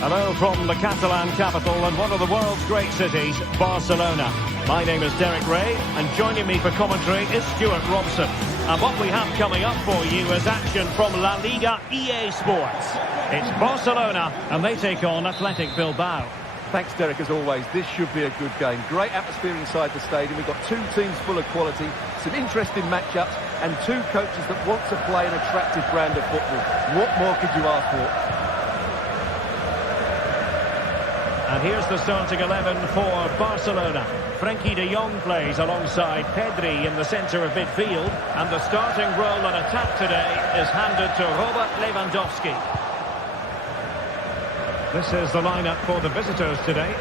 Hello from the Catalan capital and one of the world's great cities, Barcelona. My name is Derek Ray, and joining me for commentary is Stuart Robson. And what we have coming up for you is action from La Liga EA Sports. It's Barcelona, and they take on Athletic Bilbao. Thanks, Derek, as always. This should be a good game. Great atmosphere inside the stadium. We've got two teams full of quality, some interesting matchups, and two coaches that want to play an attractive brand of football. What more could you ask for? And here's the starting 11 for Barcelona. Frenkie de Jong plays alongside Pedri in the centre of midfield. And the starting role on attack today is handed to Robert Lewandowski. This is the lineup for the visitors today.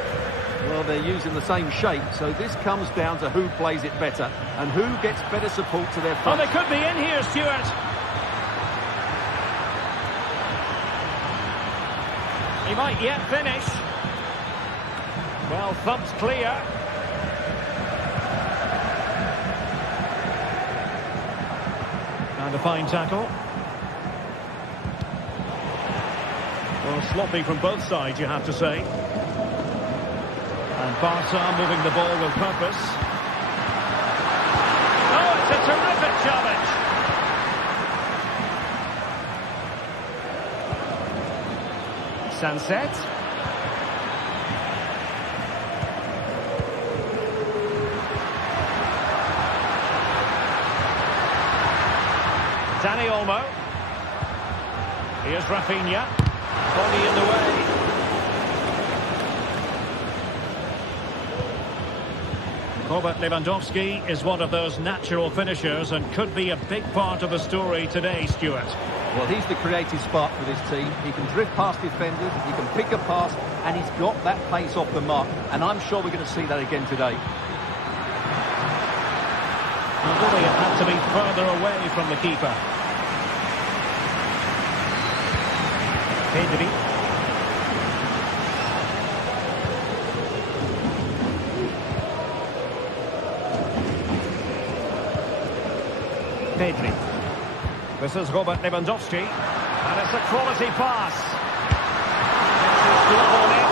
Well, they're using the same shape, so this comes down to who plays it better and who gets better support to their front. Oh, they could be in here, Stuart. He might yet finish. Well, thumped clear. And a fine tackle. Well, sloppy from both sides, you have to say. And Barca moving the ball with purpose. Oh, it's a terrific challenge. Sunset. Dani Olmo. Here's Rafinha. Body in the way. Robert Lewandowski is one of those natural finishers and could be a big part of the story today, Stuart. Well, he's the creative spark for this team. He can drift past defenders, he can pick a pass, and he's got that pace off the mark. And I'm sure we're going to see that again today. Well, really, it had to be further away from the keeper. Pedri. Pedri. This is Robert Lewandowski. And it's a quality pass. This is glove on it.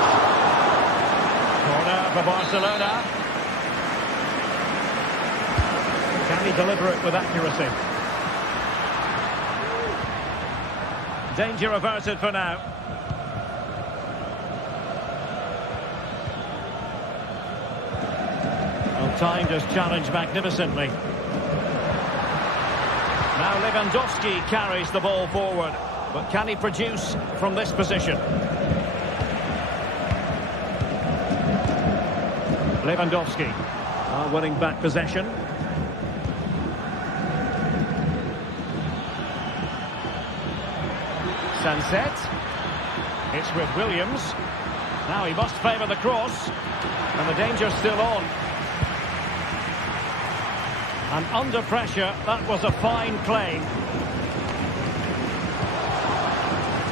Corner for Barcelona. Can he deliver it with accuracy? Danger averted for now. Well, timed his challenge magnificently. Now Lewandowski carries the ball forward, but can he produce from this position? Lewandowski winning back possession. Sunset. It's with Williams. Now he must favour the cross, and the danger's still on. And under pressure, that was a fine claim.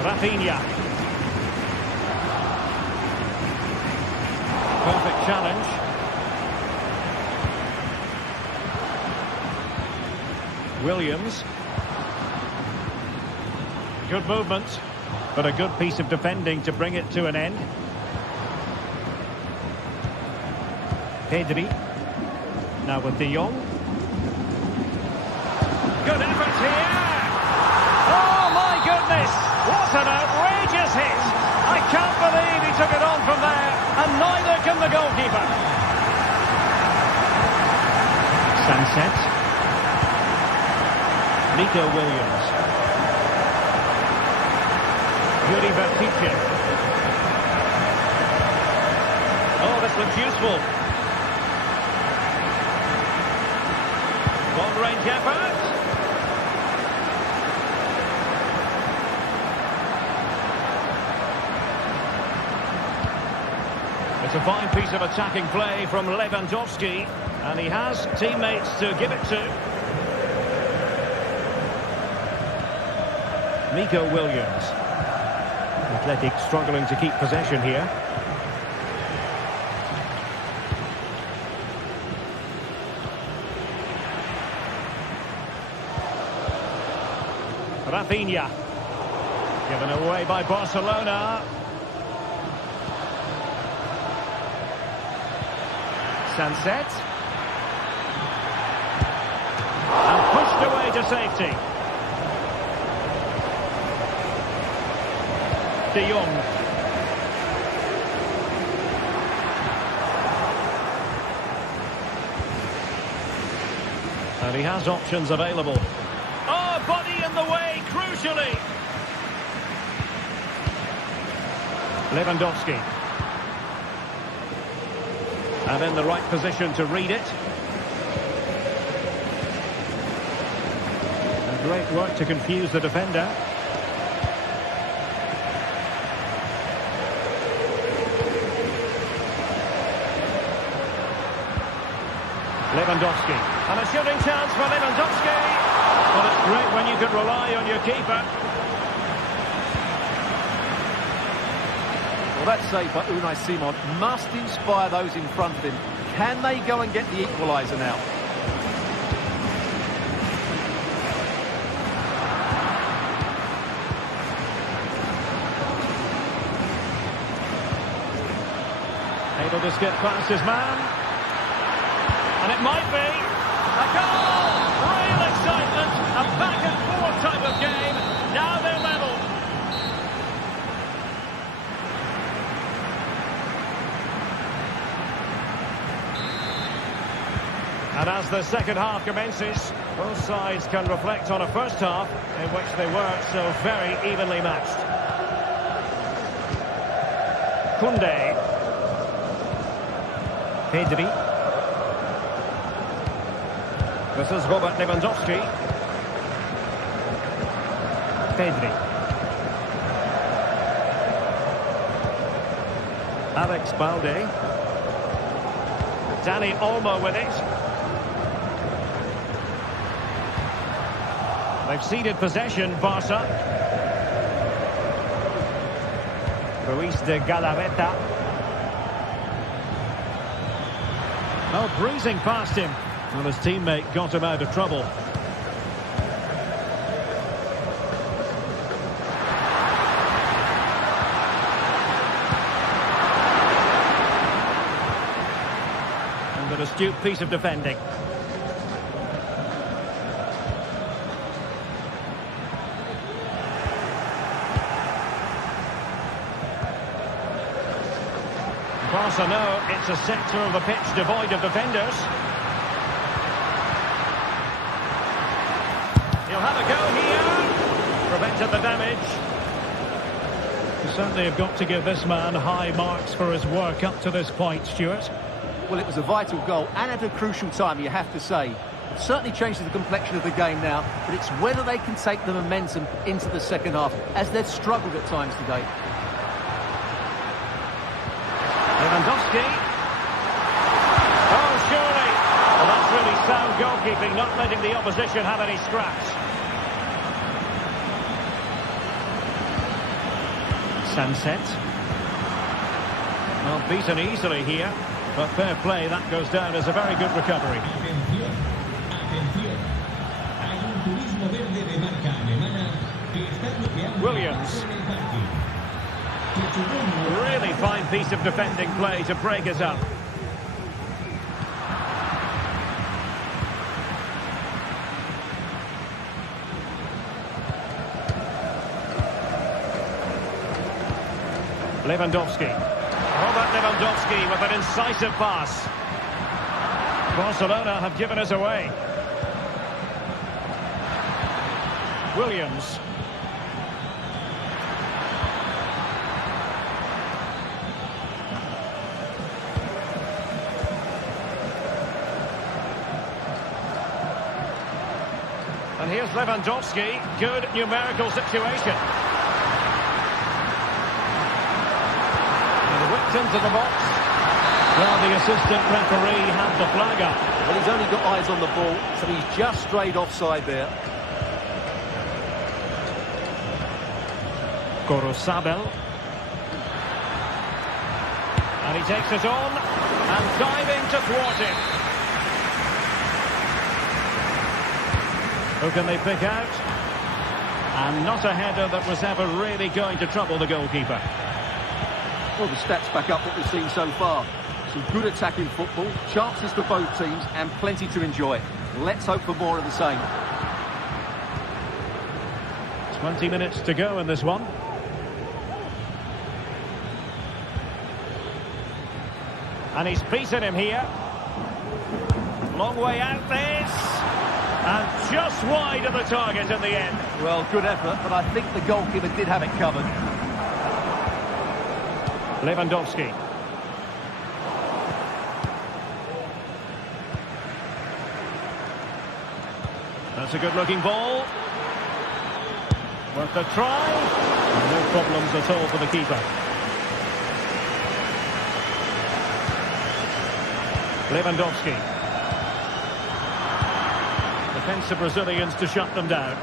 Rafinha. Perfect challenge. Williams. Good movement, but a good piece of defending to bring it to an end. Pedri. Now with de Jong. Good effort here. Oh, my goodness. What an outrageous hit. I can't believe he took it on from there, and neither can the goalkeeper. Sunset. Nico Williams. Yuri Vertichen. Oh, this looks useful. Long-range effort. It's a fine piece of attacking play from Lewandowski, and he has teammates to give it to. Nico Williams. Athletic struggling to keep possession here. Rafinha. Given away by Barcelona. Sunset. And pushed away to safety. De Jong. And he has options available. Oh, body in the way, crucially. Lewandowski. And in the right position to read it. And great work to confuse the defender. Lewandowski. And a shooting chance for Lewandowski. Well, it's great when you can rely on your keeper. Well, that save by Unai Simon must inspire those in front of him. Can they go and get the equaliser now? Able to skip past his man. And it might be a goal! Real excitement! A back-and-forth type of game. Now they're level. And as the second half commences, both sides can reflect on a first half in which they were so very evenly matched. Koundé. Pedri. This is Robert Lewandowski. Pedri. Alex Balde. Dani Olmo with it. They've ceded possession, Barca. Ruiz de Galarreta. Oh, breezing past him. Well, his teammate got him out of trouble. And an astute piece of defending. Barca know it's a sector of the pitch devoid of defenders. He'll have a go here. Prevented the damage. You certainly have got to give this man high marks for his work up to this point, Stuart. Well, it was a vital goal and at a crucial time, you have to say. It certainly changes the complexion of the game now, but it's whether they can take the momentum into the second half, as they've struggled at times today. Lewandowski. Oh, surely. Well, that's really sound goalkeeping, not letting the opposition have any scraps. Sunset. Well, beaten easily here, but fair play, that goes down as a very good recovery. Williams. Really fine piece of defending play to break us up. Lewandowski. Robert Lewandowski with an incisive pass. Barcelona have given us away. Williams. And here's Lewandowski. Good numerical situation. And whipped into the box. Well, the assistant referee had the flag up. Well, he's only got eyes on the ball, so he's just strayed offside there. Gorosabel. And he takes it on. And diving to thwart it. Who can they pick out? And not a header that was ever really going to trouble the goalkeeper. Well, the stats back up what we've seen so far. Some good attacking football, chances for both teams, and plenty to enjoy. Let's hope for more of the same. 20 minutes to go in this one. And he's beaten him here. Long way out this. And just wide of the target in the end. Well, good effort, but I think the goalkeeper did have it covered. Lewandowski. That's a good-looking ball. Worth a try. No problems at all for the keeper. Lewandowski. Defensive Brazilians to shut them down.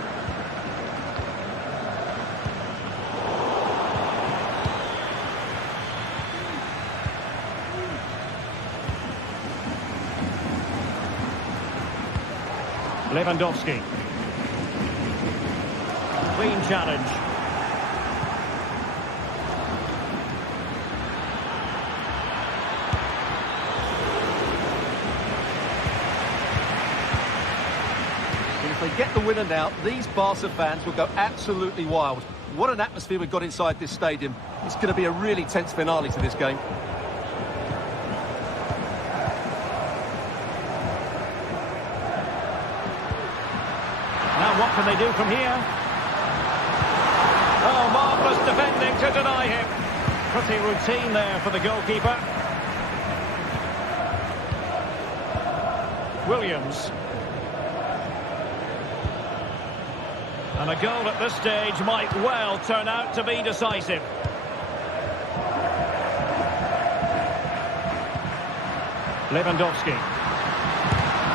Lewandowski. Clean challenge. If they get the winner now, these Barca fans will go absolutely wild. What an atmosphere we've got inside this stadium. It's going to be a really tense finale to this game. Now what can they do from here? Oh, marvellous defending to deny him. Pretty routine there for the goalkeeper. Williams. And a goal at this stage might well turn out to be decisive. Lewandowski.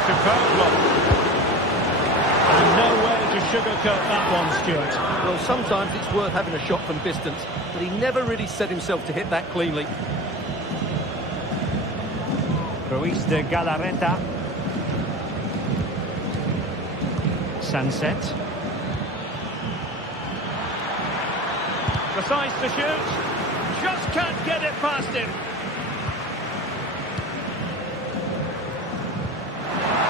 Superb block. And no way to sugarcoat that one, Stuart. Well, sometimes it's worth having a shot from distance, but he never really set himself to hit that cleanly. Ruiz de Galarreta. Sunset. Decides to shoot. Just can't get it past him.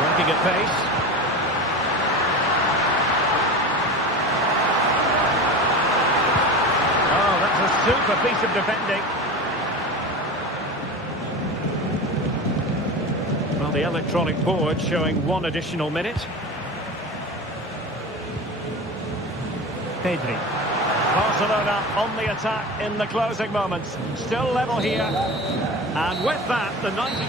Working at pace. Oh, that's a super piece of defending. Well, the electronic board showing one additional minute. Pedri. Barcelona on the attack in the closing moments. Still level here. And with that, the 90...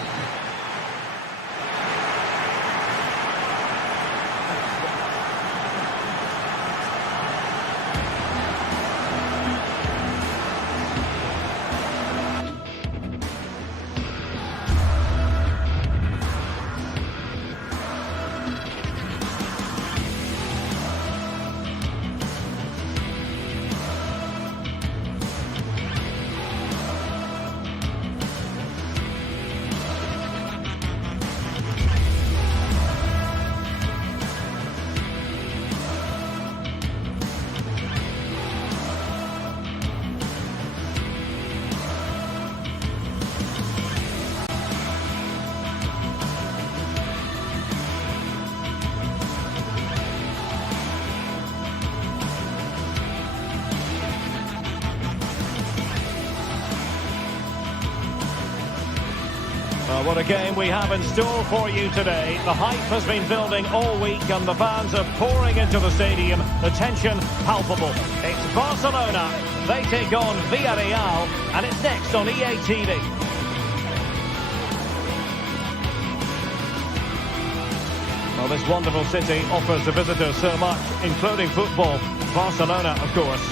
What a game we have in store for you today. The hype has been building all week and the fans are pouring into the stadium. The tension palpable. It's Barcelona. They take on Villarreal and it's next on EA TV. Well, this wonderful city offers the visitors so much, including football. Barcelona, of course.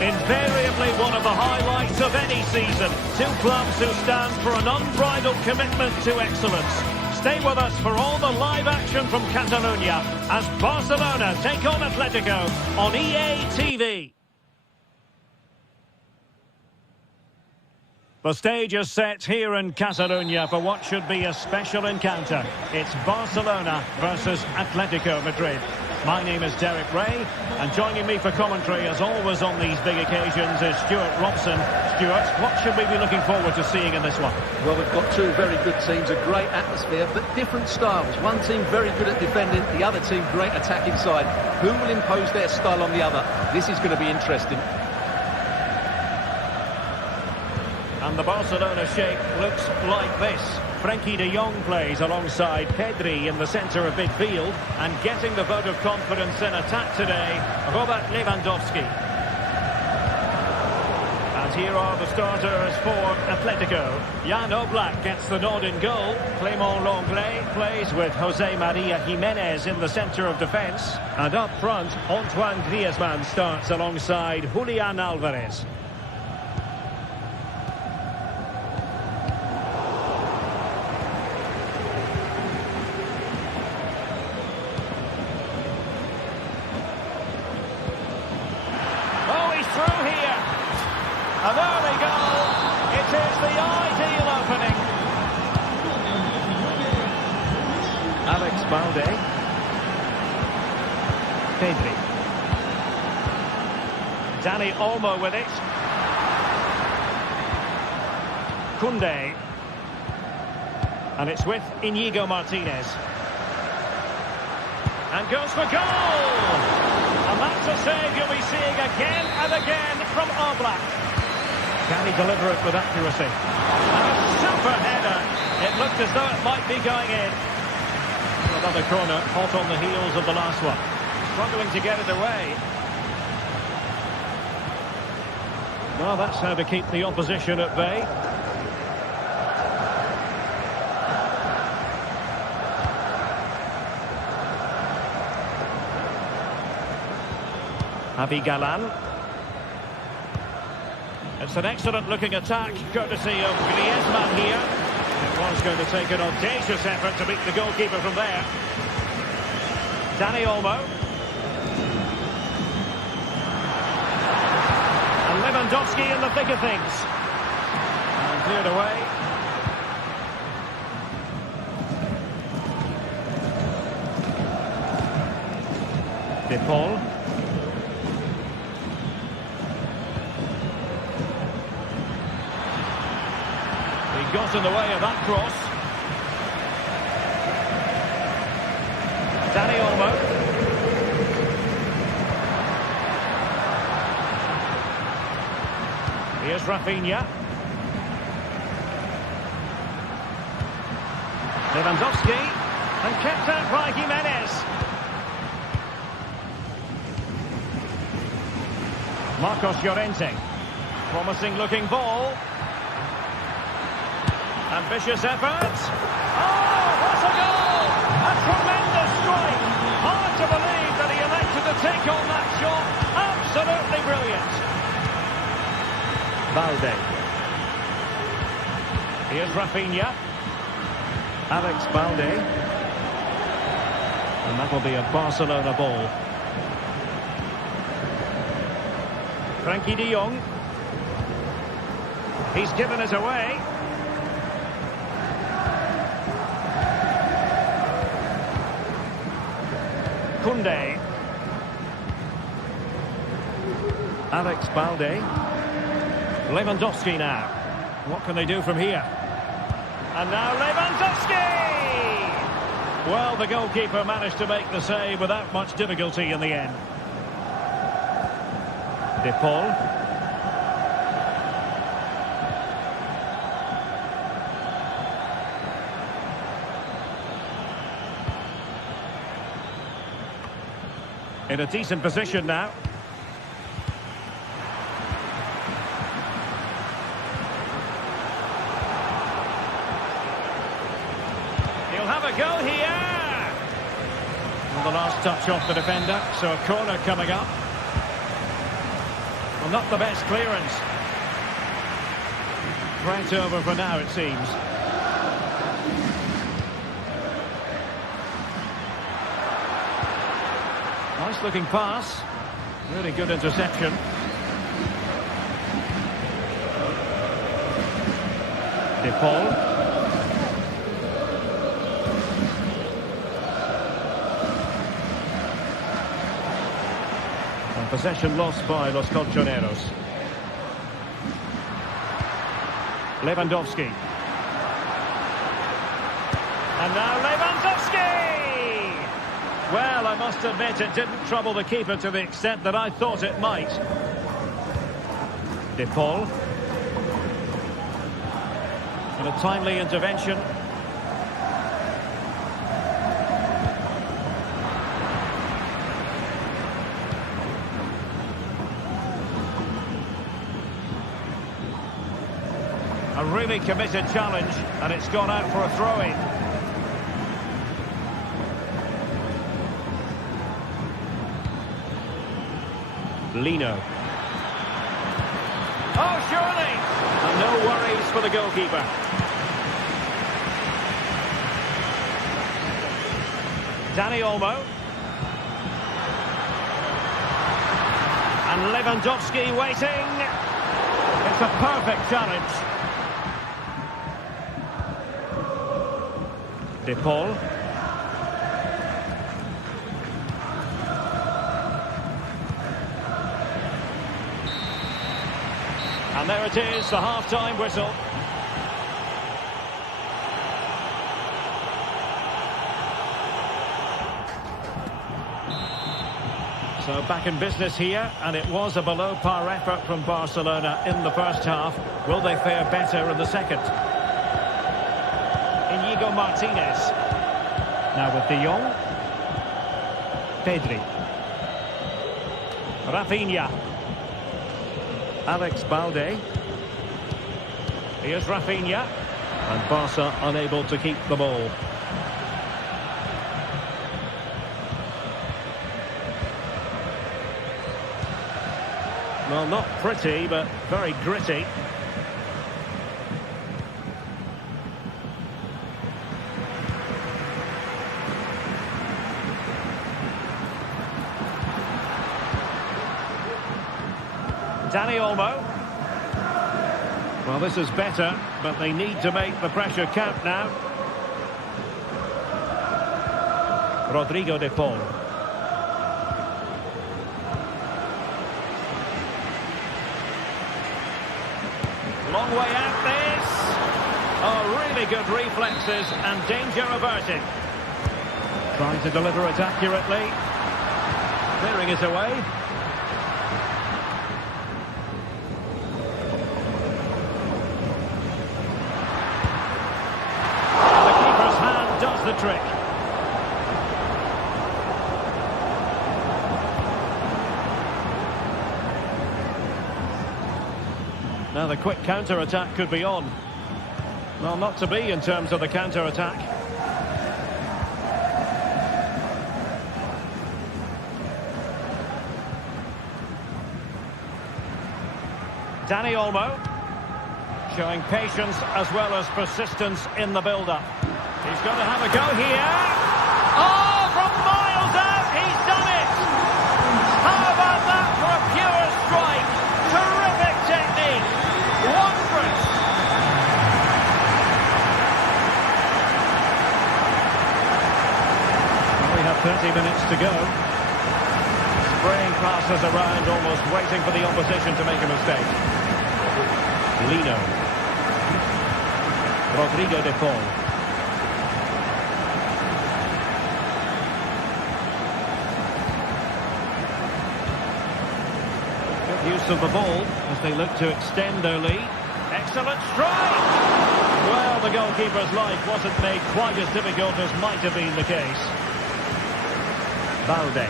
Invariably one of the highlights of any season. Two clubs who stand for an unbridled commitment to excellence. Stay with us for all the live action from Catalonia as Barcelona take on Atletico on EA TV. The stage is set here in Catalonia for what should be a special encounter. It's Barcelona versus Atletico Madrid. My name is Derek Ray, and joining me for commentary, as always on these big occasions, is Stuart Robson. Stuart, what should we be looking forward to seeing in this one? Well, we've got two very good teams, a great atmosphere, but different styles. One team very good at defending, the other team great attacking side. Who will impose their style on the other? This is going to be interesting. And the Barcelona shape looks like this. Frenkie de Jong plays alongside Pedri in the centre of midfield, and getting the vote of confidence in attack today, Robert Lewandowski. And here are the starters for Atletico. Jan Oblak gets the nod in goal. Clément Lenglet plays with Jose Maria Jimenez in the centre of defence. And up front, Antoine Griezmann starts alongside Julian Alvarez. And there we go. It is the ideal opening. Alex Balde. Pedri. Dani Olmo with it. Koundé. And it's with Inigo Martinez. And goes for goal! And that's a save you'll be seeing again and again from Oblak. Can he deliver it with accuracy? And a super header. It looked as though it might be going in. Another corner, hot on the heels of the last one. Struggling to get it away. Well, that's how to keep the opposition at bay. Javi Galán. It's an excellent-looking attack, courtesy of Griezmann here. It was going to take an audacious effort to beat the goalkeeper from there. Dani Olmo. And Lewandowski in the thick of things. And cleared away. De Paul. Got in the way of that cross. Dani Olmo. Here's Rafinha. Lewandowski. And kept out by Jimenez. Marcos Llorente. Promising looking ball. Ambitious effort. Oh, what a goal! A tremendous strike. Hard to believe that he elected to take on that shot. Absolutely brilliant. Balde. Here's Rafinha. Alex Balde. And that will be a Barcelona ball. Frenkie de Jong. He's given it away. Koundé. Alex Balde. Lewandowski now. What can they do from here? And now Lewandowski! Well, the goalkeeper managed to make the save without much difficulty in the end. De Paul. In a decent position now. He'll have a go here. And the last touch off the defender, so a corner coming up. Well, not the best clearance. Right over for now, it seems. Nice looking pass. Really good interception. De Paul. And possession lost by Los Colchoneros. Lewandowski. And now Lewandowski! Well, I must admit it didn't trouble the keeper to the extent that I thought it might. De Paul. And a timely intervention. A really committed challenge, and it's gone out for a throw-in. Lino. Oh, surely! And no worries for the goalkeeper. Dani Olmo. And Lewandowski waiting. It's a perfect challenge. De Paul. And there it is, the half-time whistle. So back in business here, and it was a below-par effort from Barcelona in the first half. Will they fare better in the second? Inigo Martinez. Now with De Jong. Pedri. Rafinha. Alex Balde. Here's Rafinha. And Barca unable to keep the ball. Well, not pretty, but very gritty. Dani Olmo. Well, this is better, but they need to make the pressure count now. Rodrigo de Paul. Long way out this. Oh, really good reflexes and danger averted. Trying to deliver it accurately. Clearing it away. And the keeper's hand does the trick. Now the quick counter-attack could be on. Well, not to be in terms of the counter-attack. Dani Olmo. Showing patience as well as persistence in the build-up. He's going to have a go here. Oh, from miles out, he's done it! How about that for a pure strike? Terrific technique! Wondrous! We have 30 minutes to go. Spraying passes around, almost waiting for the opposition to make a mistake. Lino. Rodrigo de Paul. Good use of the ball as they look to extend their lead. Excellent strike! Well, the goalkeeper's life wasn't made quite as difficult as might have been the case. Balde.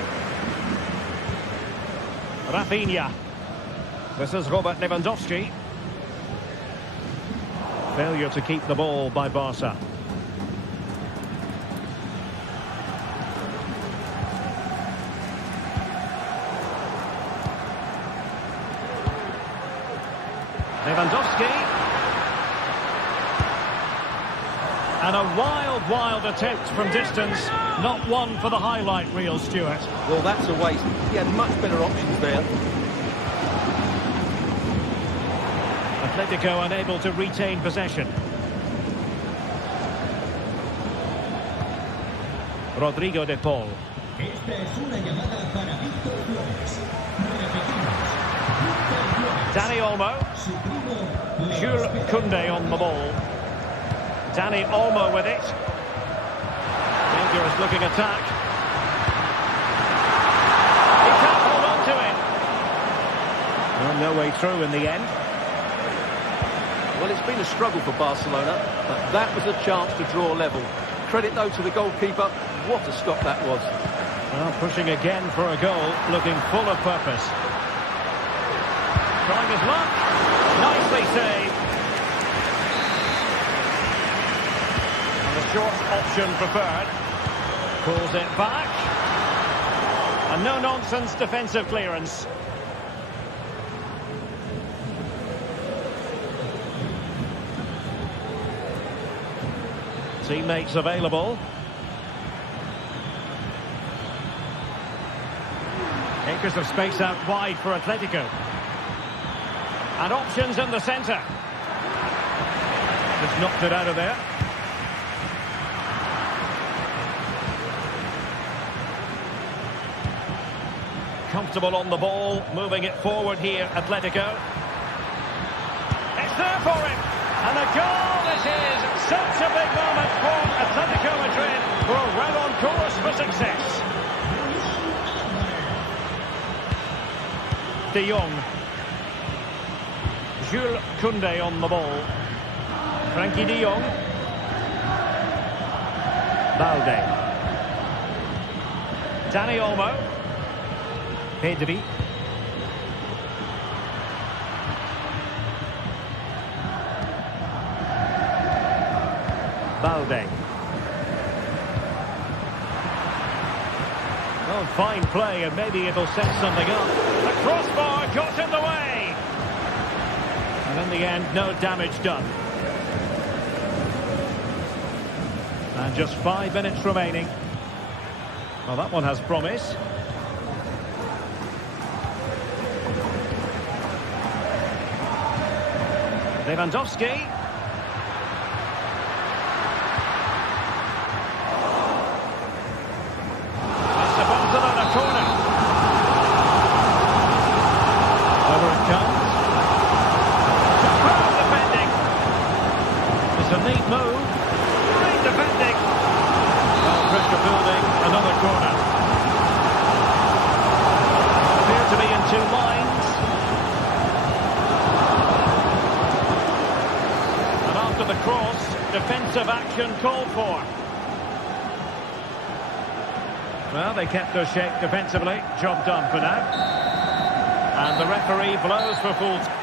Rafinha. This is Robert Lewandowski. Failure to keep the ball by Barca. Lewandowski. And a wild attempt from distance. Not one for the highlight reel, Stuart. Well, that's a waste. He had much better options there. Atletico unable to retain possession. Rodrigo de Paul. Esta es una llamada para Víctor Flores. Dani Olmo. Jules Koundé on the ball. Dani Olmo with it. Dangerous looking attack. He can't hold on to it. Well, no way through in the end. Well, it's been a struggle for Barcelona, but that was a chance to draw level. Credit, though, to the goalkeeper. What a stop that was. Well, pushing again for a goal, looking full of purpose. Trying his luck. Nicely saved. And the short option preferred. Pulls it back. A no-nonsense defensive clearance. Teammates available. Acres of space out wide for Atletico. And options in the centre. Just knocked it out of there. Comfortable on the ball, moving it forward here, Atletico. It's there for him. And a goal it is. Such a big moment for Atletico Madrid, who are well on course for success. De Jong. Jules Koundé on the ball. Frankie de Jong. Balde. Dani Olmo. Pedri. Balde. Oh, fine play, and maybe it'll set something up. The crossbar got in the way. And in the end, no damage done. And just 5 minutes remaining. Well, that one has promise. Lewandowski. Defensive action called for. Well, they kept their shape defensively. Job done for now. And the referee blows for full time.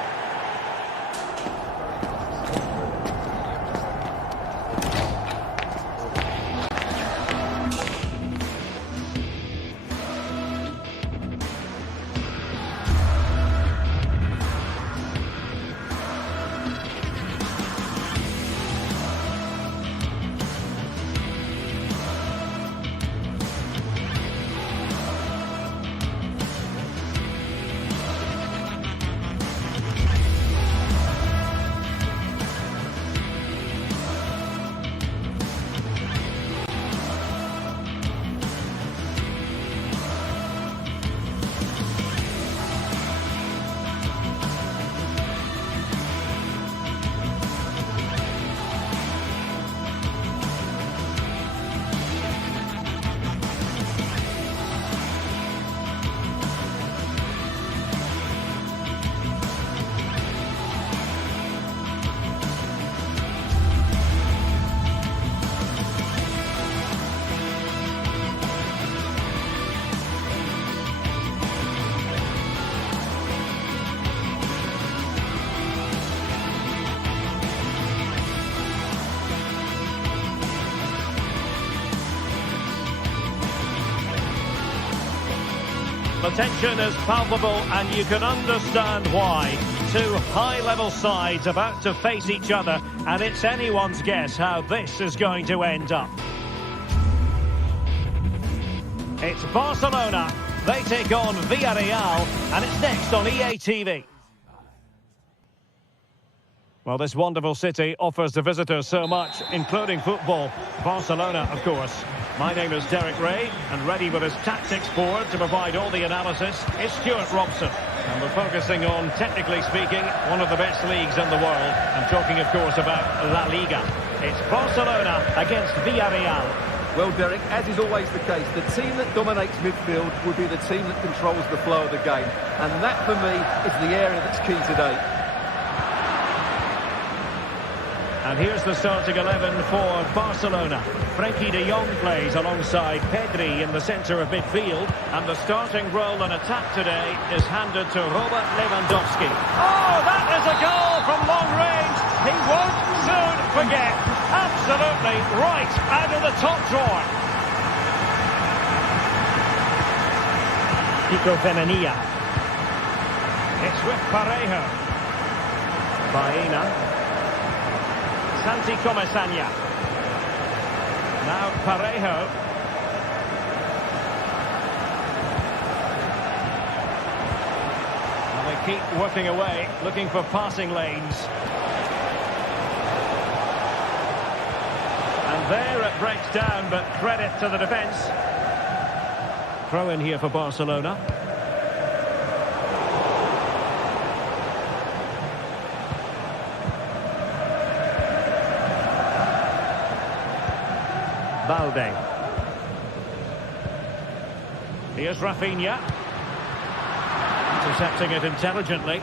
The tension is palpable, and you can understand why. Two high-level sides about to face each other, and it's anyone's guess how this is going to end up. It's Barcelona. They take on Villarreal, and it's next on EA TV. Well, this wonderful city offers the visitors so much, including football. Barcelona, of course. My name is Derek Ray, and ready with his tactics board to provide all the analysis is Stuart Robson. And we're focusing on, technically speaking, one of the best leagues in the world. I'm talking, of course, about La Liga. It's Barcelona against Villarreal. Well, Derek, as is always the case, the team that dominates midfield will be the team that controls the flow of the game. And that, for me, is the area that's key today. And here's the starting 11 for Barcelona. Frenkie de Jong plays alongside Pedri in the centre of midfield. And the starting role in attack today is handed to Robert Lewandowski. Oh, that is a goal from long range. He won't soon forget. Absolutely right out of the top drawer. Pico Femenia. It's with Parejo. Baena. Santi Comesaña. Now Parejo. And they keep working away, looking for passing lanes. And there it breaks down, but credit to the defence. Throw in here for Barcelona. Balde. Here's Rafinha. Intercepting it intelligently.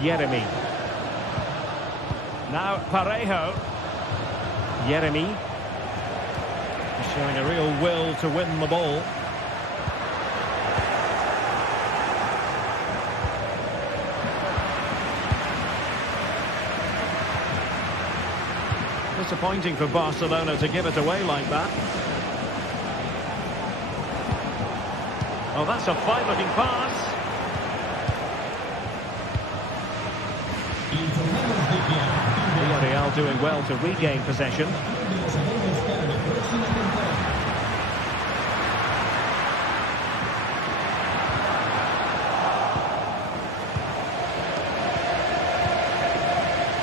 Yeremy. Now Parejo. Yeremy. Showing a real will to win the ball. Disappointing for Barcelona to give it away like that. Oh, that's a fine-looking pass. Villarreal doing well to regain possession.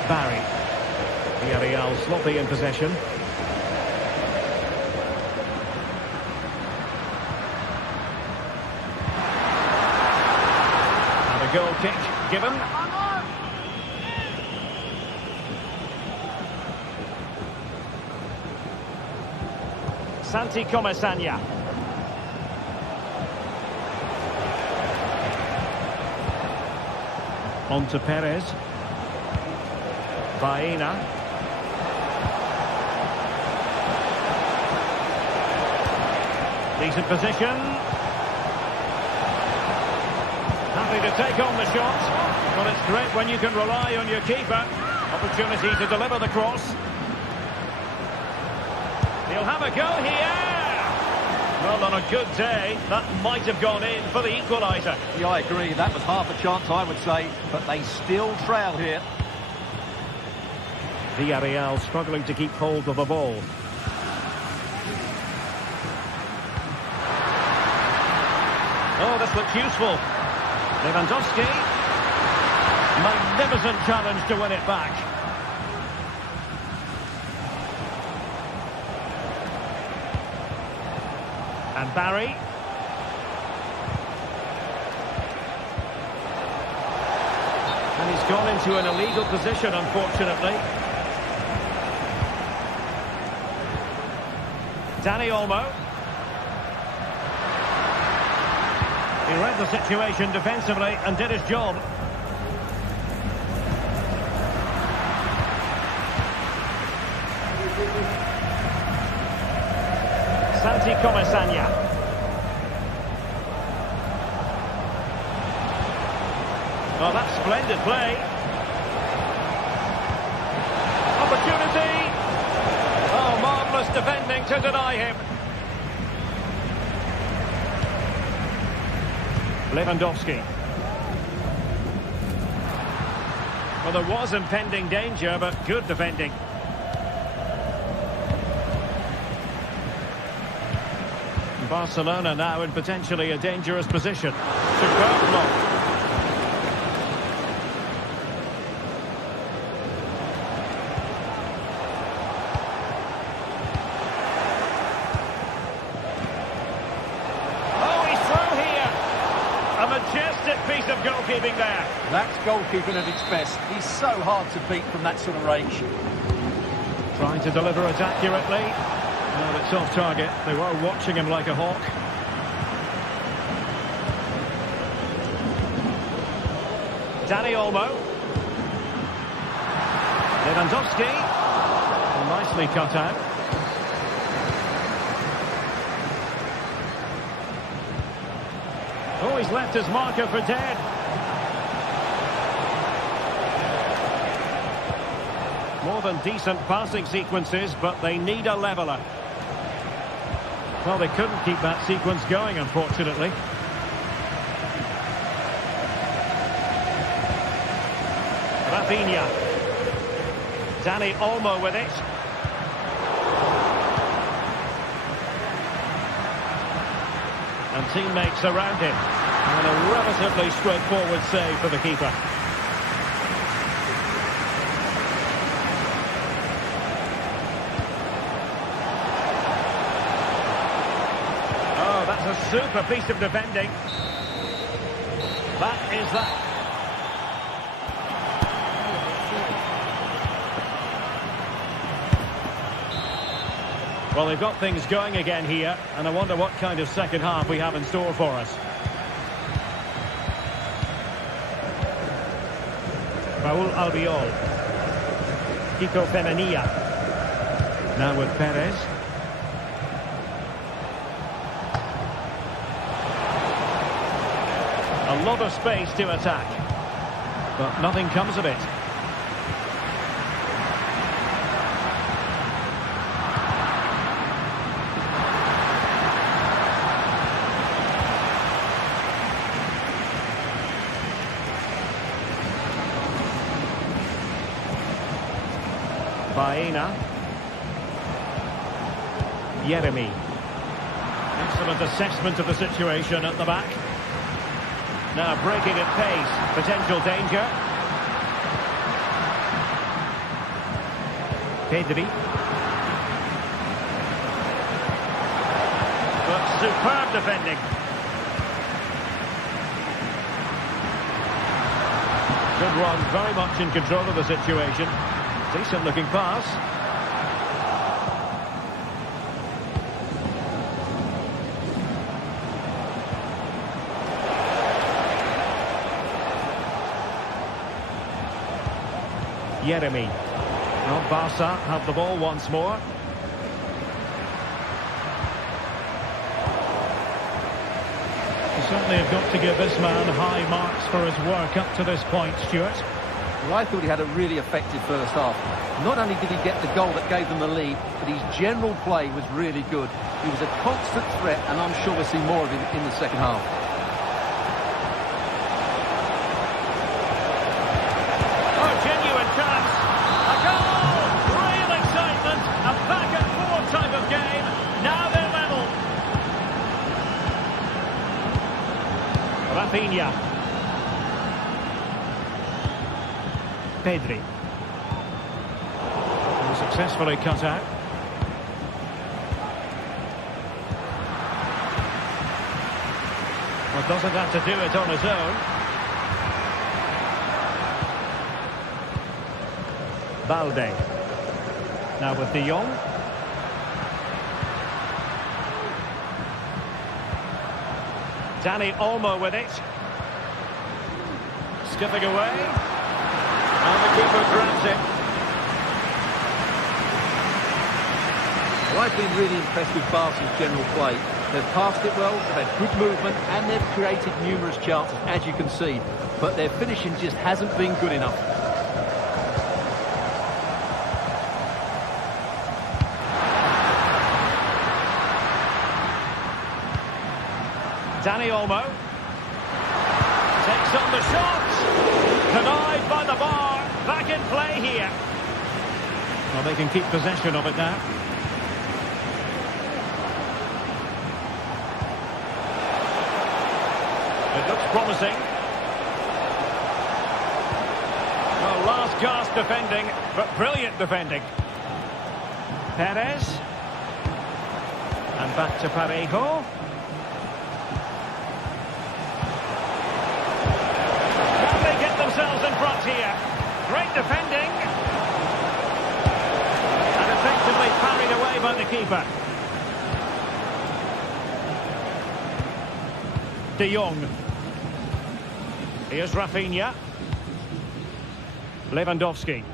Barry. Villarreal sloppy in possession. And a goal kick given. Santi Comesaña. On to Perez. Baena. Decent position. Happy to take on the shot. Well, it's great when you can rely on your keeper. Opportunity to deliver the cross. He'll have a go here. Well, on a good day, that might have gone in for the equaliser. Yeah, I agree. That was half a chance, I would say. But they still trail here. Villarreal struggling to keep hold of the ball. Oh, this looks useful. Lewandowski. Magnificent challenge to win it back. And Barry. And he's gone into an illegal position, unfortunately. Dani Olmo. He read the situation defensively and did his job. Santi Comesaña. Oh, that's splendid play. Opportunity. Oh, marvellous defending to deny him. Lewandowski. Well, there was impending danger, but good defending. Barcelona now in potentially a dangerous position. Superb block. diving there. That's goalkeeping at its best. He's so hard to beat from that sort of range. Trying to deliver it accurately. No, it's off target. They were watching him like a hawk. Dani Olmo. Lewandowski. Well, nicely cut out. Oh, he's left his marker for dead. More than decent passing sequences, but they need a leveller. Well, they couldn't keep that sequence going, unfortunately. Rafinha. Dani Olmo with it. And teammates around him. And a relatively straightforward save for the keeper. Oh, that's a super piece of defending. That is that. Well, they've got things going again here, and I wonder what kind of second half we have in store for us. Raúl Albiol. Kiko Femenia. Now with Perez. A lot of space to attack, but nothing comes of it. Baena. Yeremy. Excellent assessment of the situation at the back. Now breaking at pace. Potential danger. Pedri. But superb defending. Good run, very much in control of the situation. Decent looking pass. Yeremy. Well, Barca have the ball once more. You certainly have got to give this man high marks for his work up to this point, Stuart. Well, I thought he had a really effective first half. Not only did he get the goal that gave them the lead, but his general play was really good. He was a constant threat, and I'm sure we'll see more of him in the second half. Oh, genuine chance. A goal! Real excitement. A back-and-forth type of game. Now they're level. Rafinha. Pedri. Successfully cut out. Well, doesn't have to do it on his own. Balde. Now with De Jong. Dani Olmo with it. Skipping away. And the keeper grabs it. Well, I've been really impressed with Barca's general play. They've passed it well, they've had good movement, and they've created numerous chances, as you can see. But their finishing just hasn't been good enough. Dani Olmo takes on the shot. Denied by the bar. Back in play here. Well, they can keep possession of it now. It looks promising. Well, last gasp defending, but brilliant defending. Perez. And back to Parejo. goalkeeper. De Jong. Here's Rafinha. Lewandowski.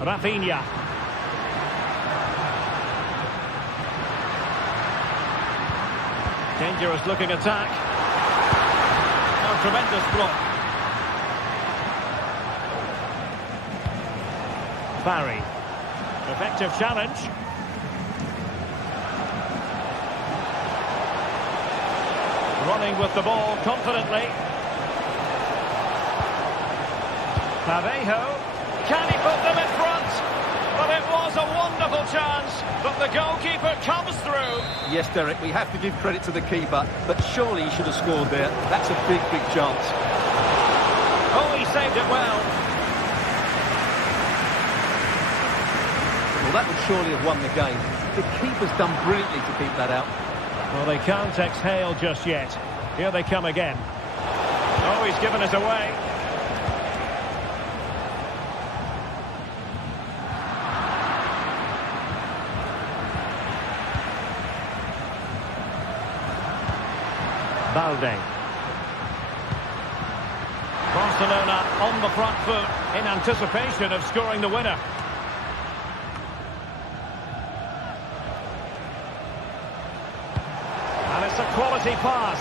Rafinha. Dangerous looking attack. Oh, tremendous block. Barry. Effective challenge. Running with the ball confidently. Pavejo. Can he put them in front? But it was a wonderful chance. But the goalkeeper comes through. Yes, Derek, we have to give credit to the keeper, but surely he should have scored there. That's a big, big chance. Oh, he saved it well. Well, that would surely have won the game. The keeper's done brilliantly to keep that out. Well, they can't exhale just yet. Here they come again. Oh, he's given it away. Balde. Barcelona on the front foot in anticipation of scoring the winner. And it's a quality pass.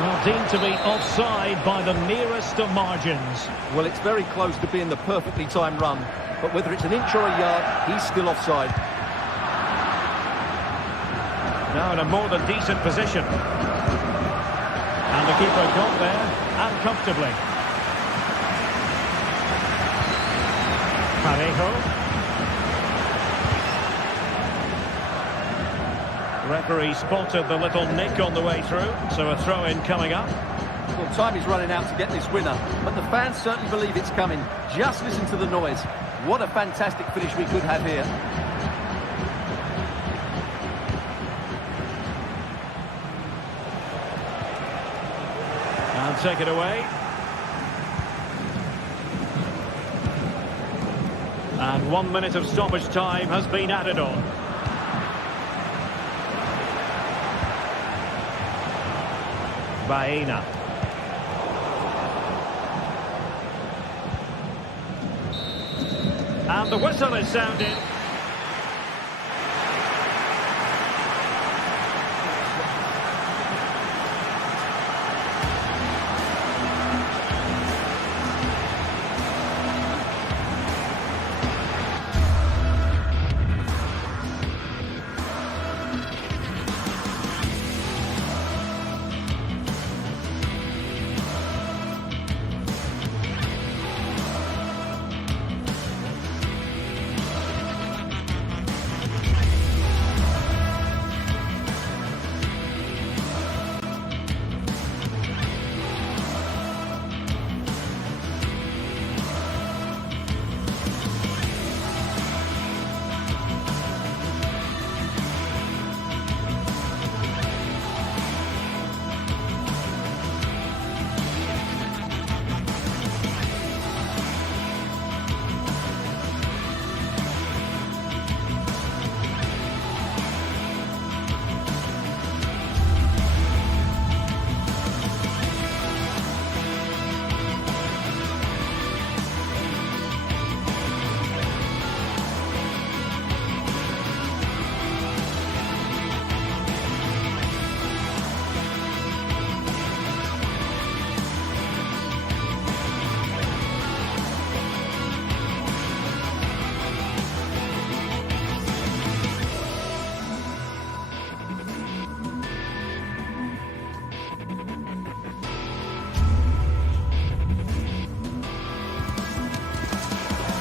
Well, deemed to be offside by the nearest of margins. Well, it's very close to being the perfectly timed run, but whether it's an inch or a yard, he's still offside. Now in a more than decent position. And the keeper got there, and comfortably. Parejo. Referee spotted the little nick on the way through, so a throw-in coming up. Well, time is running out to get this winner, but the fans certainly believe it's coming. Just listen to the noise. What a fantastic finish we could have here. And take it away. And 1 minute of stoppage time has been added on. Baena. And the whistle is sounded.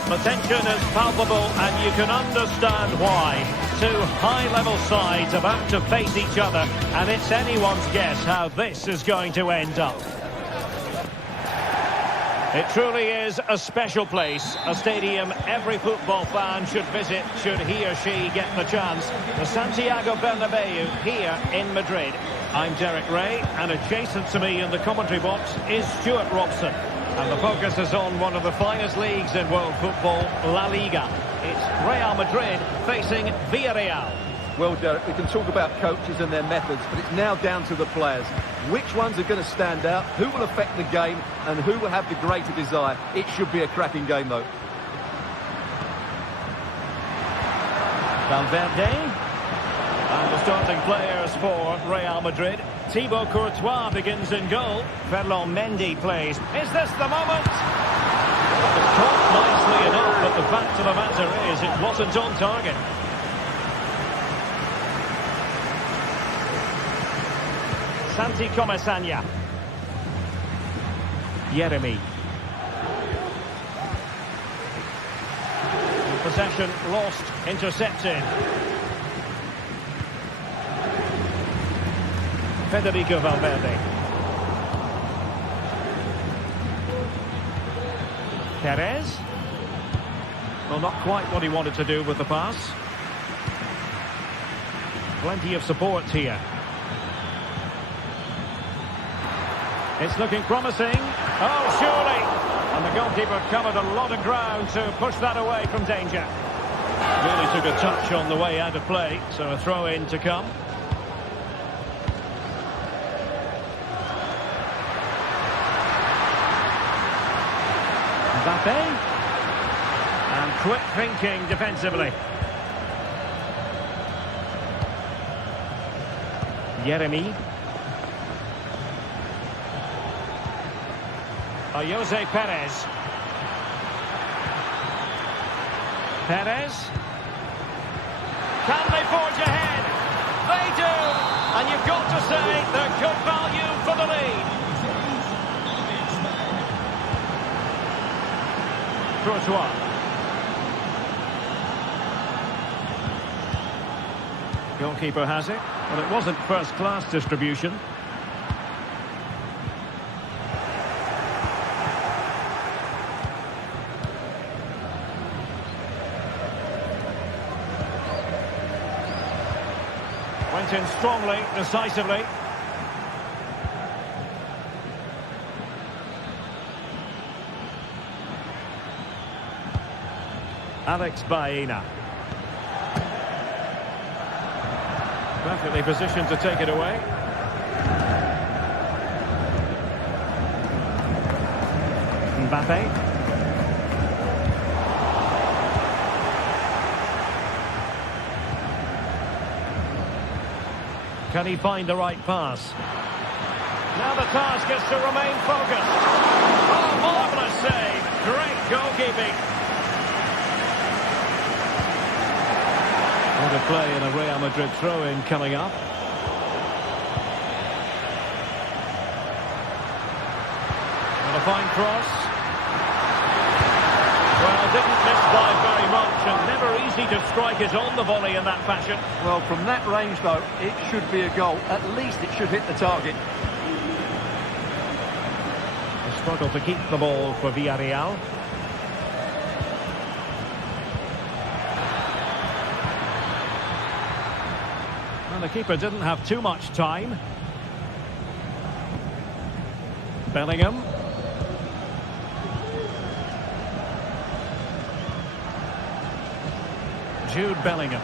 The tension is palpable, and you can understand why. Two high-level sides about to face each other, and it's anyone's guess how this is going to end up. It truly is a special place, a stadium every football fan should visit should he or she get the chance. The Santiago Bernabeu here in Madrid. I'm Derek Ray, and adjacent to me in the commentary box is Stuart Robson. And the focus is on one of the finest leagues in world football, La Liga. It's Real Madrid facing Villarreal. Well, Derek, we can talk about coaches and their methods, but it's now down to the players. Which ones are going to stand out, who will affect the game, and who will have the greater desire? It should be a cracking game, though. Valverde. And the starting players for Real Madrid. Thibaut Courtois begins in goal. Ferland Mendy plays. Is this the moment? It was caught nicely enough, but the fact of the matter is it wasn't on target. Santi Comesaña. Yeremy. Possession lost, intercepted. Federico Valverde. Perez. Well, not quite what he wanted to do with the pass. Plenty of support here. It's looking promising. Oh, surely. And the goalkeeper covered a lot of ground to push that away from danger. Really took a touch on the way out of play, so a throw-in to come. Mbappe. And quick thinking defensively. Yeremy. Jose Perez. Perez. Can they forge ahead? They do! And you've got to say they're good value for the lead. Courtois. Goalkeeper has it. Well, it wasn't first-class distribution. Went in strongly, decisively. Alex Baena. Perfectly positioned to take it away. Mbappe. Can he find the right pass? Now the task is to remain focused. Oh, marvellous save. Great goalkeeping. What a play in a Real Madrid throw-in coming up. And a fine cross. Well, didn't miss by very much, and never easy to strike it on the volley in that fashion. Well, from that range, though, it should be a goal. At least it should hit the target. A struggle to keep the ball for Villarreal. And the keeper didn't have too much time. Bellingham. Jude Bellingham.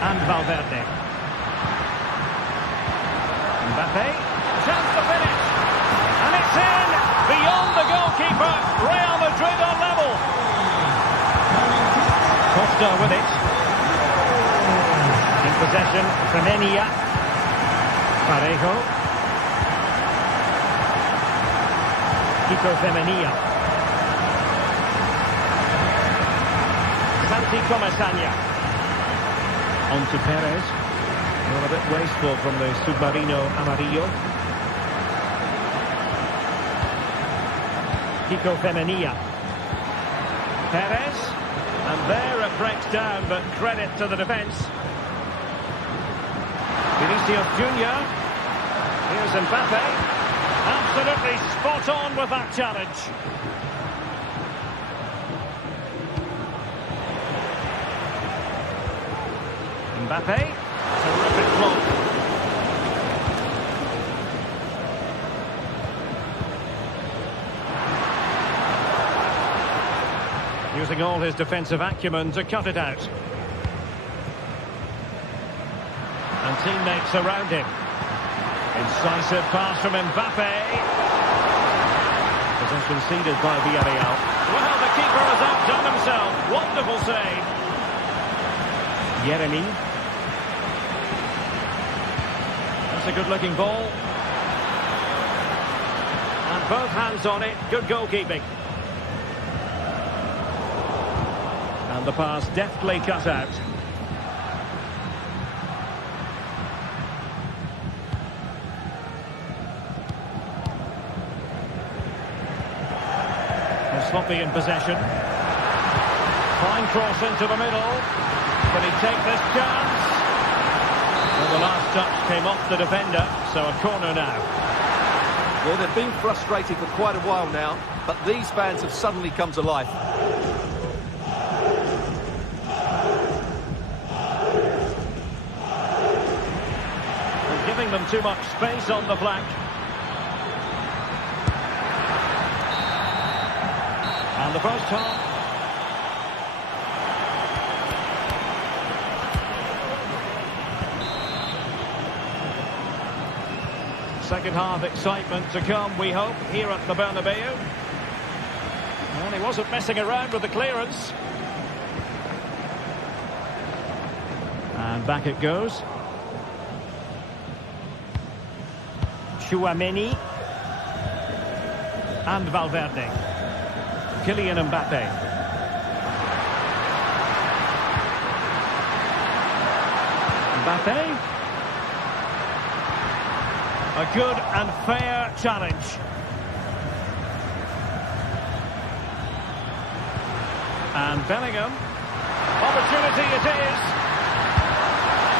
And Valverde. Mbappe. Chance to finish. And it's in. Beyond the goalkeeper. Real Madrid on level. Costa with it. In possession. Femenia. Parejo. Kiko Femenia. Santi Comesaña. On to Perez. Well, a bit wasteful from the Submarino Amarillo. Kiko Femenia. Perez. And there it breaks down, but credit to the defence. Vinicius Junior. Here's Mbappe. Absolutely spot on with that challenge. Mbappe, terrific block. Using all his defensive acumen to cut it out. And teammates around him. Incisive pass from Mbappe. Possession ceded by Villarreal. Well, the keeper has outdone himself. Wonderful save. Yeremy. That's a good-looking ball. And both hands on it. Good goalkeeping. And the pass deftly cut out. Sloppy in possession. Fine cross into the middle. Can he take this chance? Well, the last touch came off the defender, so a corner now. Well, they've been frustrated for quite a while now, but these fans have suddenly come to life. They're giving them too much space on the flank. And the first half. Second half excitement to come, we hope, here at the Bernabeu. And he wasn't messing around with the clearance. And back it goes. Tchouaméni. And Valverde. Kylian Mbappe. Mbappe. A good and fair challenge. And Bellingham. Opportunity it is.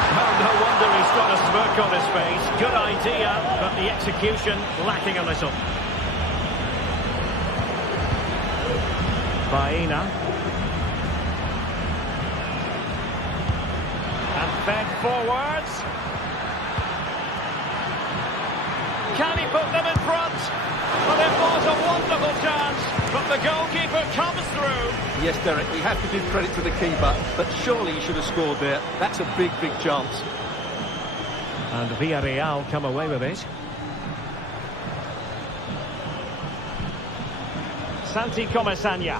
Well, no wonder he's got a smirk on his face. Good idea, but the execution lacking a little. Baena. And fed forwards. Can he put them in front? Well, it was a wonderful chance, but the goalkeeper comes through. Yes, Derek, we have to give credit to the keeper, but surely he should have scored there. That's a big, big chance. And Villarreal come away with it. Santi Comesaña.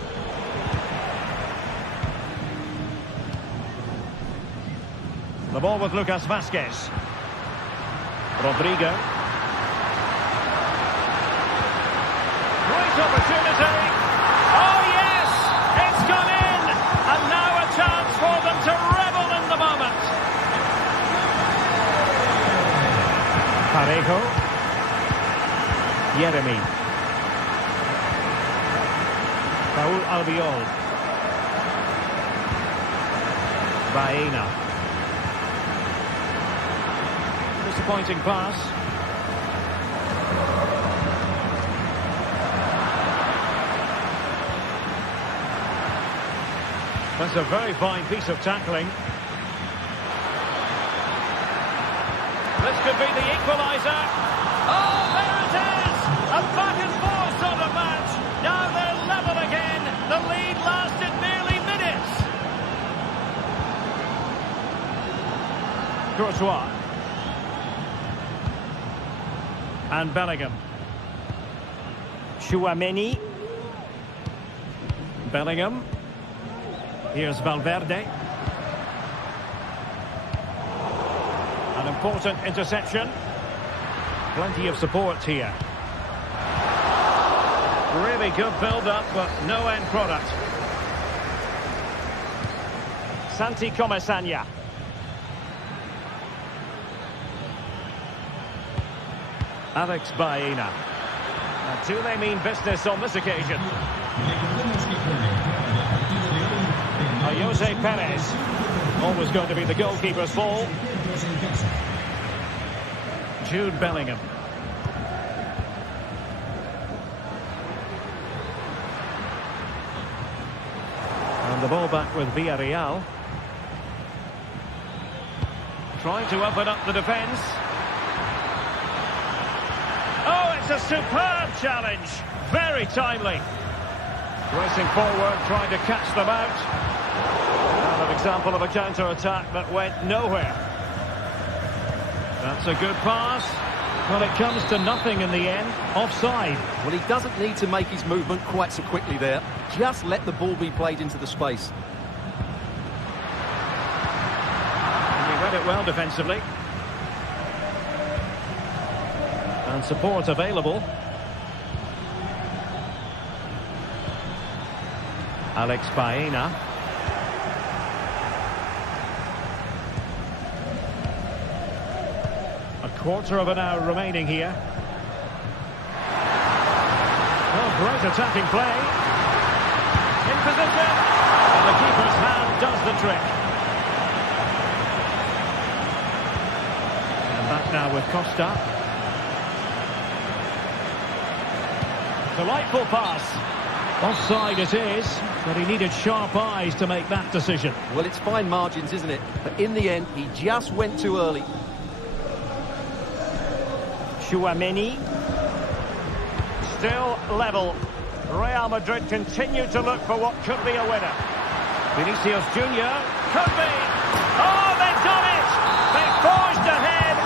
The ball with Lucas Vázquez. Rodrigo. Great opportunity. Oh, yes! It's gone in! And now a chance for them to revel in the moment. Parejo. Yeremy. Raúl Albiol. Baena. Disappointing pass. That's a very fine piece of tackling. This could be the equaliser. Oh, there it is! A back and forth sort of match. Now they're level again. The lead lasted nearly minutes. Courtois. And Bellingham. Tchouaméni. Bellingham. Here's Valverde. An important interception. Plenty of support here. Really good build-up, but no end product. Santi Comesaña. Alex Baena. And do they mean business on this occasion? Jose Perez. Always going to be the goalkeeper's ball. Jude Bellingham. And the ball back with Villarreal. Trying to open up the defence. Oh, it's a superb challenge. Very timely. Racing forward, trying to catch them out. An example of a counter-attack that went nowhere. That's a good pass. Well, it comes to nothing in the end. Offside. Well, he doesn't need to make his movement quite so quickly there. Just let the ball be played into the space. And he read it well defensively. And support available. Alex Baena. A quarter of an hour remaining here. Oh, great attacking play. In position. And the keeper's hand does the trick. And back now with Costa. Delightful pass. Offside it is, but he needed sharp eyes to make that decision. Well, it's fine margins, isn't it? But in the end, he just went too early. Tchouaméni. Still level. Real Madrid continue to look for what could be a winner. Vinicius Junior. Could be. Oh, they've done it! They forged ahead,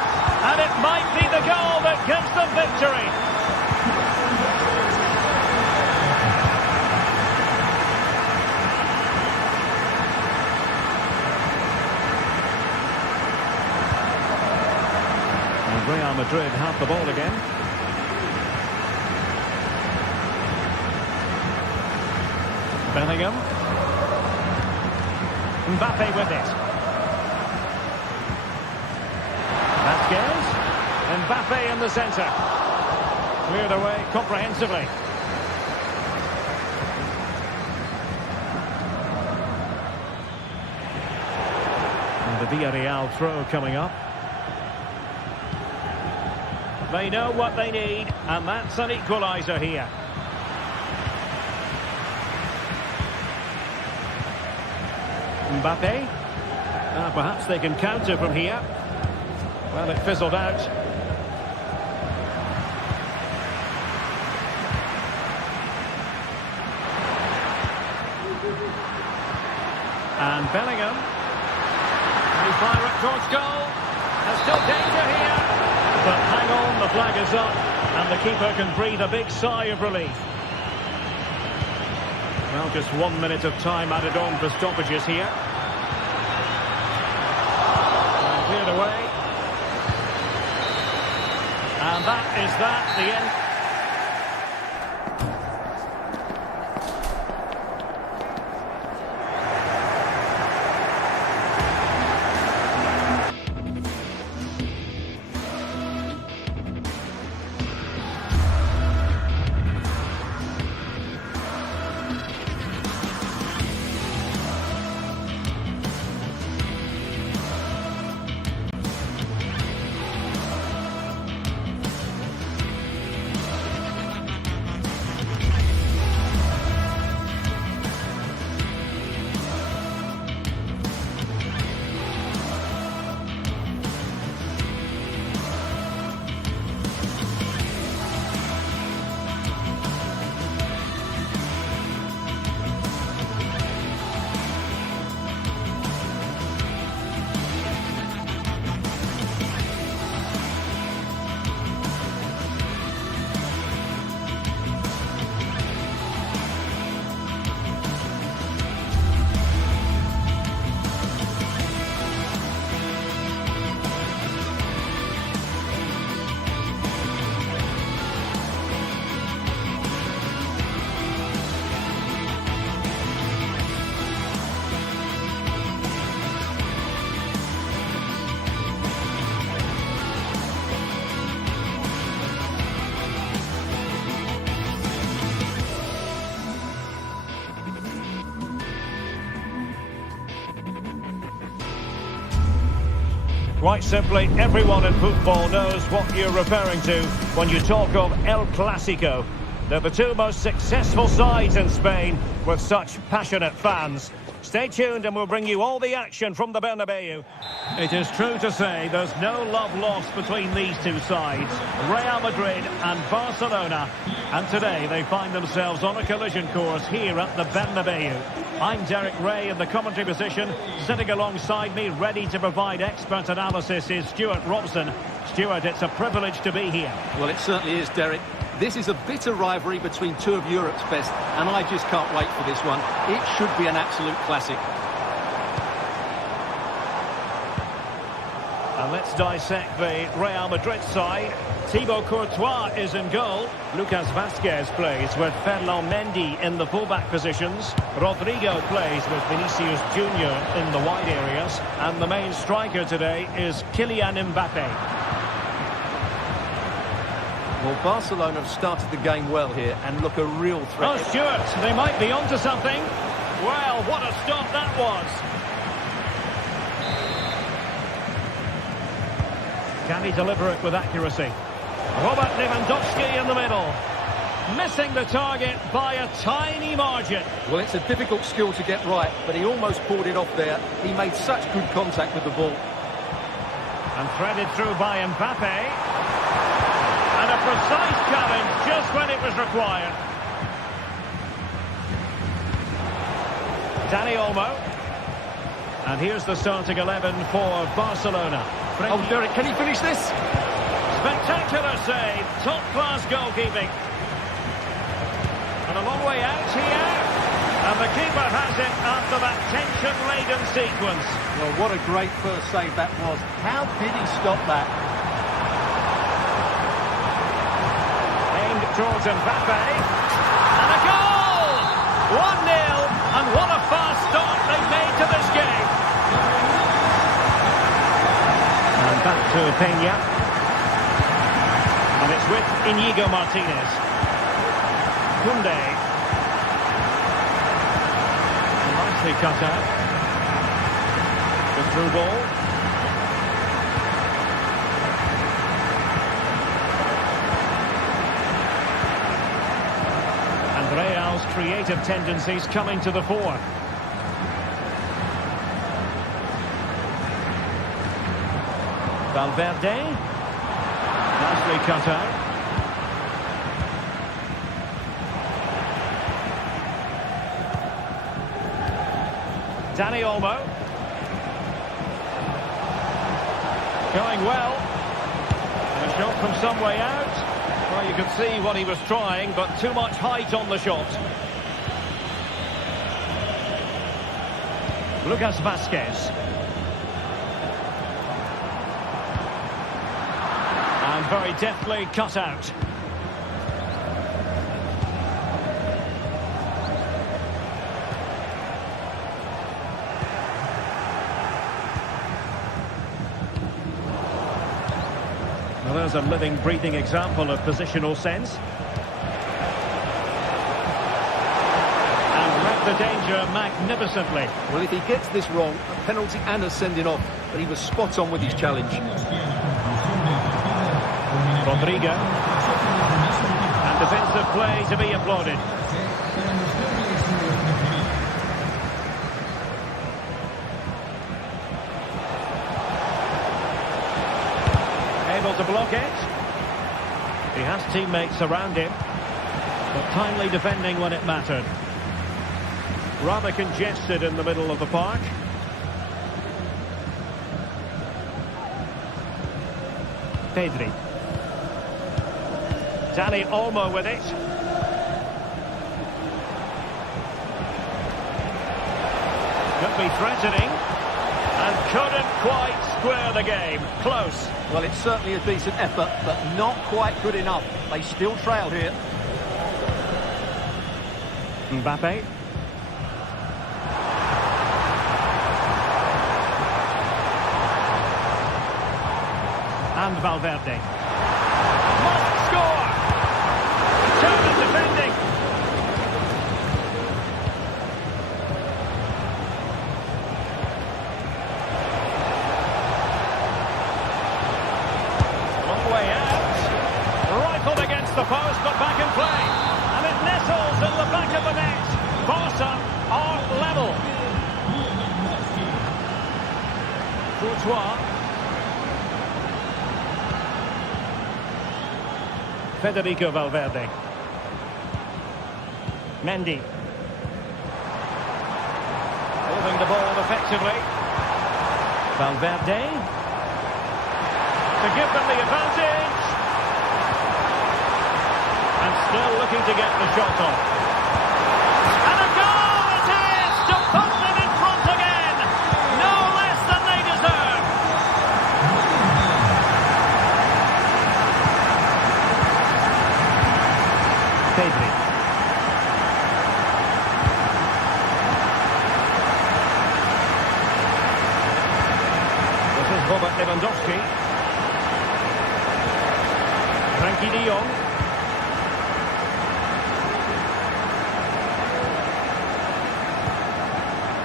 and it might be the goal that gives them victory. Real Madrid have the ball again. Bellingham. Mbappe with it. Vasquez. Mbappe in the centre. Cleared away comprehensively. And the Villarreal throw coming up. They know what they need, and that's an equaliser here. Mbappe. Perhaps they can counter from here. Well, it fizzled out. And Bellingham. They fire it towards goal. There's still danger here. But hang on, the flag is up, and the keeper can breathe a big sigh of relief. Well, just 1 minute of time added on for stoppages here. And cleared away. And that is that, the end. Quite simply, everyone in football knows what you're referring to when you talk of El Clásico. They're the two most successful sides in Spain with such passionate fans. Stay tuned and we'll bring you all the action from the Bernabeu. It is true to say there's no love lost between these two sides, Real Madrid and Barcelona. And today they find themselves on a collision course here at the Bernabeu. I'm Derek Ray in the commentary position. Sitting alongside me, ready to provide expert analysis, is Stuart Robson. Stuart, it's a privilege to be here. Well, it certainly is, Derek. This is a bitter rivalry between two of Europe's best, and I just can't wait for this one. It should be an absolute classic. And let's dissect the Real Madrid side. Thibaut Courtois is in goal. Lucas Vazquez plays with Ferland Mendy in the fullback positions. Rodrigo plays with Vinicius Junior in the wide areas. And the main striker today is Kylian Mbappe. Well, Barcelona have started the game well here and look a real threat. Oh, Stuart, they might be onto something. Well, what a stop that was. Can he deliver it with accuracy? Robert Lewandowski in the middle. Missing the target by a tiny margin. Well, it's a difficult skill to get right, but he almost pulled it off there. He made such good contact with the ball. And threaded through by Mbappe. And a precise challenge just when it was required. Dani Olmo. And here's the starting 11 for Barcelona. Oh, Derek, can he finish this? Spectacular save. Top-class goalkeeping. And a long way out here. And the keeper has it after that tension-laden sequence. Well, what a great first save that was. How did he stop that? Towards Mbappe, and a goal! 1-0, and what a fast start they've made to this game. And back to Peña. And it's with Íñigo Martínez. Koundé. Nicely cut out. The through ball. Real's creative tendencies coming to the fore. Valverde. Nicely cut out. Dani Olmo. Going well. And a shot from some way out. Well, you could see what he was trying, but too much height on the shot. Lucas Vazquez. And very deftly cut out. Well, there's a living, breathing example of positional sense. And read the danger magnificently. Well, if he gets this wrong, a penalty and a sending off, but he was spot on with his challenge. Rodrigo. And defensive play to be applauded. Able to block it. He has teammates around him, but timely defending when it mattered. Rather congested in the middle of the park. Pedri. Dani Olmo with it. Could be threatening. And couldn't quite square the game. Close. Well, it's certainly a decent effort, but not quite good enough. They still trail here. Mbappe. And Valverde. Must score! Determined defending. Long way out. Rifled against the post, but back in play. And it nestles in the back of the net. Barca are level. Courtois. Federico Valverde. Mendy. Moving the ball effectively. Valverde. To give them the advantage. And still looking to get the shot off. And a goal it is to put them in front again. No less than they deserve. Pedri. This is Robert Lewandowski. Frankie de Jong.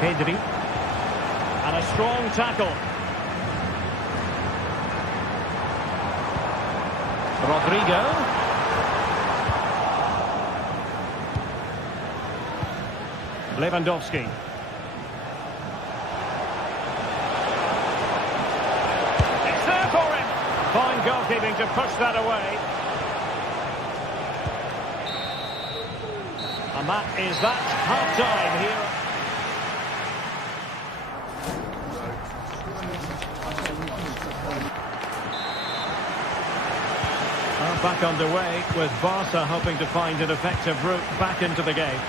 Pedri. And a strong tackle. Rodrigo. Lewandowski. It's there for him. Fine goalkeeping to push that away. And that is that half-time here. Back underway with Barca hoping to find an effective route back into the game.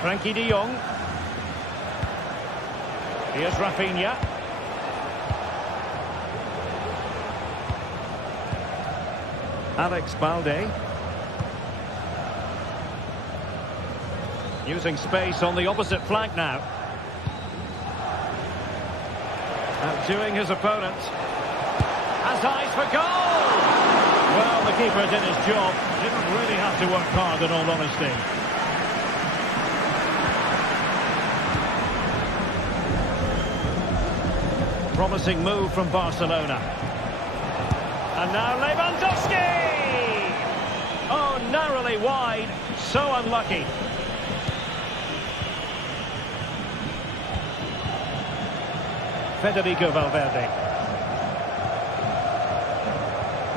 Frankie de Jong. Here's Rafinha. Alex Balde. Using space on the opposite flank now. Outdoing his opponent. Has eyes for goal! Well, the keeper did his job. Didn't really have to work hard, in all honesty. Promising move from Barcelona. And now Lewandowski! Oh, narrowly wide. So unlucky. Federico Valverde.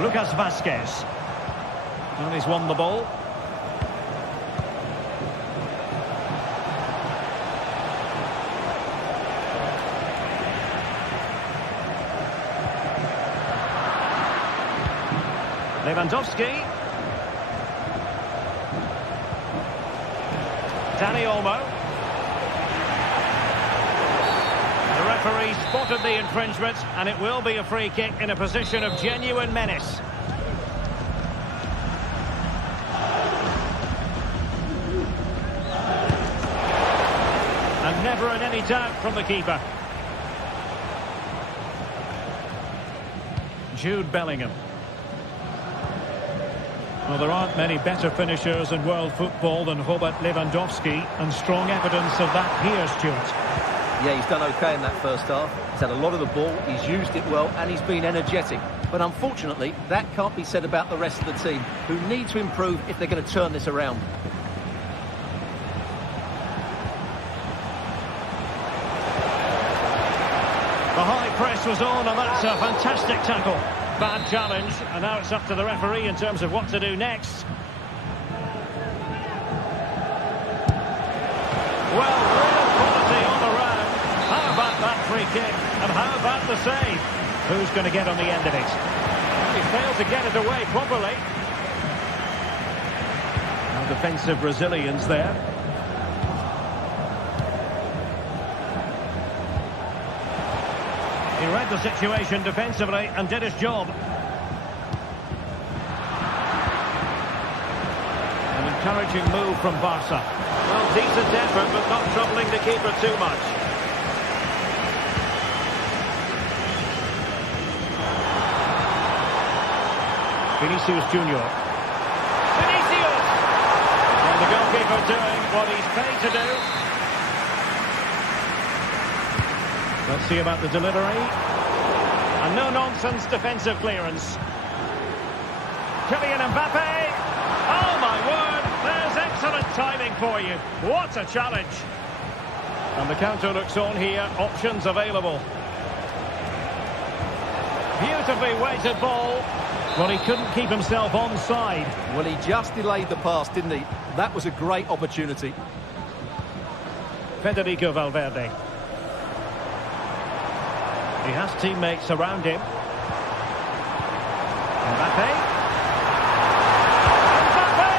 Lucas Vazquez. And he's won the ball. Lewandowski. Dani Olmo. The referee spotted the infringement, and it will be a free kick in a position of genuine menace. And never in any doubt from the keeper. Jude Bellingham. Well, there aren't many better finishers in world football than Robert Lewandowski, and strong evidence of that here, Stuart. Yeah, he's done okay in that first half. He's had a lot of the ball, he's used it well, and he's been energetic. But unfortunately, that can't be said about the rest of the team, who need to improve if they're going to turn this around. The high press was on, and that's a fantastic tackle. Bad challenge, and now it's up to the referee in terms of what to do next. Well, real quality on the round. How about that free kick? And how about the save? Who's going to get on the end of it? He failed to get it away properly. Now defensive resilience there. He read the situation defensively and did his job. An encouraging move from Barca. Well, decent effort, but not troubling the keeper too much. Vinicius Junior. Vinicius! And the goalkeeper doing what he's paid to do. Let's see about the delivery. A no-nonsense defensive clearance. Kylian Mbappe. Oh, my word. There's Excellent timing for you. What a challenge. And the counter looks on here. Options available. Beautifully weighted ball. Well, he couldn't keep himself onside. Well, he just delayed the pass, didn't he? That was a great opportunity. Federico Valverde. He has teammates around him. Mbappe. Mbappe!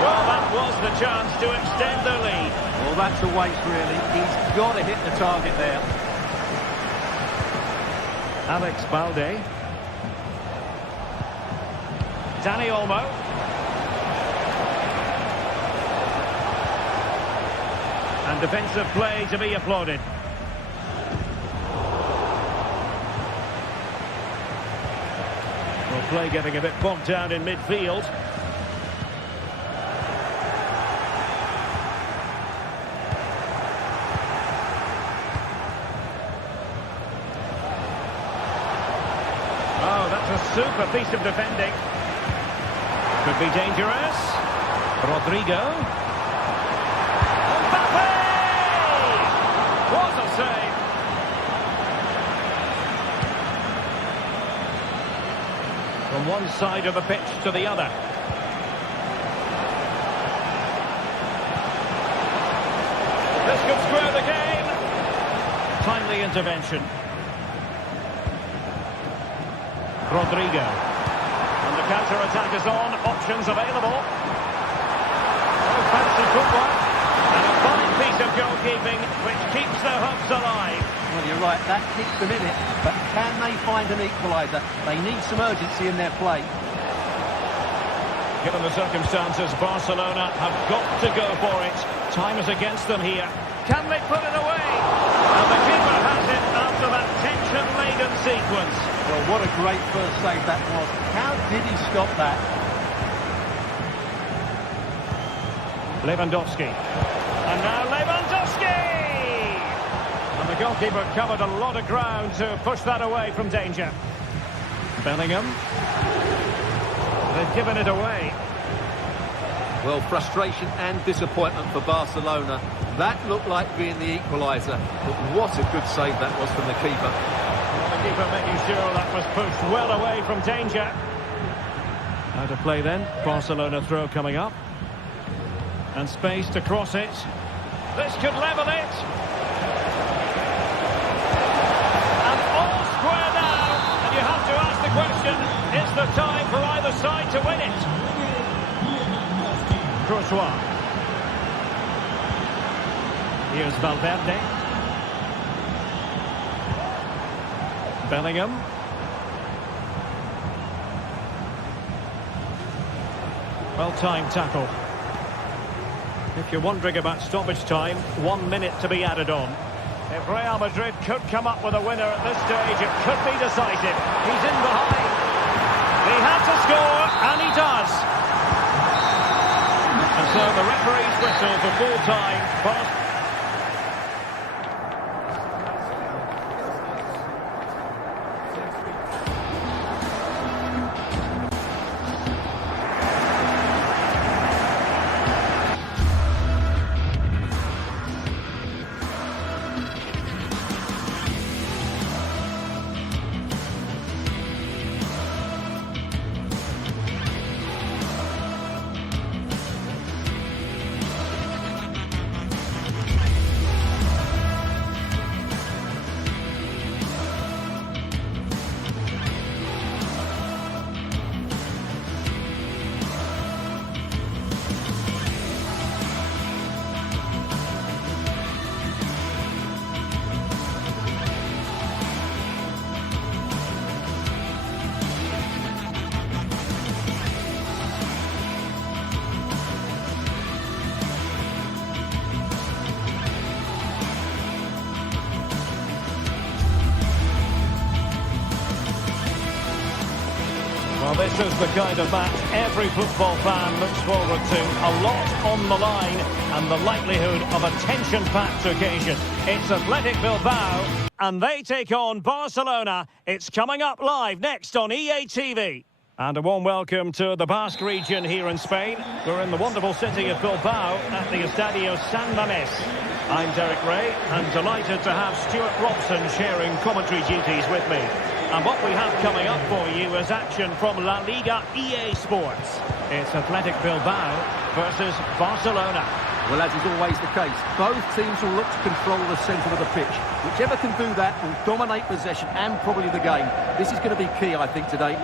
Well, that was the chance to extend the lead. Well, that's a waste, really. He's got to hit the target there. Alex Balde. Dani Olmo. And defensive play to be applauded. Well, play getting a bit bogged down in midfield. Oh, that's a super piece of defending. Could be dangerous. Rodrigo. Mbappe! What a save! From one side of the pitch to the other. This could square the game. Timely intervention. Rodrigo. And the counter-attack is on. Options available. Oh, fancy footwork. And a fine piece of goalkeeping which keeps their hopes alive. Well, you're right, that keeps them in it. But can they find an equaliser? They need some urgency in their play. Given the circumstances, Barcelona have got to go for it. Time is against them here. Can they put it away? And the keeper has it after that tension-laden sequence. Well, what a great first save that was. How did he stop that? Lewandowski. And now Lewandowski! And the goalkeeper covered a lot of ground to push that away from danger. Bellingham. They've given it away. Well, frustration and disappointment for Barcelona. That looked like being the equaliser. But what a good save that was from the keeper. Well, the keeper making sure that was pushed well away from danger. How to play then. Barcelona throw coming up. And space to cross it. This could level it. And all square now. And you have to ask the question, is there time for either side to win it? Courtois. Here's Valverde. Bellingham. Well-timed tackle. If you're wondering about stoppage time, 1 minute to be added on. If Real Madrid could come up with a winner at this stage, it could be decisive. He's in behind. He had to score, and he does. And so the referee's whistle for full time. Well, this is the kind of match every football fan looks forward to. A lot on the line and the likelihood of a tension-packed occasion. It's Athletic Bilbao and they take on Barcelona. It's coming up live next on EA TV. And a warm welcome to the Basque region here in Spain. We're in the wonderful city of Bilbao at the Estadio San Mamés. I'm Derek Ray, and delighted to have Stuart Robson sharing commentary duties with me. And what we have coming up for you is action from La Liga EA Sports. It's Athletic Bilbao versus Barcelona. Well, as is always the case, both teams will look to control the centre of the pitch. Whichever can do that will dominate possession and probably the game. This is going to be key, I think, today.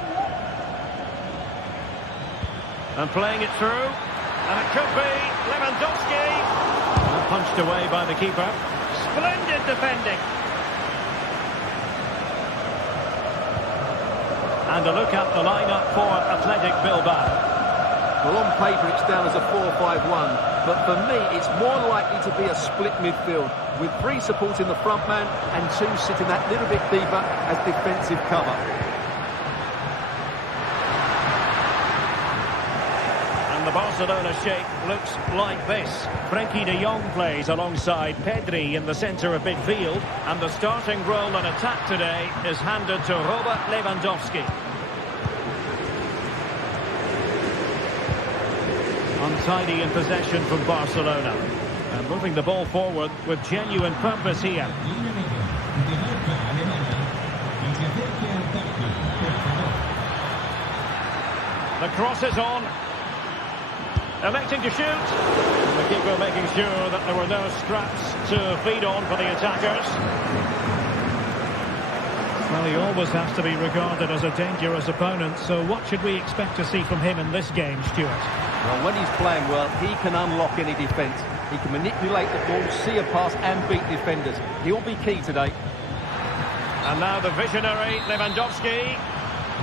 And playing it through, and it could be Lewandowski. And punched away by the keeper. Splendid defending. And a look at the lineup for Athletic Bilbao. Well, on paper it's down as a 4-5-1, but for me it's more likely to be a split midfield, with 3 supporting the front man and 2 sitting that little bit deeper as defensive cover. The Barcelona shape looks like this. Frenkie de Jong plays alongside Pedri in the centre of midfield, and the starting role in attack today is handed to Robert Lewandowski. Untidy in possession from Barcelona, and moving the ball forward with genuine purpose here. The cross is on. Electing to shoot. And the keeper making sure that there were no scraps to feed on for the attackers. Well, he always has to be regarded as a dangerous opponent, so what should we expect to see from him in this game, Stuart? Well, when he's playing well, he can unlock any defence. He can manipulate the ball, see a pass and beat defenders. He'll be key today. And now the visionary Lewandowski.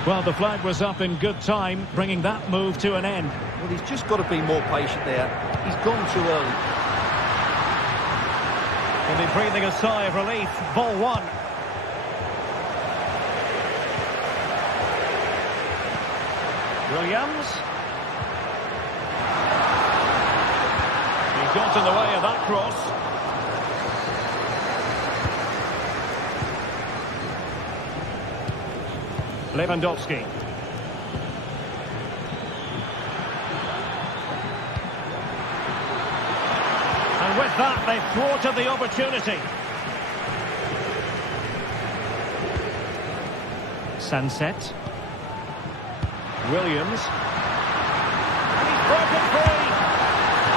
Well, the flag was up in good time, bringing that move to an end. Well, he's just got to be more patient there. He's gone too early. He'll be breathing a sigh of relief. Ball 1. Williams. He got in the way of that cross. Lewandowski. And with that, they've thwarted the opportunity. Sunset. Williams. And he's broken free.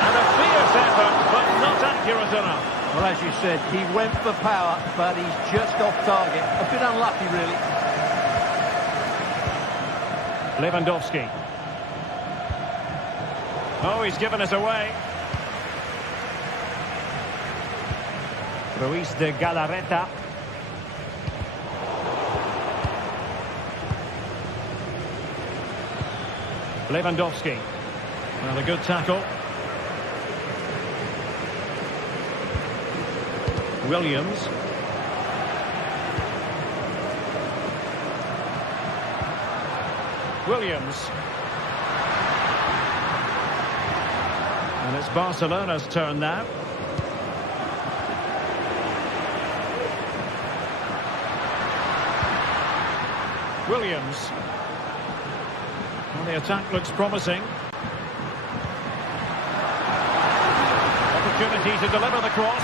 And a fierce effort, but not accurate enough. Well, as you said, he went for power, but he's just off target. A bit unlucky, really. Lewandowski. Oh, he's given us away. Ruiz de Galarreta. Lewandowski. Well, a good tackle. Williams. Williams. And it's Barcelona's turn now. Williams. Well, the attack looks promising. Opportunity to deliver the cross.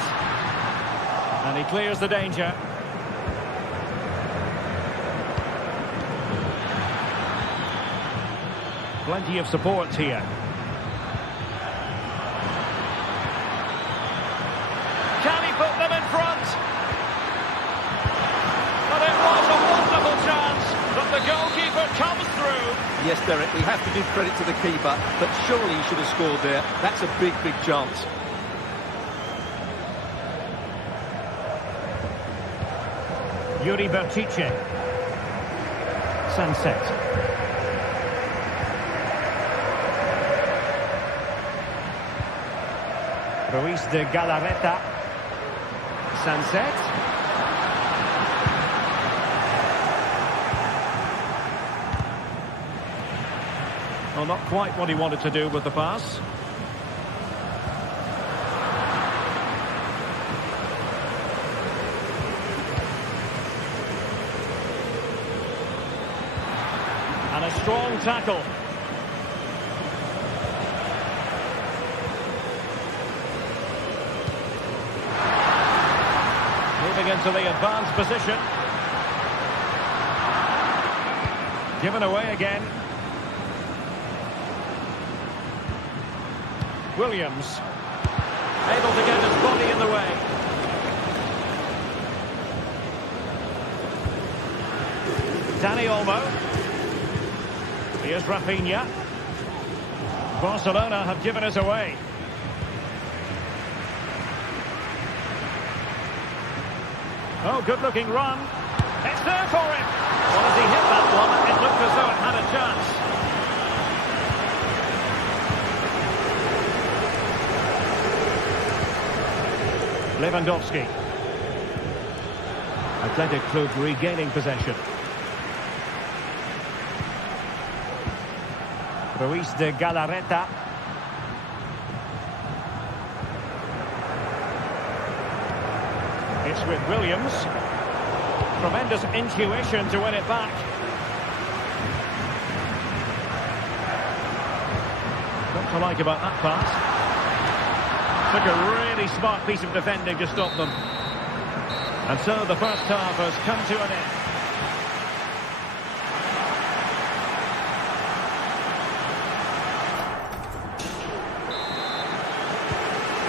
And he clears the danger. Plenty of support here. Can he put them in front? But it was a wonderful chance, but the goalkeeper comes through. Yes, Derek, we have to give credit to the keeper, but surely he should have scored there. That's a big, big chance. Yuri Bertice. Sunset. Ruiz de Galarreta. Sunset. Well, not quite what he wanted to do with the pass. And a strong tackle. Moving into the advanced position. Given away again. Williams. Able to get his body in the way. Dani Olmo. Here's Rafinha. Barcelona have given us away. Oh, good-looking run. It's there for him. Well, as he hit that one, it looked as though it had a chance. Lewandowski. Athletic Club regaining possession. Ruiz de Galarreta. It's with Williams. Tremendous intuition to win it back. What to like about that pass? Took a really smart piece of defending to stop them. And so the first half has come to an end.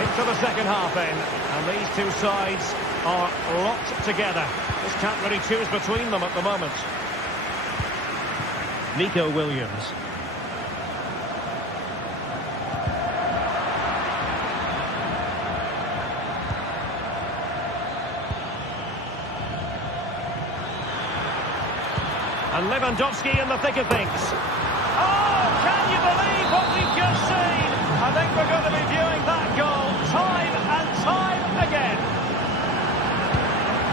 Into the second half then, and these two sides are locked together. Just can't really choose between them at the moment. Nico Williams. And Lewandowski in the thick of things. Oh, can you believe what we've just seen? I think we're going to be viewing that goal time and time again.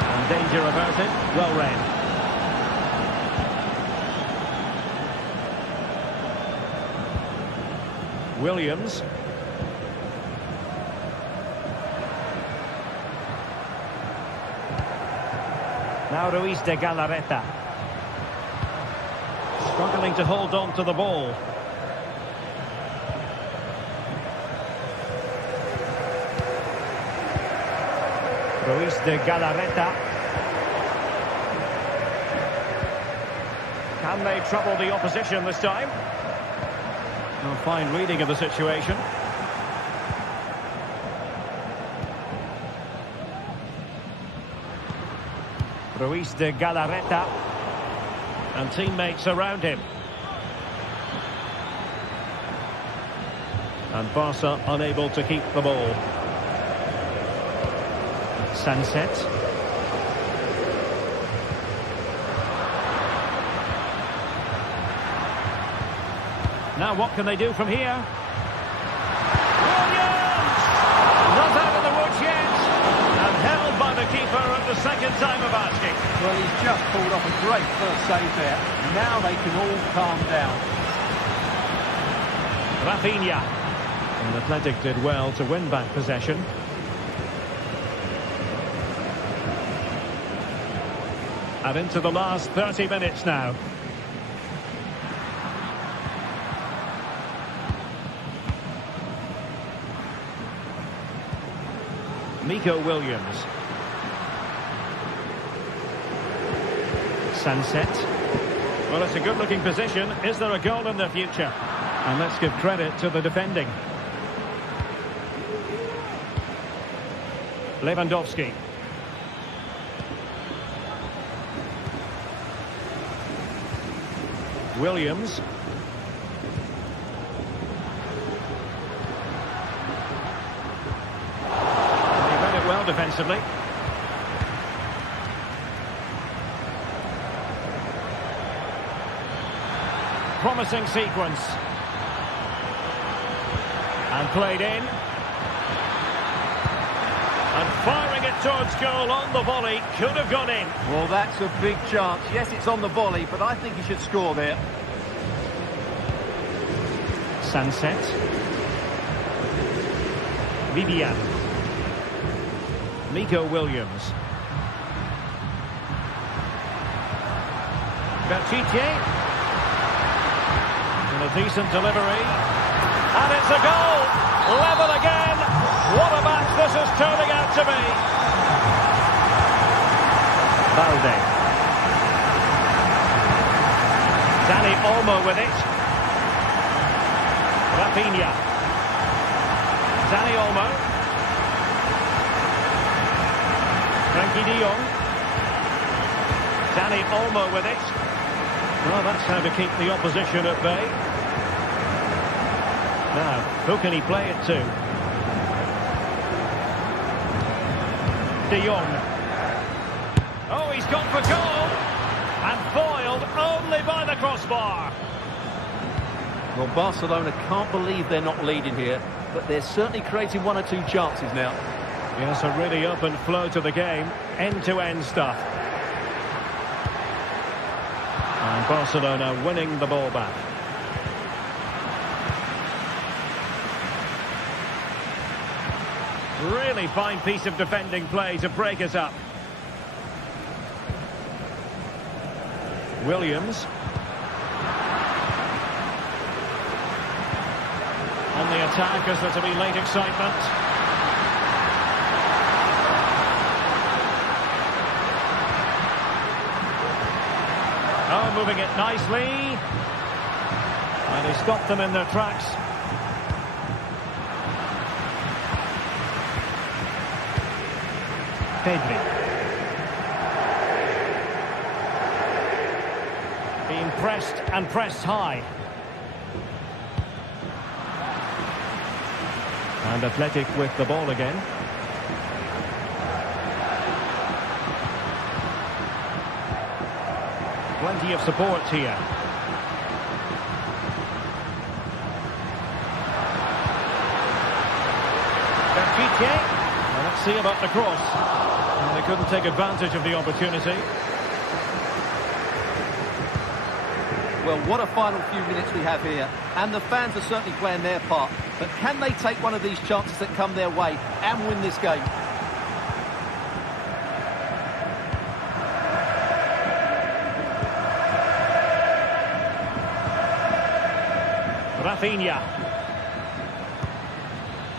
And danger averted, well read. Williams. Now Ruiz de Galarreta. Struggling to hold on to the ball. Ruiz de Galarreta. Can they trouble the opposition this time? A fine reading of the situation. Ruiz de Galarreta. And teammates around him. And Barca unable to keep the ball. Sunset. Now what can they do from here? Williams! Not out of the woods yet. And held by the keeper at the second time of asking. Well, he's just pulled off a great first save there. Now they can all calm down. Rafinha. And Athletic did well to win back possession. And into the last 30 minutes now. Nico Williams. Sunset. Well, it's a good-looking position. Is there a goal in the future? And let's give credit to the defending. Lewandowski. Williams. He read it well defensively. Promising sequence. And played in. And firing it towards goal on the volley. Could have gone in. Well, that's a big chance. Yes, it's on the volley, but I think he should score there. Sunset. Vivian. Nico Williams. Berchiche. And a decent delivery. And it's a goal! Level again! What a match this is turning out to be! Balde. Dani Olmo with it. Rafinha. Dani Olmo. Frankie de Jong. Dani Olmo with it. Well, that's how to keep the opposition at bay. Now, who can he play it to? De Jong. Oh, he's gone for goal! And foiled only by the crossbar. Well, Barcelona can't believe they're not leading here, but they're certainly creating one or two chances now. Yes, a really open flow to the game. End-to-end stuff. And Barcelona winning the ball back. Really fine piece of defending play to break it up. Williams. On the attack as there to be late excitement. Oh, moving it nicely. And he stopped them in their tracks. Pedri. Being pressed and pressed high. And Athletic with the ball again. Plenty of support here. Benfica. Well, let's see about the cross. And they couldn't take advantage of the opportunity. Well, what a final few minutes we have here. And the fans are certainly playing their part. But can they take one of these chances that come their way and win this game? Rafinha.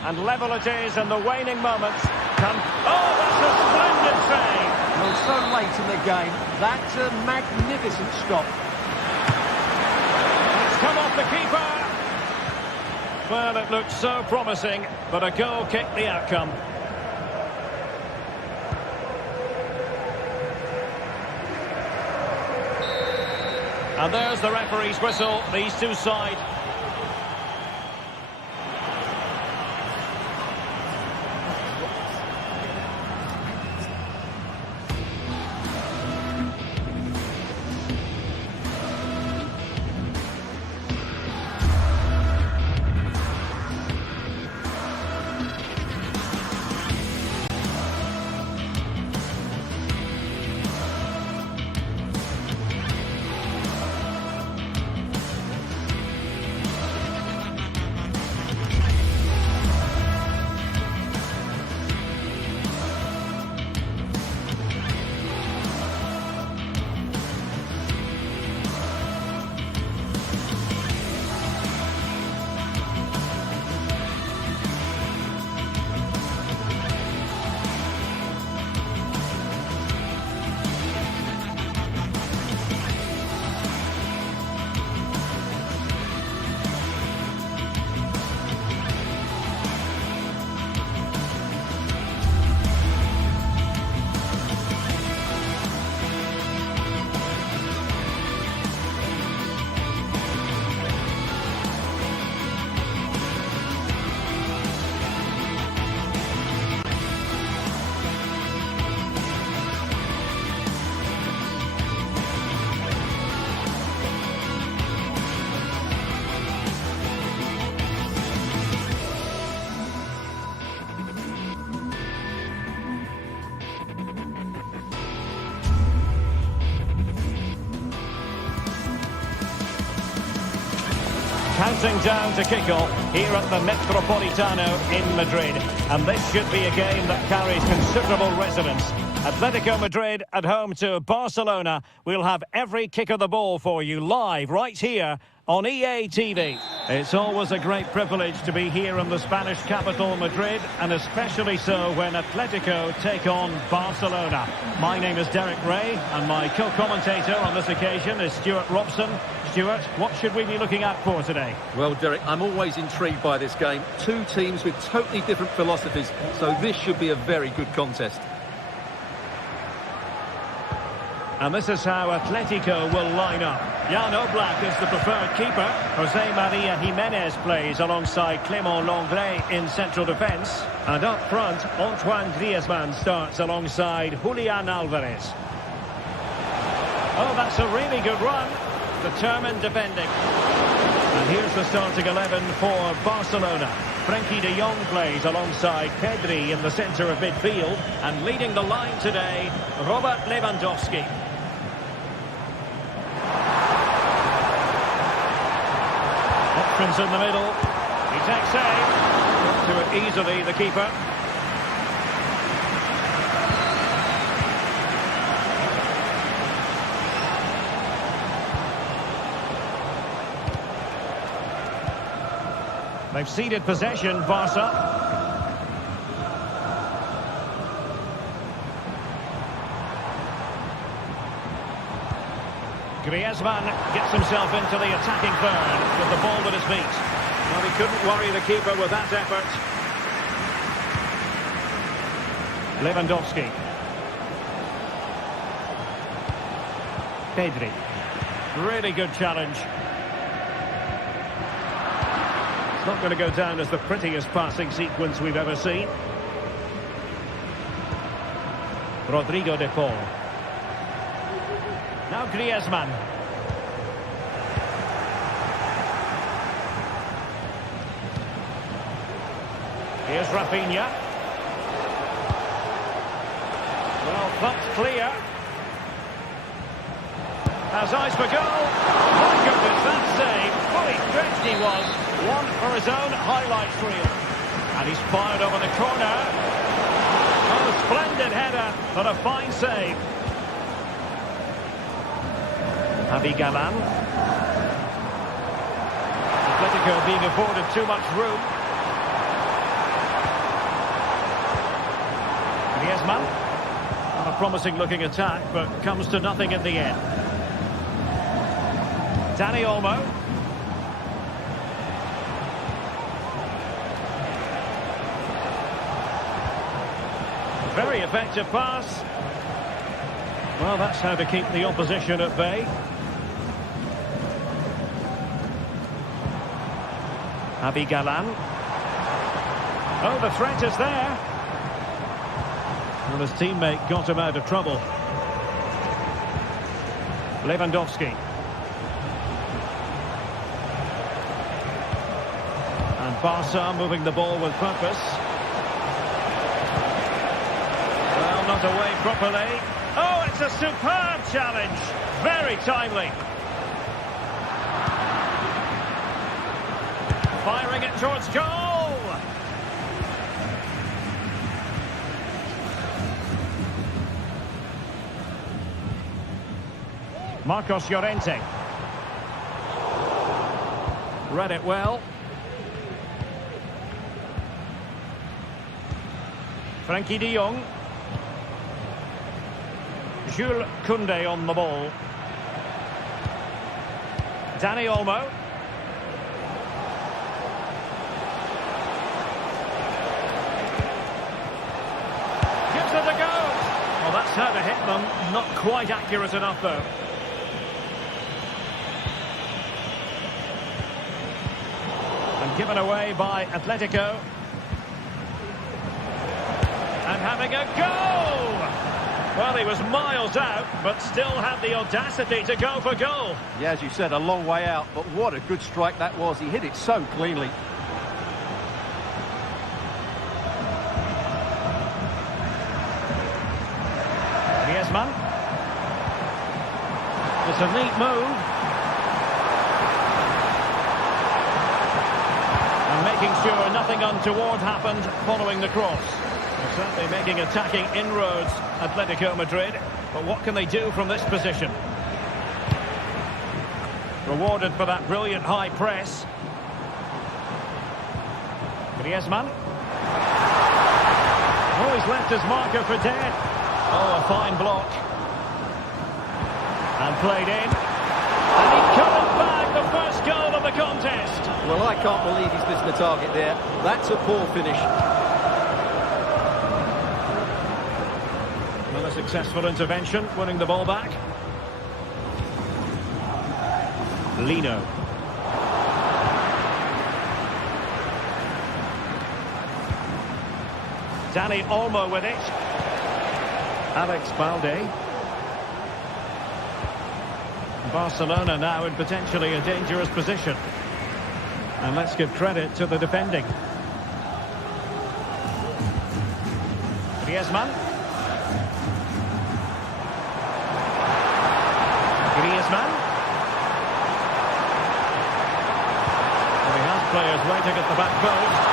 And level it is in the waning moments. Oh, that's a splendid save! Well, so late in the game. That's a magnificent stop. It's come off the keeper. Well, it looked so promising, but a goal kicked the outcome. And there's the referee's whistle. These two sides. Counting down to kick-off here at the Metropolitano in Madrid. And this should be a game that carries considerable resonance. Atletico Madrid at home to Barcelona. We'll have every kick of the ball for you live right here on EA TV. It's always a great privilege to be here in the Spanish capital, Madrid, and especially so when Atletico take on Barcelona. My name is Derek Ray, and my co-commentator on this occasion is Stuart Robson. Stuart, what should we be looking out for today? Well, Derek, I'm always intrigued by this game. Two teams with totally different philosophies, so this should be a very good contest. And this is how Atletico will line up. Jan Oblak is the preferred keeper. Jose Maria Jimenez plays alongside Clément Lenglet in central defence. And up front, Antoine Griezmann starts alongside Julian Alvarez. Oh, that's a really good run. Determined defending. And here's the starting 11 for Barcelona. Frenkie de Jong plays alongside Pedri in the centre of midfield. And leading the line today, Robert Lewandowski. Options in the middle. He takes aim. Got to it easily, the keeper. They've ceded possession, Barca. Griezmann gets himself into the attacking third with the ball at his feet. Well, he couldn't worry the keeper with that effort. Lewandowski. Pedri. Really good challenge. It's not going to go down as the prettiest passing sequence we've ever seen. Rodrigo de Paul. Now Griezmann. Here's Rafinha. Well, thumped clear. Has eyes for goal. My goodness, that save. Fully stretched he was. One for his own highlights reel. And he's fired over the corner. Oh, splendid header, but a fine save. Javi Galán. Atletico being afforded too much room. Griezmann. A promising looking attack, but comes to nothing in the end. Dani Olmo. Very effective pass. Well, that's how to keep the opposition at bay. Javi Galán. Oh, the threat is there. Well, his teammate got him out of trouble. Lewandowski. And Barca moving the ball with purpose. Well, not away properly. Oh, it's a superb challenge. Very timely. Firing it towards goal. Marcos Llorente. Read it well. Frenkie de Jong. Jules Koundé on the ball. Dani Olmo. Gives it a go. Well, that's how to hit them. Not quite accurate enough, though. And given away by Atletico. And having a go! Well, he was miles out, but still had the audacity to go for goal. Yeah, as you said, a long way out, but what a good strike that was. He hit it so cleanly. Griezmann. It's a neat move. And making sure nothing untoward happened following the cross. They're certainly making attacking inroads, Atletico Madrid. But what can they do from this position? Rewarded for that brilliant high press. Griezmann. Oh, he's left his marker for dead. Oh, a fine block. And played in. And he couldn't bag the first goal of the contest. Well, I can't believe he's missed the target there. That's a poor finish. Well, a successful intervention, winning the ball back. Lino. Dani Olmo with it. Alex Balde. Barcelona now in potentially a dangerous position. And let's give credit to the defending. Griezmann. Griezmann. Well, he has players waiting at the back post.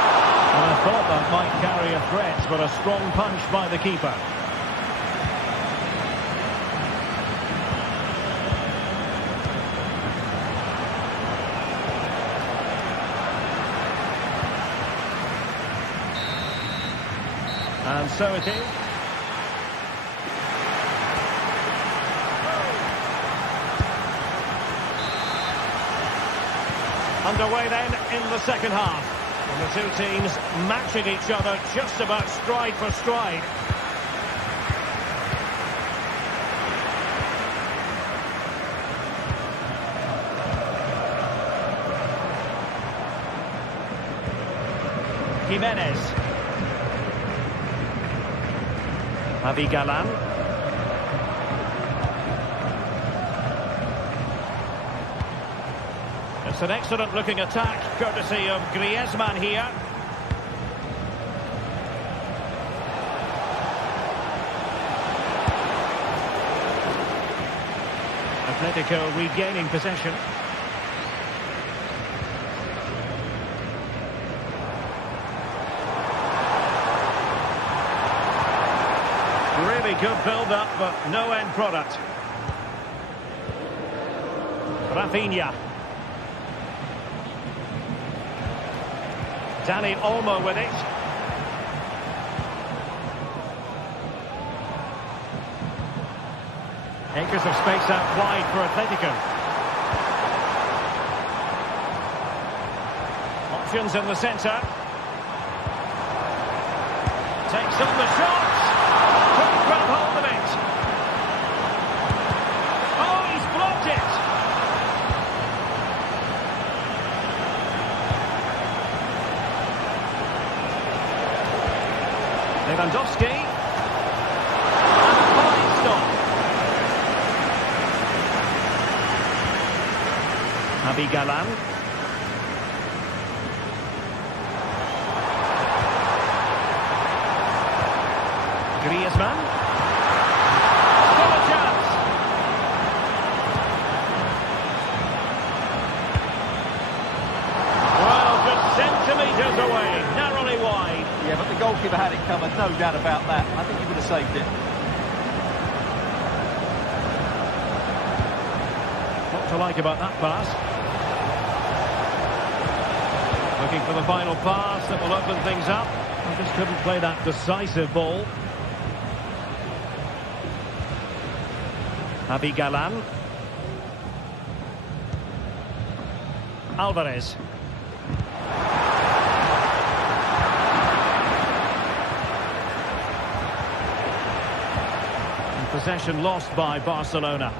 And I thought that might carry a threat, but a strong punch by the keeper. And so it is. Underway then in the second half. And the two teams matching each other just about stride for stride. Jimenez. Javi Galan. It's an excellent looking attack, courtesy of Griezmann here. Atletico regaining possession. Really good build-up, but no end product. Rafinha. Dani Olmo with it. Acres of space out wide for Atletico. Options in the centre. Takes on the shot. Couldn't grab hold of it. Oh, he's blocked it. Lewandowski. And a fine stop. Javi Galan. Griezmann. Still a chance. Well, just centimetres away, narrowly wide. Yeah, but the goalkeeper had it covered, no doubt about that. I think he would have saved it. What to like about that pass? Looking for the final pass that will open things up. I just couldn't play that decisive ball. Javi Galan. Alvarez. And possession lost by Barcelona.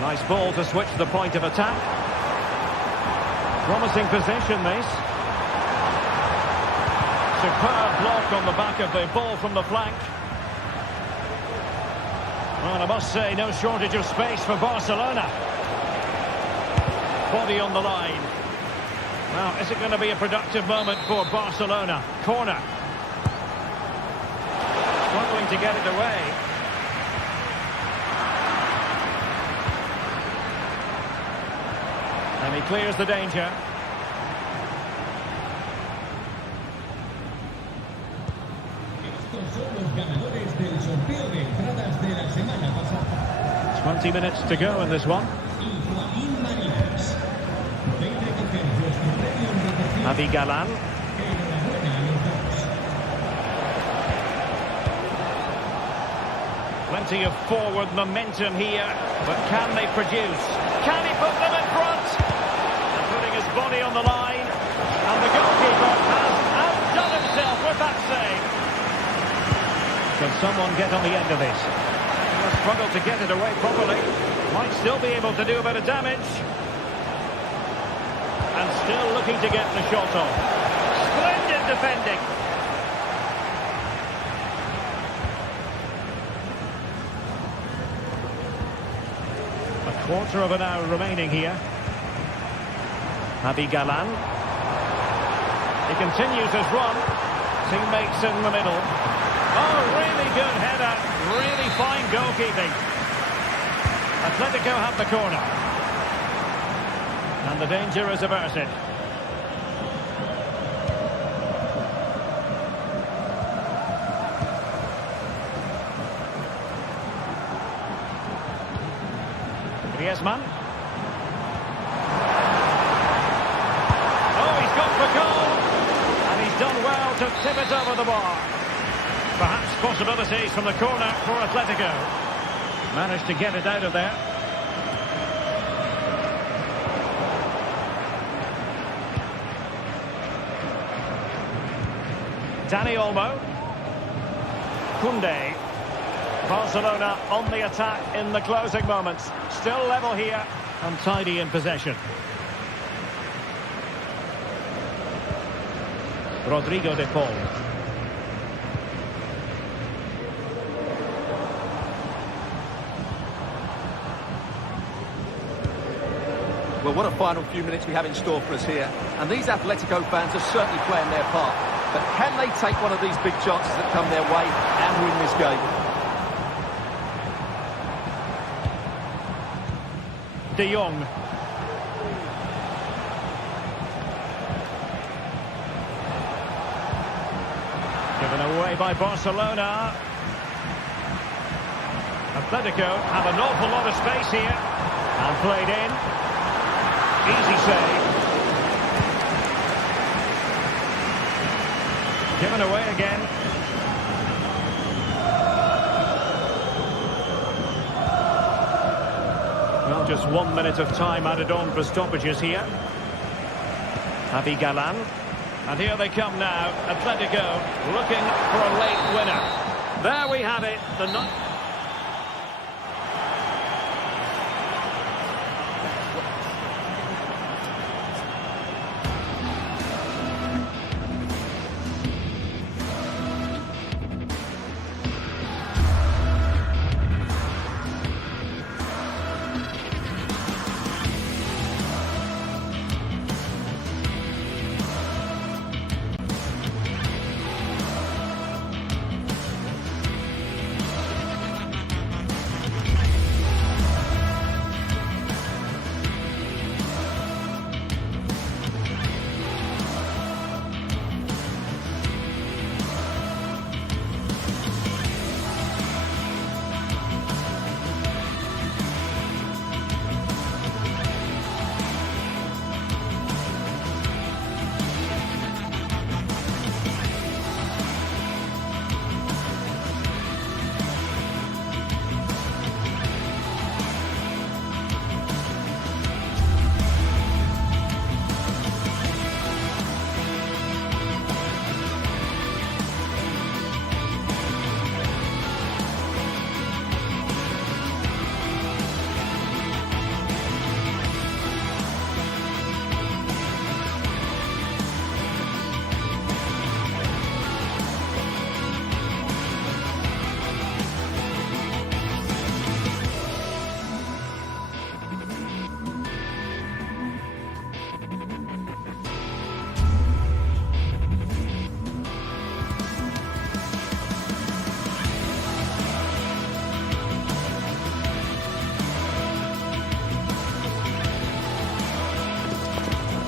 Nice ball to switch the point of attack. Promising possession, this. Superb block on the back of the ball from the flank. Well, I must say, no shortage of space for Barcelona. Body on the line. Now, is it going to be a productive moment for Barcelona? Corner. Struggling to get it away. And he clears the danger. 20 minutes to go in this one. Javi Galan. Plenty of forward momentum here, but can they produce? Can he put them in front? And putting his body on the line, and the goalkeeper has outdone himself with that save. Can someone get on the end of this? He'll struggle to get it away properly. Might still be able to do a bit of damage. And still looking to get the shot off. Splendid defending. A quarter of an hour remaining here. Javi Galan. He continues his run. Teammates in the middle. Oh, really good header. Really fine goalkeeping. Atletico have the corner. And the danger is averted. Griezmann. Oh, he's gone for goal. And he's done well to tip it over the bar. Perhaps possibilities from the corner for Atletico. Managed to get it out of there. Dani Olmo. Koundé. Barcelona on the attack in the closing moments. Still level here and tidy in possession. Rodrigo de Paul. Well, what a final few minutes we have in store for us here. And these Atletico fans are certainly playing their part. But can they take one of these big chances that come their way and win this game? De Jong. Given away by Barcelona. Atletico have an awful lot of space here. And played in. Easy save. Given away again. Well, just 1 minute of time added on for stoppages here. Javi Galan. And here they come now. Atletico looking for a late winner. There we have it.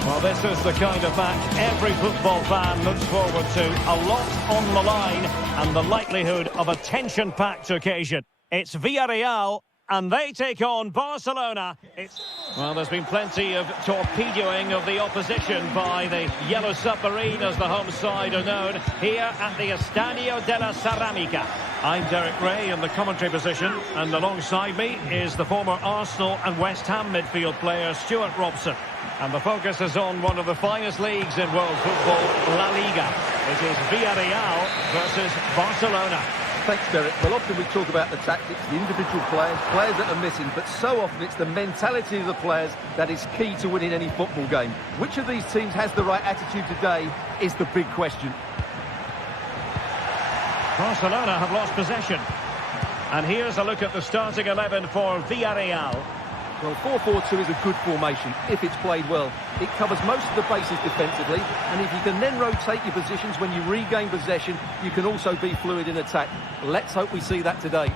Well, this is the kind of match every football fan looks forward to. A lot on the line and the likelihood of a tension-packed occasion. It's Villarreal and they take on Barcelona. Well, there's been plenty of torpedoing of the opposition by the Yellow Submarine, as the home side are known, here at the Estadio de la Ceramica. I'm Derek Ray in the commentary position, and alongside me is the former Arsenal and West Ham midfield player Stuart Robson. And the focus is on one of the finest leagues in world football, La Liga. It is Villarreal versus Barcelona. Thanks, Derek. Well, often we talk about the tactics, the individual players that are missing, but so often it's the mentality of the players that is key to winning any football game. Which of these teams has the right attitude today is the big question. Barcelona have lost possession. And here's a look at the starting 11 for Villarreal. Well, 4-4-2 is a good formation if it's played well. It covers most of the bases defensively, and if you can then rotate your positions when you regain possession, you can also be fluid in attack. Let's hope we see that today.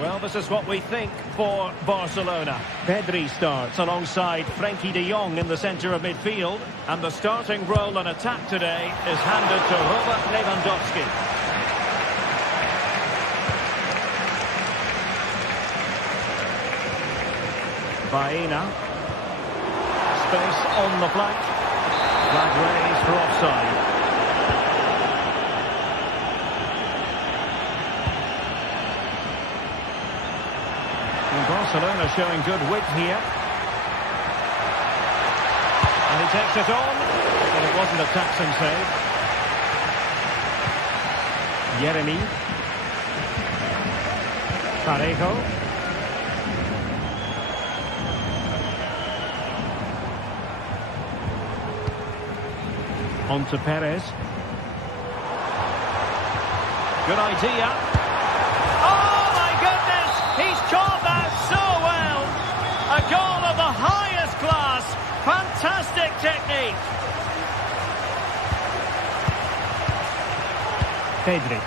Well, this is what we think for Barcelona. Pedri starts alongside Frenkie de Jong in the centre of midfield, and the starting role in attack today is handed to Robert Lewandowski. Baena. Space on the flank. Flag raised for offside. And Barcelona showing good width here. And he takes it on. And it wasn't a taxing save. Yeremy. Parejo. On to Perez. Good idea. Oh, my goodness! He's caught that so well! A goal of the highest class. Fantastic technique. Pedri.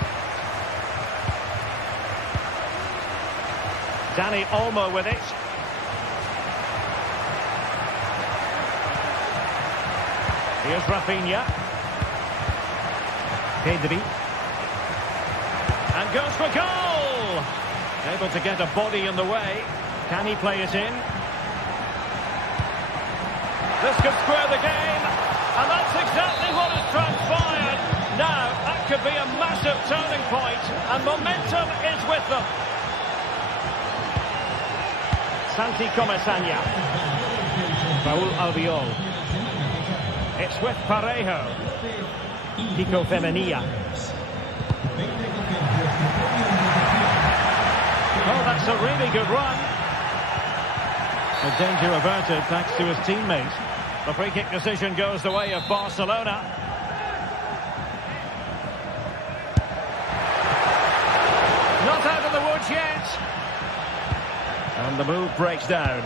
Dani Olmo with it. Here's Rafinha. Pedri. And goes for goal! Able to get a body in the way. Can he play it in? This could square the game. And that's exactly what has transpired. Now, that could be a massive turning point. And momentum is with them. Santi Comesaña. Raúl Albiol. It's with Parejo. Pico Femenia. Oh, that's a really good run. The danger averted thanks to his teammate. The free kick decision goes the way of Barcelona. Not out of the woods yet. And the move breaks down.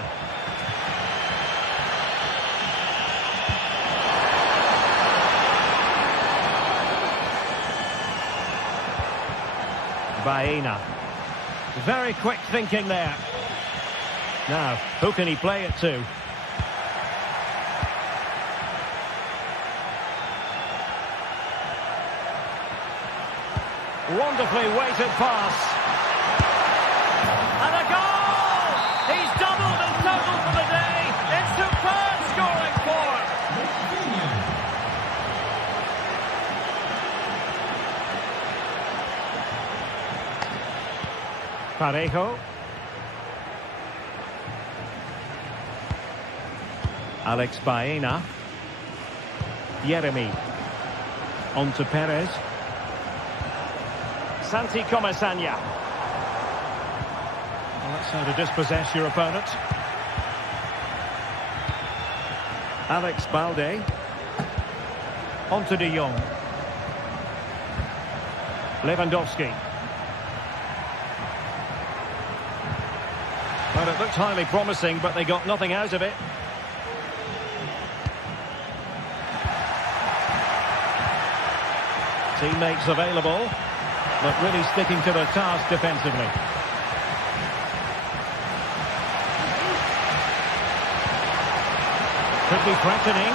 Baena. Very quick thinking there. Now, who can he play it to? Wonderfully weighted pass. And a goal! He's doubled in total for the day. It's superb scoring form. Parejo. Alex Baena. Yeremy. On to Perez. Santi Comesaña. Well, that's how to dispossess your opponent. Alex Balde. On to de Jong. Lewandowski. Well, it looked highly promising, but they got nothing out of it. Teammates available, but really sticking to their task defensively. Could be threatening.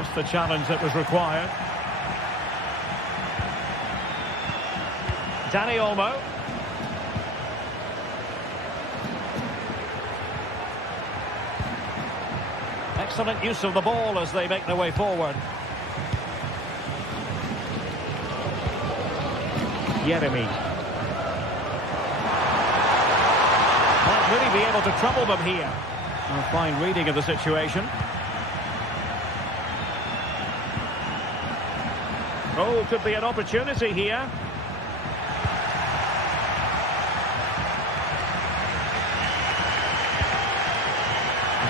Just the challenge that was required. Danny Olmo. Excellent use of the ball as they make their way forward. Jeremy. Might really be able to trouble them here. A fine reading of the situation. Oh, could be an opportunity here.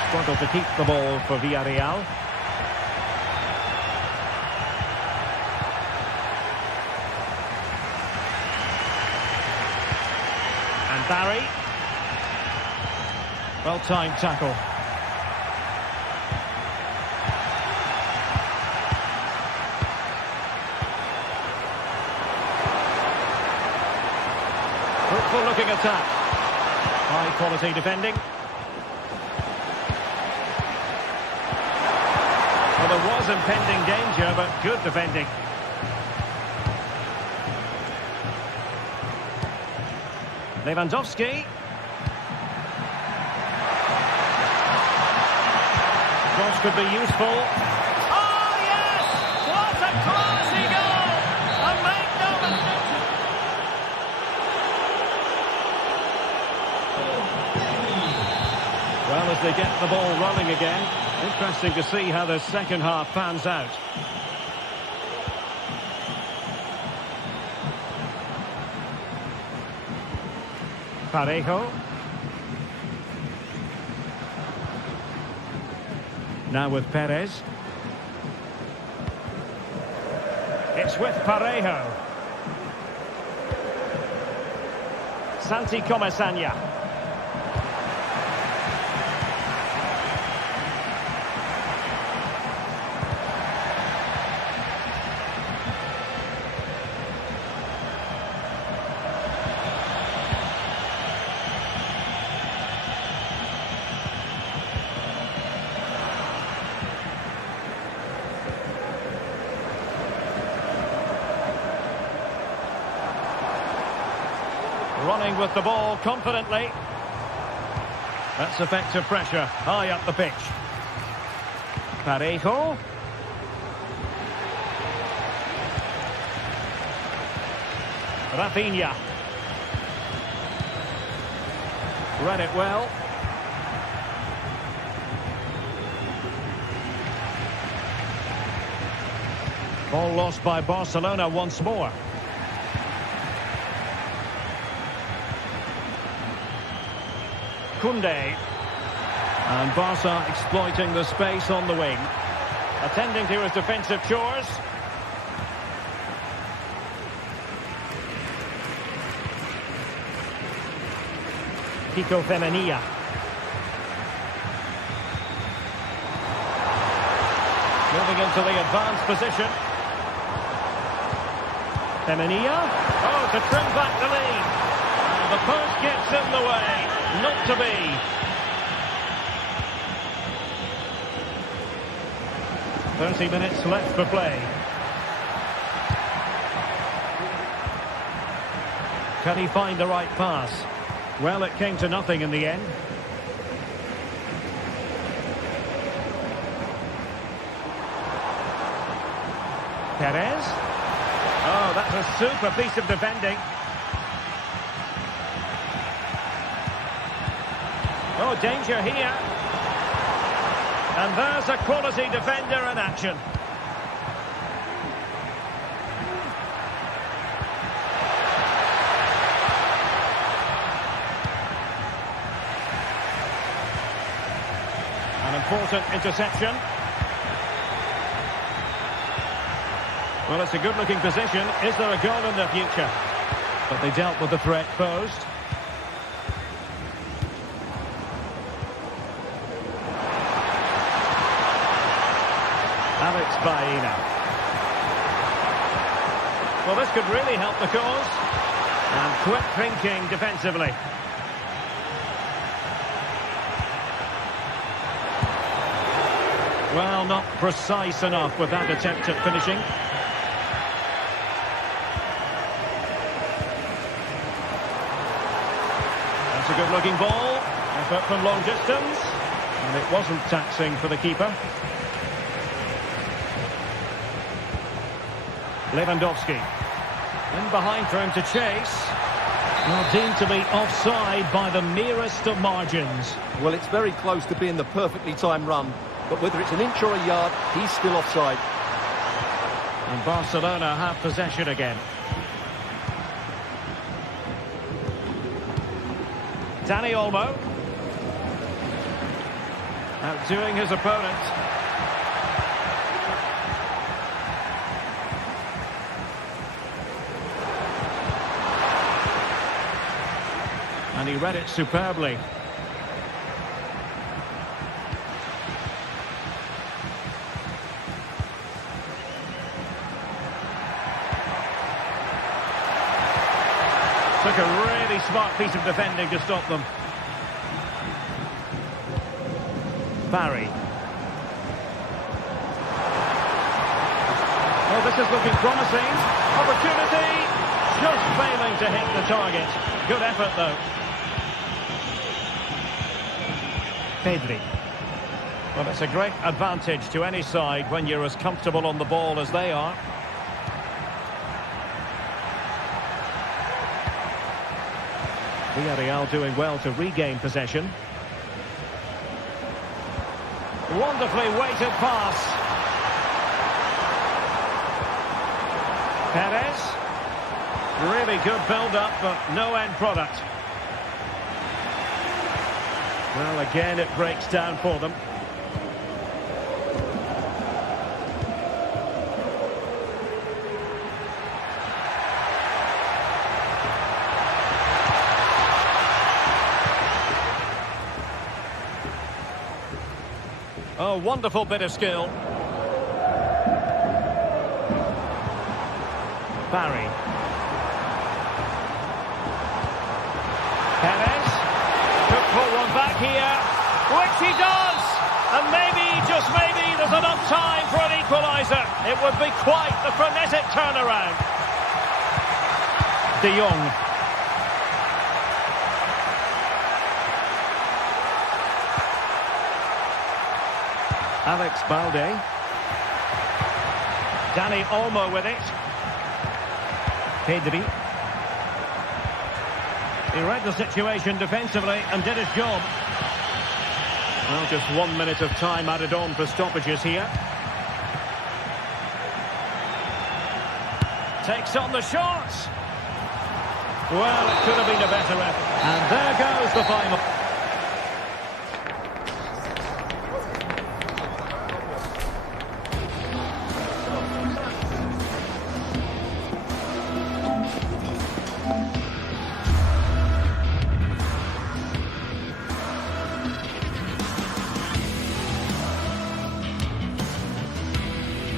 Struggle to keep the ball for Villarreal. And Barry. Well-timed tackle. Fruitful looking attack. High quality defending. Well, there was impending danger, but good defending. Lewandowski. Cross could be useful. Oh, yes! What a classy goal! And make no mistake. Well, as they get the ball running again, interesting to see how the second half pans out. Parejo. Now with Perez. It's with Parejo. Santi Comesaña. Running with the ball confidently. That's effective pressure high up the pitch. Parejo. Rafinha. Read it well. Ball lost by Barcelona once more. Koundé. And Barca exploiting the space on the wing. Attending to his defensive chores. Kiko Femenia. Moving into the advanced position. Femenia. Oh, to trim back the lead. And the post gets in the way. Not to be. "30 minutes left for play. Can he find the right pass? Well, it came to nothing in the end. Perez. Oh, that's a super piece of defending. Oh, danger here. And there's a quality defender in action. An important interception. Well, it's a good-looking position. Is there a goal in the future? But they dealt with the threat posed. Alex Baena. Well, this could really help the cause. And quick thinking defensively. Well, not precise enough with that attempt at finishing. That's a good-looking ball. Effort from long distance. And it wasn't taxing for the keeper. Lewandowski. In behind for him to chase. Well, deemed to be offside by the merest of margins. Well, it's very close to being the perfectly timed run. But whether it's an inch or a yard, he's still offside. And Barcelona have possession again. Dani Olmo. Outdoing his opponent. And he read it superbly. Took a really smart piece of defending to stop them. Barry. Well, this is looking promising. Opportunity. Just failing to hit the target. Good effort, though. Pedri. Well, it's a great advantage to any side when you're as comfortable on the ball as they are. Villarreal doing well to regain possession. Wonderfully weighted pass. Perez. Really good build-up, but no end product. Well, again, it breaks down for them. Oh, wonderful bit of skill. Barry. Perez. Could put one back here, which he does. And maybe, just maybe, there's enough time for an equaliser. It would be quite the frenetic turnaround. De Jong. Alex Balde. Dani Olmo with it. Pedri. He read the situation defensively and did his job. Well, just 1 minute of time added on for stoppages here. Takes on the shot. Well, it could have been a better effort. And there goes the final.